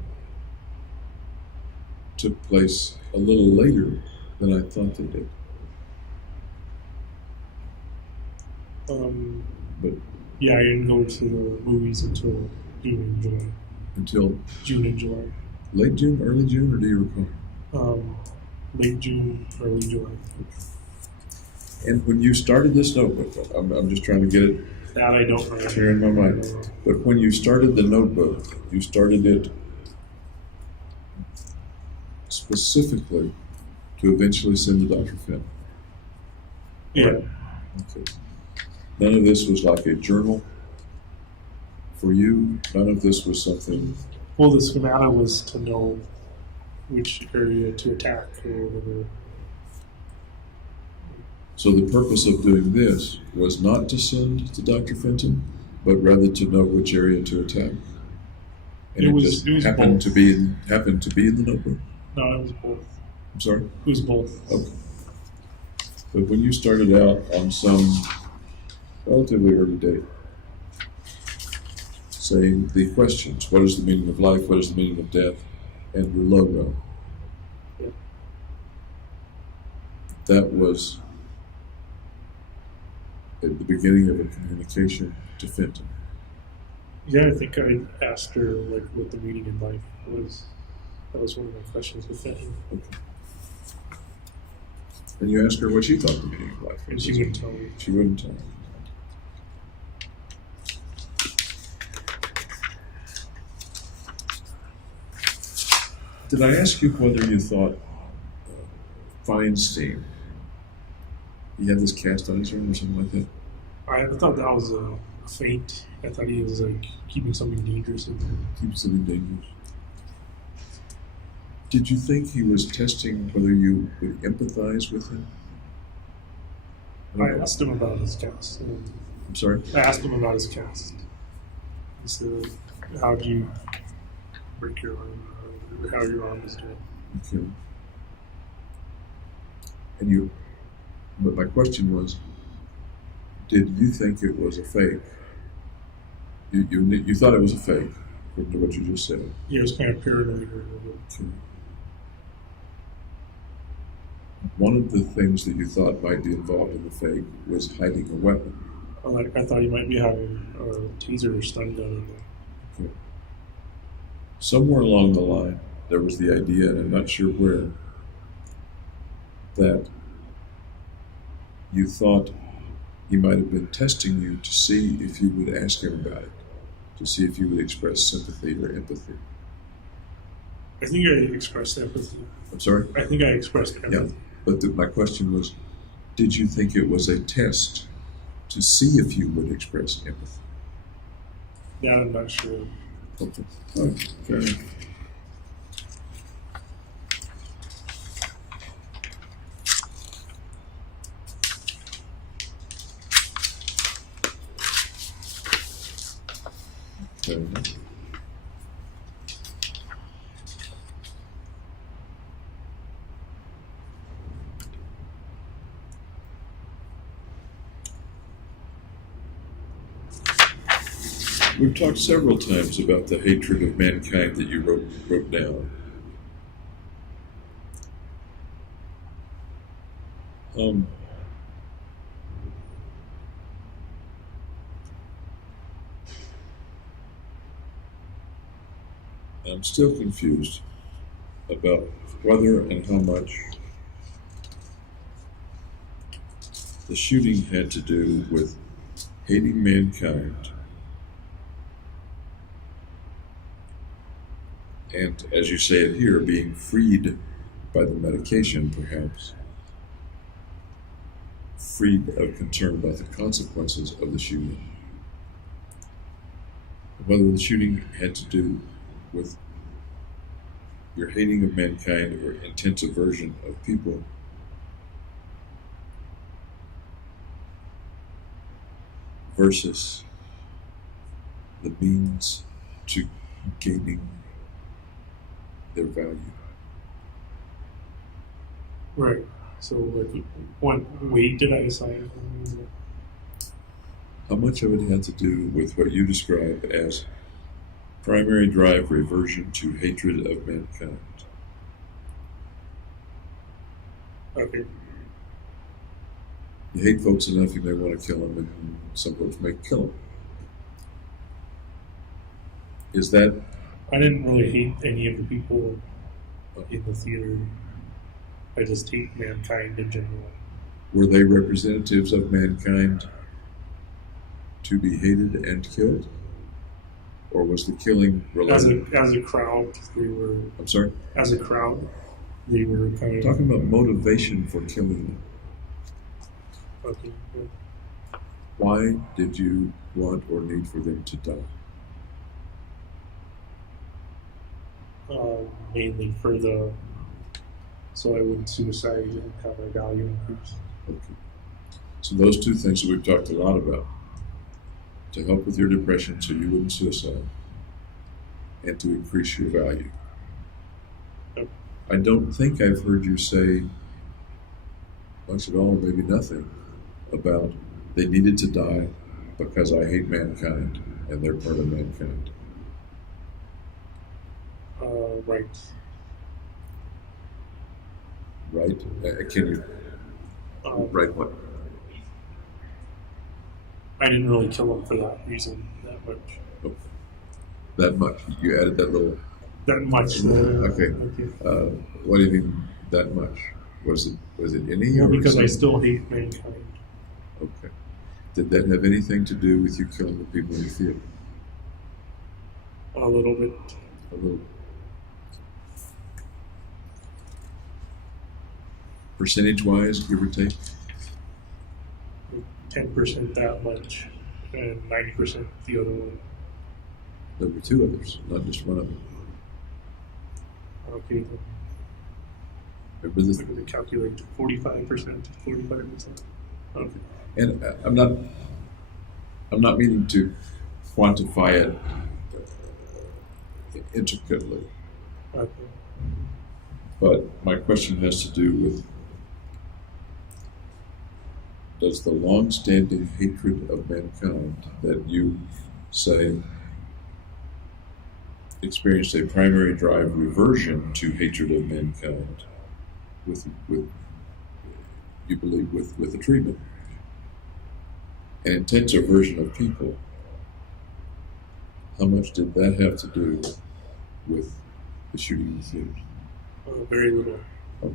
took place a little later than I thought they did. But Yeah, I didn't go to the movies until June and July. until June and July. late June, early June, or do you recall? Late June, early July. And when you started this notebook, I'm just trying to get it That I don't remember. clear in my mind. But when you started the notebook, you started it specifically to eventually send to Dr. Finn. Yeah. Okay. None of this was like a journal for you. None of this was something. Well, the schemata was to know which area to attack or whatever. So the purpose of doing this was not to send to Dr. Fenton, but rather to know which area to attack. And It it, was- just it was happened both. to be in the notebook. No, it was both. I'm sorry. It was both. Okay. But when you started out on some relatively early date, saying the questions, what is the meaning of life, what is the meaning of death, and your logo. Yeah. That was at the beginning of a communication to Fenton. Yeah, I think I asked her like what the meaning in life was. That was one of my questions with that. Okay. And you asked her what she thought the meaning of life was. And she wouldn't tell me. She wouldn't tell you. Did I ask you whether you thought Feinstein, he had this cast on his arm or something like that? I thought that was a feint. I thought he was like keeping something dangerous in there. Keep something dangerous. Did you think he was testing whether you would empathize with him? I asked him about his cast. I'm sorry? I asked him about his cast. He said, how'd you break your arm? Or how your arm was doing? Okay. And you, but my question was, did you think it was a fake? You thought it was a fake, according to what you just said. Yeah, it was kind of paranoid. Okay. One of the things that you thought might be involved in the fake was hiding a weapon. Like I thought he might be having a taser or stun gun in there. Okay. Somewhere along the line, there was the idea, and I'm not sure where, that you thought he might have been testing you to see if you would ask him about it, to see if you would express sympathy or empathy. I think I expressed empathy. I'm sorry? I think I expressed empathy. Yeah, but my question was, did you think it was a test to see if you would express empathy? Yeah, I'm not sure. Okay. All right. Fair enough. Fair enough. We've talked several times about the hatred of mankind that you wrote down. I'm still confused about whether and how much the shooting had to do with hating mankind and, as you say it here, being freed by the medication, perhaps, freed of concern about the consequences of the shooting. Whether the shooting had to do with your hating of mankind or intense aversion of people, versus the means to gaining their value. Right. So, like, what weight did I assign? How much of it had to do with what you describe as primary drive reversion to hatred of mankind? Okay. You hate folks enough you may want to kill them, and some folks may kill them. Is that... I didn't really hate any of the people in the theater. I just hate mankind in general. Were they representatives of mankind to be hated and killed? Or was the killing related? As a crowd, they were... I'm sorry? As a crowd, they were kind of... Talking about motivation for killing them. Okay. Yeah. Why did you want or need for them to die? Mainly for so I wouldn't suicide and have my value increase. Okay. So those two things that we've talked a lot about, to help with your depression so you wouldn't suicide, and to increase your value. Yep. I don't think I've heard you say much at all, or maybe nothing, about they needed to die because I hate mankind and they're part of mankind. Right. Right? Can you write what? I didn't really kill him for that reason that much. Oh, that much? You added that little. That much. Okay. Okay. What do you mean that much? Was it any? Well, or because I something? still hate mankind. Okay. Did that have anything to do with you killing the people in the theater? A little bit. A little. Percentage-wise, give or take? 10% that much, and 90% the other one. There were two others, not just one of them. Okay. Remember I'm this? going to calculate 45%. 45%. Okay. And I'm not meaning to quantify it intricately, Okay. but my question has to do with, does the long-standing hatred of mankind that you say experienced a primary drive reversion to hatred of mankind with you believe with the treatment, an intense aversion of people, how much did that have to do with the shooting in the theaters? Very little. Okay.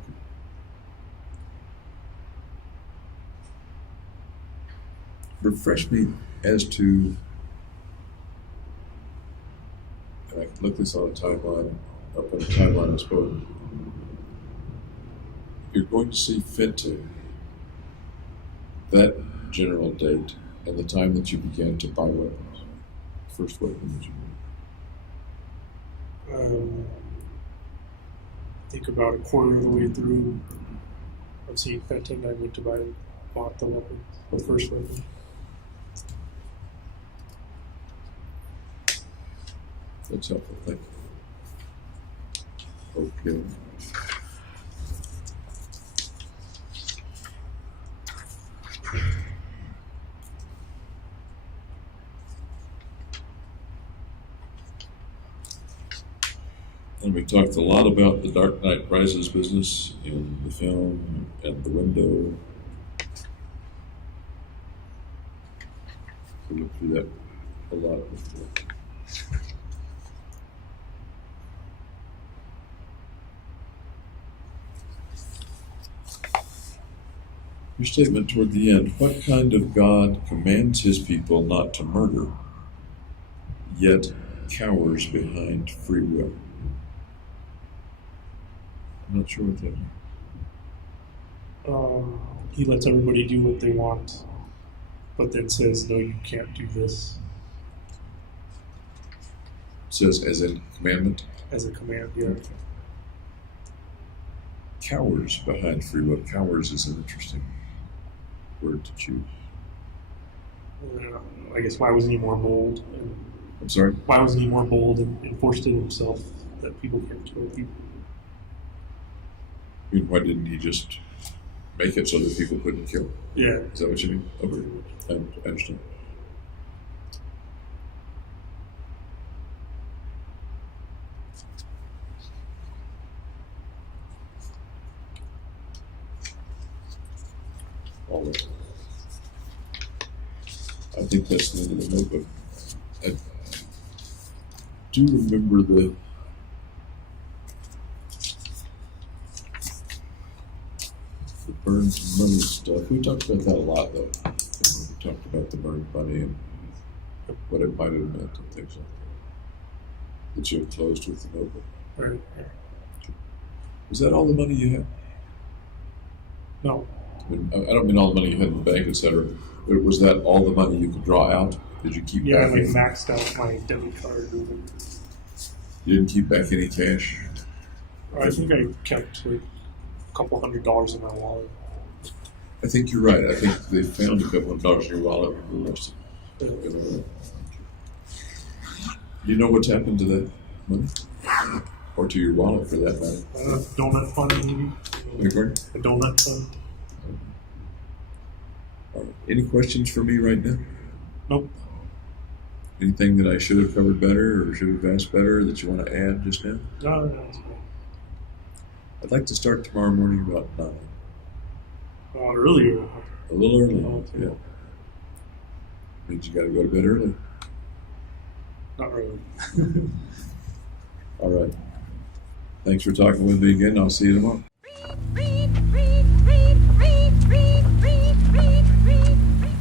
Refresh me as to, and I can look this on a timeline, up on a timeline, I suppose. You're going to see fit to that general date and the time that you began to buy weapons, first weapon that you bought. I think about a quarter of the way through of seeing Fenton, I went to bought the weapon, the first weapon. That's helpful, thank you. Okay. And we talked a lot about the Dark Knight Rises business in the film and the window. We went through that a lot before. Your statement toward the end, what kind of God commands his people not to murder, yet cowers behind free will? I'm not sure what that means. He lets everybody do what they want, but then says, no, you can't do this, Says as in commandment, as a command. Yeah. cowers behind free will. Cowers is an interesting word to choose. I guess why wasn't he more bold? And I'm sorry? why wasn't he more bold and enforced it himself that people can't kill people? I mean, why didn't he just make it so that people couldn't kill? Yeah. Is that what you mean? Okay, I understand. All right. I think that's the end of the notebook. I do remember the burned money stuff. We talked about that a lot, though. We talked about the burned money and what it might have meant and things like that. That you had closed with the notebook. Right. Was that all the money you had? No. I mean, I don't mean all the money you had in the bank, etc. But was that all the money you could draw out? Did you keep Yeah, I back any? maxed out my debit card. You didn't keep back any cash? I think I kept like a couple $100 in my wallet. I think you're right. I think they found a couple of dollars in your wallet and the rest of it. Do you know what's happened to that money? Or to your wallet, for that matter? Donut fund, maybe. A donut fund. All right. Any questions for me right now? Nope. Anything that I should have covered better or should have asked better that you want to add just now? No, that's fine. I'd like to start tomorrow morning about 9. Earlier. A little early, Oh, okay. yeah. Means you got to go to bed early. Not really. All right. Thanks for talking with me again. I'll see you tomorrow. Read, read, read, read, read, read.